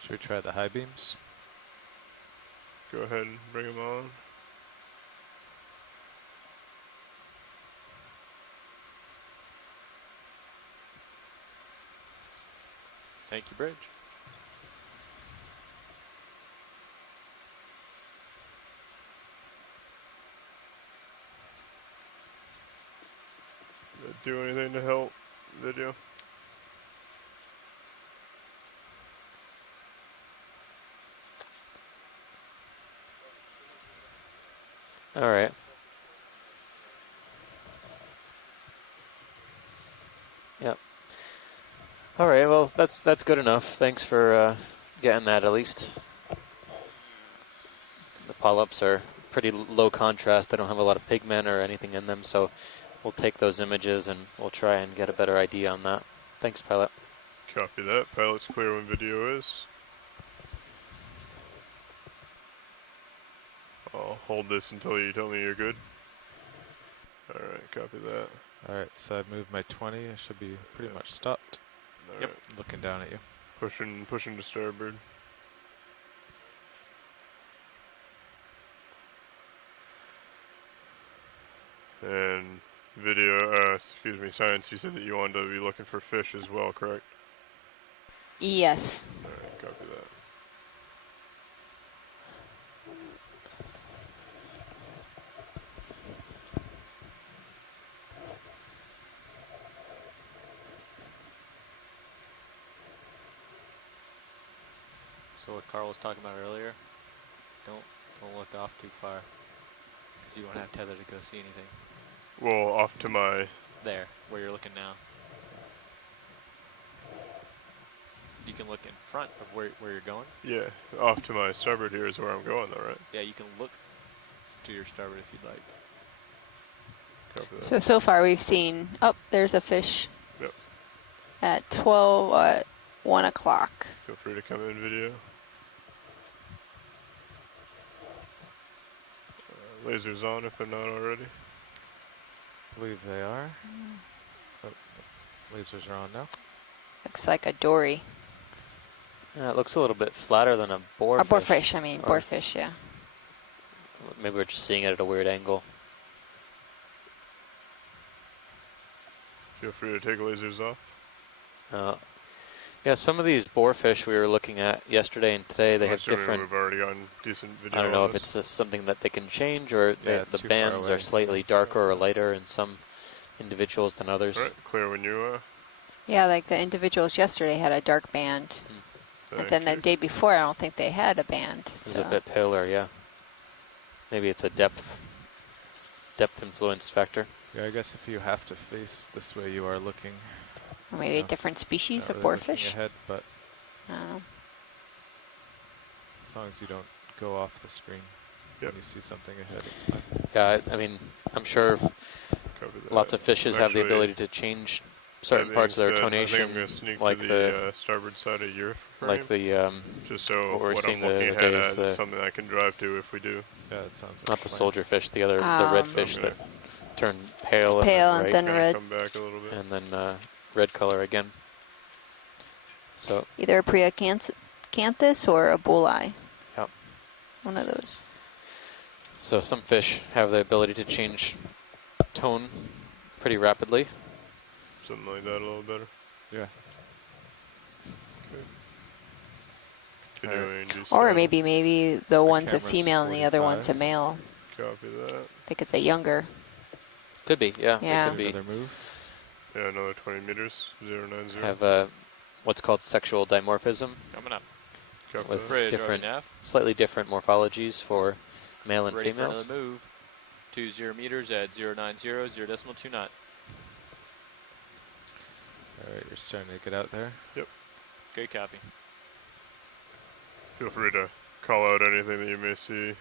Should we try the high beams? Go ahead and bring them on. Thank you, Bridge. Did that do anything to help video? All right. Yep. All right. Well, that's good enough. Thanks for getting that at least. The polyps are pretty low contrast. They don't have a lot of pigment or anything in them, so we'll take those images and we'll try and get a better idea on that. Thanks, pilot. Copy that. Pilot's clear when video is. I'll hold this until you tell me you're good. Alright, copy that. Alright, so I've moved my 20. I should be pretty much stopped. All Yep, right. looking down at you. Pushing to starboard. And video, excuse me, Science, you said that you wanted to be looking for fish as well, correct? Yes. Alright, copy that. So what Carl was talking about earlier, don't look off too far, because you won't have tether to go see anything. Well, off to my... There, where you're looking now. You can look in front of where you're going. Yeah, off to my starboard here is where I'm going though, right? Yeah, you can look to your starboard if you'd like. Copy that. So far we've seen, oh, there's a fish. Yep. At 1 o'clock. Feel free to come in video. Lasers on if they're not already. I believe they are. Oh, lasers are on now. Looks like a dory. Yeah, it looks a little bit flatter than a boarfish. Or boarfish, I mean, Or boarfish, yeah. maybe we're just seeing it at a weird angle. Feel free to take lasers off. Yeah, some of these boarfish we were looking at yesterday and today, they have different... We've already gotten decent video. I don't know on if this. it's something that they can change, or Yeah, it's the too far bands away. are slightly darker or lighter in some individuals than others. Alright, clear when you Yeah, like the individuals yesterday had a dark band. And then the day before, I don't think they had a band. It's a bit paler, yeah. Maybe it's a depth influence factor. Yeah, I guess if you have to face this way, you are looking. Or maybe a different species of not really looking boarfish. ahead, but I don't know. as long as you don't go off the screen when you see something ahead, it's fine. Yeah, I mean, I'm sure lots of fishes have the Actually, ability to change certain parts of their I think tonation, I'm going to sneak like to the starboard side of your frame. like the just so what we're what seeing I'm looking the ahead days, at the is something I can drive to if we do. Yeah, that sounds like not the fine. soldier fish, the other the red fish that turn pale, pale and and then then right, red. Come back a little bit. and then red color again. So Either a Priacanthus or a bulleye. Yep. One of those. So some fish have the ability to change tone pretty rapidly. Something like that, a little better. Yeah. Continuing to Or send. maybe the one's a camera's female and the other one's a 45. male. Copy that. I think it's a younger. Could be, yeah. Yeah. It could be. Another move. Yeah, another 20 meters. 090. Have what's called sexual dimorphism. Coming up. Copy With that. different, slightly different morphologies for male and Ready females. for another move. 20 meters at 090, 0.2 knot. All right, you're starting to get out there. Yep. Good copy. Feel free to call out anything that you may see.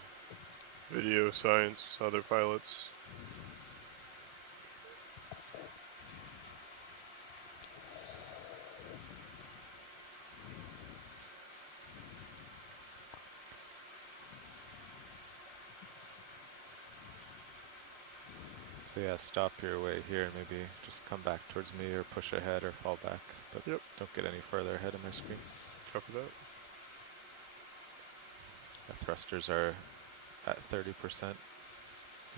Video, science, other pilots. So yeah, stop your way here and maybe just come back towards me or push ahead or fall back. But don't get any further ahead of my screen. Copy that. The thrusters are at 30%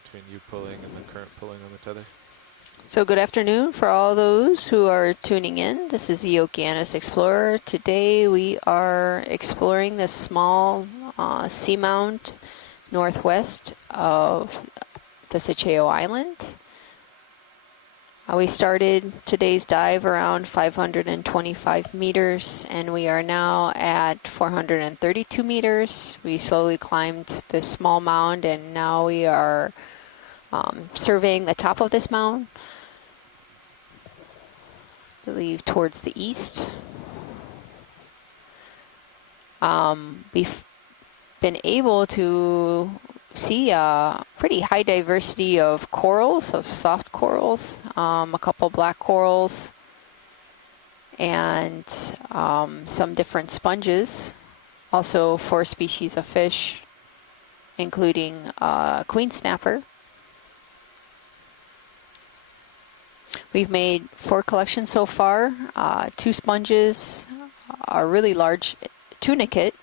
between you pulling and the current pulling on the tether. So good afternoon for all those who are tuning in. This is the Okeanos Explorer. Today we are exploring this small seamount northwest of Pichincho Island. We started today's dive around 525 meters and we are now at 432 meters. We slowly climbed this small mound and now we are surveying the top of this mound. I believe towards the east. We've been able to see a pretty high diversity of corals, of soft corals, a couple black corals, and some different sponges. Also 4 species of fish, including queen snapper. We've made 4 collections so far, 2 sponges, a really large tunicate,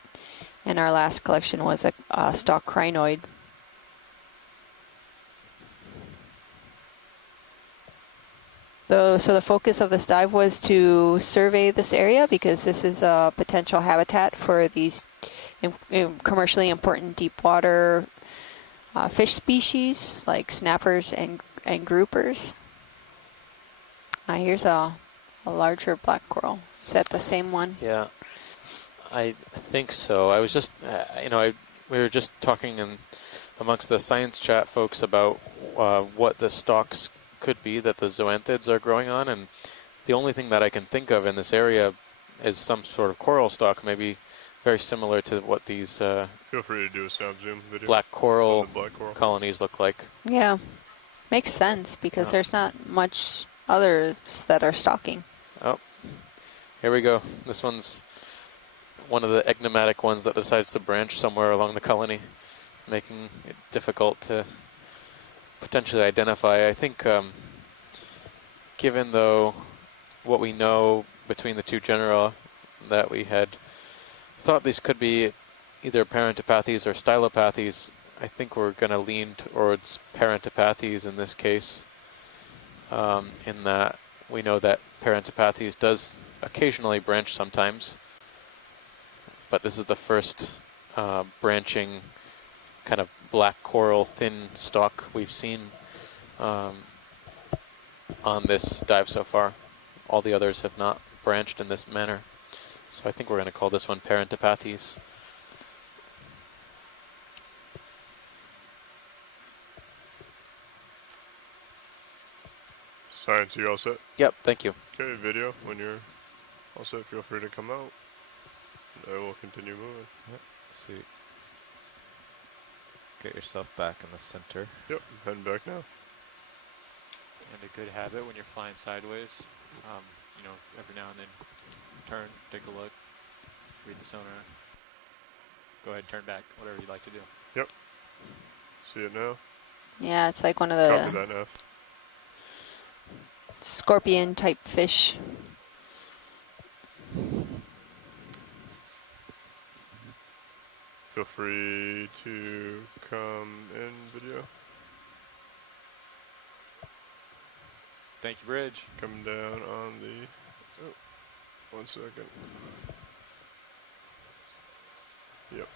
and our last collection was a stalk crinoid. So the focus of this dive was to survey this area because this is a potential habitat for these commercially important deep water fish species like snappers and groupers. Here's a larger black coral. Is that the same one? Yeah, I think so. I was just, we were just talking amongst the science chat folks about what the stalks could be that the zoanthids are growing on, and the only thing that I can think of in this area is some sort of coral stalk, maybe very similar to what these Feel free to do a sound zoom video. black coral Black coral colonies look like. Yeah, makes sense because there's not much others that are stalking. Oh, here we go. This one's one of the enigmatic ones that decides to branch somewhere along the colony, making it difficult to potentially identify. I think given though what we know between the 2 genera, that we had thought these could be either parentopathes or stylopathes, I think we're going to lean towards parentopathes in this case, in that we know that parentopathes does occasionally branch sometimes, but this is the first branching kind of black coral thin stalk we've seen on this dive so far. All the others have not branched in this manner. So I think we're going to call this one parentopathes. Science, you all set? Yep, thank you. Okay, video, when you're all set, feel free to come out. I will continue moving. Yep. See. Get yourself back in the center. Yep, heading back now. And a good habit when you're flying sideways, every now and then turn, take a look, read the sonar. Go ahead, turn back, whatever you'd like to do. Yep. See it now? Yeah, it's like one of the Copy that now. scorpion type fish. Feel free to come in video. Thank you, Bridge. Coming down on the, 1 second. Yep.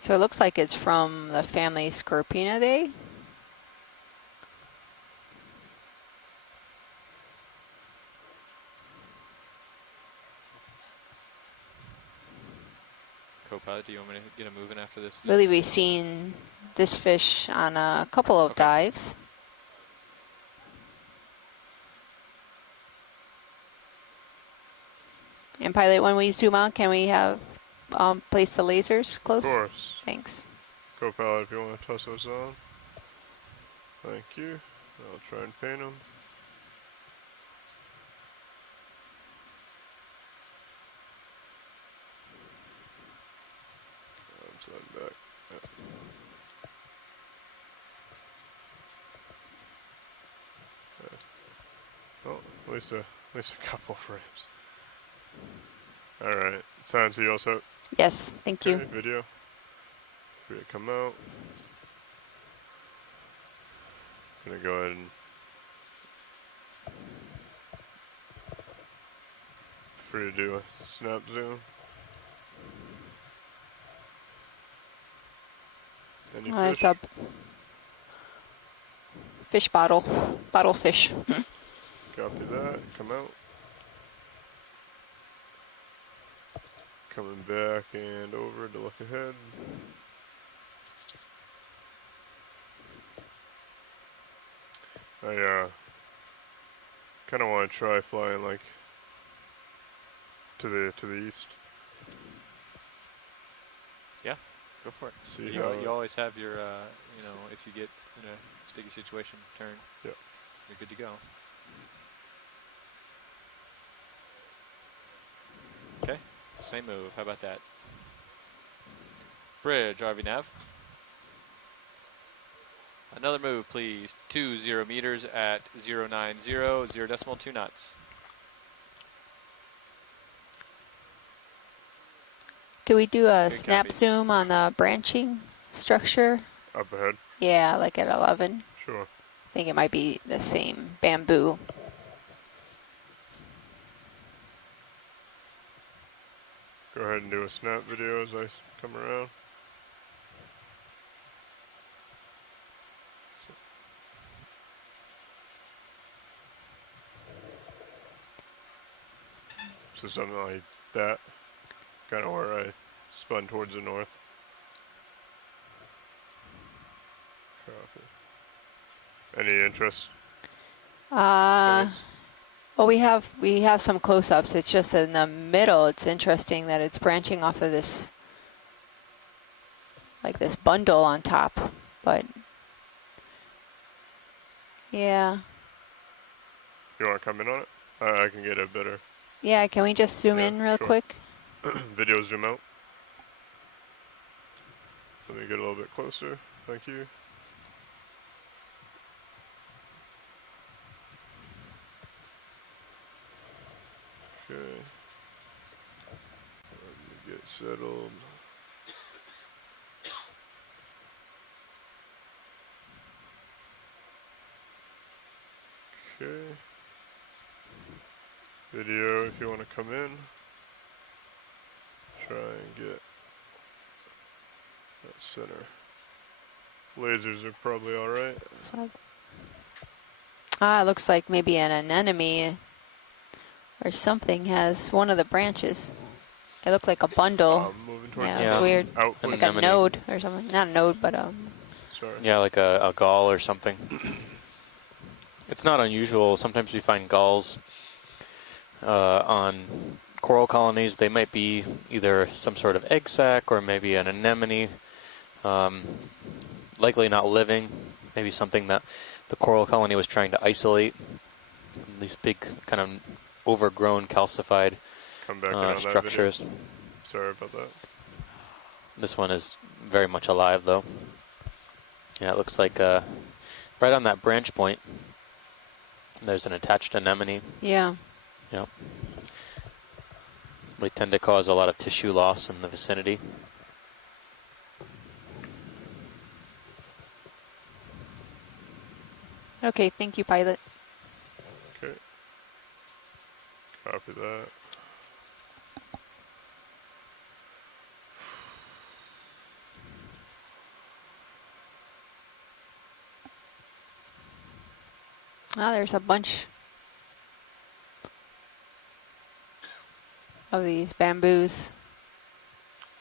So it looks like it's from the family Scorpenidae. Co-pilot, do you want me to get him moving after this? Really, we've seen this fish on a couple of dives. And pilot, when we zoom out, can we have place the lasers close? Of course. Thanks. Co-pilot, if you want to toss those on. Thank you. I'll try and paint them. Upside back. Oh, at least a couple frames. All right, Science, you all set? Yes, thank you. Okay, video. Free to come out. Gonna go ahead and free to do a snap zoom. Any It's fish? a fish bottle fish. Copy that. Come out. Coming back and over to look ahead. I kind of want to try flying like to the east. Yeah, go for it. See you, how you always have your, you know, if you get in a sticky situation, turn. Yep. You're good to go. Okay, same move. How about that? Bridge, RV nav. Another move, please. 20 meters at 090, 0.2 knots. Can we do a Good snap copy. zoom on the branching structure? Up ahead? Yeah, like at 11. Sure. I think it might be the same bamboo. Go ahead and do a snap video as I come around. So something like that, kind of where I spun towards the north. Copy. Any interest? Well, we have some close-ups. It's just in the middle. It's interesting that it's branching off of this, like this bundle on top. But yeah. You want to come in on it? I can get a better. Yeah, can we just zoom in real quick? Video zoom out. Let me get a little bit closer. Thank you. Okay. Let me get settled. Okay. Video, if you want to come in. Try and get that center. Lasers are probably alright. It looks like maybe an anemone or something has one of the branches. It looked like a bundle. Yeah, it's weird. Like a node or something. Not a node, but Sorry. Yeah, like a gall or something. It's not unusual. Sometimes we find galls on coral colonies. They might be either some sort of egg sac or maybe an anemone. Likely not living. Maybe something that the coral colony was trying to isolate. These big kind of overgrown calcified Come back in on structures. That video. Sorry about that. This one is very much alive though. Yeah, it looks like right on that branch point there's an attached anemone. Yeah. Yep. They tend to cause a lot of tissue loss in the vicinity. okay, thank you, pilot. Okay. Copy that. Oh, there's a bunch of these bamboos.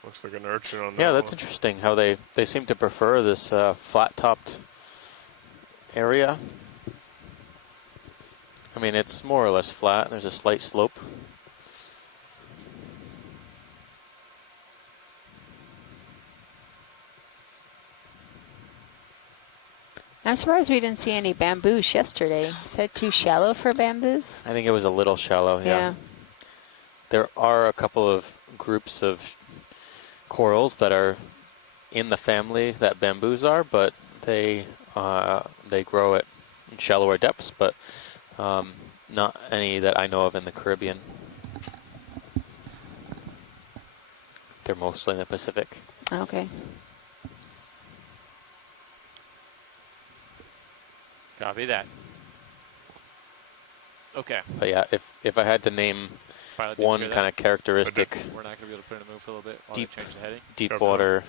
Looks like an urchin on that Yeah, that's one. interesting how they seem to prefer this flat-topped area. I mean, it's more or less flat. There's a slight slope. I'm surprised we didn't see any bamboos yesterday. Is that too shallow for bamboos? I think it was a little shallow, yeah. There are a couple of groups of corals that are in the family that bamboos are, but they grow at shallower depths, but not any that I know of in the Caribbean. They're mostly in the Pacific. Okay. Copy that. Okay. But yeah, if I had to name Pilot, did you one hear kind that? of characteristic We're not going to be able to put it in the move for a little bit while deep, they change the heading. deep water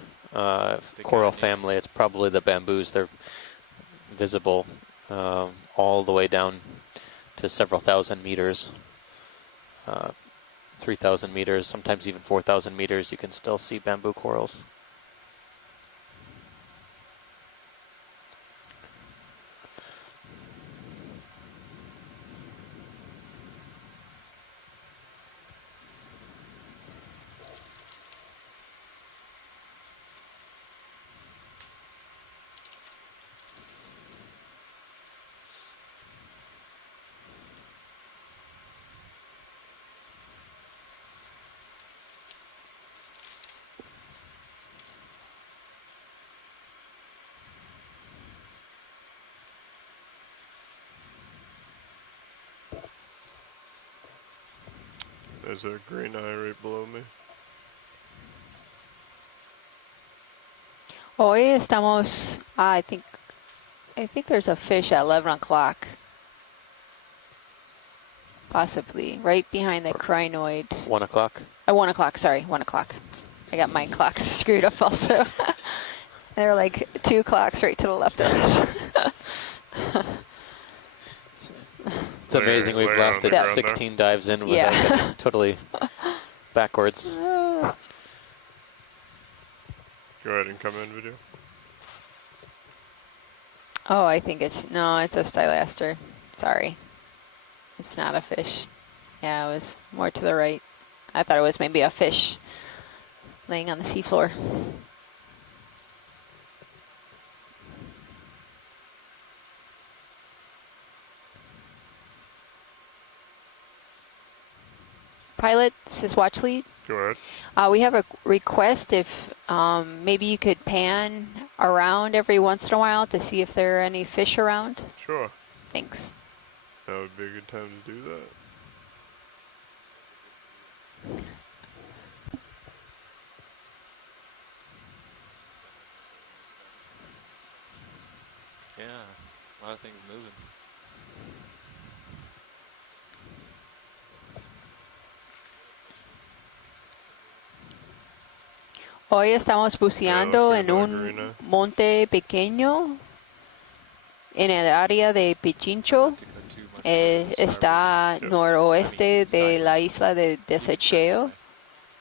coral family, it's probably the bamboos. They're visible all the way down to several thousand meters, 3,000 meters, sometimes even 4,000 meters. You can still see bamboo corals. There's a green eye right below me. Hoy estamos. I think there's a fish at 11 o'clock. Possibly right behind the crinoid. 1 o'clock. 1 o'clock. Sorry, 1 o'clock. I got my clocks screwed up also. They're like 2 clocks right to the left of us. It's amazing we've lasted 16 dives in without getting totally backwards. Go ahead and come in, video. Oh, I think it's a stylaster. Sorry. It's not a fish. Yeah, it was more to the right. I thought it was maybe a fish laying on the seafloor. Pilot, this is Watch Lead. Go ahead. We have a request if maybe you could pan around every once in a while to see if there are any fish around. Sure. Thanks. That would be a good time to do that. Yeah, a lot of things moving. Hoy estamos buceando en un monte pequeño en el área de Pichincho. Está noroeste de la isla de Desecheo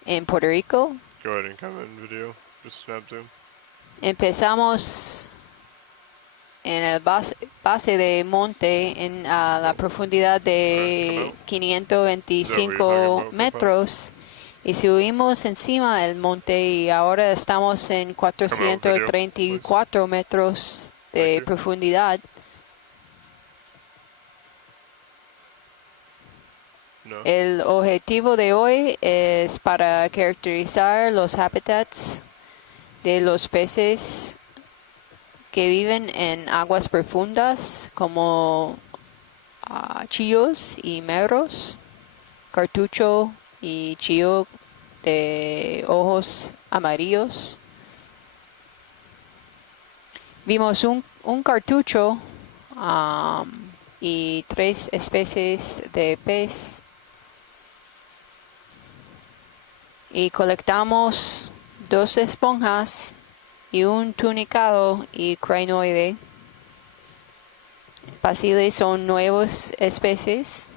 en Puerto Rico. Go ahead and come in, video. Just snap zoom. Empezamos en el base de monte en la profundidad de 525 metros. Y subimos encima del monte y ahora estamos en 434 metros de profundidad. No. El objetivo de hoy es para caracterizar los hábitats de los peces que viven en aguas profundas como chillos y meros, cartucho y chillo de ojos amarillos. Vimos un cartucho y 3 especies de pez. Y colectamos 2 esponjas y un tunicado y crinoide. Basiles son nuevos especies.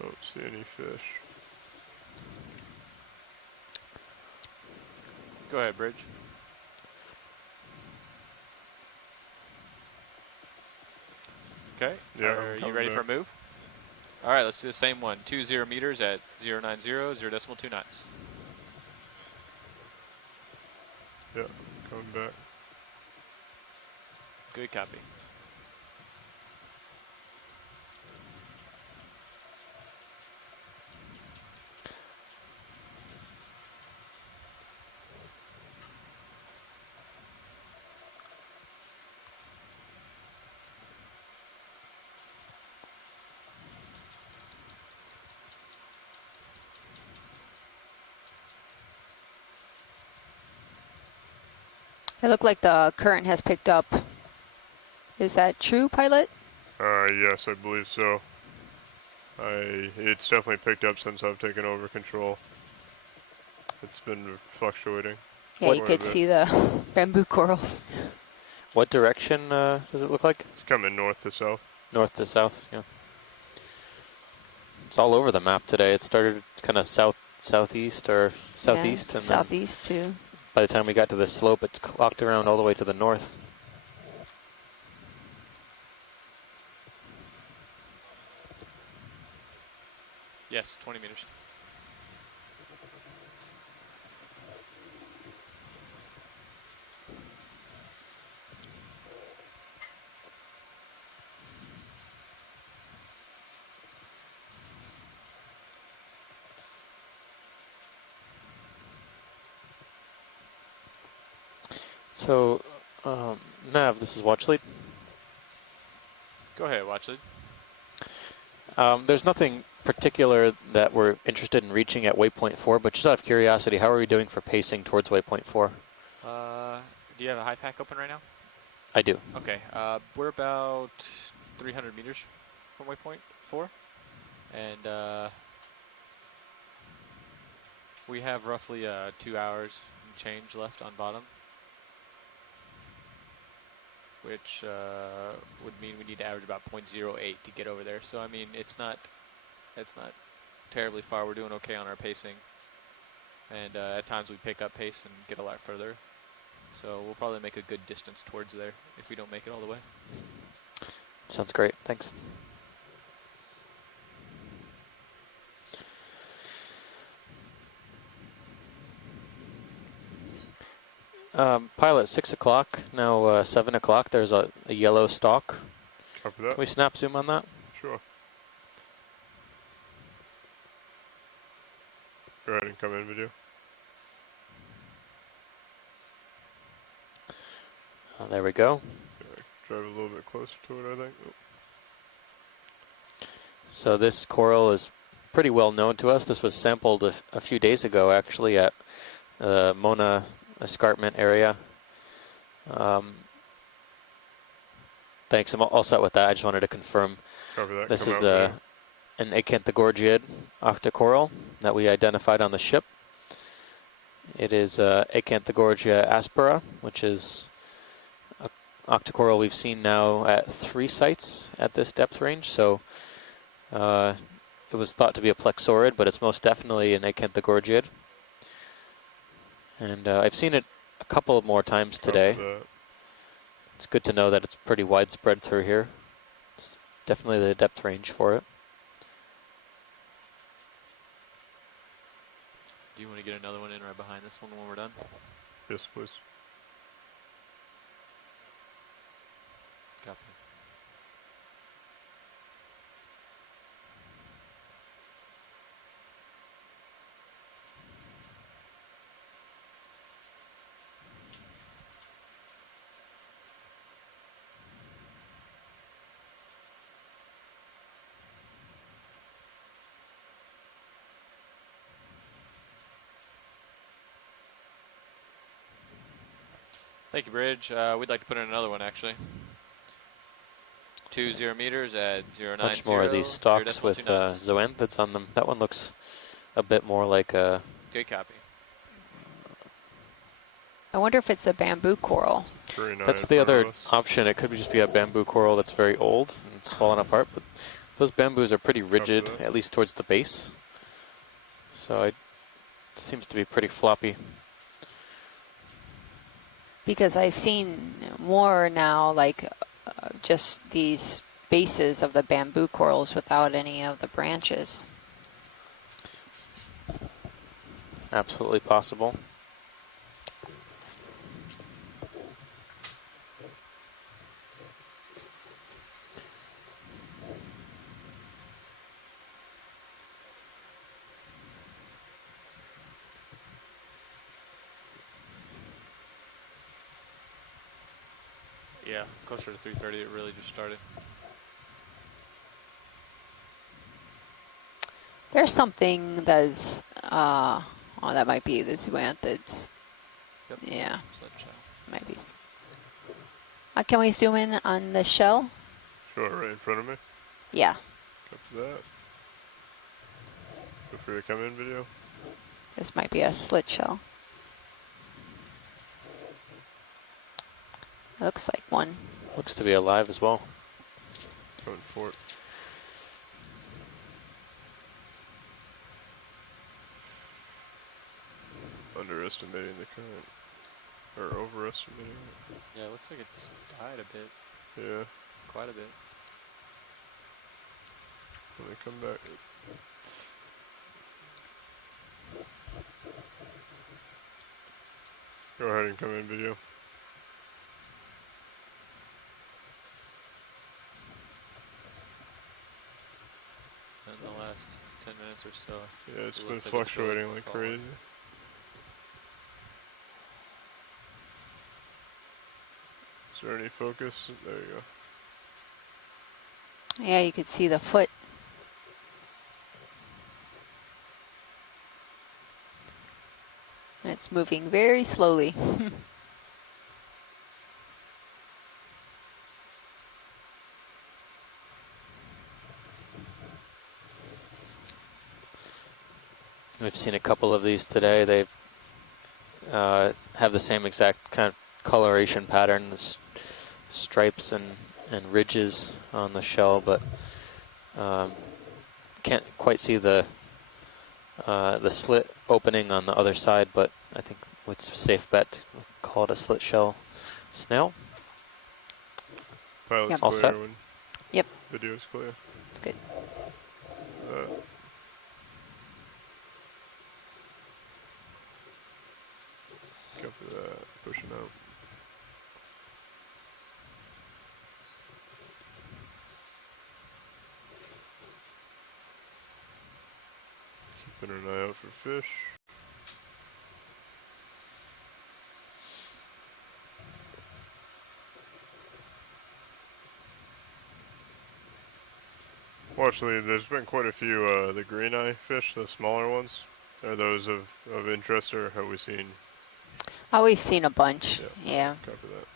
Don't see any fish. Go ahead, Bridge. Okay. Yeah, Are you ready for a move? All right, let's do the same one. 20 meters at 090, 0.2 knots. Yeah, coming back. Good copy. It looked like the current has picked up. Is that true, pilot? Yes, I believe so. It's definitely picked up since I've taken over control. It's been fluctuating. Yeah, you could see the bamboo corals. What direction does it look like? It's coming north to south. North to south, yeah. It's all over the map today. It started kind of southeast or southeast, Yeah, and southeast too. by the time we got to the slope, it's clocked around all the way to the north. Yes, 20 meters. So, Nav, this is Watch Lead. Go ahead, watch lead. There's nothing particular that we're interested in reaching at waypoint 4, but just out of curiosity, how are we doing for pacing towards waypoint 4? Do you have a high pack open right now? I do. Okay, we're about 300 meters from waypoint 4, and we have roughly 2 hours and change left on bottom, which would mean we need to average about 0.08 to get over there. So I mean, it's not terribly far. We're doing okay on our pacing, and at times we pick up pace and get a lot further. So we'll probably make a good distance towards there if we don't make it all the way. Sounds great. Thanks. Pilot, 6 o'clock, now 7 o'clock. There's a yellow stalk. Copy that. Can we snap zoom on that? Sure. Go ahead and come in video. There we go. Drive a little bit closer to it, I think. Oh. So this coral is pretty well known to us. This was sampled a few days ago, actually, at Mona Escarpment area. Thanks. I'm all set with that. I just wanted to confirm. Copy that. This Come is out an acanthogorgiid octocoral that we identified on the ship. It is Acanthogorgia aspera, which is an octocoral we've seen now at 3 sites at this depth range. So it was thought to be a plexaurid, but it's most definitely an acanthogorgiid. And I've seen it a couple more times today. It's good to know that it's pretty widespread through here. It's definitely the depth range for it. Do you want to get another one in right behind this one when we're done? Yes, please. Copy. Thank you, Bridge. We'd like to put in another one, actually. 020 meters at 090. Bunch more of these stalks with zoanthids on them. That one looks a bit more like a... Good copy. I wonder if it's a bamboo coral. That's the other option. It could just be a bamboo coral that's very old and it's fallen apart, but those bamboos are pretty rigid, at least towards the base. So it seems to be pretty floppy. Because I've seen more now, like just these bases of the bamboo corals without any of the branches. Absolutely possible. Yeah, closer to 3:30. It really just started. There's something that's, oh, that might be the zoanthids. Yep. Yeah, Slip might be. Can we zoom in on the shell? Sure, right in front of me. Yeah. Copy that. Go for your come in video. This might be a slit shell. Looks like one. Looks to be alive as well. Coming for it. Underestimating the current. Or overestimating it. Yeah, it looks like it's died a bit. Yeah. Quite a bit. When they come back. Go ahead and come in video. In the last 10 minutes or so. Yeah, it's it been looks like fluctuating really like fallen. crazy. Is there any focus? There you go. Yeah, you could see the foot. And it's moving very slowly. We've seen a couple of these today. They have the same exact kind of coloration pattern, stripes and ridges on the shell, but can't quite see the slit opening on the other side, but I think it's a safe bet to call it a slit shell snail. Pilot's Yep. All clear set? when Yep. video's clear. Good. Copy that. Pushing out. Keeping an eye out for fish. Well, actually, there's been quite a few the green eye fish, the smaller ones. Are those of interest, or have we seen? Oh, we've seen a bunch. Yeah. Copy that.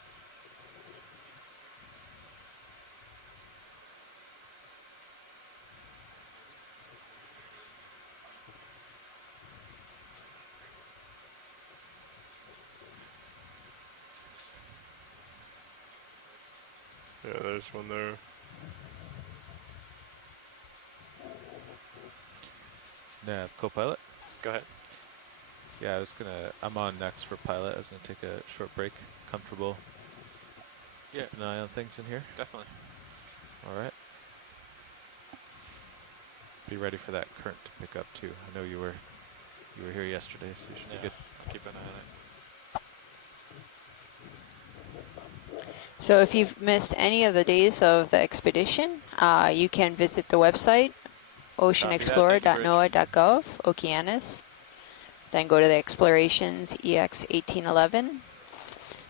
Yeah, there's one there. Nav co-pilot. Go ahead. Yeah, I'm on next for pilot. I was gonna take a short break. Comfortable. Yeah. Keep an eye on things in here. Definitely. All right. Be ready for that current to pick up too. I know you were here yesterday, so you should be good. I'll keep an eye on it. So if you've missed any of the days of the expedition, you can visit the website, oceanexplorer.noaa.gov, Okeanos. Then go to the Explorations EX1811.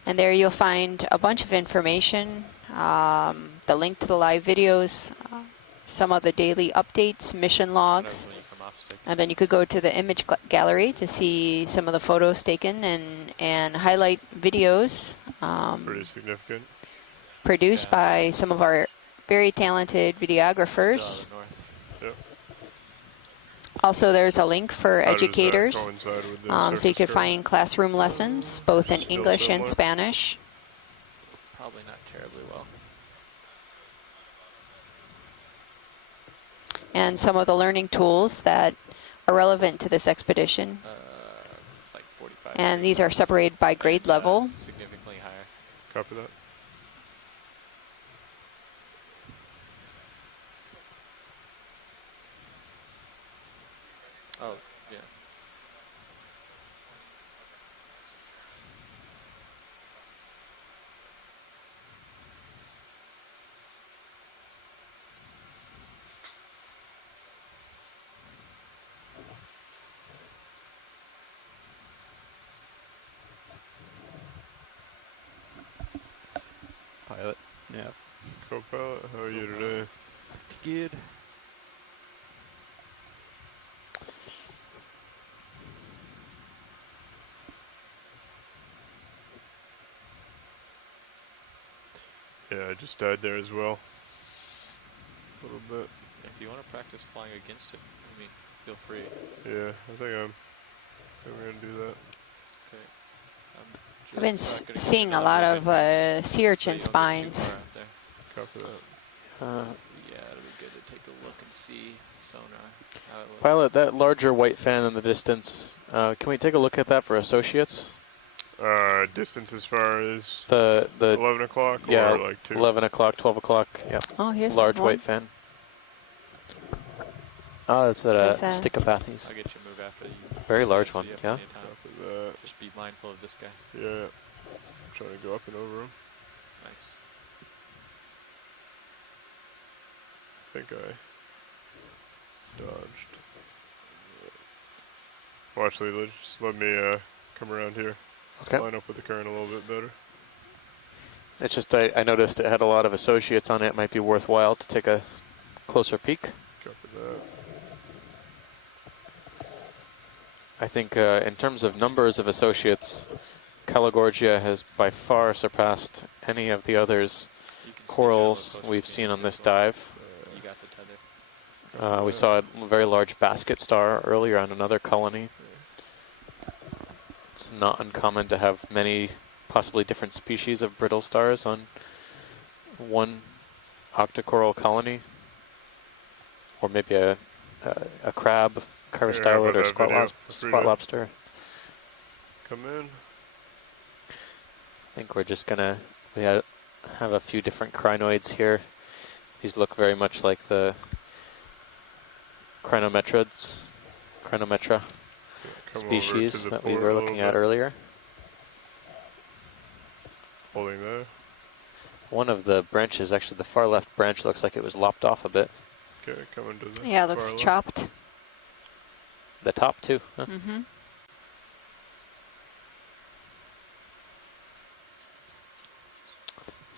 And there you'll find a bunch of information, the link to the live videos, some of the daily updates, mission logs. And then you could go to the image gallery to see some of the photos taken and highlight videos. Pretty significant. Produced by some of our very talented videographers. Still out of the north. Yep. Also, there's a link for How does that educators, coincide with the so you surface could current? find classroom lessons, both in Still English and similar? Spanish. Probably not terribly well. And some of the learning tools that are relevant to this expedition. It's like 45. And these are separated by grade level. Significantly higher. Copy that. Oh, yeah. Pilot. Yeah. Co-pilot, how are you today? Good. Yeah, I just died there as well. A little bit. If you want to practice flying against it, I mean, feel free. Yeah, I think I'm gonna do that. Okay. I've been seeing a lot of sea urchin spines. Copy that. Yeah, it'll be good to take a look and see sonar. How it looks. Pilot, that larger white fan in the distance, can we take a look at that for associates? Distance as far as the 11 o'clock yeah, or like 2? 11 o'clock, 12 o'clock, yeah. Oh, here's large one. white fan. Oh, that's at There's a Stickopathes. I'll get you a move after you. Very large so one, you have yeah. plenty of time. Copy that. Just be mindful of this guy. Yeah. I'm trying to go up and over him. Nice. I think I dodged. Well, actually, just let me come around here. Okay. Line up with the current a little bit better. It's just I noticed it had a lot of associates on it. It might be worthwhile to take a closer peek. Copy that. I think in terms of numbers of associates, Calagorgia has by far surpassed any of the others corals we've seen on this dive. You got the tether. We saw a very large basket star earlier on another colony. It's not uncommon to have many possibly different species of brittle stars on one octocoral colony, or maybe a crab, chirostylid, or squat lobster. Come in. I think we're just gonna have a few different crinoids here. These look very much like the crinometra species that we were looking at earlier. Holding there. One of the branches, actually the far left branch, looks like it was lopped off a bit. Okay, coming to the Yeah, it looks far chopped. The top too. Huh? Mm-hmm.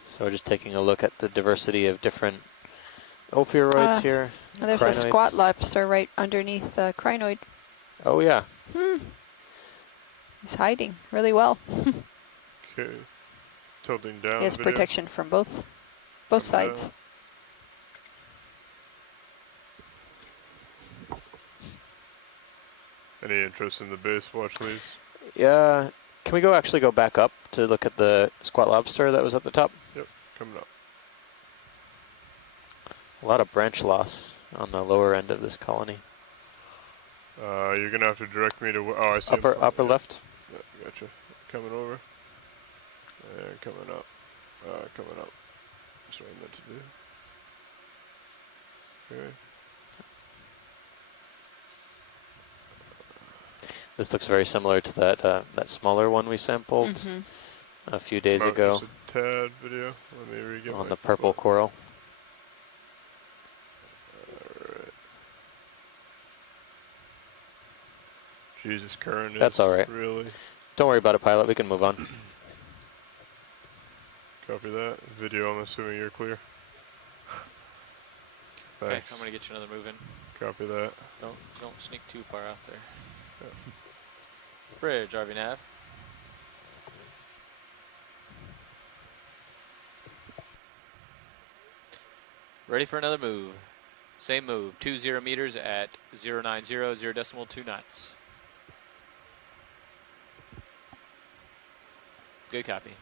So we're just taking a look at the diversity of different ophiuroids here. There's a squat lobster right underneath the crinoid. Oh yeah. He's hiding really well. Okay. Tilting down. He has video. protection from both sides. Any interest in the base watch leads? Yeah. Can we actually go back up to look at the squat lobster that was at the top? Yep, coming up. A lot of branch loss on the lower end of this colony. You're gonna have to direct me to. Oh, I see. Upper left. Yeah, gotcha. Coming over. And coming up. Coming up. That's what I meant to do. Okay. This looks very similar to that smaller one we sampled a few days ago. Just a tad video. Let me re-get on my the purple coral. Alright. Jesus, current. That's all right. Really. Don't worry about it, pilot. We can move on. Copy that. Video, I'm assuming you're clear. Okay, Thanks. I'm gonna get you another move in. Copy that. Don't sneak too far out there. Yeah. Bridge, RV nav. Ready for another move. Same move. 20 meters at 090, 0.2 knots. Good copy.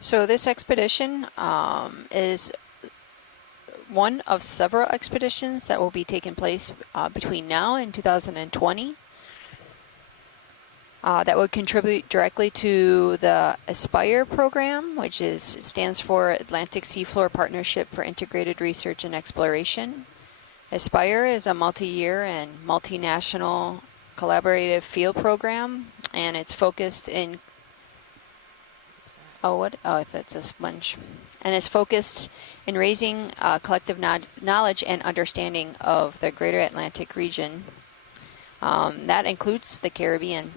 So this expedition is one of several expeditions that will be taking place between now and 2020 that would contribute directly to the ASPIRE program, which stands for Atlantic Seafloor Partnership for Integrated Research and Exploration. ASPIRE is a multi-year and multinational collaborative field program, and it's focused in that's a sponge. And it's focused in raising collective knowledge and understanding of the greater Atlantic region. That includes the Caribbean.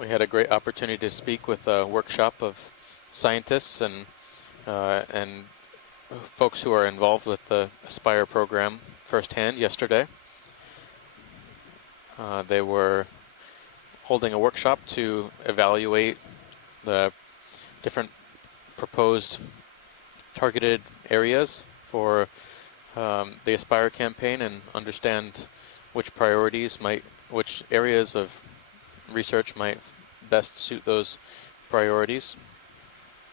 We had a great opportunity to speak with a workshop of scientists and folks who are involved with the ASPIRE program firsthand yesterday. They were holding a workshop to evaluate the different proposed targeted areas for the ASPIRE campaign and understand which areas of research might best suit those priorities.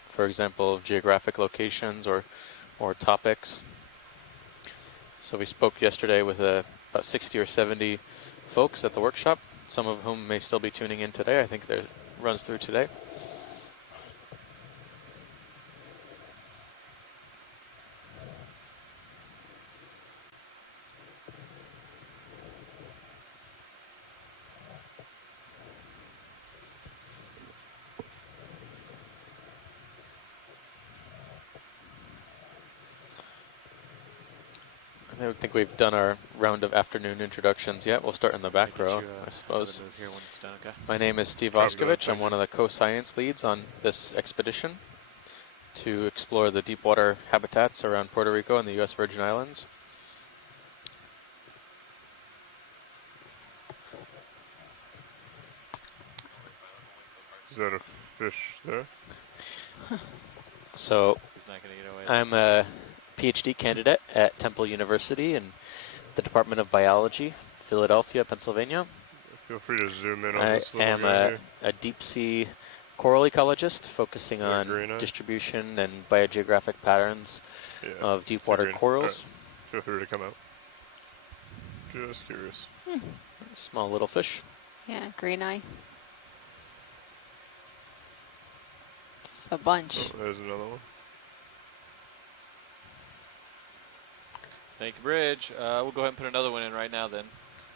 For example, geographic locations or topics. So we spoke yesterday with about 60 or 70 folks at the workshop, some of whom may still be tuning in today. I think that runs through today. I don't think we've done our round of afternoon introductions yet. We'll start in the back row, I suppose. Here when it's done, okay? My name is Steve Oskovich. I'm one of the co-science leads on this expedition to explore the deep water habitats around Puerto Rico and the U.S. Virgin Islands. Is that a fish there? So, He's not gonna get away. I'm a PhD candidate at Temple University in the Department of Biology, Philadelphia, Pennsylvania. Feel free to zoom in on I this little am guy here. a deep sea coral ecologist focusing on distribution and biogeographic patterns of deep water corals. Right. Feel free to come out. Just curious. Small little fish. Yeah, green eye. Just a bunch. Oh, there's another one. Thank you, Bridge. We'll go ahead and put another one in right now then.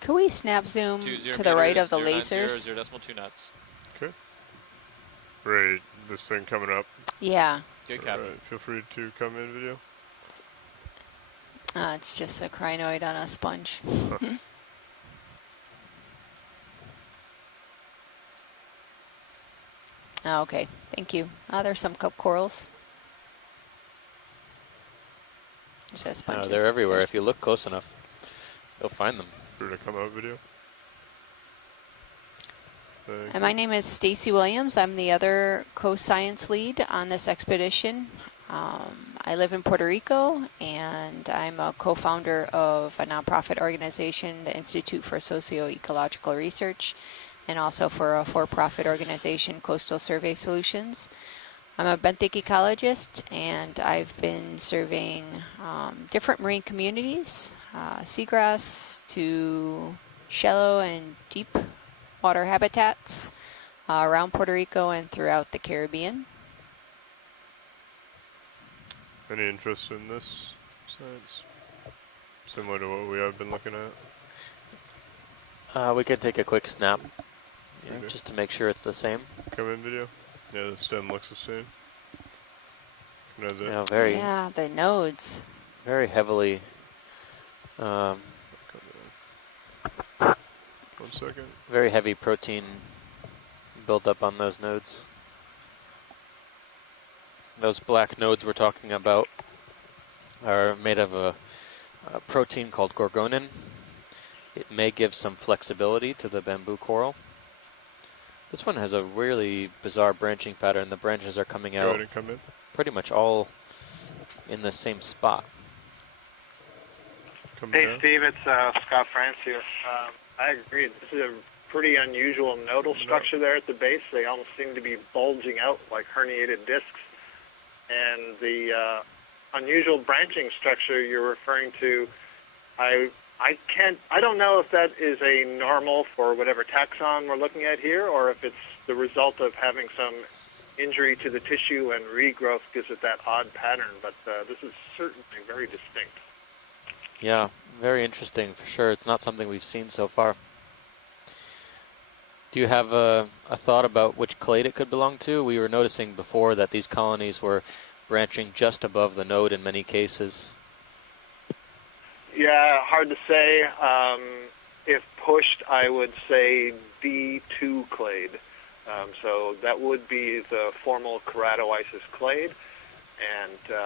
Could we snap zoom 20 to the right meters, of the 090, lasers? 0.2 knots. Okay. Great. This thing coming up. Yeah. Good copy. Right. Feel free to come in video. It's just a crinoid on a sponge. Oh, okay, thank you. There's some cup corals. There's that sponges. They're everywhere. There's If you look close enough, you'll find them. For to come out video. And my name is Stacy Williams. I'm the other co-science lead on this expedition. I live in Puerto Rico, and I'm a co-founder of a nonprofit organization, the Institute for Socio-Ecological Research, and also for a for-profit organization, Coastal Survey Solutions. I'm a benthic ecologist, and I've been serving different marine communities, seagrass to shallow and deep water habitats around Puerto Rico and throughout the Caribbean. Any interest in this science? Similar to what we have been looking at? We could take a quick snap, Okay. just to make sure it's the same. Come in video? Yeah, the stem looks the same. Yeah, very. Yeah, the nodes. Very heavily. 1 second. Very heavy protein buildup on those nodes. Those black nodes we're talking about are made of a protein called gorgonin. It may give some flexibility to the bamboo coral. This one has a really bizarre branching pattern. The branches are coming out pretty much all in the same spot. Hey Steve, it's Scott France here. I agree. This is a pretty unusual nodal structure there at the base. They almost seem to be bulging out like herniated discs. And the unusual branching structure you're referring to, I don't know if that is a normal for whatever taxon we're looking at here, or if it's the result of having some injury to the tissue and regrowth gives it that odd pattern. But this is certainly very distinct. Yeah, very interesting for sure. It's not something we've seen so far. Do you have a thought about which clade it could belong to? We were noticing before that these colonies were branching just above the node in many cases. Yeah, hard to say. If pushed, I would say D2 clade. So that would be the formal keratoisis clade. And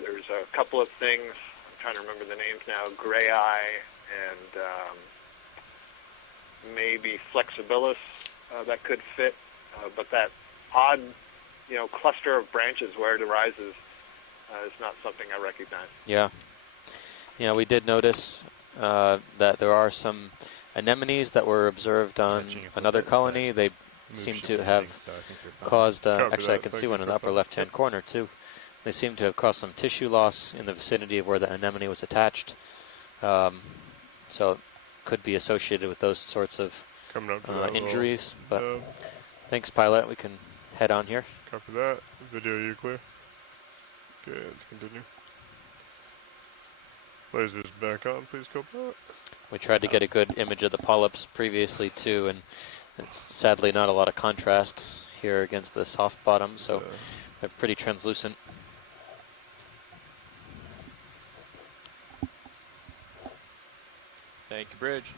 there's a couple of things, I'm trying to remember the names now, gray eye and maybe flexibilis that could fit. But that odd, cluster of branches where it arises is not something I recognize. Yeah. Yeah, we did notice that there are some anemones that were observed on another colony. They seem to have caused, actually I can see one in the upper left-hand corner too. They seem to have caused some tissue loss in the vicinity of where the anemone was attached. So it could be associated with those sorts of injuries. But thanks, pilot. We can head on here. Copy that. Video, you clear? Okay, let's continue. Lasers back on, please, co-pilot. We tried to get a good image of the polyps previously too, and it's sadly not a lot of contrast here against the soft bottom, so they're pretty translucent. Thank you, Bridge.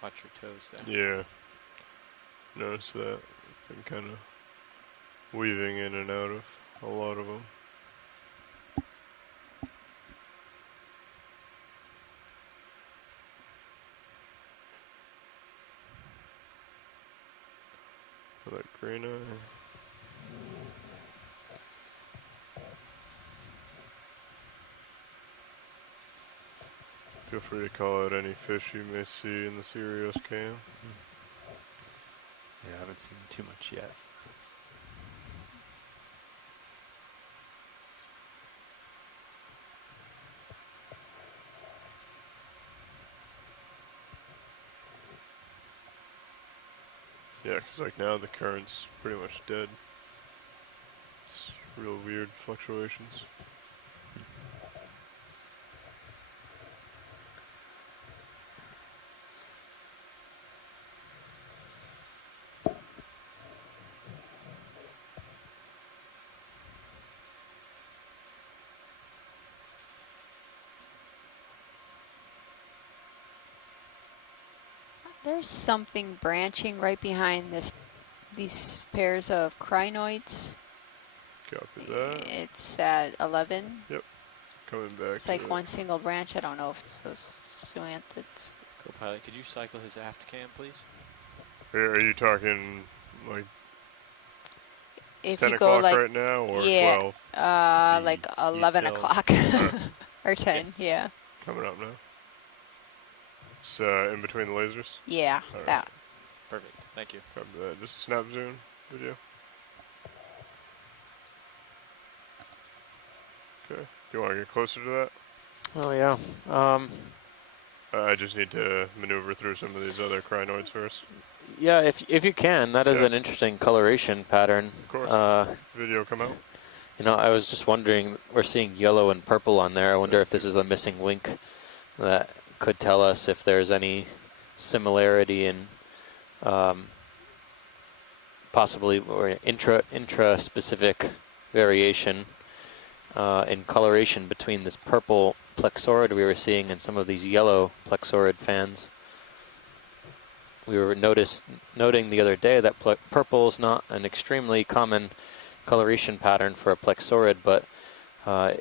Watch your toes there. Yeah. Notice that. Been kind of weaving in and out of a lot of them. For that green eye. Feel free to call out any fish you may see in the Sirius cam. haven't seen too much yet. Yeah, because like now the current's pretty much dead. It's real weird fluctuations. There's something branching right behind these pairs of crinoids. Copy that. It's at 11. Yep. Coming back. It's like one single branch. I don't know if it's those suanthids. Co-pilot, could you cycle his aft cam, please? Are you talking like If 10 you go o'clock like right now or yeah, 12? like 11 o'clock or 10. Yes. Yeah. Coming up now. It's in between the lasers? Yeah, All right. that. Perfect. Thank you. Copy that. Just a snap zoom video. Okay. Do you want to get closer to that? Oh yeah. I just need to maneuver through some of these other crinoids first. Yeah, if you can, that is Yeah. an interesting coloration pattern. Of course. Video come out. You know, I was just wondering, we're seeing yellow and purple on there. I wonder if this is a missing link that could tell us if there's any similarity in possibly or intra-specific variation in coloration between this purple plexaurid we were seeing and some of these yellow plexaurid fans. We were noting the other day that purple is not an extremely common coloration pattern for a plexaurid, but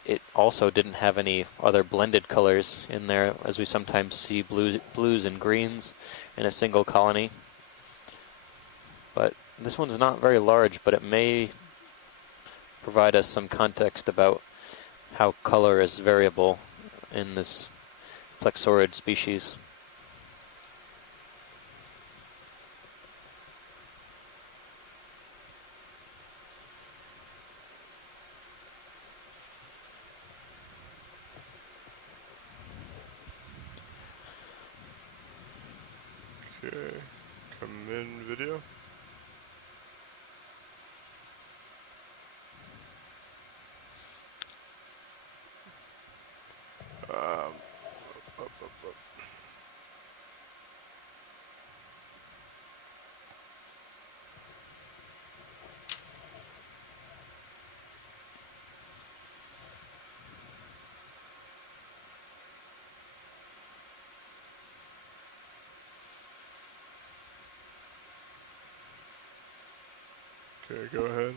it also didn't have any other blended colors in there, as we sometimes see blues and greens in a single colony. But this one's not very large, but it may provide us some context about how color is variable in this plexaurid species. Okay. Come in video. Up. Okay, go ahead.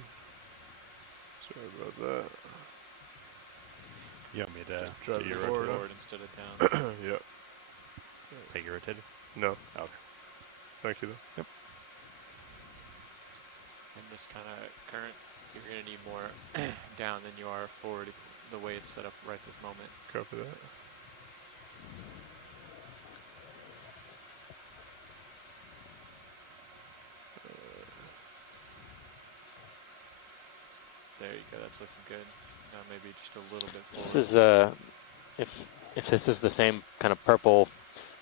Sorry about that. You want me to Drive do your the forward Forward instead of down. Yep. take your rotated? No. Okay. Thank you though. Yep. And this kind of current, you're going to need more down than you are forward the way it's set up right this moment. Copy that. There you go. That's looking good. Now maybe just a little bit This forward. is if this is the same kind of purple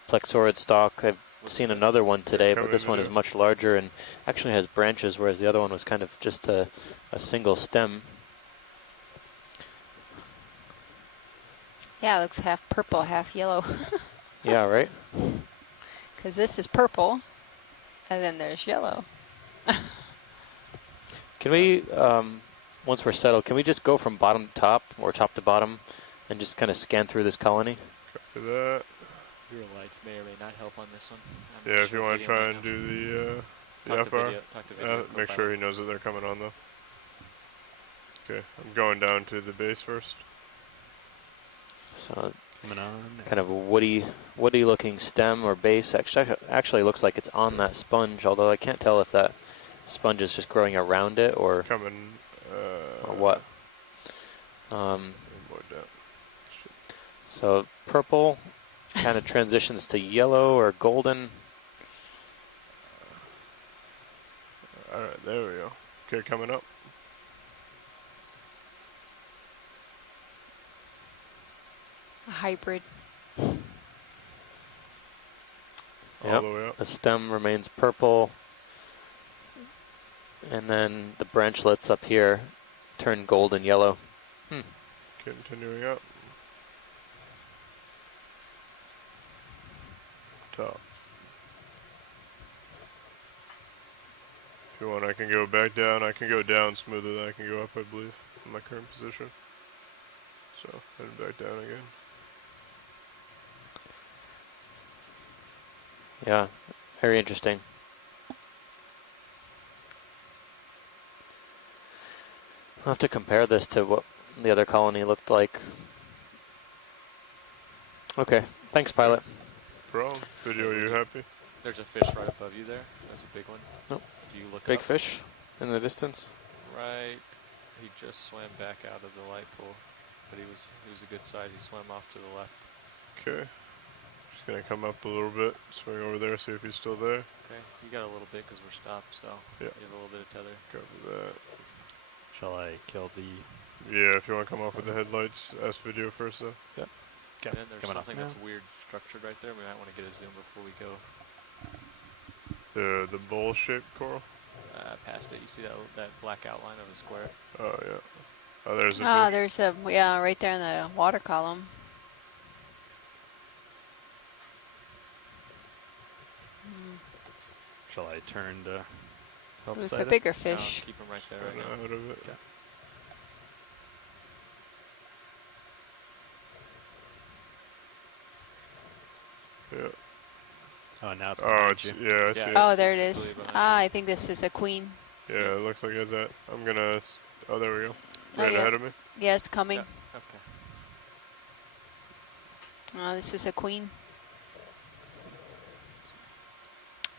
plexaurid stalk, I've seen another one today, but this one is much larger and actually has branches, whereas the other one was kind of just a single stem. Yeah, it looks half purple, half yellow. Yeah, right? Because this is purple, and then there's yellow. Can we, once we're settled, can we just go from bottom to top, or top to bottom, and just kind of scan through this colony? Copy that. Your lights may or may not help on this one. Yeah, if you want to try and do the Talk to FR, video, talk to video, make sure he knows that they're coming on though. Okay, I'm going down to the base first. So, Coming on. kind of a woody-looking stem or base. Actually looks like it's on that sponge, although I can't tell if that sponge is just growing around it or coming or what. More down. So purple kind of transitions to yellow or golden. There we go. Okay, coming up. A hybrid. All the way up. The stem remains purple, and then the branchlets up here turn gold and yellow. Continuing up. Top. If you want, I can go back down. I can go down smoother than I can go up, I believe, in my current position. So, heading back down again. Yeah, very interesting. I'll have to compare this to what the other colony looked like. Okay, thanks, pilot. Problem. Video, you happy? There's a fish right above you there. That's a big one. Nope. Do you look Big up? fish in the distance? Right. He just swam back out of the light pool, but he was a good size. He swam off to the left. Okay. Just gonna come up a little bit, swing over there, see if he's still there. Okay. You got a little bit because we're stopped, so yeah. You have a little bit of tether. Copy that. Shall I kill the... Yeah, if you want to come off with the headlights, ask video first though. Yeah. And then there's something that's weird structured right there. We might want to get a zoom before we go. The bowl-shaped coral? Past it. You see that black outline of a square? Oh, yeah. Oh, there's a Ah, there's a, yeah, right there in the water column. Shall I turn to help It was sight a it? bigger fish. Keep him right there right now. Out of it. Okay. Yeah. Oh, now it's it's, you. yeah, I see it. Oh, there it is. Ah, I think this is a queen. Yeah, it looks like it's that. I'm gonna, oh, there we go. Oh, Right yeah. ahead of me. Yeah, it's coming. Yeah. Okay. This is a queen.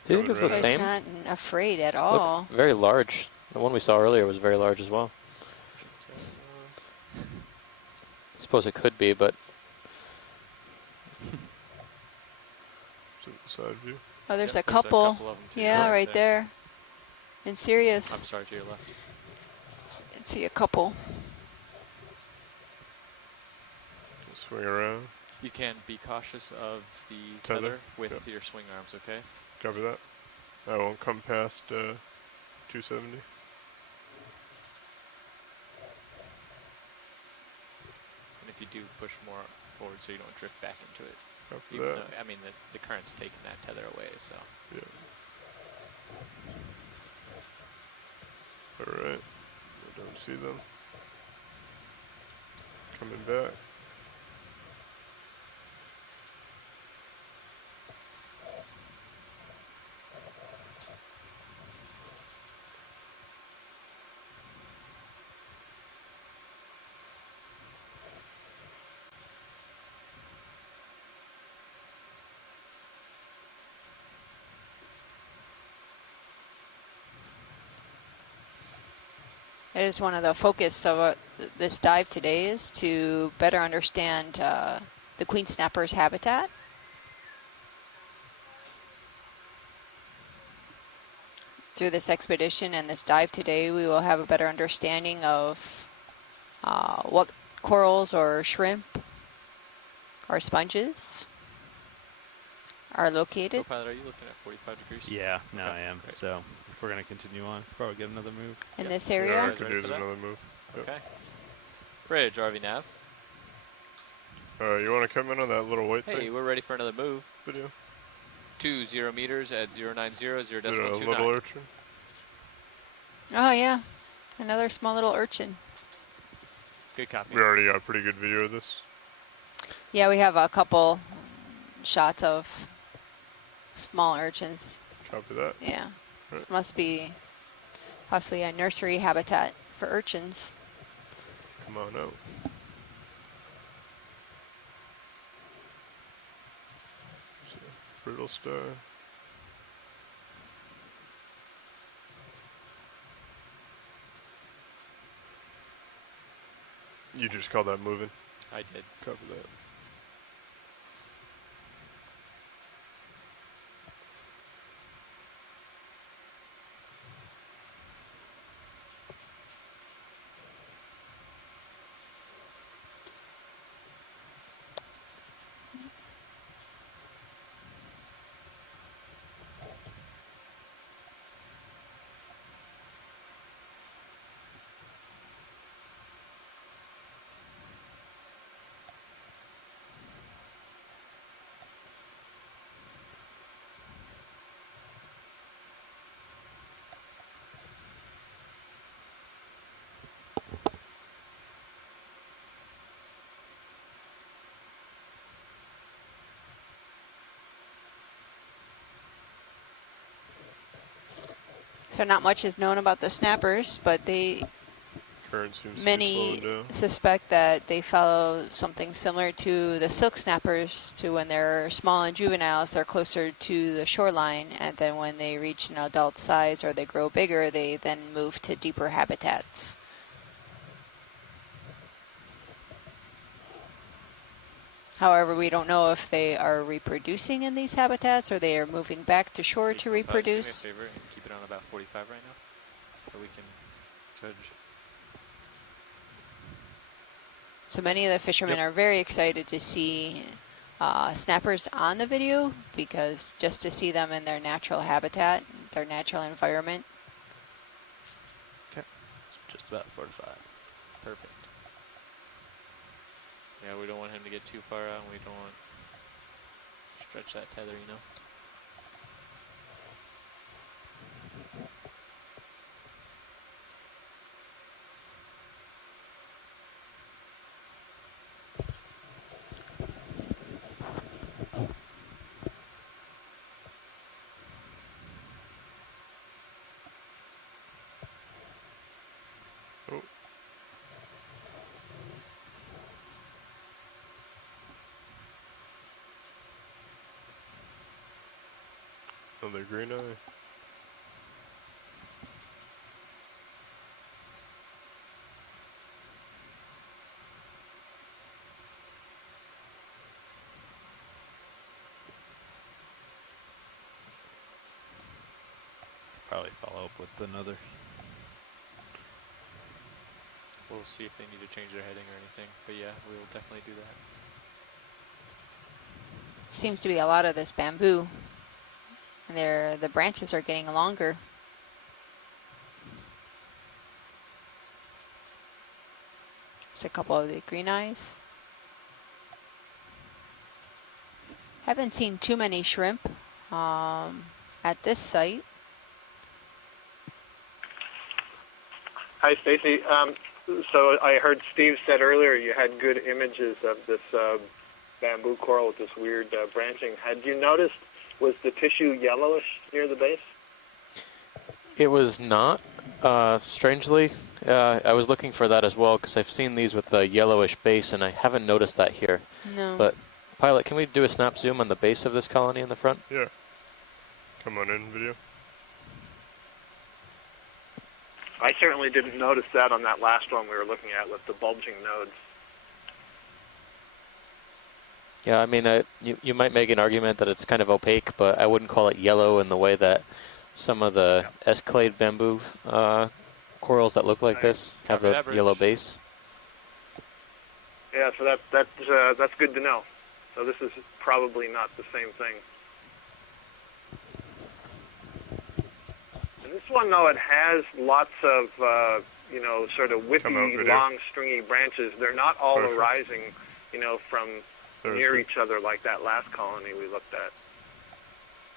Do you think it's the It's same? not afraid at This all. looked very large. The one we saw earlier was very large as well. I suppose it could be, but Side view. Oh, there's Yep, a couple. of them to your Yeah, right right there. In Sirius. I'm sorry, to your left. I can see a couple. Swing around. You can be cautious of the Tether? tether with Yep. your swing arms, okay? Copy that. I won't come past 270. And if you do, push more forward so you don't drift back into it. Copy Even that. though, I mean, the current's taking that tether away, so. Yeah. Alright. I don't see them. Coming back. It is one of the focus of this dive today is to better understand the queen snapper's habitat. Through this expedition and this dive today, we will have a better understanding of what corals or shrimp or sponges are located. Co-pilot, are you looking at 45 degrees? Yeah, no, Okay, I am. great. So if we're going to continue on, probably get another move. In this Yeah, area? I could use another move. Yep. Okay. Bridge, RV nav. You want to come in on that little white Hey, thing? we're ready for another move. Video. 20 meters at 090, Is it a 0.29. little urchin? Oh yeah, another small little urchin. Good copy. We already got a pretty good video of this. Yeah, we have a couple shots of small urchins. Copy that. Yeah, Right. this must be possibly a nursery habitat for urchins. Come on out. Brittle star. You just call that moving? I did. Copy that. So not much is known about the snappers, but Current seems to be many slowing down. suspect that they follow something similar to the silk snappers. To when they're small and juveniles, they're closer to the shoreline, and then when they reach an adult size or they grow bigger, they then move to deeper habitats. However, we don't know if they are reproducing in these habitats or they are moving back to shore to reproduce. Do me a favor and keep it on about 45 right now, so we can judge. So many of the fishermen are very excited to see snappers on the video, because just to see them in their natural habitat, their natural environment. Okay, so just about 45. Perfect. Yeah, we don't want him to get too far out, and we don't want to stretch that tether, you know. Oh. Another green eye. Probably follow up with another. We'll see if they need to change their heading or anything, but yeah, we will definitely do that. Seems to be a lot of this bamboo. And the branches are getting longer. It's a couple of the green eyes. Haven't seen too many shrimp at this site. Hi, Stacy. So I heard Steve said earlier you had good images of this bamboo coral with this weird branching. Had you noticed, was the tissue yellowish near the base? It was not, strangely. I was looking for that as well, because I've seen these with the yellowish base, and I haven't noticed that here. No. But, Pilot, can we do a snap zoom on the base of this colony in the front? Yeah. Come on in, video. I certainly didn't notice that on that last one we were looking at with the bulging nodes. Yeah, I mean, you might make an argument that it's kind of opaque, but I wouldn't call it yellow in the way that some of the Escalade bamboo corals that look like this have a yellow base. Yeah, so that's good to know. So this is probably not the same thing. And this one, though, it has lots of, sort of whippy, long, stringy branches. They're not all arising, from near each other like that last colony we looked at.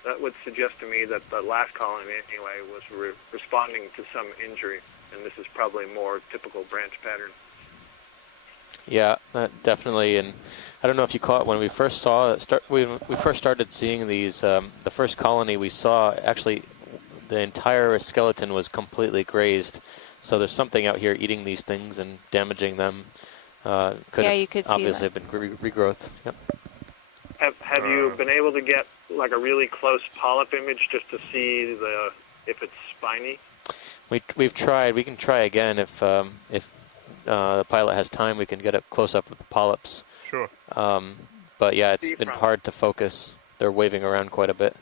That would suggest to me that the last colony, anyway, was responding to some injury, and this is probably more typical branch pattern. Yeah, definitely. And I don't know if you caught when we first saw it. We first started seeing these. The first colony we saw, actually, the entire skeleton was completely grazed. So there's something out here eating these things and damaging them. You could see obviously that. have been regrowth. Yep. Have you been able to get like a really close polyp image just to see if it's spiny? We've tried. We can try again if the pilot has time. We can get up close up with the polyps. Sure. But yeah, it's been hard to focus. They're waving around quite a bit.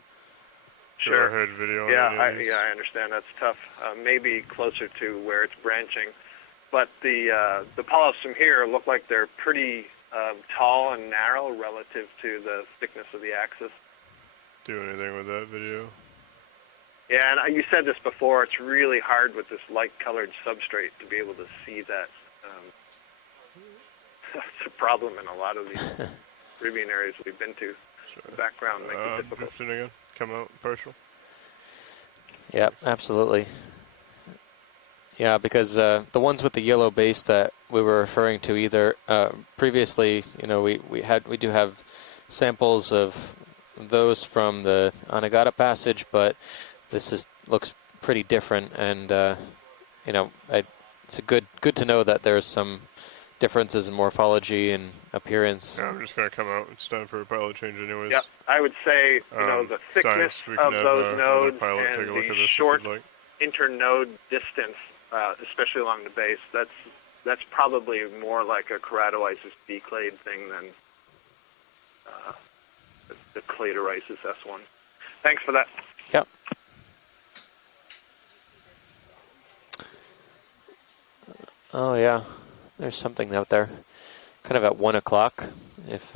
Sure. Go ahead, video. I understand. That's tough. Maybe closer to where it's branching. But the polyps from here look like they're pretty tall and narrow relative to the thickness of the axis. Do anything with that video? Yeah, and you said this before. It's really hard with this light-colored substrate to be able to see that. That's a problem in a lot of these Caribbean areas we've been to. The background makes it difficult. Drifting again. Come out partial. Yeah, absolutely. Yeah, because the ones with the yellow base that we were referring to, either previously, we do have samples of those from the Anegada Passage, but this looks pretty different, and you know, it's good to know that there's some differences in morphology and appearance. Yeah, I'm just gonna come out. It's time for a pilot change, anyways. Yep, I would say the thickness Science, we of can have those nodes pilot and take a look the at this short if you'd like. internode distance, especially along the base, that's probably more like a keratoisis B-clade thing than the cladorisis S1. Thanks for that. Yep. Oh yeah, there's something out there, kind of at 1 o'clock. If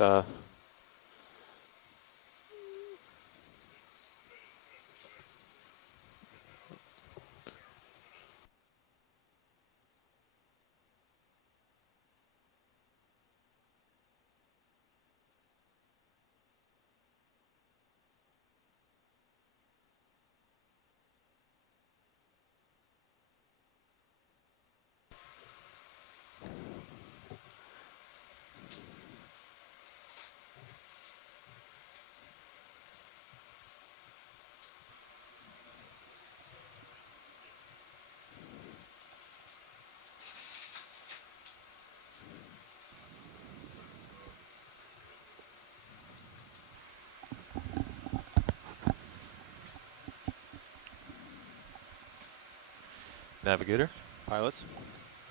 Navigator. Pilots.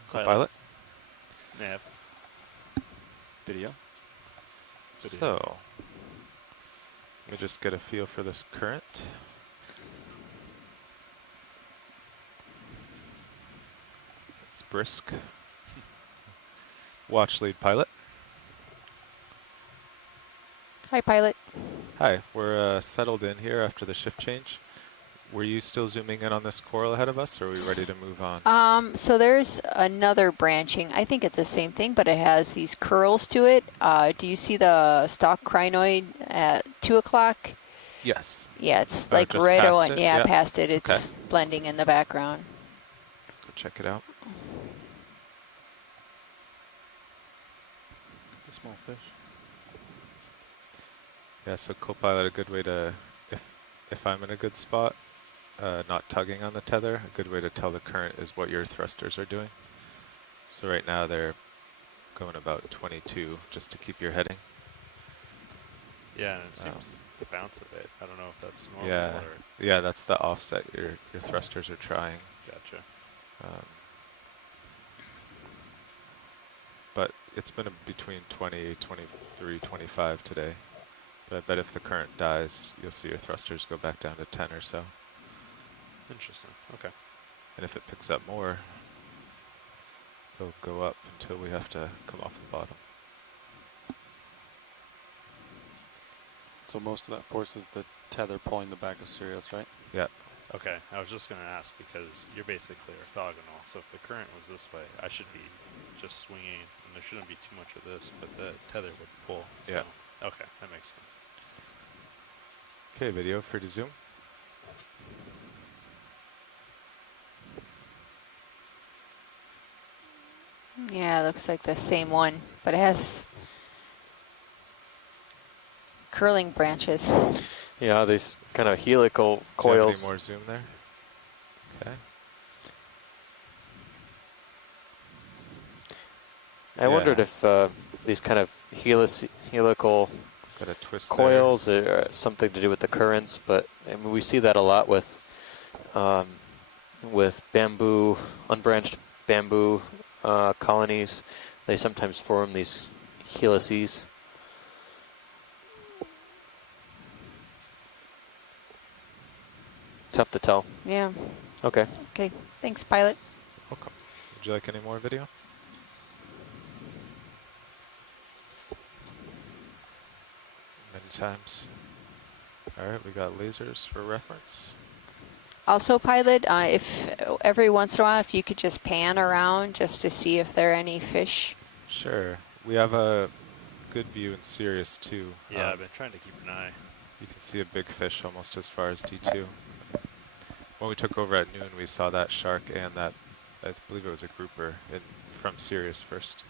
Co-pilot. Nav. Video. So, let me just get a feel for this current. It's brisk. Watch lead pilot. Hi, pilot. Hi, we're settled in here after the shift change. Were you still zooming in on this coral ahead of us, or are we ready to move on? So there's another branching. I think it's the same thing, but it has these curls to it. Do you see the stalk crinoid at 2 o'clock? Yes. Yeah, it's Oh, like just red past on. it? Yeah, Yep. past it. It's Okay. blending in the background. Go check it out. The small fish. Yeah, so co-pilot, a good way to, if I'm in a good spot, not tugging on the tether, a good way to tell the current is what your thrusters are doing. So right now they're going about 22, just to keep your heading. Yeah, and it seems to bounce a bit. I don't know if that's normal Yeah, or... yeah, that's the offset your thrusters are trying. Gotcha. But it's been between 20, 23, 25 today. But I bet if the current dies, you'll see your thrusters go back down to 10 or so. Interesting. Okay. And if it picks up more, they'll go up until we have to come off the bottom. So most of that force is the tether pulling the back of Sirius, right? Yeah. Okay, I was just going to ask because you're basically orthogonal. So if the current was this way, I should be just swinging, and there shouldn't be too much of this, but the tether would pull. So. Yeah. Okay, that makes sense. Okay, video for to zoom. Yeah, it looks like the same one, but it has curling branches. Yeah, these kind of helical Do you have coils. any more zoom there? Okay. I wondered if these kind of helical Got a twist coils are something to do with the currents, but I mean, we see that a lot with bamboo, unbranched bamboo colonies. They sometimes form these helices. Tough to tell. Yeah. Okay. Okay. Thanks, pilot. Welcome. Would you like any more video? Many times. All right, we got lasers for reference. Also, pilot, if every once in a while, if you could just pan around just to see if there are any fish. Sure. We have a good view in Sirius too. Yeah, I've been trying to keep an eye. You can see a big fish almost as far as D2. When we took over at noon, we saw that shark and that, I believe it was a grouper from Sirius first.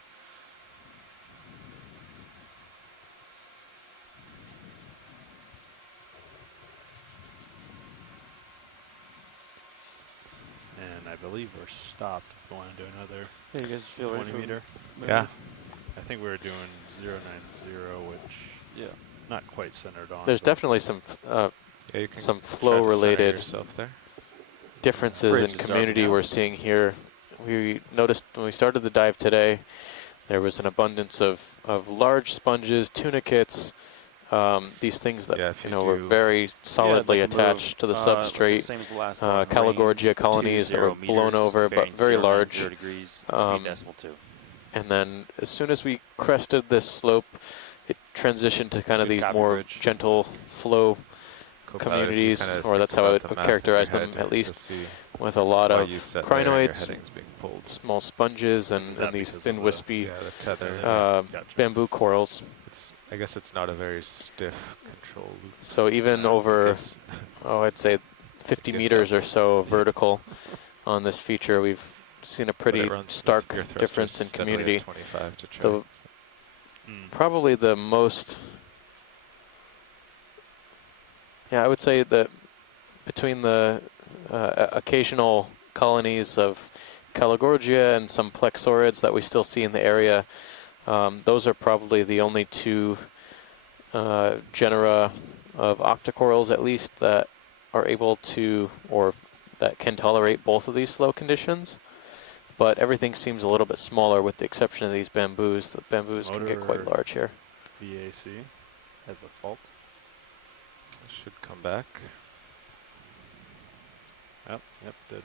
I believe we're stopped if we want to do another Yeah, you guys feel ready 20 for meter. move? Yeah. I think we were doing 090, which not quite centered on. There's definitely some Yeah, you can some try to center flow-related yourself there. differences in Bridge is community already we're out. seeing here. We noticed when we started the dive today, there was an abundance of large sponges, tunicates, these things that if you you know were do- very solidly they can move, attached to the looks like the substrate. same as the last one. Calagorgia Range colonies that were 20 blown meters, over, but bearing very 090 large. degrees, speed decimal 2. And then as soon as we crested this slope, it transitioned to kind of these copy more bridge. gentle flow Co-pilot, if you communities, kinda or think that's how I about would the map in characterize your them, head, at you'll least, see with a lot why of you set there and your crinoids, heading's being pulled. small sponges, and Is that these because thin, of wispy the tether. Gotcha. bamboo corals. I guess it's not a very stiff control loop. So even over, I'd say 50 Gives meters up. or so vertical on this feature, we've seen a pretty But it runs stark your thrusters difference in steadily at community. 25 to The, track, probably the most, I would say that between the occasional colonies of Calagorgia and some plexaurids that we still see in the area, those are probably the only two genera of octocorals, at least, that are able to, or that can tolerate both of these flow conditions. But everything seems a little bit smaller with the exception of these bamboos. The bamboos can get quite large here. VAC has a fault. Should come back. Yep, did.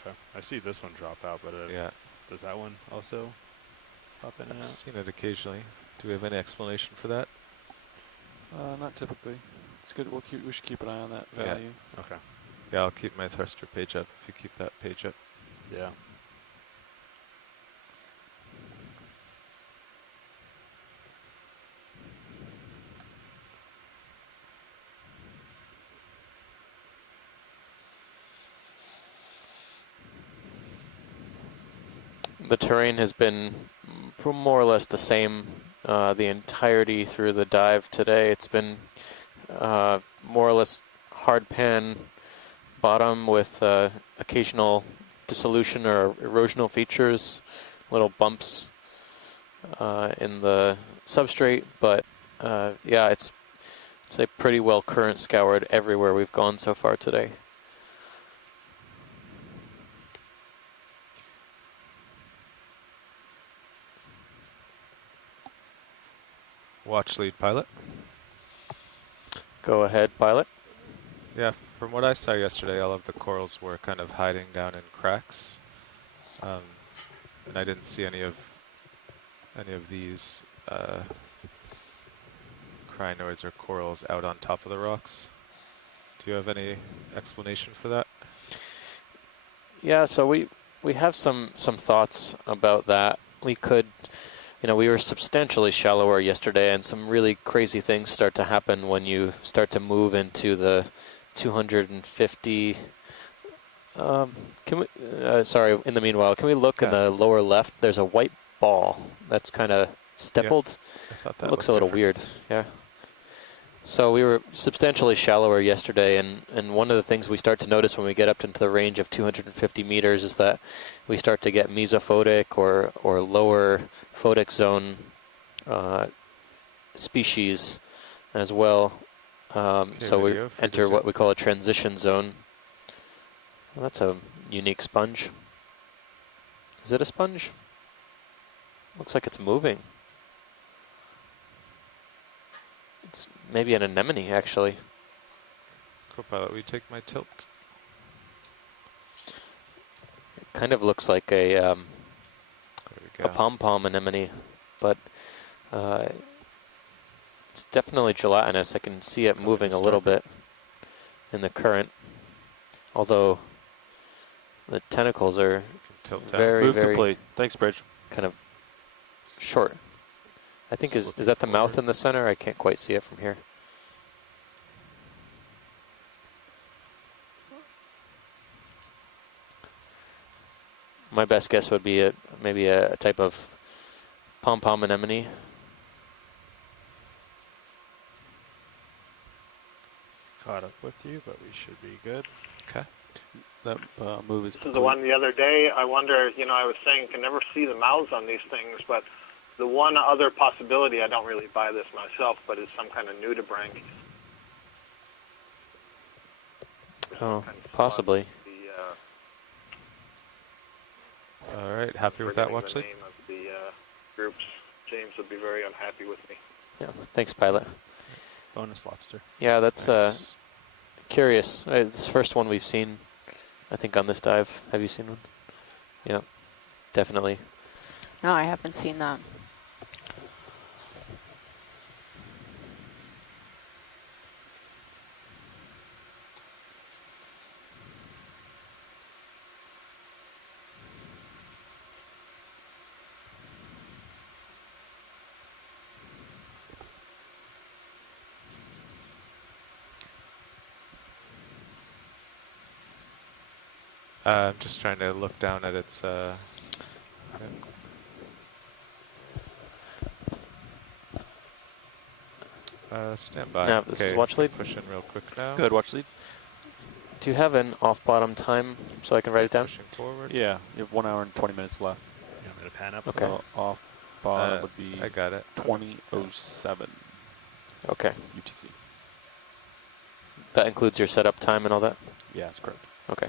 Okay. I see this one drop out, but does that one also pop in and I've out? seen it occasionally. Do we have any explanation for that? Not typically. It's good. We should keep an eye on that value. Okay. Yeah, I'll keep my thruster page up if you keep that page up. Yeah. The terrain has been more or less the same the entirety through the dive today. It's been more or less hard pan bottom with occasional dissolution or erosional features, little bumps in the substrate, but it's a pretty well current scoured everywhere we've gone so far today. Watch lead pilot. Go ahead, pilot. Yeah, from what I saw yesterday, all of the corals were kind of hiding down in cracks, and I didn't see any of these crinoids or corals out on top of the rocks. Do you have any explanation for that? Yeah, so we have some thoughts about that. We could, we were substantially shallower yesterday, and some really crazy things start to happen when you start to move into the 250. In the meanwhile, can we look in the lower left? There's a white ball that's kind of stippled. I thought that It looks was a little different. weird. Yeah. So we were substantially shallower yesterday, and one of the things we start to notice when we get up into the range of 250 meters is that we start to get mesophotic or lower photic zone species as well. So we enter what we call a transition zone. Well, that's a unique sponge. Is it a sponge? Looks like it's moving. It's maybe an anemone, actually. Co-pilot, will you take my tilt? It kind of looks like a pom-pom anemone, but it's definitely gelatinous. I can see it moving a little bit in the current, although the tentacles are very, Move very complete. Thanks, Bridge. kind of short. I think is that the mouth in the center? I can't quite see it from here. My best guess would be maybe a type of pom-pom anemone. Caught up with you, but we should be good. Okay. That move is This is the one the other day. I wonder, I was saying you can never see the mouths on these things, but the one other possibility, I don't really buy this myself, but it's some kind of nudibranch. Oh, possibly. All right, happy with that, Forgetting the Watchley? name of the groups. James would be very unhappy with me. Yeah, thanks, Pilot. Bonus lobster. Yeah, that's Nice. curious. It's the first one we've seen, I think, on this dive. Have you seen one? Yeah, definitely. No, I haven't seen that. I'm just trying to look down at its. Stand by. Yeah, this is Okay, watch lead. push in real quick now. Good, watch lead. Do you have an off-bottom time so I can write it down? Pushing forward. Yeah, you have 1 hour and 20 minutes left. You want me to pan up? Okay. So off bottom would be I got it. 20:07 Okay. UTC. That includes your setup time and all that? Yeah, that's correct. Okay.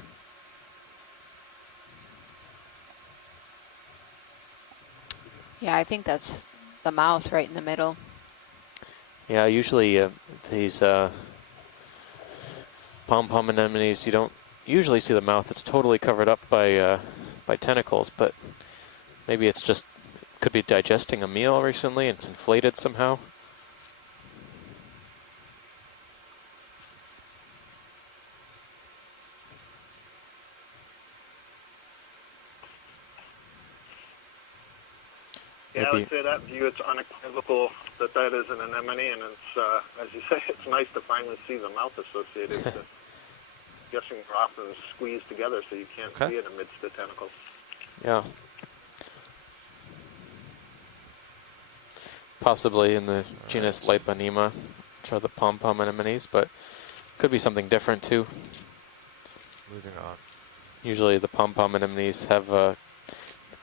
Yeah, I think that's the mouth right in the middle. Yeah, usually these pom-pom anemones, you don't usually see the mouth. It's totally covered up by tentacles, but maybe it's just, could be digesting a meal recently and it's inflated somehow. Yeah, I would say that view, it's unequivocal that that is an anemone, and it's, as you say, it's nice to finally see the mouth associated. Guessing they're often squeezed together so you can't see it amidst the tentacles. Yeah. Possibly in the genus Liponema, which are the pom-pom anemones, but could be something different too. Moving on. Usually the pom-pom anemones have a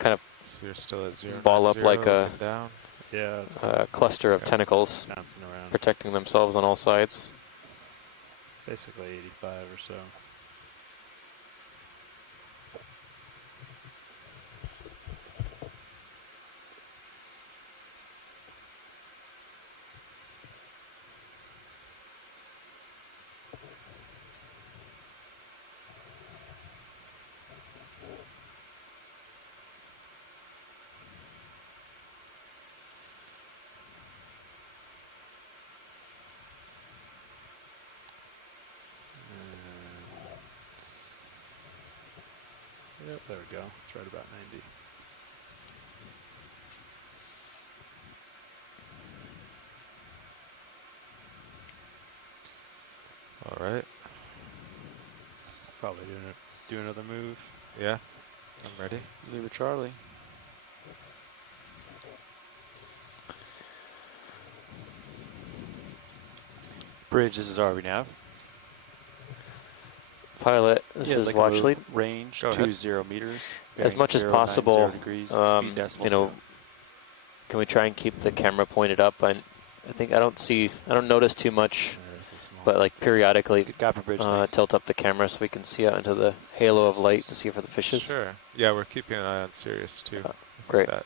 kind of So you're still at 0, ball up like a down. Yeah, cluster of tentacles bouncing around. protecting themselves on all sides. Basically 85 or so. Yep, there we go. It's right about 90. All right. Probably do another move. Yeah, I'm ready. Leave it, Charlie. Bridge, this is RV Nav. Pilot, this is watch lead. Range Go 20 meters. As much as 0, possible, 90 degrees, speed decimal you know, 2. can we try and keep the camera pointed up? I think I don't notice too much, but like periodically tilt up the camera so we can see out into the halo of light to see for the fishes. Sure. Yeah, we're keeping an eye on Sirius too. Great. That.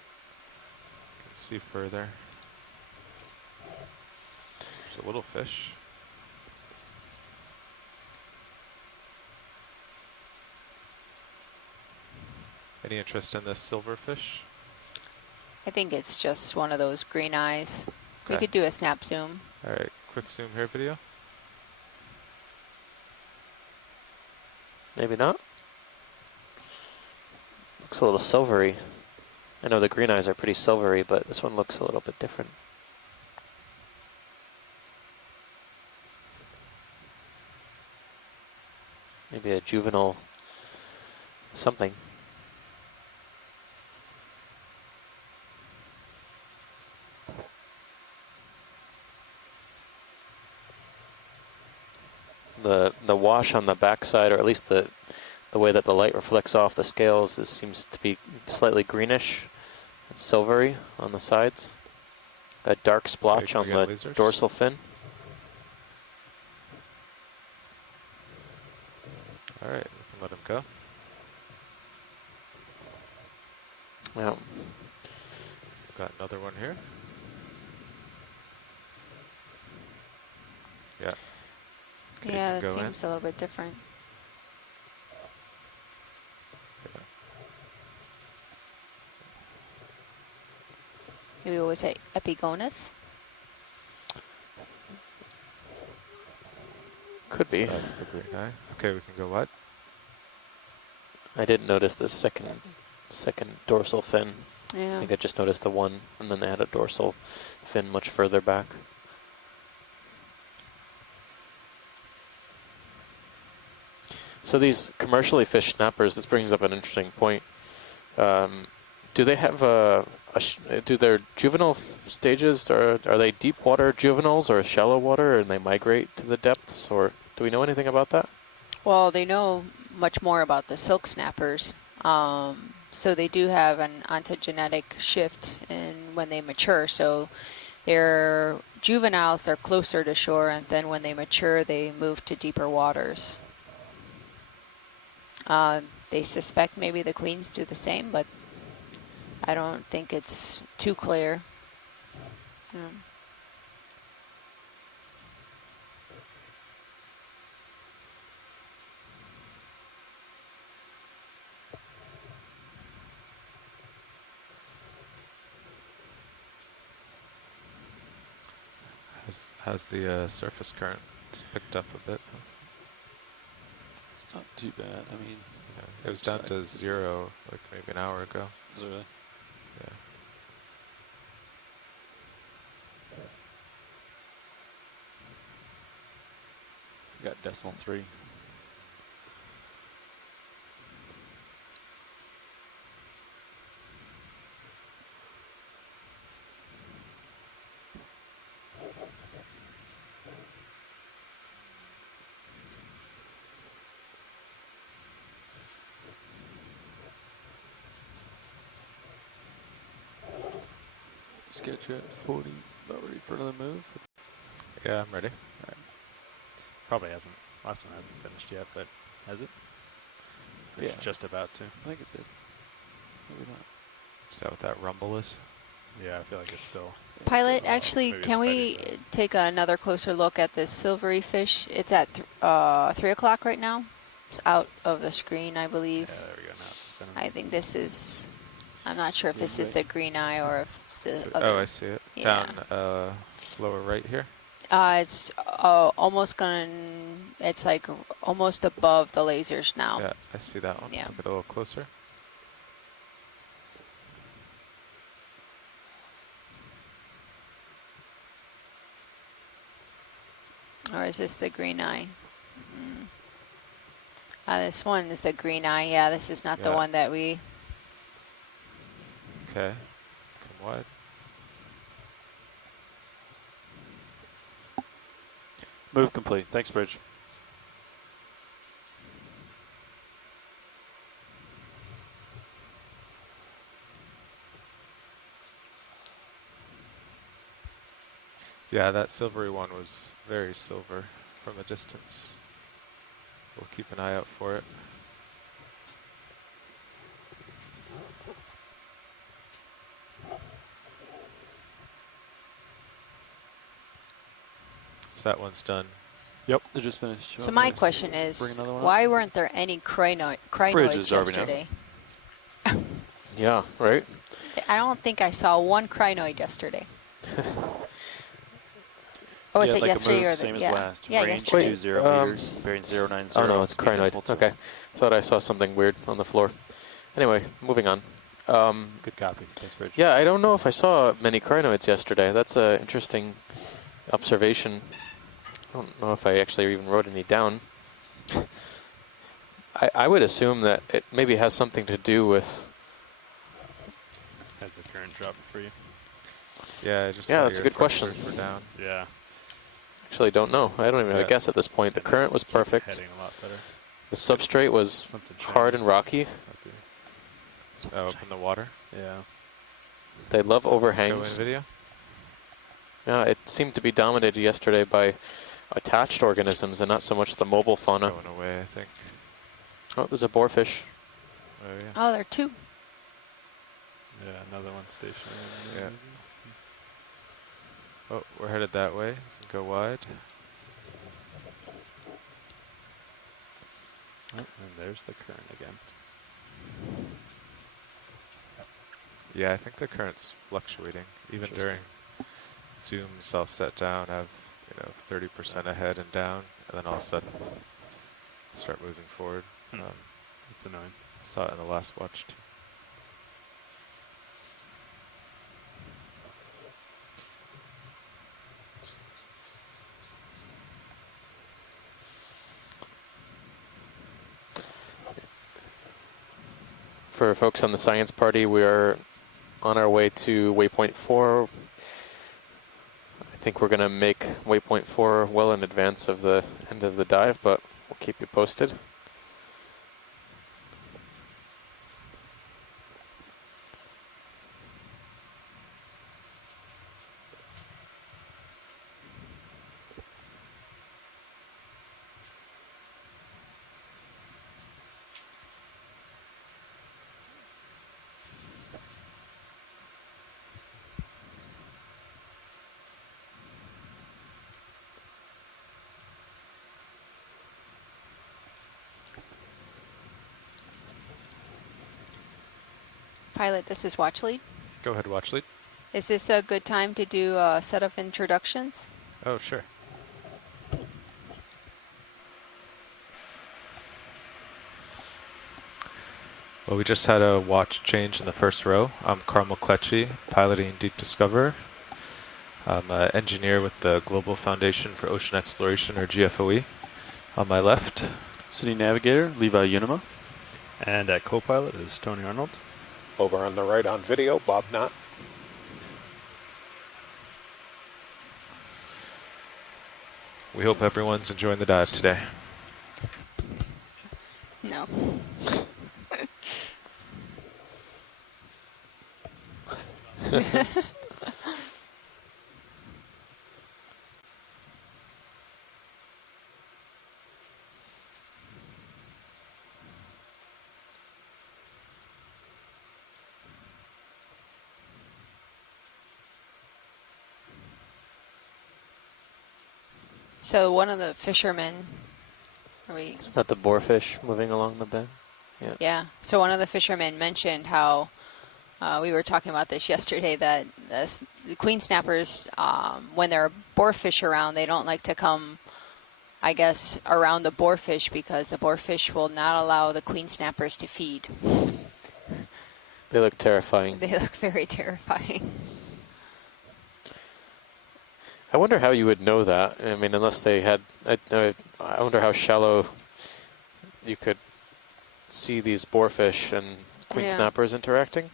Can see further. There's a little fish. Any interest in this silverfish? I think it's just one of those green eyes. We Okay. could do a snap zoom. All right, quick zoom here video. Maybe not. Looks a little silvery. I know the green eyes are pretty silvery, but this one looks a little bit different. Maybe a juvenile something. the wash on the backside, or at least the way that the light reflects off the scales, seems to be slightly greenish and silvery on the sides. A dark splotch on the dorsal fin. All right, we can let him go. Yeah. Got another one here. Yeah. Okay, Yeah, that seems a little bit different. Maybe it was a Epigonus? Could be. So that's the green eye. Okay, we can go what? I didn't notice the second dorsal fin. Yeah. I think I just noticed the one, and then they had a dorsal fin much further back. So these commercially fished snappers, this brings up an interesting point. Do they have do their juvenile stages, are they deep water juveniles or shallow water, and they migrate to the depths, or do we know anything about that? Well, they know much more about the silk snappers. So they do have an ontogenetic shift in when they mature. So they're juveniles, they're closer to shore, and then when they mature, they move to deeper waters. They suspect maybe the queens do the same, but I don't think it's too clear. How's the surface current? It's picked up a bit. It's not too bad. I mean, it was down to 0 like maybe an hour ago. Was it really? Yeah. Got decimal 3. Sketch at 40, about ready for another move. Yeah, I'm ready. All right. Probably hasn't. Last one hasn't finished yet, but has it? It's Yeah. just about to. I think it did. Maybe not. Is that what that rumble is? Yeah, I feel like it's still. Pilot, actually, can we take another closer look at this silvery fish? It's at 3 o'clock right now. It's out of the screen, I believe. Yeah, there we go. Now it's spinning. I think this is, I'm not sure if this is the green eye or if it's the other. Oh, I see it. Yeah. Down lower right here. It's almost it's like almost above the lasers now. Yeah, I see that one. Yeah. Look at a little closer. Or is this the green eye? This one is the green eye. Yeah, this is not the one that we... Okay. Come wide. Move complete. Thanks, Bridge. Yeah, that silvery one was very silver from a distance. We'll keep an eye out for it. So that one's done. Yep, it just finished. So my question is, why weren't there any crinoids yesterday? Yeah, right? I don't think I saw one crinoid yesterday. Oh, was yeah, it like yesterday or the same yeah? as last. Yeah, Range yesterday. 20 meters, bearing 090. Oh no, it's crinoid. Okay, thought I saw something weird on the floor. Anyway, moving on. Good copy. Thanks, Bridge. Yeah, I don't know if I saw many crinoids yesterday. That's an interesting observation. I don't know if I actually even wrote any down. I would assume that it maybe has something to do with... Has the current dropped for you? Yeah, I just yeah, that's a good question. We're down. Yeah. actually don't know. I don't even have a guess at this point. The current was perfect. Heading a lot better. The substrate was hard and rocky. Oh, up in the water? Yeah. They love Let's go overhangs. in video. Yeah, it seemed to be dominated yesterday by attached organisms and not so much the mobile fauna. It's going away, I think. Oh, there's a boarfish. Oh, yeah. Oh, there are two. Yeah, another one stationary. Yeah. Oh, we're headed that way. Go wide. Oh, and there's the current again. Yeah, I think the current's fluctuating. Even during zooms, I'll set down, have 30% ahead and down, and then all of a sudden start moving forward. It's annoying. I saw it in the last watch too. For folks on the science party, we are on our way to waypoint 4. I think we're going to make waypoint 4 well in advance of the end of the dive, but we'll keep you posted. Pilot, this is Watch Lead. Go ahead, watch lead. Is this a good time to do a set of introductions? Oh, sure. Well, we just had a watch change in the first row. I'm Carl McCletchy, piloting Deep Discoverer. I'm an engineer with the Global Foundation for Ocean Exploration, or GFOE. On my left, City Navigator, Levi Unima. And at co-pilot is Tony Arnold. Over on the right on video, Bob Knott. we hope everyone's enjoying the dive today. No. So one of the fishermen, Is that the boarfish moving along the bend? Yeah. Yeah. So one of the fishermen mentioned how we were talking about this yesterday, that the queen snappers, when there are boarfish around, they don't like to come, I guess, around the boarfish because the boarfish will not allow the queen snappers to feed. They look terrifying. They look very terrifying. I wonder how you would know that. I mean, unless they had... I wonder how shallow you could see these boarfish and queen snappers interacting.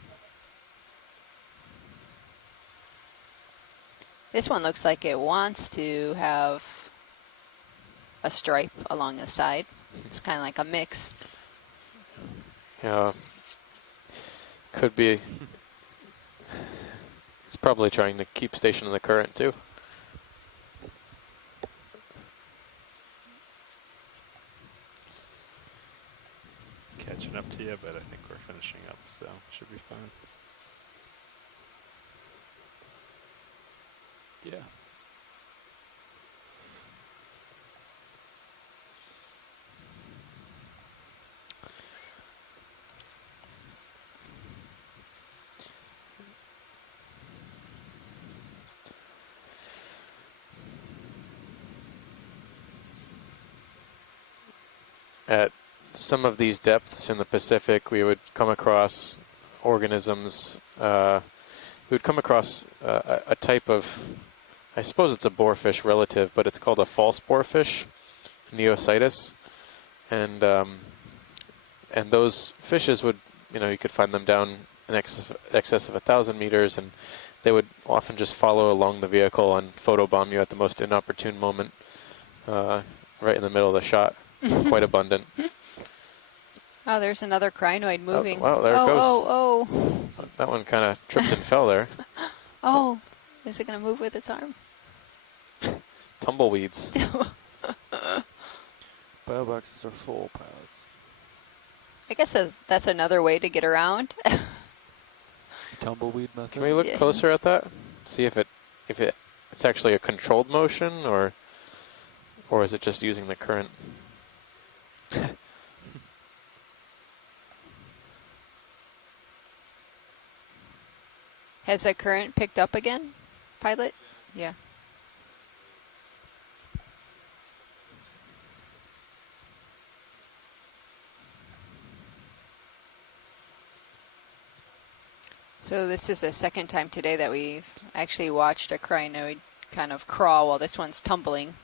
This one looks like it wants to have a stripe along the side. It's kind of like a mix. Yeah. Could be. It's probably trying to keep station in the current, too. Catching up to you, but I think we're finishing up, so should be fine. Yeah. At some of these depths in the Pacific, we would come across organisms. We would come across a type of, I suppose it's a boarfish relative, but it's called a false boarfish, Neositis, and those fishes would, you could find them down in excess of 1,000 meters, and they would often just follow along the vehicle and photobomb you at the most inopportune moment, right in the middle of the shot. Quite abundant. Oh, there's another crinoid moving. Oh, wow, there it goes. Oh. That one kind of tripped and fell there. Oh, is it going to move with its arm? Tumbleweeds. Bioboxes are full, pilots. I guess that's another way to get around. Tumbleweed method. Can we look closer at that? See if it's actually a controlled motion, or is it just using the current? Has the current picked up again, pilot? Yeah. So this is the second time today that we've actually watched a crinoid kind of crawl while this one's tumbling.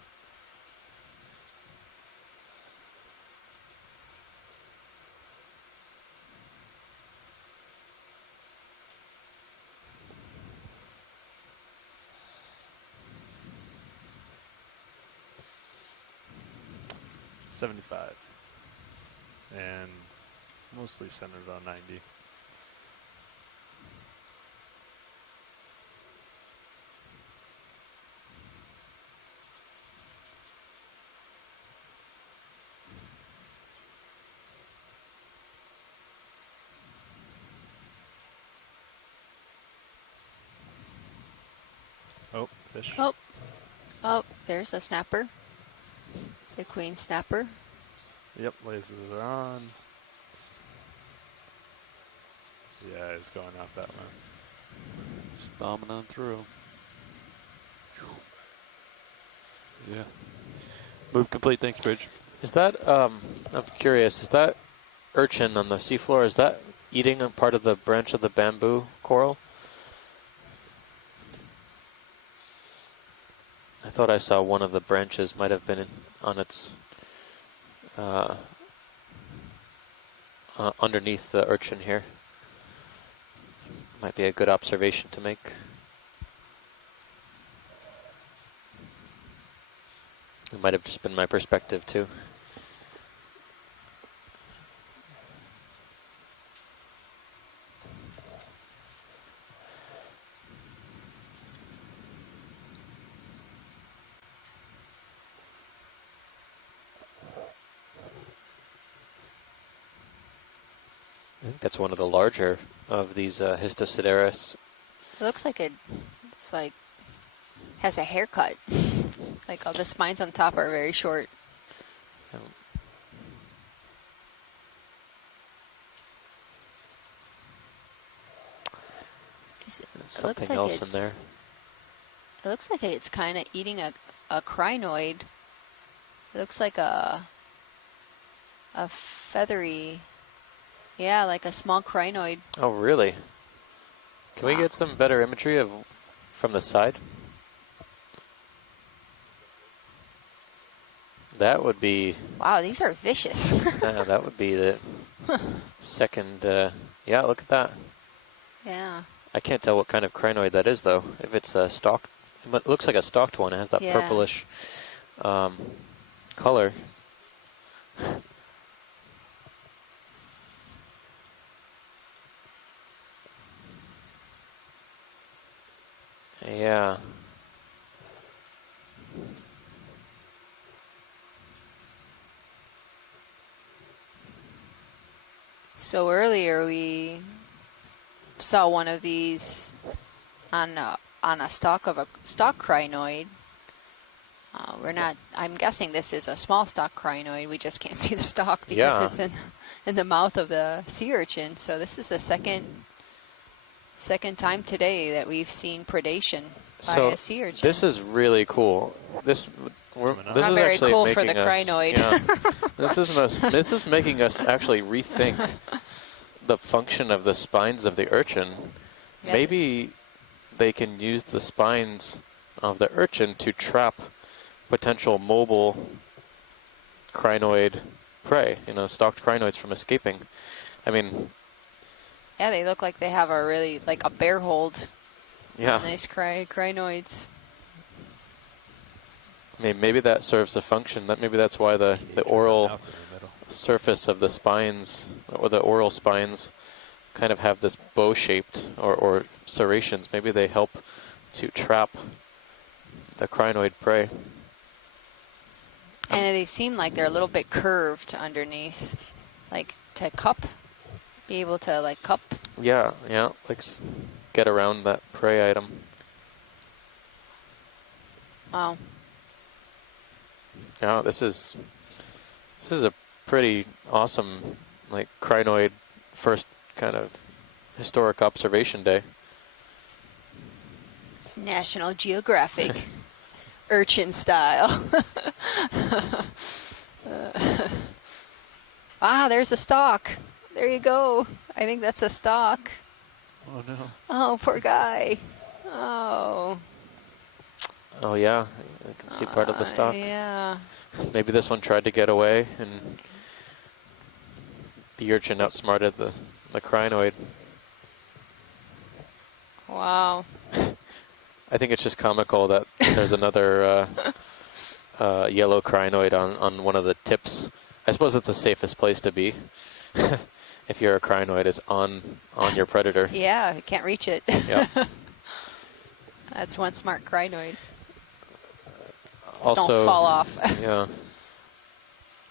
$75, and mostly centered on 90. Oh, fish. Oh, there's a snapper. It's a queen snapper. Yep, lasers are on. Yeah, it's going off that one. Just bombing on through. Yeah. Move complete. Thanks, Bridge. Is that, I'm curious, is that urchin on the seafloor, is that eating a part of the branch of the bamboo coral? I thought I saw one of the branches might have been on its, underneath the urchin here. Might be a good observation to make. It might have just been my perspective too. I think that's one of the larger of these Histosideris. It looks like it's like has a haircut. Like all the spines on top are very short. Something else in there. It looks like it's kind of eating a crinoid. It looks like a feathery, yeah, like a small crinoid. Oh, really? Can we get some better imagery from the side? That would be... Wow, these are vicious. Yeah, that would be the second... yeah, look at that. Yeah. I can't tell what kind of crinoid that is, though. If it's a stalked... It looks like a stalked one. It has that purplish color. Yeah. So earlier we saw one of these on a stalk crinoid. We're not. I'm guessing this is a small stalk crinoid. We just can't see the stalk because it's in the mouth of the sea urchin. So this is the second time today that we've seen predation by a sea urchin. This is really cool. This not is very actually cool making for the us, crinoid. Yeah, this is making us actually rethink the function of the spines of the urchin. Yeah. Maybe they can use the spines of the urchin to trap potential mobile crinoid prey, stalked crinoids from escaping. I mean... Yeah, they look like they have a really, like a bear hold Yeah. Nice crinoids. Maybe that serves a function. Maybe that's why the oral surface of the spines, or the oral spines, kind of have this bow-shaped or serrations. Maybe they help to trap the crinoid prey. And they seem like they're a little bit curved underneath, like to cup, be able to like cup. Yeah, like get around that prey item. Wow. Yeah, this is a pretty awesome, like, crinoid first kind of historic observation day. It's National Geographic urchin style. There's a stalk. There you go. I think that's a stalk. Oh no. Oh, poor guy. Oh. Oh yeah, I can see part of the stalk. Yeah. Maybe this one tried to get away, and the urchin outsmarted the crinoid. Wow. I think it's just comical that there's another yellow crinoid on one of the tips. I suppose it's the safest place to be. If you're a crinoid, is on your predator. Yeah, you can't reach it. Yep. That's one smart crinoid. Just Also, don't fall off. Yeah.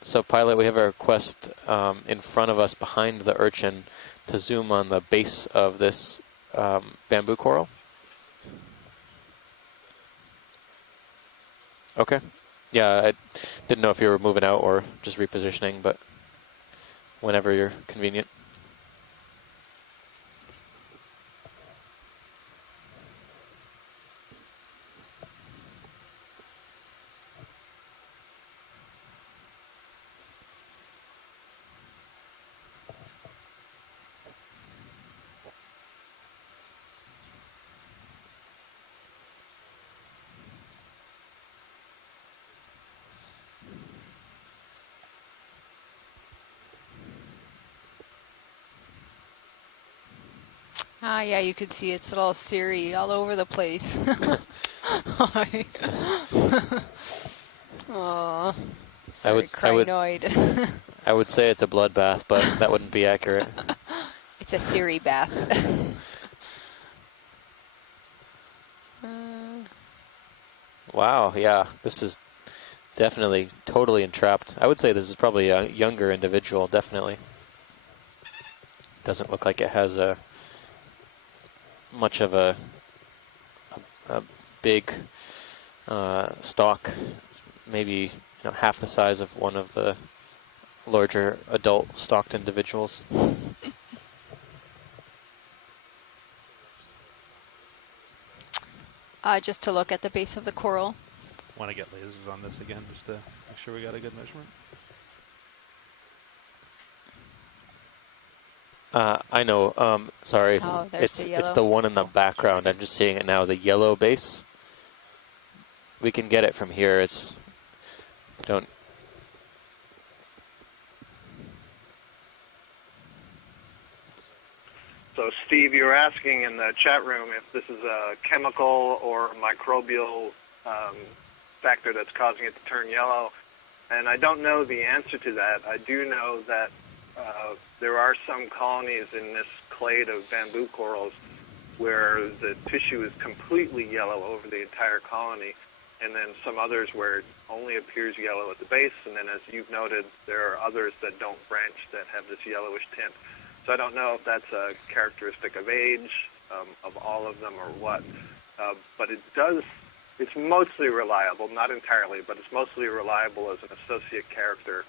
So, pilot, we have a request in front of us behind the urchin to zoom on the base of this bamboo coral. Okay. Yeah, I didn't know if you were moving out or just repositioning, but whenever you're convenient. Yeah, you could see its little cirri all over the place. Oh, sorry, crinoid. I would say it's a bloodbath, but that wouldn't be accurate. It's a cirri bath. Wow, yeah, this is definitely totally entrapped. I would say this is probably a younger individual, definitely. Doesn't look like it has much of a big stalk. Maybe half the size of one of the larger adult stalked individuals. Just to look at the base of the coral. Want to get lasers on this again just to make sure we got a good measurement? I know. Sorry, Oh, it's the one in the background. I'm just seeing it now. The yellow base. We can get it from here. Don't. So, Steve, you were asking in the chat room if this is a chemical or microbial factor that's causing it to turn yellow. And I don't know the answer to that. I do know that there are some colonies in this clade of bamboo corals where the tissue is completely yellow over the entire colony, and then some others where it only appears yellow at the base, and then as you've noted, there are others that don't branch that have this yellowish tint. So I don't know if that's a characteristic of age, of all of them, or what. But it's mostly reliable, not entirely, but it's mostly reliable as an associate character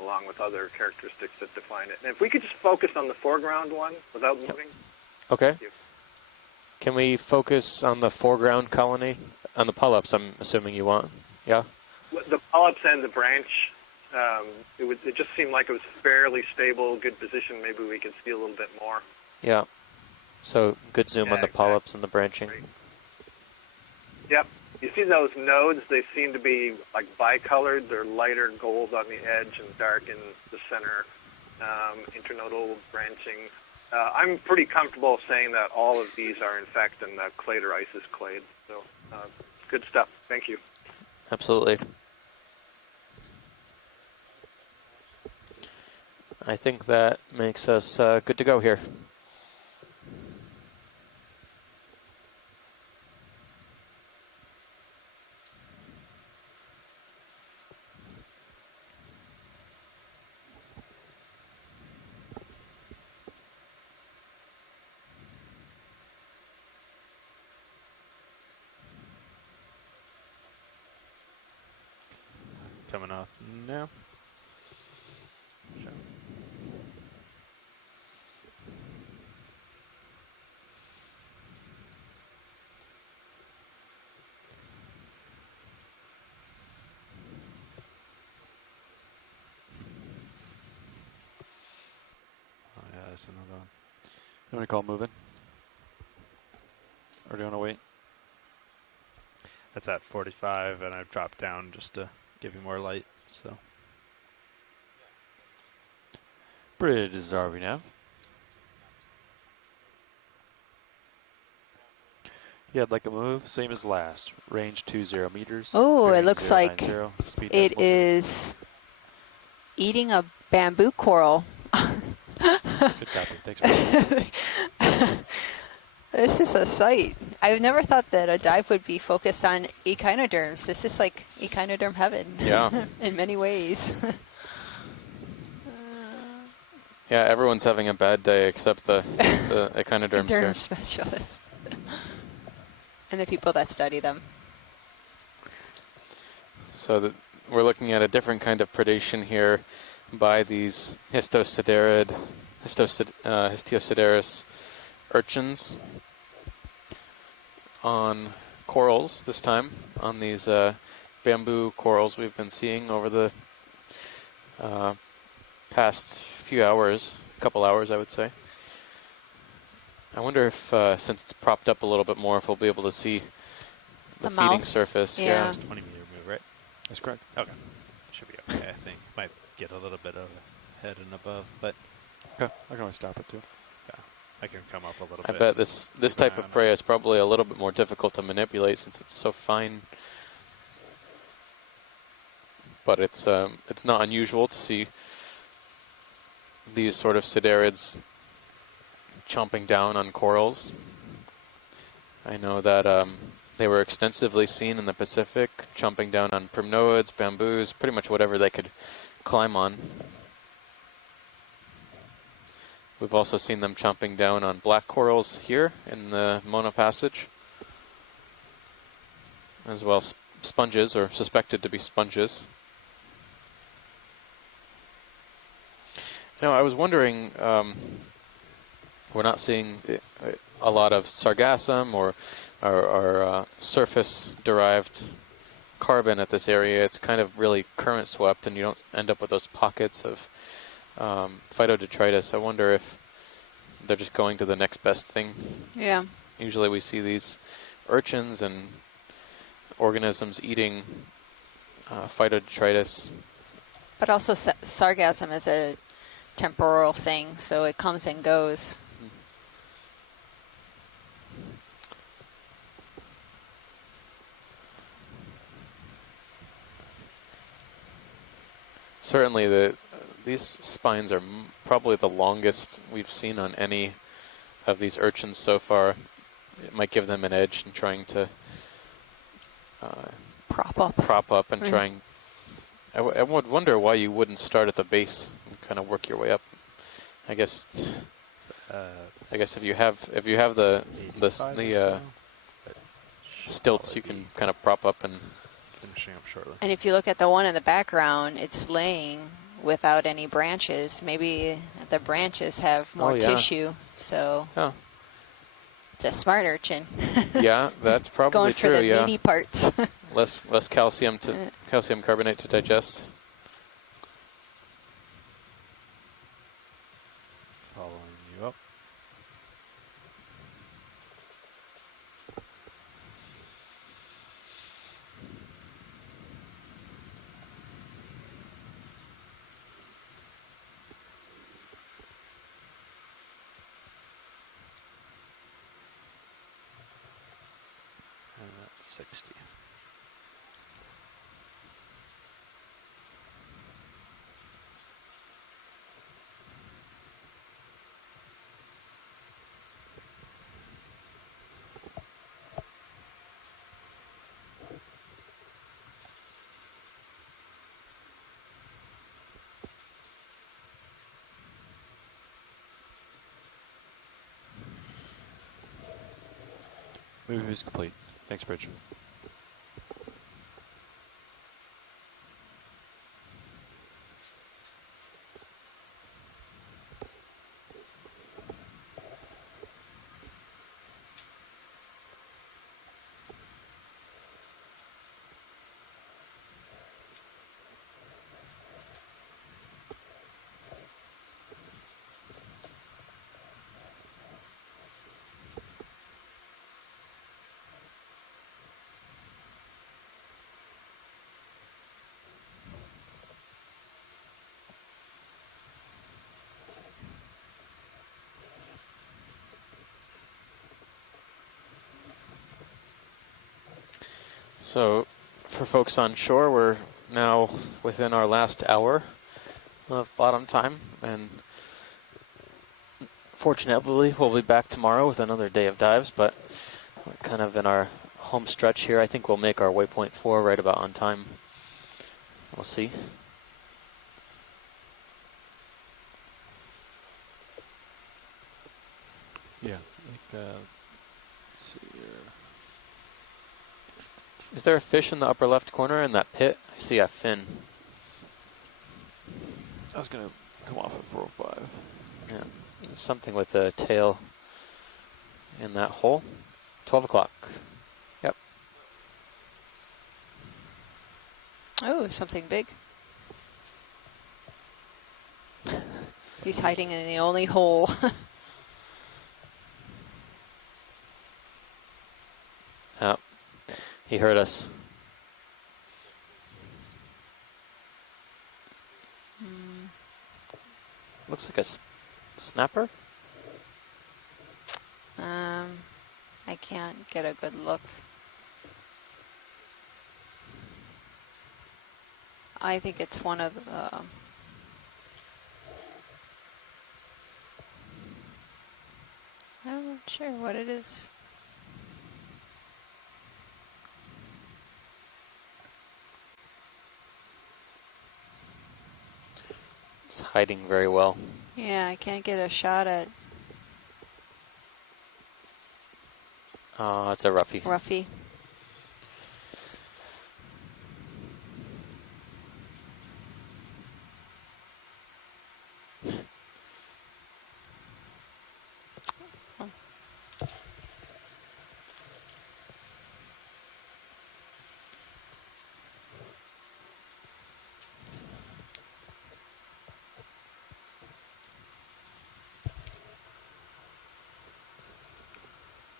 along with other characteristics that define it. And if we could just focus on the foreground one without moving. Okay. Can we focus on the foreground colony? On the polyps, I'm assuming you want. Yeah? The polyps and the branch, it just seemed like it was fairly stable, good position. Maybe we could see a little bit more. Yeah. So good zoom on the polyps and the branching. Yep. You see those nodes, they seem to be like bicolored. They're lighter gold on the edge and dark in the center. Internodal branching. I'm pretty comfortable saying that all of these are in fact in the cladoisis clade. So good stuff. Thank you. Absolutely. I think that makes us good to go here. Coming off now. Sure. Oh yeah, that's another one. You want to call moving? Or do you want to wait? That's at 45, and I've dropped down just to give you more light. So Bridge Zarvi now. Yeah, I'd like a move, same as last. Range 20 meters. Oh, it bearing looks like 090, speed it decimal 2. is eating a bamboo coral. Good copy. Thanks for This is a sight. I've never thought that a dive would be focused on echinoderms. This is like echinoderm heaven. Yeah. In many ways. Yeah, everyone's having a bad day except the echinoderms here. Derm specialists. And the people that study them. So we're looking at a different kind of predation here by these histosideris urchins on corals this time, on these bamboo corals we've been seeing over the past few hours, couple hours I would say. I wonder if, since it's propped up a little bit more, if we'll be able to see the feeding mouth. surface. Yeah. it's 20 meter move, right? That's correct. Okay. Should be okay, I think. Might get a little bit of head and above, but Okay, I can always stop it too. yeah, I can come up a little I bit. bet this type of prey is probably a little bit more difficult to manipulate since it's so fine. But it's not unusual to see these sort of siderids chomping down on corals. I know that they were extensively seen in the Pacific, chomping down on primnoids, bamboos, pretty much whatever they could climb on. We've also seen them chomping down on black corals here in the Mona Passage, as well as sponges, or suspected to be sponges. You know, I was wondering, we're not seeing a lot of sargassum or surface-derived carbon at this area. It's kind of really current swept, and you don't end up with those pockets of phytodetritus. I wonder if they're just going to the next best thing. Yeah. Usually we see these urchins and organisms eating phytodetritus. But also sargassum is a temporal thing, so it comes and goes. Certainly these spines are probably the longest we've seen on any of these urchins so far. It might give them an edge in trying to prop up and trying. I would wonder why you wouldn't start at the base and kind of work your way up. I guess if you have the stilts, you can kind of prop up and finishing up shortly. And if you look at the one in the background, it's laying without any branches. Maybe the branches have more tissue, so it's a smart urchin. Yeah, that's probably going true. for the yeah, meaty parts. less calcium carbonate to digest. Following you up. 60. Move is complete. Thanks, Bridge. So for folks on shore, we're now within our last hour of bottom time, and fortunately we'll be back tomorrow with another day of dives, but we're kind of in our home stretch here. I think we'll make our waypoint 4 right about on time. We'll see. Yeah, let's see here. Is there a fish in the upper left corner in that pit? I see a fin. I was going to come off at 405. Yeah, there's something with a tail in that hole. 12 o'clock. Yep. Oh, something big. He's hiding in the only hole. Oh, he heard us. Looks like a snapper. I can't get a good look. I think it's one of the... I'm not sure what it is. It's hiding very well. Yeah, I can't get a shot at It's a roughie. Ruffy.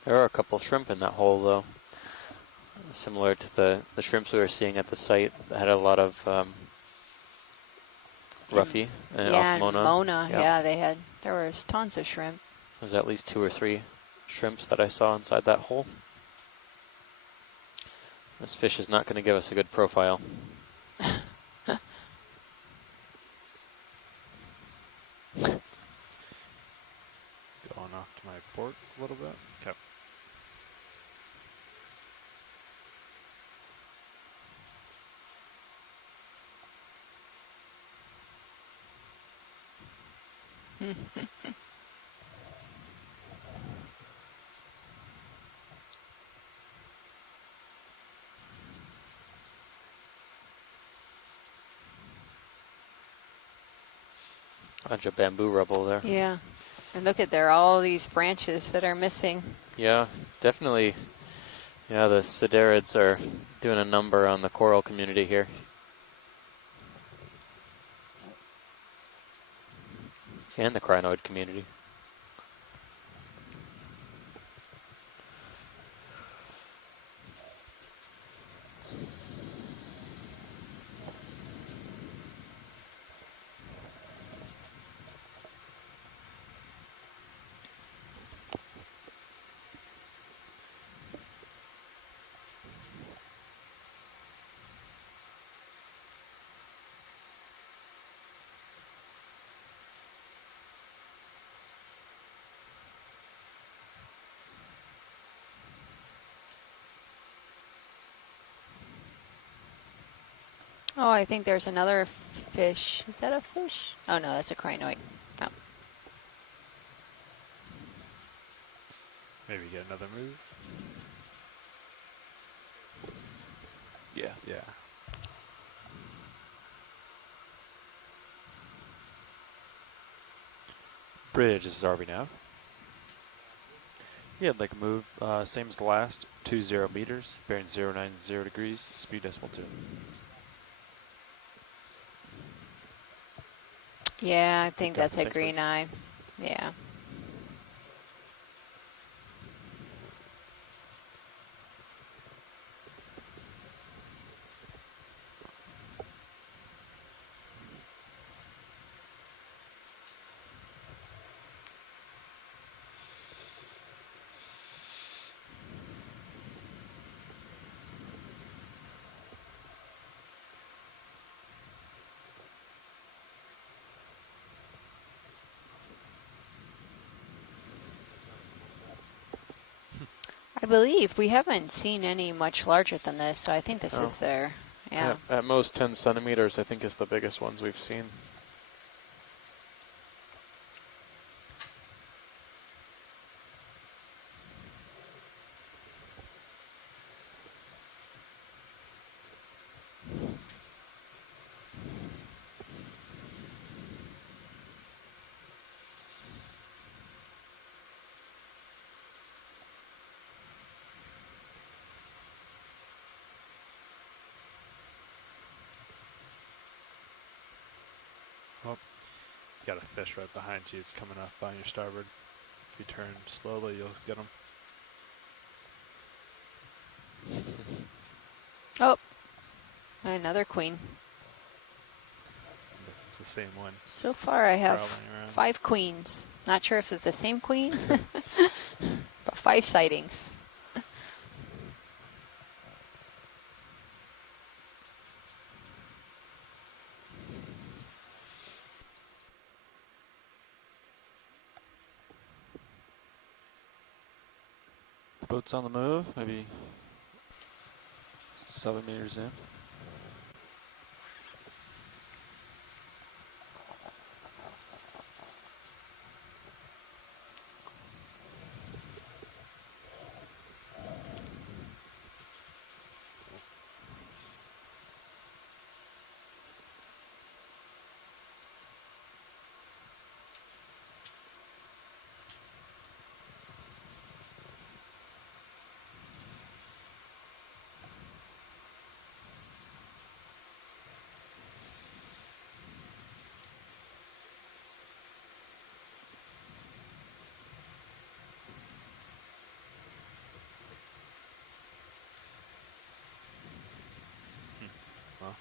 There are a couple shrimp in that hole, though. Similar to the shrimps we were seeing at the site that had a lot of roughy Yeah, off Mona. and Mona. Yep. Yeah, there was tons of shrimp. There's at least 2 or 3 shrimps that I saw inside that hole. This fish is not going to give us a good profile. Going off to my port a little bit. Okay. Bunch of bamboo rubble there. Yeah. And look at there, all these branches that are missing. Yeah, definitely. Yeah, the siderids are doing a number on the coral community here. And the crinoid community. Oh, I think there's another fish. Is that a fish? Oh no, that's a crinoid. Oh. Maybe get another move. Yeah. Yeah. Bridge, this is RV Nav. Yeah, I'd like a move, same as the last, 20 meters, bearing 090 degrees, speed decimal 2. Yeah, I think that's a Thanks, green eye. Yeah. I believe we haven't seen any much larger than this, so I think this is their, yeah. At most 10 centimeters, I think, is the biggest ones we've seen. Oh, you got a fish right behind you. It's coming up on your starboard. If you turn slowly, you'll get him. Oh, another queen. If it's the same one. So far I have Prowling around. 5 queens. Not sure if it's the same queen, but 5 sightings. The boat's on the move, maybe 7 meters in. Well,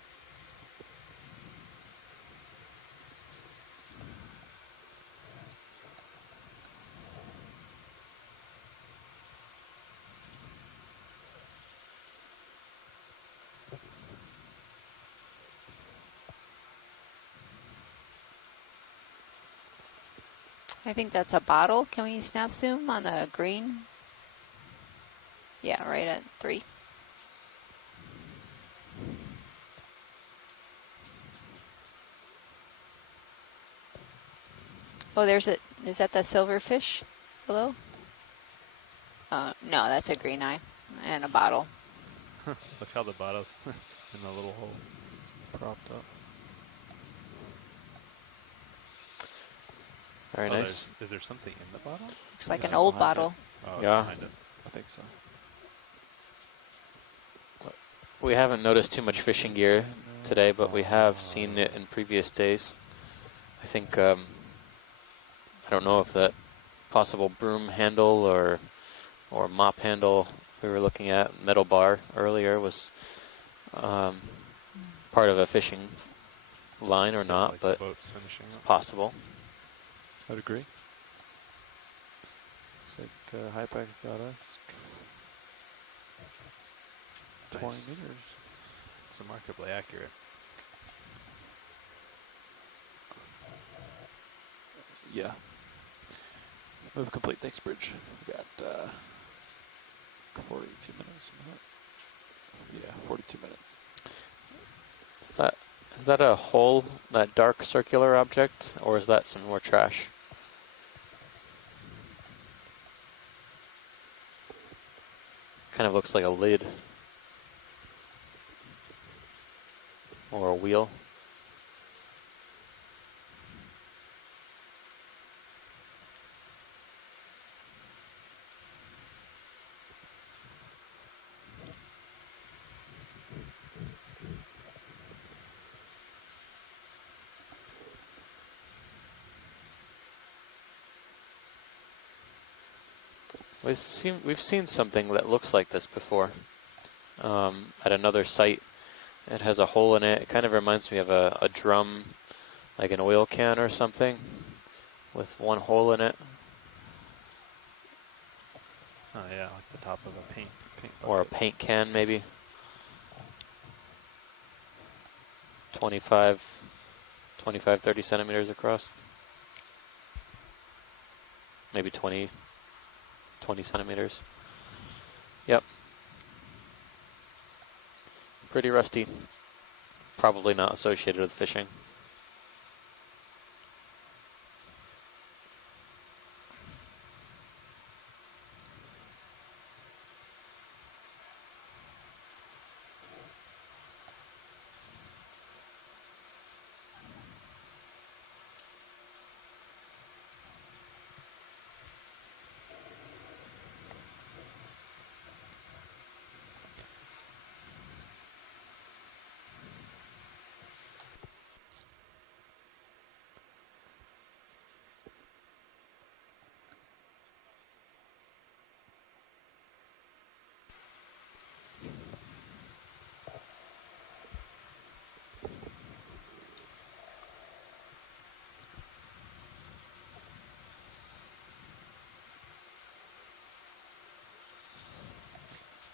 I think that's a bottle. Can we snap zoom on the green? Yeah, right at 3. Oh, there's a, is that the silverfish below? No, that's a green eye and a bottle. look how the bottle's in the little hole. Propped up. Very nice. Is there something in the bottle? Looks like an old bottle. Oh, it's Yeah. behind it. I think so. We haven't noticed too much fishing gear today, but we have seen it in previous days. I think, I don't know if that possible broom handle or mop handle we were looking at, metal bar earlier, was part of a fishing line or not, like but the boat's finishing it's up. possible. I'd agree. Looks like Hypax got us 20 Nice. meters. It's remarkably accurate. Yeah. Move complete. Thanks, Bridge. We got 42 minutes. Yeah, 42 minutes. Is that a hole, that dark circular object, or is that some more trash? Kind of looks like a lid. Or a wheel. We've seen something that looks like this before at another site. It has a hole in it. It kind of reminds me of a drum, like an oil can or something, with one hole in it. Oh yeah, like the top of a paint bucket. Or a paint can, maybe. 25, 30 centimeters across. Maybe 20 centimeters. Yep. Pretty rusty. Probably not associated with fishing.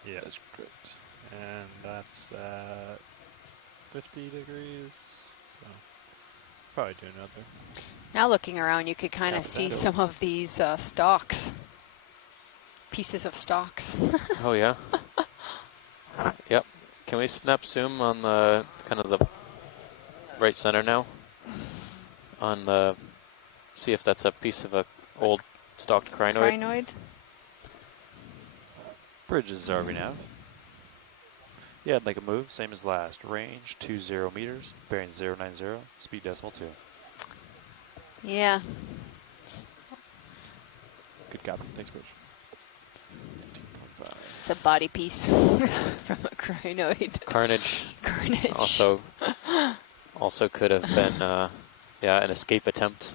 Yeah. That's great. And that's at 50 degrees. So probably do another. Now looking around, you could kind of Tap see that. some of these stalks. Pieces of stalks. Oh yeah. Yep. Can we snap zoom on the kind of the right center now? On the, see if that's a piece of a old stalked crinoid. Crinoid. Bridges RV nav. Yeah, I'd like a move, same as last. Range 20 meters, bearing 090, speed decimal 2. Yeah. Good copy. Thanks, Bridge. It's a body piece from a crinoid. Carnage. Carnage. Also could have been, yeah, an escape attempt.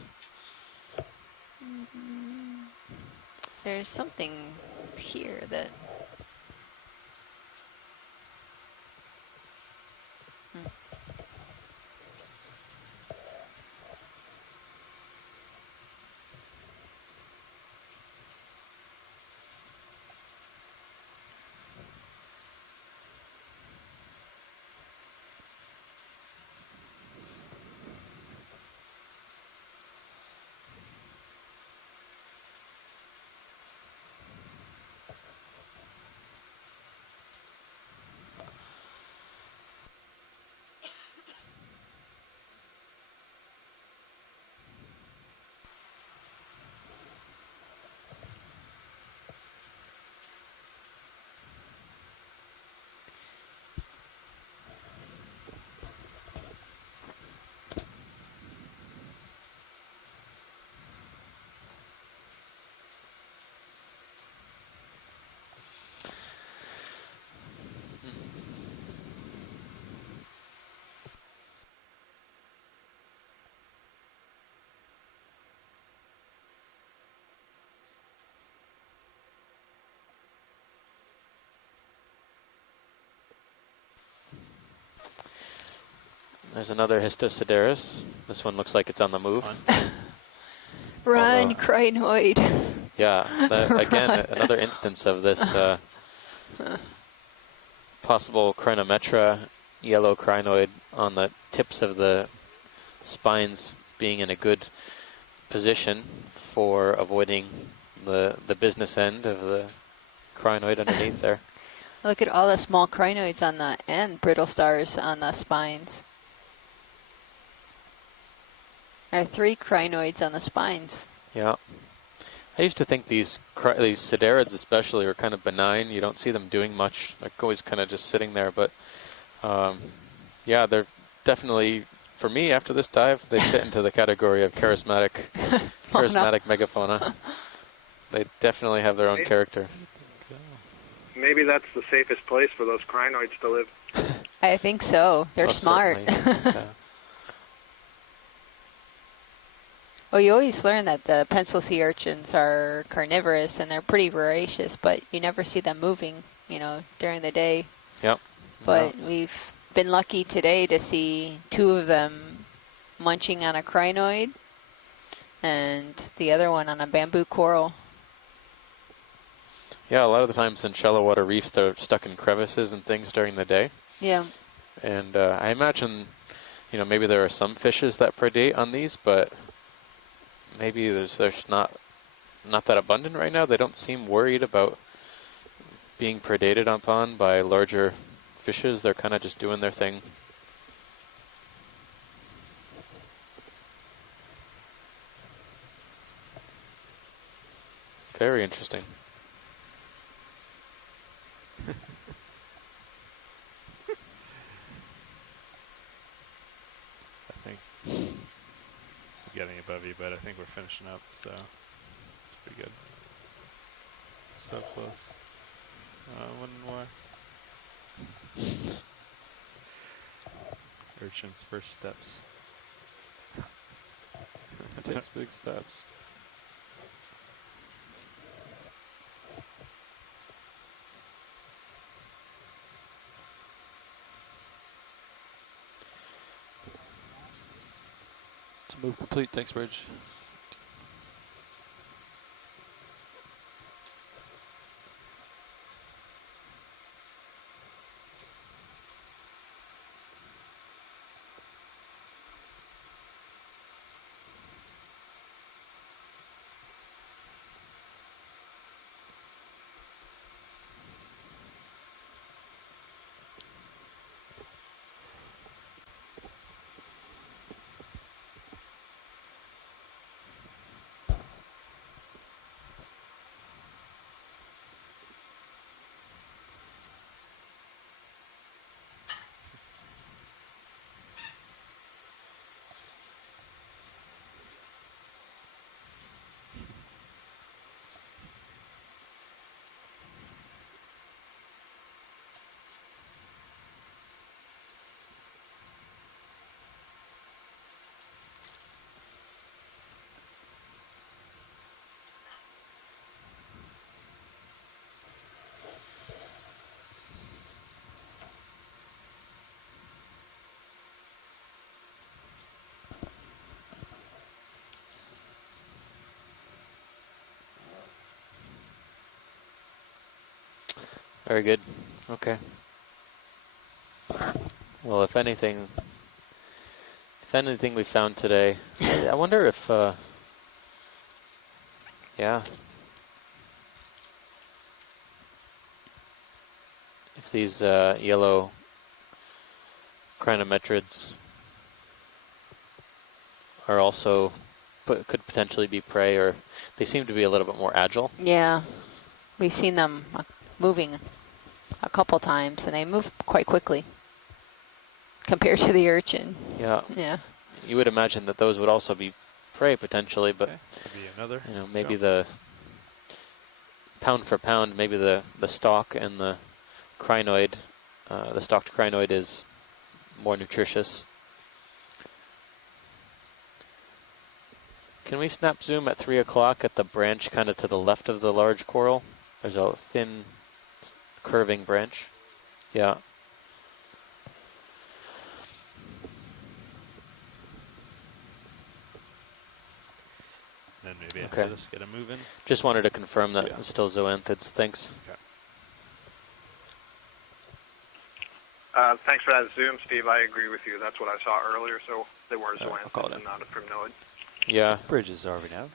There's something here that... There's another Histosideris. This one looks like it's on the move. Run, crinoid. Yeah, again, another instance of this possible Crinometra yellow crinoid on the tips of the spines being in a good position for avoiding the business end of the crinoid underneath there. Look at all the small crinoids on the and brittle stars on the spines. There are 3 crinoids on the spines. Yeah. I used to think these siderids especially are kind of benign. You don't see them doing much. They're always kind of just sitting there. But yeah, they're definitely, for me, after this dive, they fit into the category of charismatic megafauna. They definitely have their own character. Maybe that's the safest place for those crinoids to live. I think so. They're smart. Yeah. Well, you always learn that the pencil sea urchins are carnivorous and they're pretty voracious, but you never see them moving, you know, during the day. Yep. But we've been lucky today to see 2 of them munching on a crinoid and the other one on a bamboo coral. Yeah, a lot of the times in shallow water reefs, they're stuck in crevices and things during the day. Yeah. And I imagine, you know, maybe there are some fishes that predate on these, but maybe there's not that abundant right now. They don't seem worried about being predated upon by larger fishes. They're kind of just doing their thing. Very interesting. I think I'm getting above you, but I think we're finishing up, so it's pretty good. So close. One more. Urchin's first steps. Takes big steps. To move complete. Thanks, Bridge. Very good. Okay. Well, if anything we found today, I wonder if, yeah, if these yellow crinometrids are also could potentially be prey, or they seem to be a little bit more agile. Yeah. We've seen them moving a couple times, and they move quite quickly compared to the urchin. Yeah. Yeah. You would imagine that those would also be prey potentially, but maybe another. You know, maybe the pound for pound, maybe the stalk and the crinoid, the stalked crinoid is more nutritious. Can we snap zoom at 3 o'clock at the branch kind of to the left of the large coral? There's a thin curving branch. Yeah. Then maybe after this, get a move in. Just wanted to confirm that it's still zoanthids. Thanks. Okay. Thanks for that zoom, Steve. I agree with you. That's what I saw earlier. So they were zoanthids and not a primnoid. Yeah. Bridges are we now?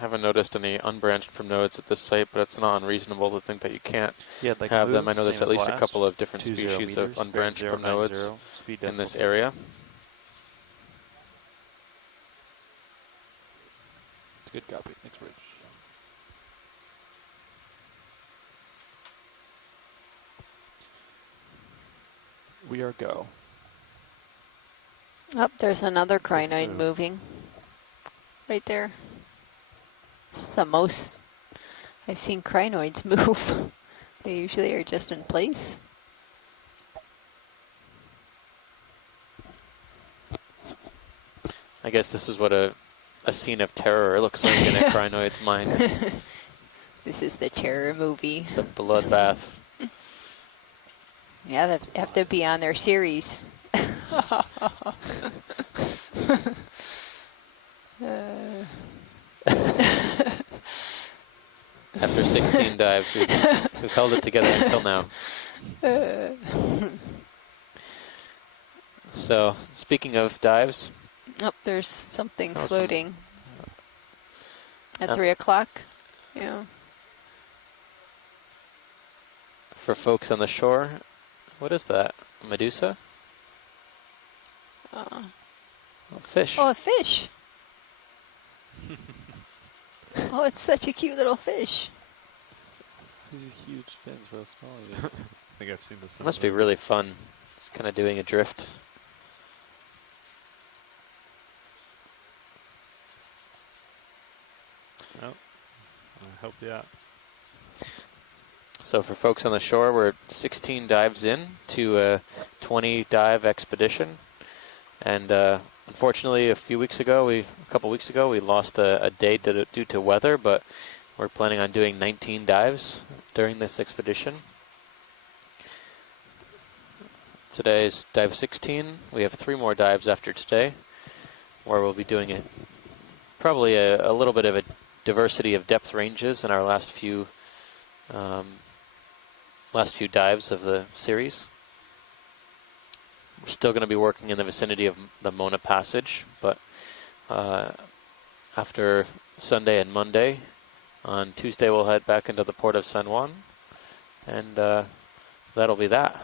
haven't noticed any unbranched primnodes at this site, but it's not unreasonable to think that you can't Like have them. I move, know there's same at as least a last. couple of different 20 species of meters, unbranched bearing primnodes 090, speed in this decimal area. Good copy. Thanks, Rich. We are go. Oh, there's another crinoid move. moving. Right there. It's the most I've seen crinoids move. They usually are just in place. I guess this is what a scene of terror looks like in a crinoid's mind. This is the terror movie. It's a bloodbath. Yeah, they have to be on their series. After 16 dives, we've held it together until now. So, speaking of dives. Oh, there's something Oh, floating at 3 o'clock. Yeah. For folks on the shore, what is that? A Medusa? A fish. Oh, a fish. Oh, it's such a cute little fish. These huge fins for how small it is. I think I've seen this. It must be really fun. It's kind of doing a drift. Oh, I'll help you out. So for folks on the shore, we're 16 dives in to a 20 dive expedition. And unfortunately, a couple weeks ago, we lost a day due to weather, but we're planning on doing 19 dives during this expedition. Today is dive 16. We have 3 more dives after today, where we'll be doing probably a little bit of a diversity of depth ranges in our last few dives of the series. We're still going to be working in the vicinity of the Mona Passage, but after Sunday and Monday, on Tuesday we'll head back into the port of San Juan, and that'll be that.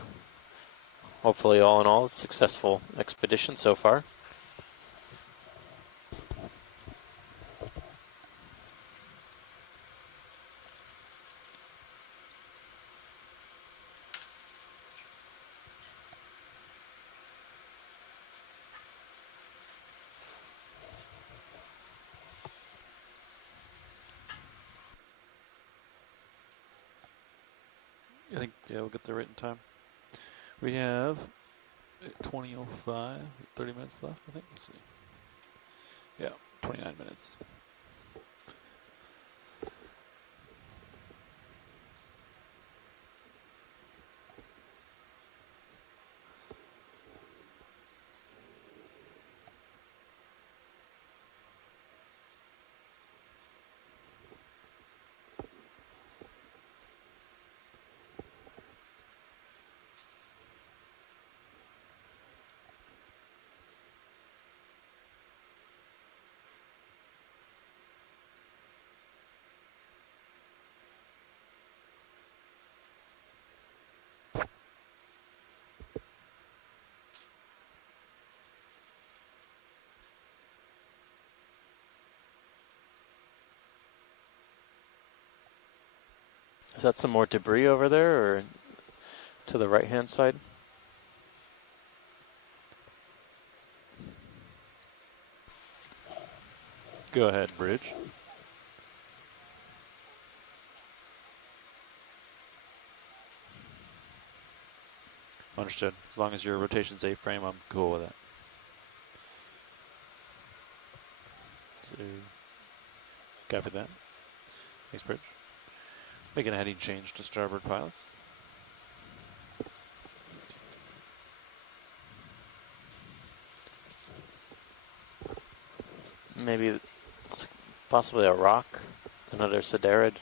Hopefully, all in all, a successful expedition so far. I think, we'll get the written time. We have 20:05, 30 minutes left, I think. Let's see. Yeah, 29 minutes. Is that some more debris over there, or to the right-hand side? Go ahead, Bridge. Understood. As long as your rotation's A-frame, I'm cool with it. So, copy that. Thanks, Bridge. Making a heading change to starboard pilots. Maybe possibly a rock, another siderid.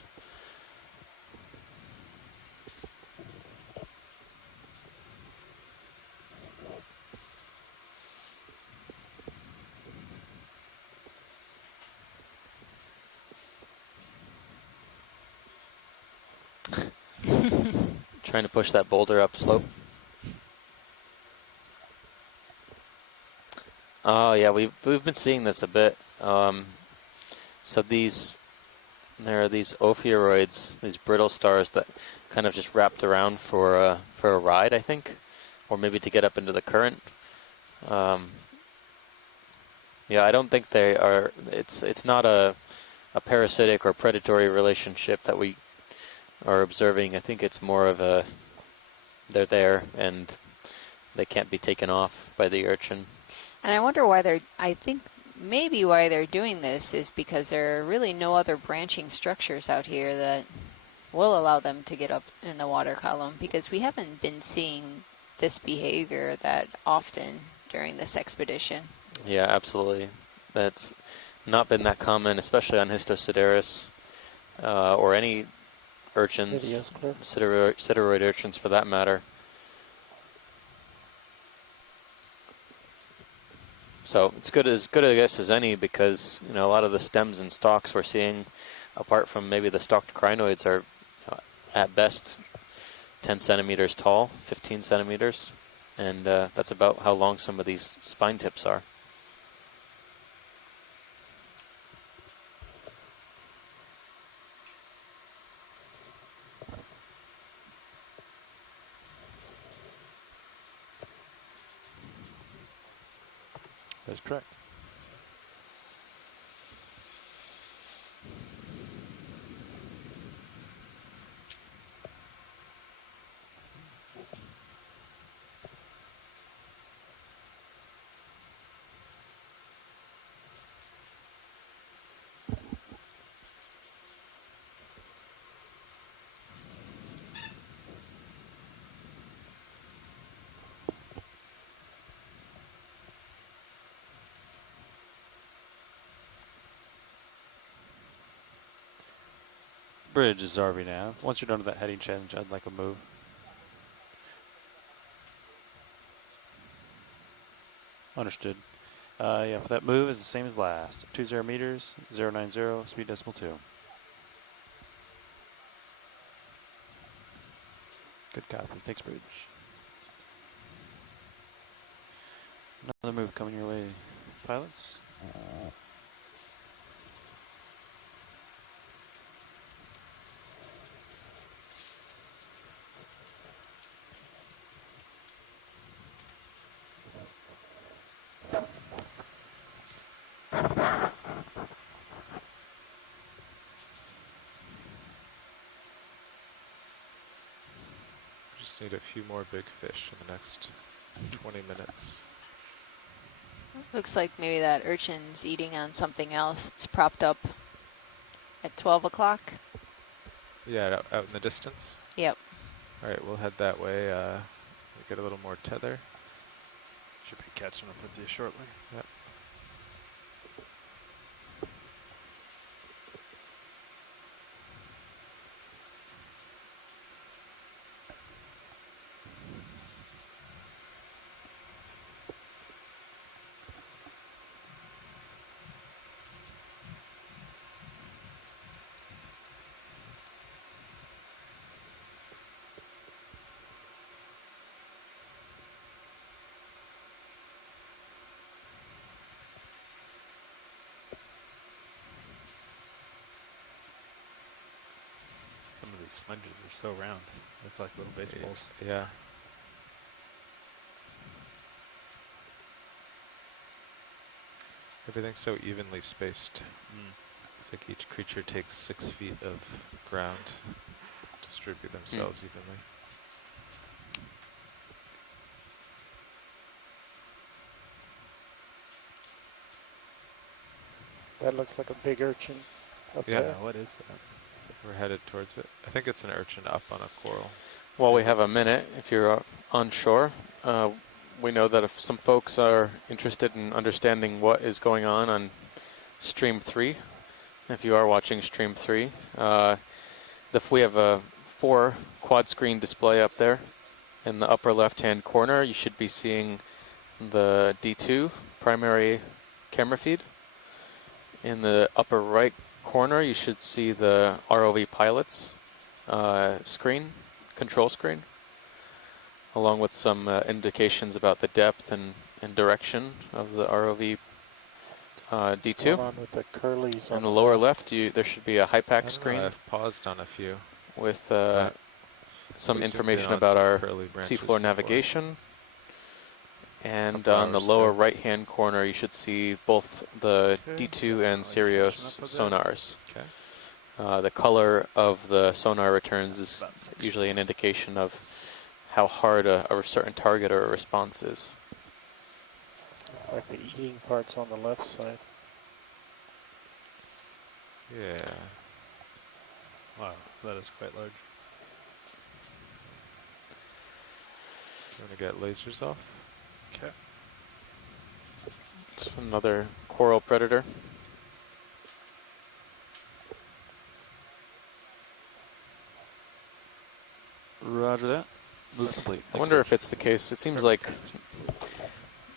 trying to push that boulder up slope. Oh yeah, we've been seeing this a bit. So there are these ophiuroids, these brittle stars that kind of just wrapped around for a ride, I think, or maybe to get up into the current. Yeah, I don't think they are. It's not a parasitic or predatory relationship that we are observing. I think it's more of a they're there and they can't be taken off by the urchin. And I wonder why I think maybe why they're doing this is because there are really no other branching structures out here that will allow them to get up in the water column, because we haven't been seeing this behavior that often during this expedition. Yeah, absolutely. That's not been that common, especially on Histosideris or any urchins, sideroid urchins for that matter. So it's as good I guess as any, because a lot of the stems and stalks we're seeing, apart from maybe the stalked crinoids, are at best 10 centimeters tall, 15 centimeters, and that's about how long some of these spine tips are. That's correct. Bridge is RV nav. Once you're done with that heading change, I'd like a move. Understood. Yeah, for that move is the same as last. 20 meters, 090, speed decimal 2. Good copy. Thanks, Bridge. Another move coming your way, pilots. Just need a few more big fish in the next 20 minutes. Looks like maybe that urchin's eating on something else. It's propped up at 12 o'clock. Yeah, out in the distance? Yep. All right, we'll head that way. We'll get a little more tether. Should be catching up with you shortly. Yep. Some of these sponges are so round. They look like little baseballs. Yeah. Everything's so evenly spaced. It's like each creature takes 6 feet of ground, distribute themselves evenly. That looks like a big urchin up Yeah, there. what is that? We're headed towards it. I think it's an urchin up on a coral. Well, we have a minute if you're on shore. We know that if some folks are interested in understanding what is going on Stream 3, if you are watching Stream 3, we have a 4 quad screen display up there. In the upper left-hand corner, you should be seeing the D2 primary camera feed. In the upper right corner, you should see the ROV pilots screen control screen, along with some indications about the depth and direction of the ROV D2. One on with the curlies On the lower left, there should be a high pack I screen. I've paused on a few with some we zoomed information in on about some our curly branches seafloor before. navigation. And Couple on the hours lower ago. right-hand corner, you should see both the Okay, D2 and got Sirius electrician up a bit. sonars. Okay. The color of the sonar returns is usually an indication of how hard a certain target or a response is. Looks like the eating part's on the left side. Yeah. Wow, that is quite large. Do you want to get lasers off? Okay. It's another coral predator. Roger that. Move complete. I wonder if it's the case. It seems like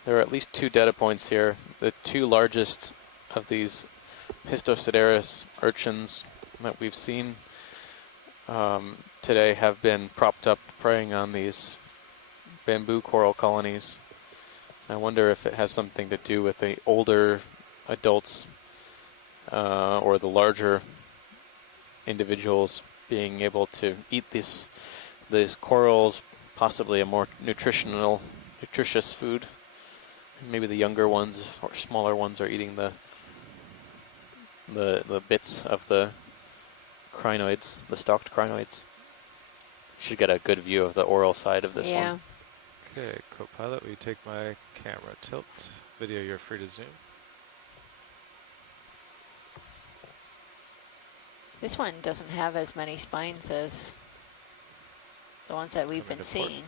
there are at least 2 data points here. The 2 largest of these Histosideris urchins that we've seen today have been propped up preying on these bamboo coral colonies. I wonder if it has something to do with the older adults or the larger individuals being able to eat these corals, possibly a more nutritious food. And maybe the younger ones or smaller ones are eating the bits of the crinoids, the stalked crinoids. Should get a good view of the oral side of this one. Okay, co-pilot, will you take my camera tilt? Video, you're free to zoom. This one doesn't have as many spines as the ones that we've been seeing.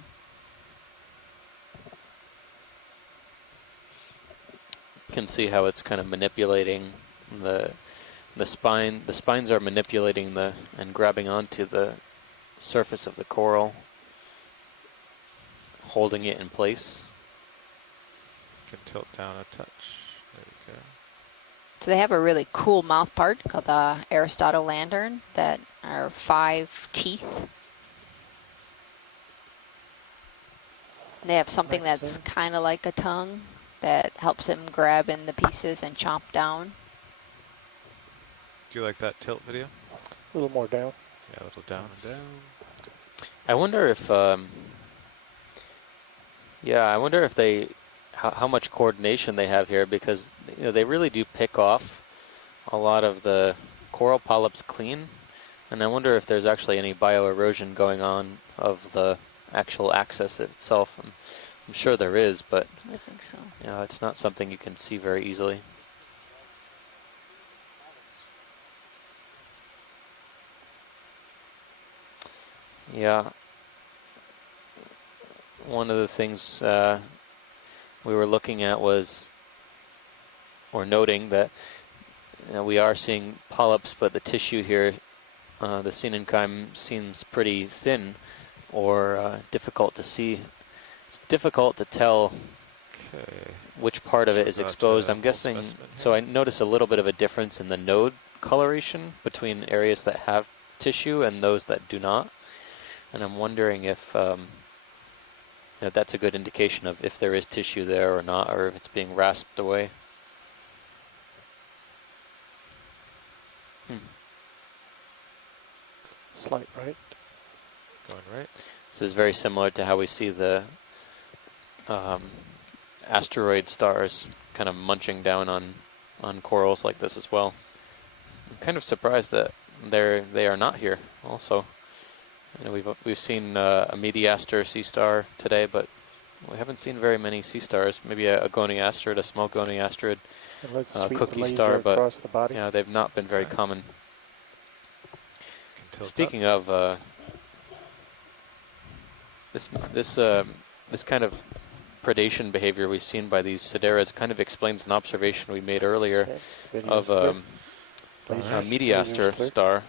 You can see how it's kind of manipulating the spine. The spines are manipulating and grabbing onto the surface of the coral, holding it in place. You can tilt down a touch. There we go. So they have a really cool mouth part called the Aristotle lantern that are 5 teeth. They have something that's kind of like a tongue that helps them grab in the pieces and chomp down. Do you like that tilt video? A little more down. Yeah, a little down and down. I wonder if, I wonder if how much coordination they have here, because they really do pick off a lot of the coral polyps clean, and I wonder if there's actually any bioerosion going on of the actual axis itself. I'm sure there is, but I think so. It's not something you can see very easily. Yeah. One of the things we were looking at was, or noting that we are seeing polyps, but the tissue here, the senenchyme, seems pretty thin or difficult to see. It's difficult to tell which part of it is exposed. I'm guessing, so I notice a little bit of a difference in the node coloration between areas that have tissue and those that do not. And I'm wondering if that's a good indication of if there is tissue there or not, or if it's being rasped away. Slight right. Going right. This is very similar to how we see the asteroid stars kind of munching down on corals like this as well. I'm kind of surprised that they are not here also. We've seen a Mediaster sea star today, but we haven't seen very many sea stars. Maybe a goniasterid, a small goniasterid, cookie star, but yeah, they've not been very common. Speaking of this kind of predation behavior we've seen by these siderids kind of explains an observation we made earlier of a Mediaster star,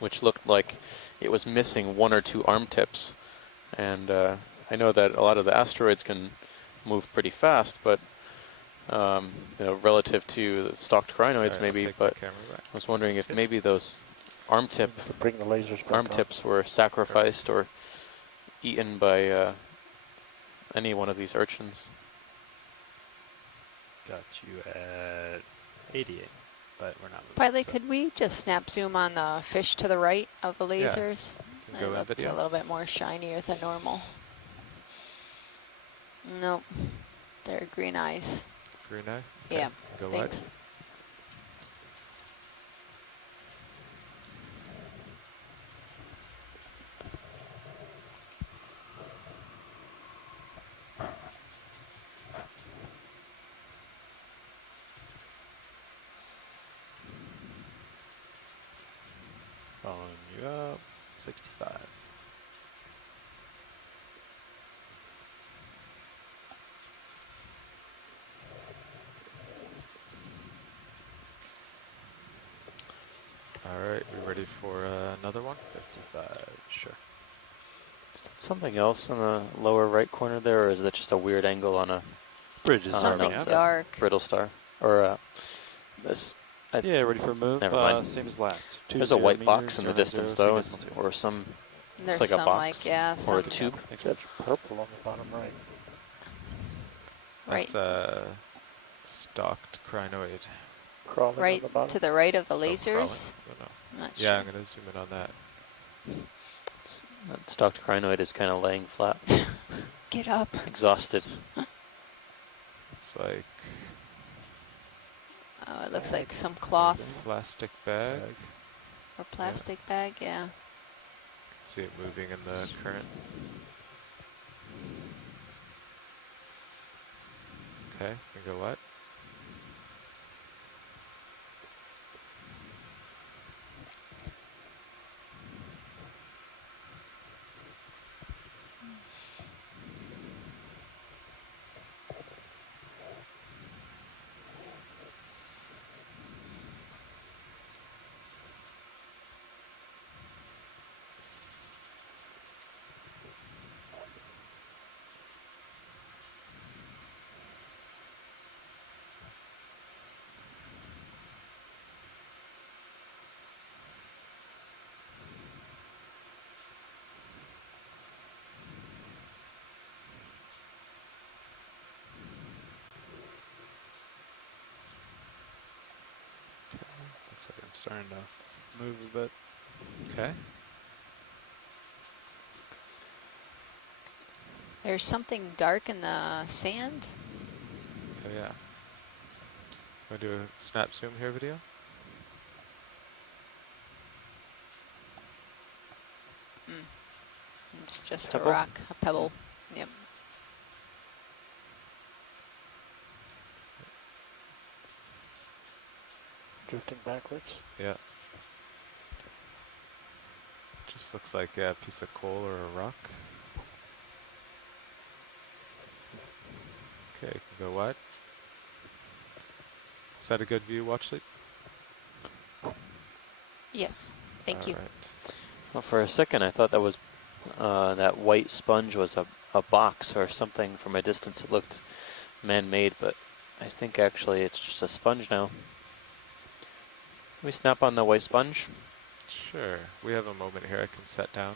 which looked like it was missing 1 or 2 arm tips. And I know that a lot of the asteroids can move pretty fast, but relative to the stalked crinoids maybe, but I was wondering if maybe those arm tip. To bring the lasers back Arm on. tips were sacrificed or eaten by any one of these urchins. Got you at 88, but we're not moving. Pilot, So. could we just snap zoom on the fish to the right of the Yeah. lasers? Can It go in looks video. a little bit more shinier than normal. Nope, they're green eyes. Green eye? Okay. Yeah, Go thanks. Following you up. 65. All right, we ready for another one? 55, sure. Is that something else in the lower right corner there, or is that just a weird angle on a bridge? Is something dark. brittle star, or this? Yeah, ready for a move. Never mind. Same as last. There's a white box in the distance, though, or some. There's Looks like some a box yeah, or a some tube. That's purple on the bottom right. Right. That's a stalked crinoid. Crawling right on the bottom. to the right of the Oh, lasers. no. I'm not Yeah, sure. I'm going to zoom in on that. That stalked crinoid is kind of laying flat, Get up. exhausted. Looks like Oh, it looks like some cloth plastic bag. or plastic bag. Yeah. See it moving in the current. Okay, we go what? Looks like I'm starting to move a bit. Okay. There's something dark in the sand. Oh yeah. Want to do a snap zoom here video? It's just Pebble? a rock, a pebble. Yep. Drifting backwards. Yeah. Just looks like a piece of coal or a rock. Okay, can go wide. Is that a good view, watch lead? Yes. Thank you. Alright. Well, for a second, I thought that was that white sponge was a box or something. From a distance, it looked man-made, but I think actually it's just a sponge now. Can we snap on the white sponge? Sure. We have a moment here I can set down.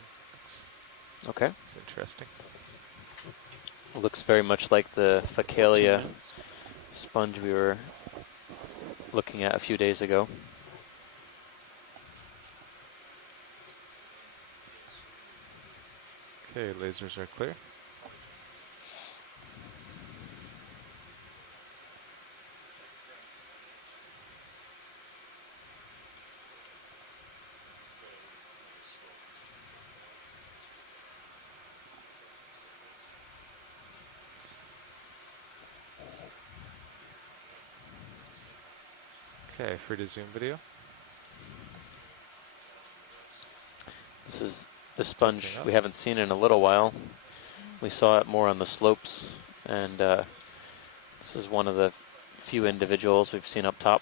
Okay. It's interesting. It looks very much like the Facalia sponge we were looking at a few days ago. Okay, lasers are clear. Okay, free to zoom video. This is the sponge we haven't seen in a little while. We saw it more on the slopes, and this is one of the few individuals we've seen up top.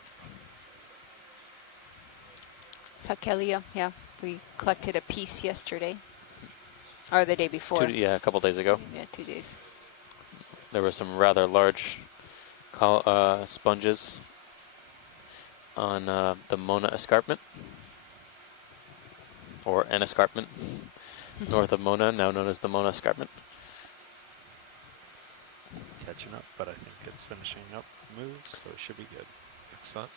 Facalia, yeah. We collected a piece yesterday. Or the day before. Yeah, a couple days ago. Yeah, 2 days. There were some rather large sponges on the Mona escarpment. or an escarpment, north of Mona, now known as the Mona Escarpment. Catching up, but I think it's finishing up moves, so it should be good. Excellent.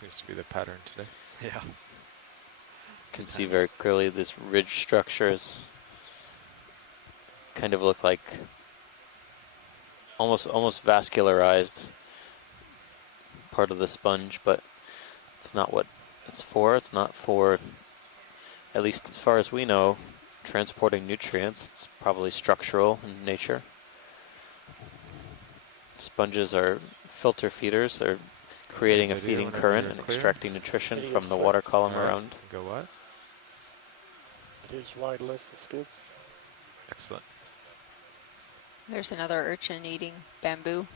Seems to be the pattern today. Yeah. Can see very clearly this ridge structures kind of look like almost vascularized part of the sponge, but it's not what it's for. It's not for, at least as far as we know, transporting nutrients. It's probably structural in nature. Sponges are filter feeders. They're creating a feeding current and extracting nutrition from the water column around. Go what? Here's wide list of skids. Excellent. There's another urchin eating bamboo.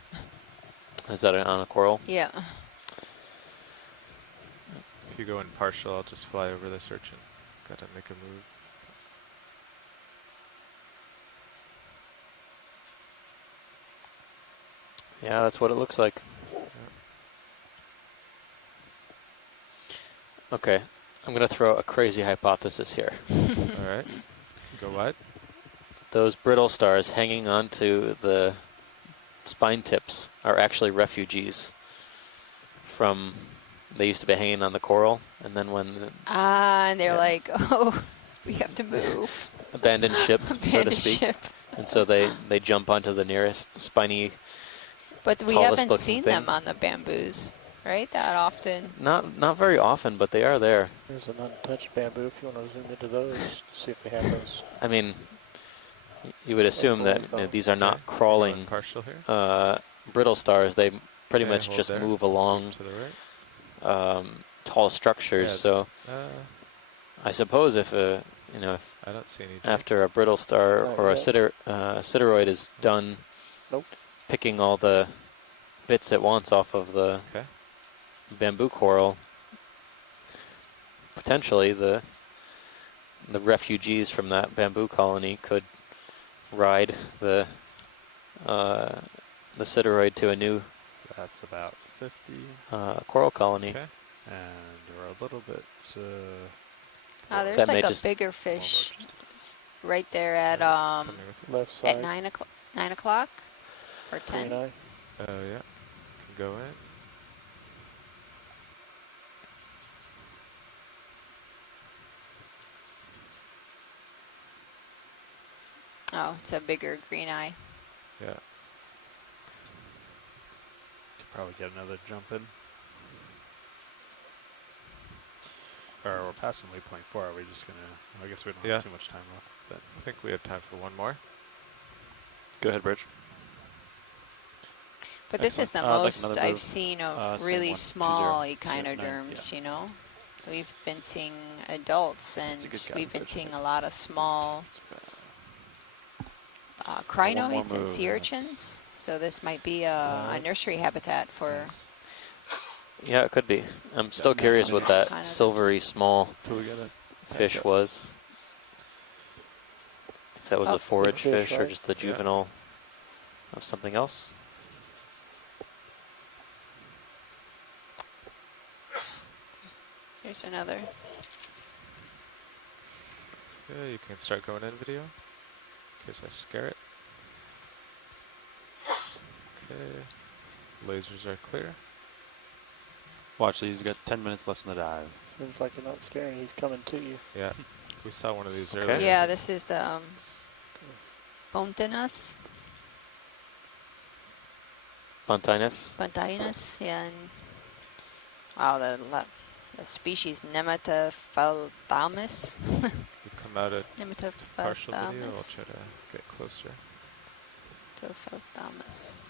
Is that on a coral? Yeah. If you go in partial, I'll just fly over this urchin. Gotta make a move. Yeah, that's what it looks like. Okay, I'm gonna throw a crazy hypothesis here. All right. Go what? Those brittle stars hanging onto the spine tips are actually refugees from, they used to be hanging on the coral, and then when the And they're like, oh, we have to move. abandoned ship, so to Abandoned speak. ship. And so they jump onto the nearest spiny, But we tallest haven't looking seen thing. them on the bamboos, right? That often. Not very often, but they are there. There's an untouched bamboo if you want to zoom into those, see if they have those. I mean, you would assume that these are not crawling partial here. brittle stars. They pretty Okay, much hold just there. move Let's along zoom to the right. tall structures. Yeah, so I suppose if if I don't see any after a brittle star or a sideroid is done picking all the bits it wants off of the bamboo coral, potentially the refugees from that bamboo colony could ride the sideroid to a new That's about 50. coral colony. Okay. And we're a little bit. There's That may like a just- bigger fish right there at left side. at 9 o'clock or 10. 29. Oh yeah. Can go in. Oh, it's a bigger green eye. Yeah. Could probably get another jump in. Or we're passing waypoint 4. Are we just gonna? I guess we don't have too much time left. But I think we have time for one more. Go ahead, Bridge. But this is the Excellent. most Like I've move. seen of Same really one, 20. small Yeah, echinoderms, you know? We've been seeing adults, and a good we've been catfish, seeing a that's- lot of small more crinoids and move, sea urchins. So this might be a nursery habitat for... Yeah, it could be. I'm still curious what that Kind of silvery small Till we get it. fish was. If that was Oh, a forage big fish fish, or right? just the juvenile of something else. Here's another. Yeah, you can start going in video. In case I scare it. Okay. Lasers are clear. Watch these. You got 10 minutes left in the dive. Seems like you're not scaring. He's coming to you. Yeah. We saw one of these Okay. earlier. Yeah, this is the Pontinus. Pontinus? Yeah, and wow, the species Nematophthalmus. You come out at partial video. I'll Nematophthalmus. try to get closer. Nematophthalmus.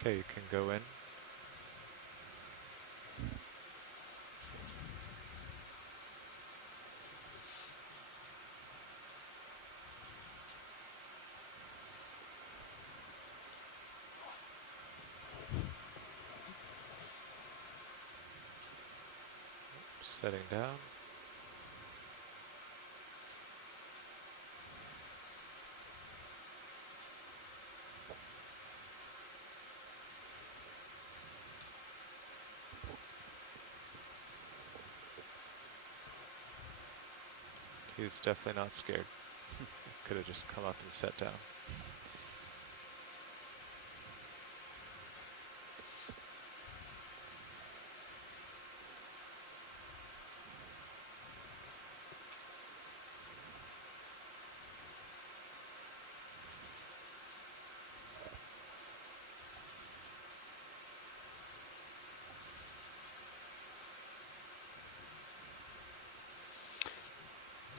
Okay, you can go in. Setting down. He's definitely not scared. Could have just come up and sat down.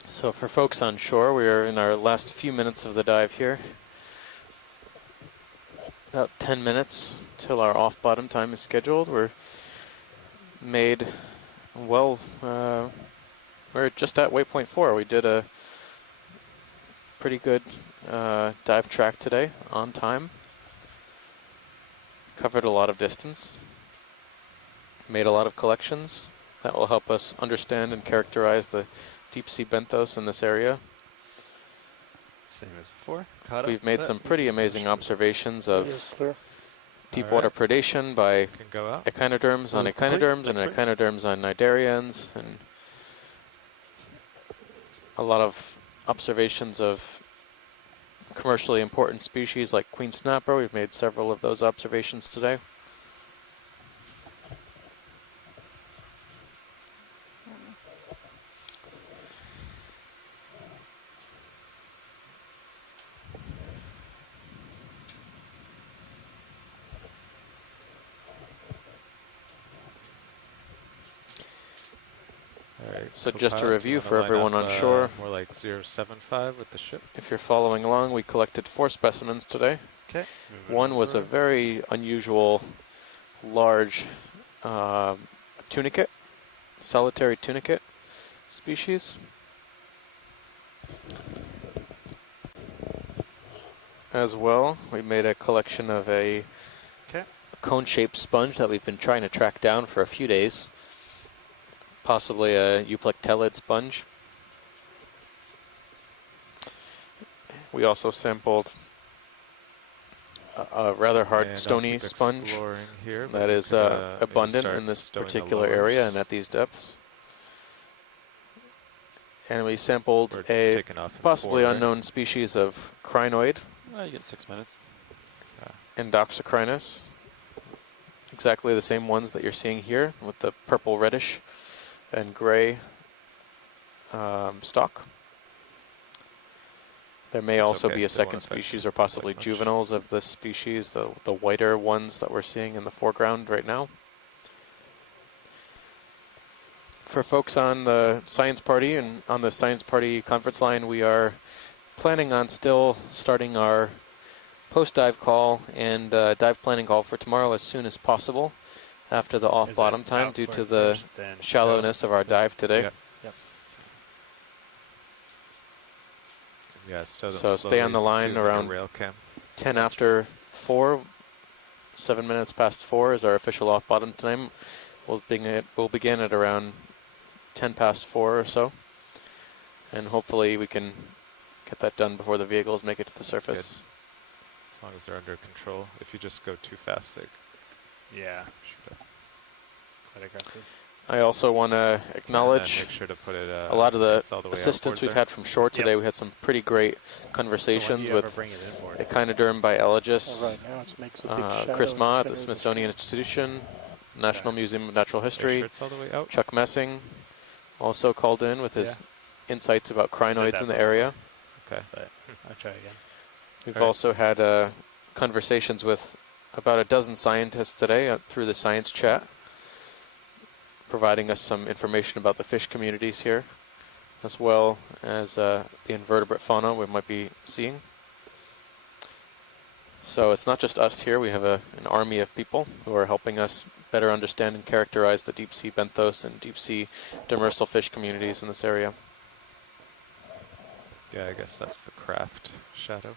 So for folks on shore, we are in our last few minutes of the dive here. About 10 minutes till our off-bottom time is scheduled. We're made well. We're just at waypoint 4. We did a pretty good dive track today on time. Covered a lot of distance. Made a lot of collections that will help us understand and characterize the deep sea benthos in this area. Same as before. Caught We've made some pretty amazing observations of deep water predation by echinoderms on echinoderms and echinoderms on cnidarians, and a lot of observations of commercially important species like queen snapper. We've made several of those observations today. So just to review for everyone on shore, more like 0.75 with the ship. If you're following along, we collected 4 specimens today. Okay. One was a very unusual, large tunicate, solitary tunicate species. As well, we made a collection of a cone-shaped sponge that we've been trying to track down for a few days. Possibly a euplectellid sponge. We also sampled a rather hard stony sponge here, that is abundant in this particular area and at these depths. And we sampled a possibly unknown species of crinoid. You get 6 minutes. Endoxocrinus. Exactly the same ones that you're seeing here with the purple reddish and gray stalk. There may also be a second species or possibly juveniles of this species, the whiter ones that we're seeing in the foreground right now. For folks on the science party and on the science party conference line, we are planning on still starting our post-dive call and dive planning call for tomorrow as soon as possible after the off-bottom time due to the shallowness of our dive today. Yep. Yeah, so stay on the line around 10 after 4, 7 minutes past 4 is our official off-bottom time. We'll begin at around 10 past 4 or so, and hopefully we can get that done before the vehicles make it to the surface. As long as they're under control. If you just go too fast, they quite aggressive. I also want to acknowledge make sure to put it, a lot of the way assistance we've had from shore today. We had some pretty great conversations with echinoderm biologist Chris Ma at the Smithsonian Institution, National Museum of Natural History. Chuck Messing also called in with his insights about crinoids in the area. Okay, I'll try again. We've also had conversations with about a dozen scientists today through the science chat, providing us some information about the fish communities here, as well as the invertebrate fauna we might be seeing. So it's not just us here, we have an army of people who are helping us better understand and characterize the deep sea benthos and deep sea demersal fish communities in this area. Yeah, I guess that's the craft shadow.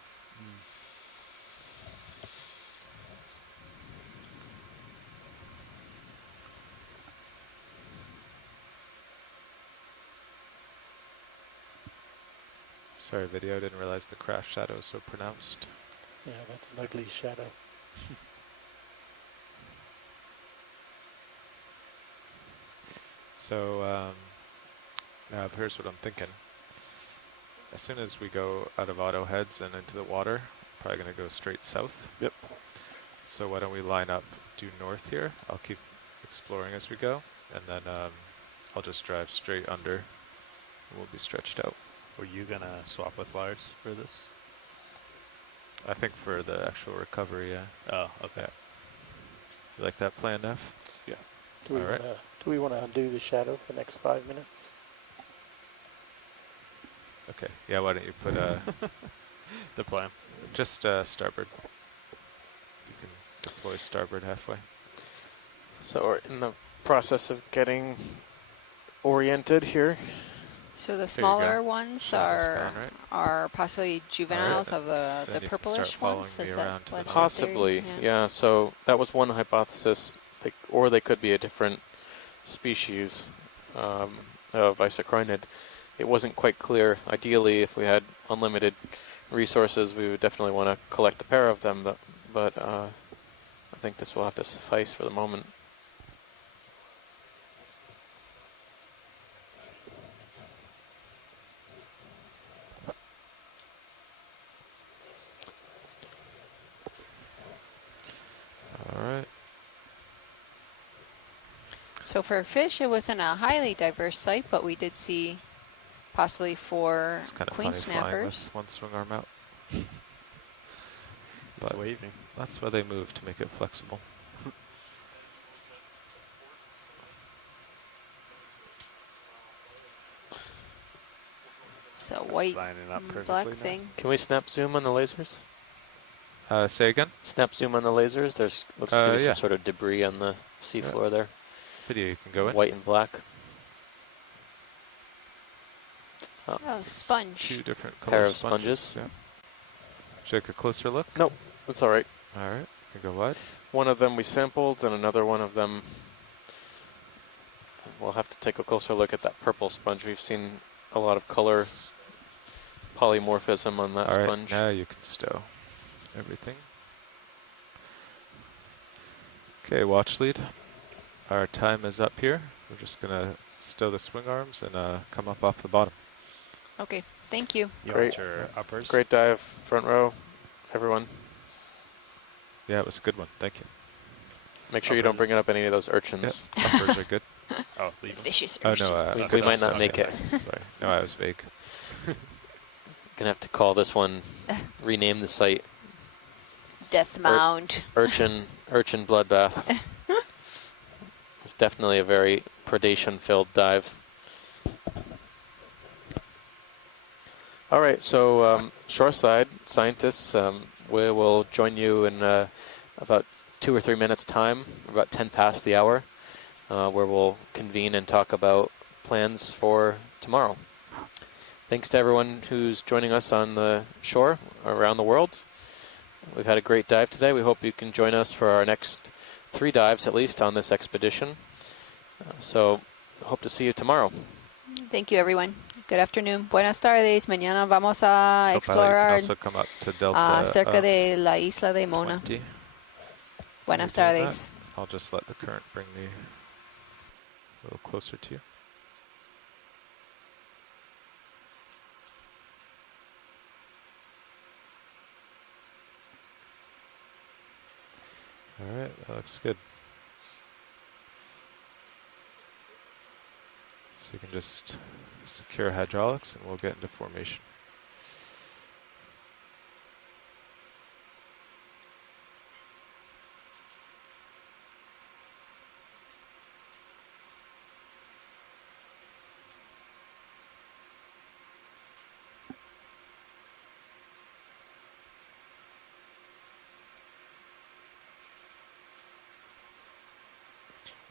Sorry, video. Didn't realize the craft shadow is so pronounced. Yeah, that's an ugly shadow. So now here's what I'm thinking. As soon as we go out of auto heads and into the water, probably going to go straight south. Yep. So why don't we line up due north here? I'll keep exploring as we go, and then I'll just drive straight under, and we'll be stretched out. Were you going to swap with Lars for this? I think for the actual recovery, yeah. Oh, okay. Yeah. You like that plan, Neff? Yeah. Do we want to undo the shadow for the next 5 minutes? Okay. Yeah, why don't you put the plan? Just starboard. You can deploy starboard halfway. So we're in the process of getting oriented here. So the smaller ones are possibly juveniles of the purplish ones? Is that what Possibly, yeah. So that was one hypothesis, or they could be a different species of isocrinid. It wasn't quite clear. Ideally, if we had unlimited resources, we would definitely want to collect a pair of them, but I think this will have to suffice for the moment. All right. So for fish, it wasn't a highly diverse site, but we did see possibly 4 It's kind of queen funny flying snappers. with one swing arm out. It's waving. That's why they move, to make it flexible. So white and black thing. Can we snap zoom on the lasers? Say again? Snap zoom on the lasers. There's looks to be some sort of debris on the seafloor there. Video you can go in. White and black. Oh, sponge. 2 different Pair color of sponges. Yeah. Should I take a closer look? Nope, that's all right. All right, you can go wide. One of them we sampled, and another one of them we'll have to take a closer look at that purple sponge. We've seen a lot of color polymorphism on that all right, sponge. now you can stow everything. Okay, watch lead. Our time is up here. We're just going to stow the swing arms and come up off the bottom. Okay, thank you. Great. Your uppers? Great dive, front row, everyone. Yeah, it was a good one. Thank you. Make sure you don't bring up any of those urchins. Yep. Uppers are good. Oh, leave them. Vicious Oh, urchins. no. We might not make it. Sorry. No, I was vague. Gonna have to call this one, rename the site. Death Mound. Urchin Bloodbath. It's definitely a very predation-filled dive. All right, so shoreside scientists, we will join you in about 2 or 3 minutes' time, about 10 past the hour, where we'll convene and talk about plans for tomorrow. Thanks to everyone who's joining us on the shore around the world. We've had a great dive today. We hope you can join us for our next 3 dives at least on this expedition. So hope to see you tomorrow. Thank you, everyone. Good afternoon. Buenas tardes. Mañana vamos a explorar also come up to Delta cerca de la isla de Mona. 20. Buenas tardes. I'll just let the current bring me a little closer to you. All right, that looks good. So you can just secure hydraulics and we'll get into formation.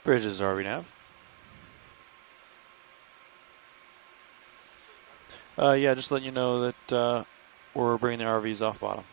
Bridges are we nav? Yeah, just letting you know that we're bringing the RVs off bottom.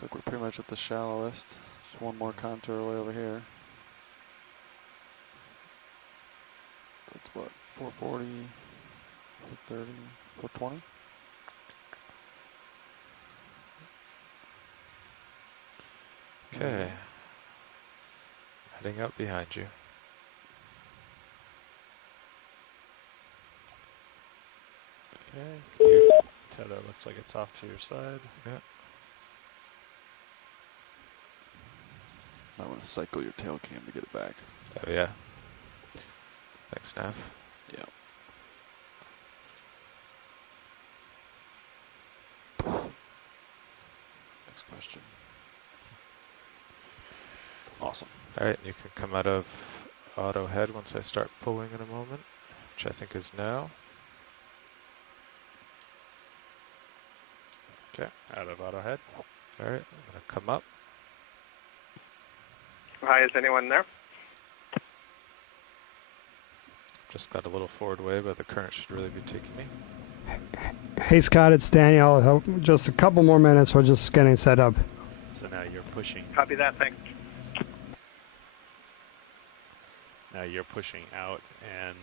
Looks like we're pretty much at the shallowest. Just one more contour way over here. That's what, 440, 430, 420? Okay. Heading up behind you. Okay. Your tether looks like it's off to your side. Yeah. I want to cycle your tail cam to get it back. Oh yeah. Thanks, Nav. Yeah. Next question. Awesome. All right, you can come out of auto head once I start pulling in a moment, which I think is now. Okay, out of auto head. All right, I'm gonna come up. Hi, is anyone there? Just got a little forward wave, but the current should really be taking me. Hey Scott, it's Daniel. Just a couple more minutes. We're just getting set up. So now you're pushing. Copy that, thanks. Now you're pushing out and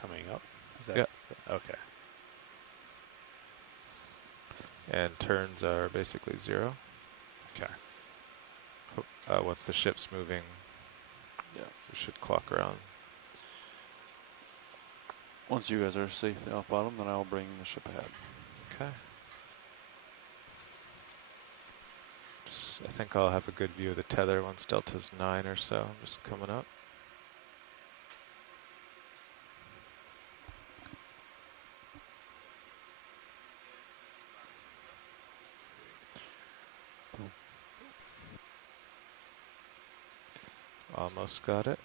coming up. Is that Yeah. Okay. And turns are basically 0. Okay. Once the ship's moving, Yeah. we should clock around. Once you guys are safely off bottom, then I'll bring the ship ahead. Okay. I think I'll have a good view of the tether once delta's 9 or so. I'm just coming up. Almost got it.